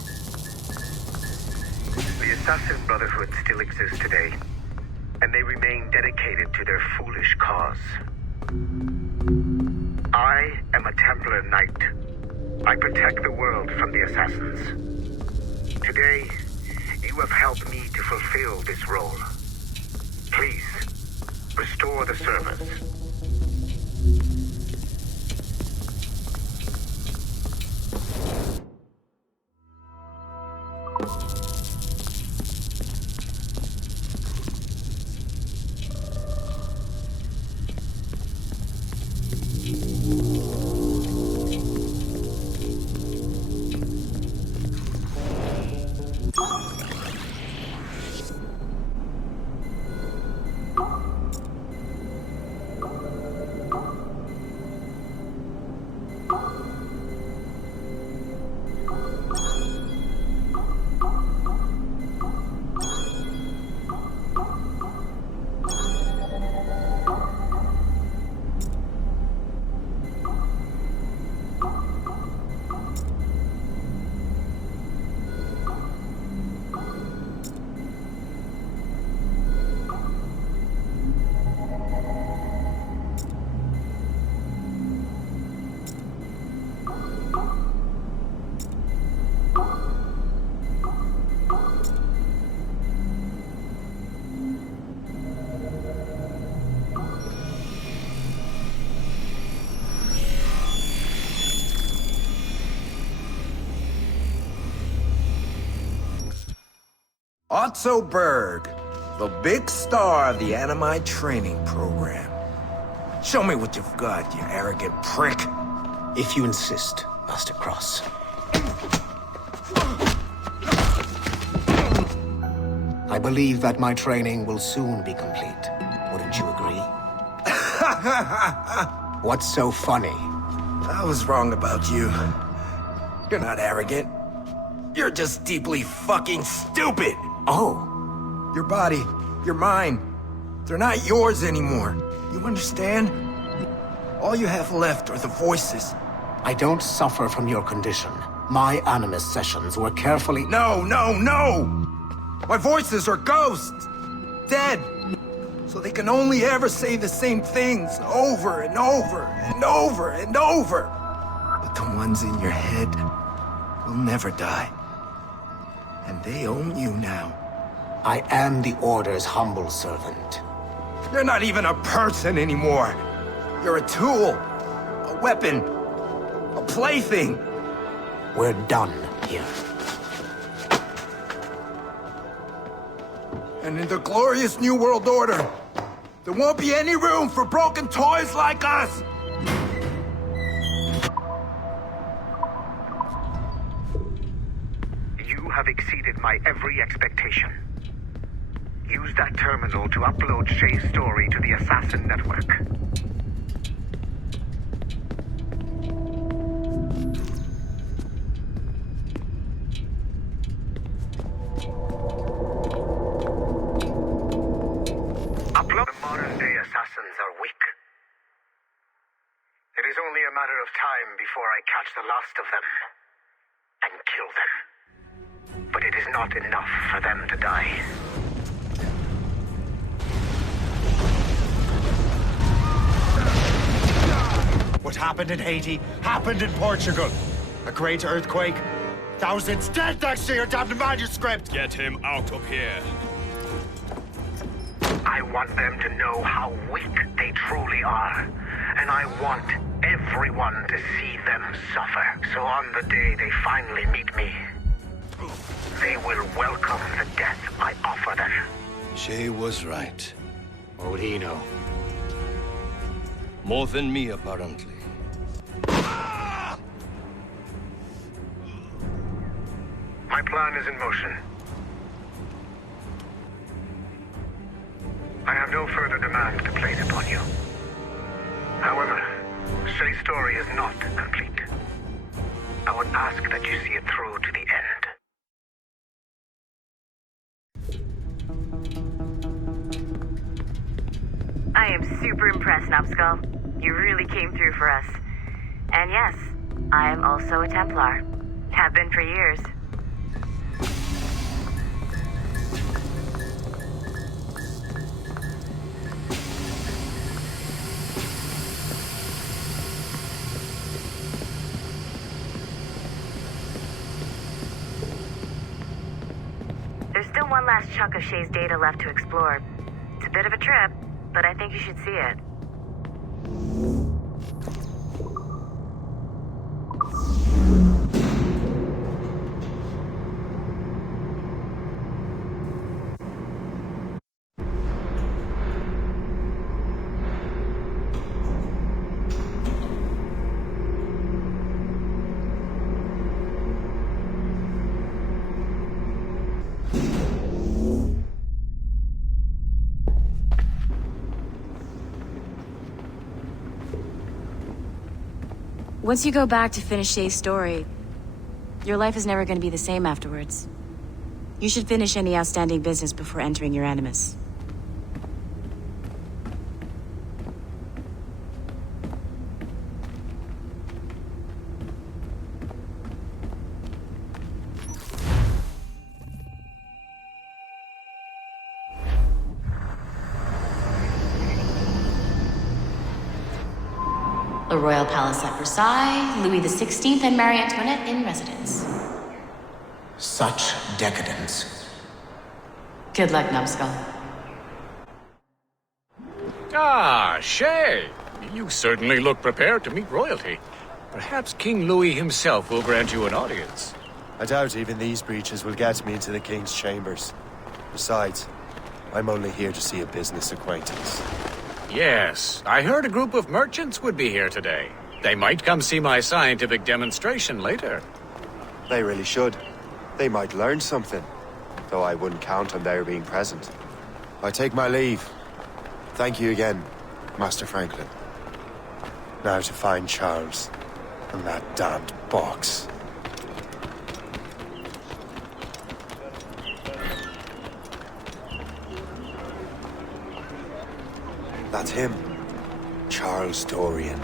The Assassin Brotherhood still exists today, and they remain dedicated to their foolish cause. I am a Templar Knight. I protect the world from the Assassins. Today, you have helped me to fulfill this role. Please, restore the service. Otto Berg, the big star of the Animi training program. Show me what you've got, you arrogant prick. If you insist, Master Cross. I believe that my training will soon be complete. Wouldn't you agree? What's so funny? I was wrong about you. You're not arrogant. You're just deeply fucking stupid. Oh. Your body, your mind, they're not yours anymore. You understand? All you have left are the voices. I don't suffer from your condition. My Animus sessions were carefully... No! My voices are ghosts! Dead! So they can only ever say the same things over and over and over and over. But the ones in your head will never die. And they own you now. I am the Order's humble servant. You're not even a person anymore. You're a tool, a weapon, a plaything. We're done here. And in the glorious New World Order, there won't be any room for broken toys like us! You have exceeded my every expectation. Use that terminal to upload Shay's story to the Assassin Network. Upload. The modern-day assassins are weak. It is only a matter of time before I catch the last of them. and kill them. But it is not enough for them to die. What happened in Haiti happened in Portugal. A great earthquake. Thousands dead thanks to your damned manuscript! Get him out of here. I want them to know how weak they truly are. And I want everyone to see them suffer. So on the day they finally meet me, they will welcome the death I offer them. Shay was right. What would he know? More than me, apparently. My plan is in motion. I have no further demands to place upon you. However, Shay's story is not complete. I would ask that you see it through to the end. I am super impressed, Numbskull. You really came through for us. And yes, I am also a Templar. Have been for years. There's still one last chunk of Shay's data left to explore. It's a bit of a trip, but I think you should see it. Once you go back to finish Shay's story, your life is never going to be the same afterwards. You should finish any outstanding business before entering your animus. The Royal Palace at Versailles, Louis XVI and Marie Antoinette in residence. Such decadence. Good luck, Numbskull. Ah, Shay! You certainly look prepared to meet royalty. Perhaps King Louis himself will grant you an audience. I doubt even these breaches will get me into the King's chambers. Besides, I'm only here to see a business acquaintance. Yes, I heard a group of merchants would be here today. They might come see my scientific demonstration later. They really should. They might learn something, though I wouldn't count on their being present. I take my leave. Thank you again, Master Franklin. Now to find Charles and that damned box. That's him. Charles Dorian.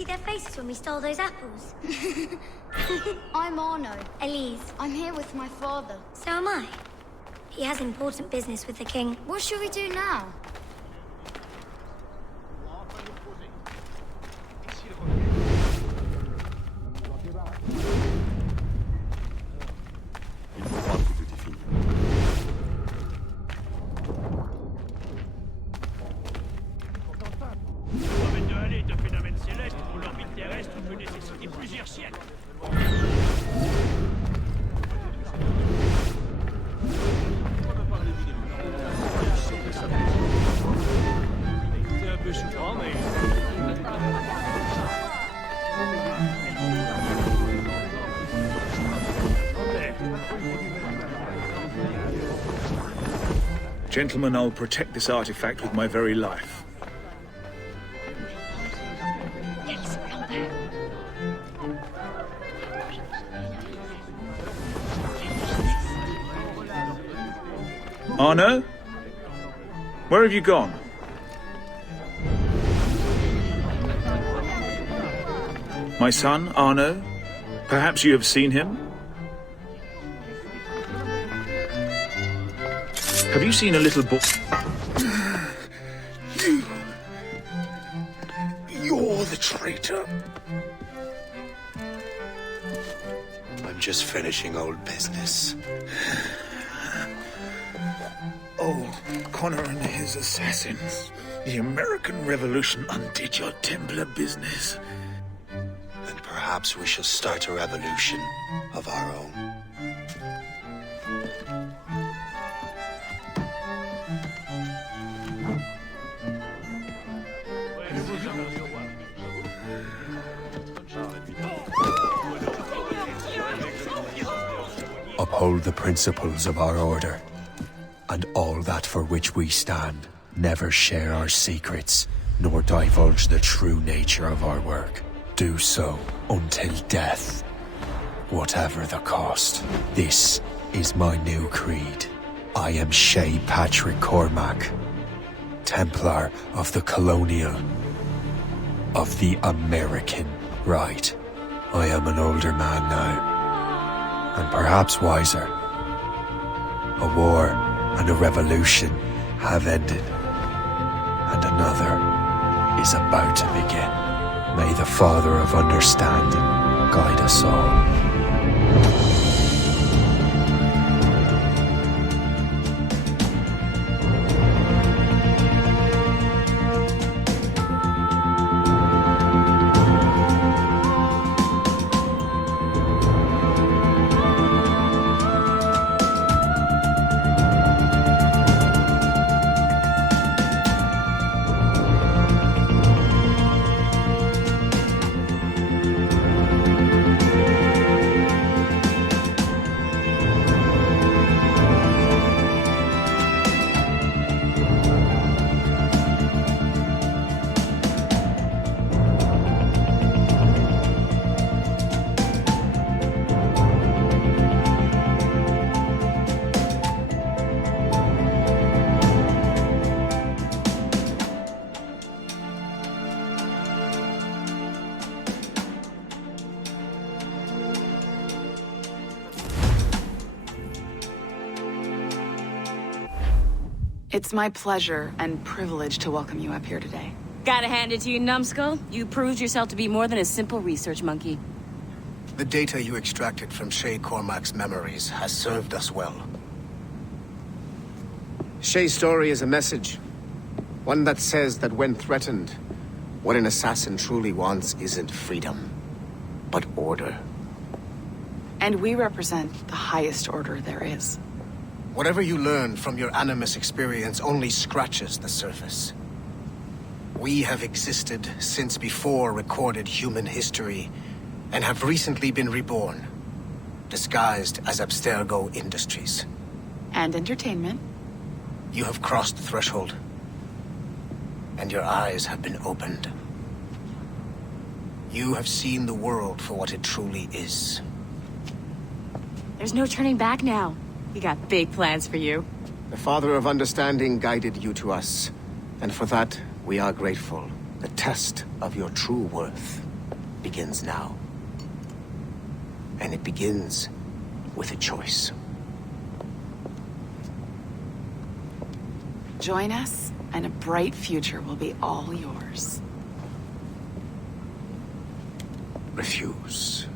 see their faces when we stole those apples? I'm Arno. Elise. I'm here with my father. So am I. He has important business with the king. What should we do now? Promène de aller de phénomènes célestes pour l'orbite terrestre peut nécessiter plusieurs siècles. C'est un peu choquant, mais... Gentlemen, I'll protect this artifact with my very life. Arno? Where have you gone? My son, Arno? Perhaps you have seen him? Have you seen a little boy? You're the traitor. I'm just finishing old business. Oh, Connor and his assassins. The American Revolution undid your Templar business. And perhaps we shall start a revolution of our own. Uphold the principles of our order, and all that for which we stand. Never share our secrets, nor divulge the true nature of our work. Do so until death, whatever the cost. This is my new creed. I am Shay Patrick Cormac, Templar of the Colonial, of the American right. I am an older man now, and perhaps wiser. A war and a revolution have ended, and another is about to begin. May the Father of Understanding guide us all. It's my pleasure and privilege to welcome you up here today. Gotta hand it to you, numbskull. You proved yourself to be more than a simple research monkey. The data you extracted from Shay Cormac's memories has served us well. Shay's story is a message. One that says that when threatened, what an assassin truly wants isn't freedom, but order. And we represent the highest order there is. Whatever you learned from your Animus experience only scratches the surface. We have existed since before recorded human history, and have recently been reborn, disguised as Abstergo Industries. And entertainment. You have crossed the threshold, and your eyes have been opened. You have seen the world for what it truly is. There's no turning back now. We got big plans for you. The Father of Understanding guided you to us, and for that, we are grateful. The test of your true worth begins now. And it begins with a choice. Join us, and a bright future will be all yours. Refuse.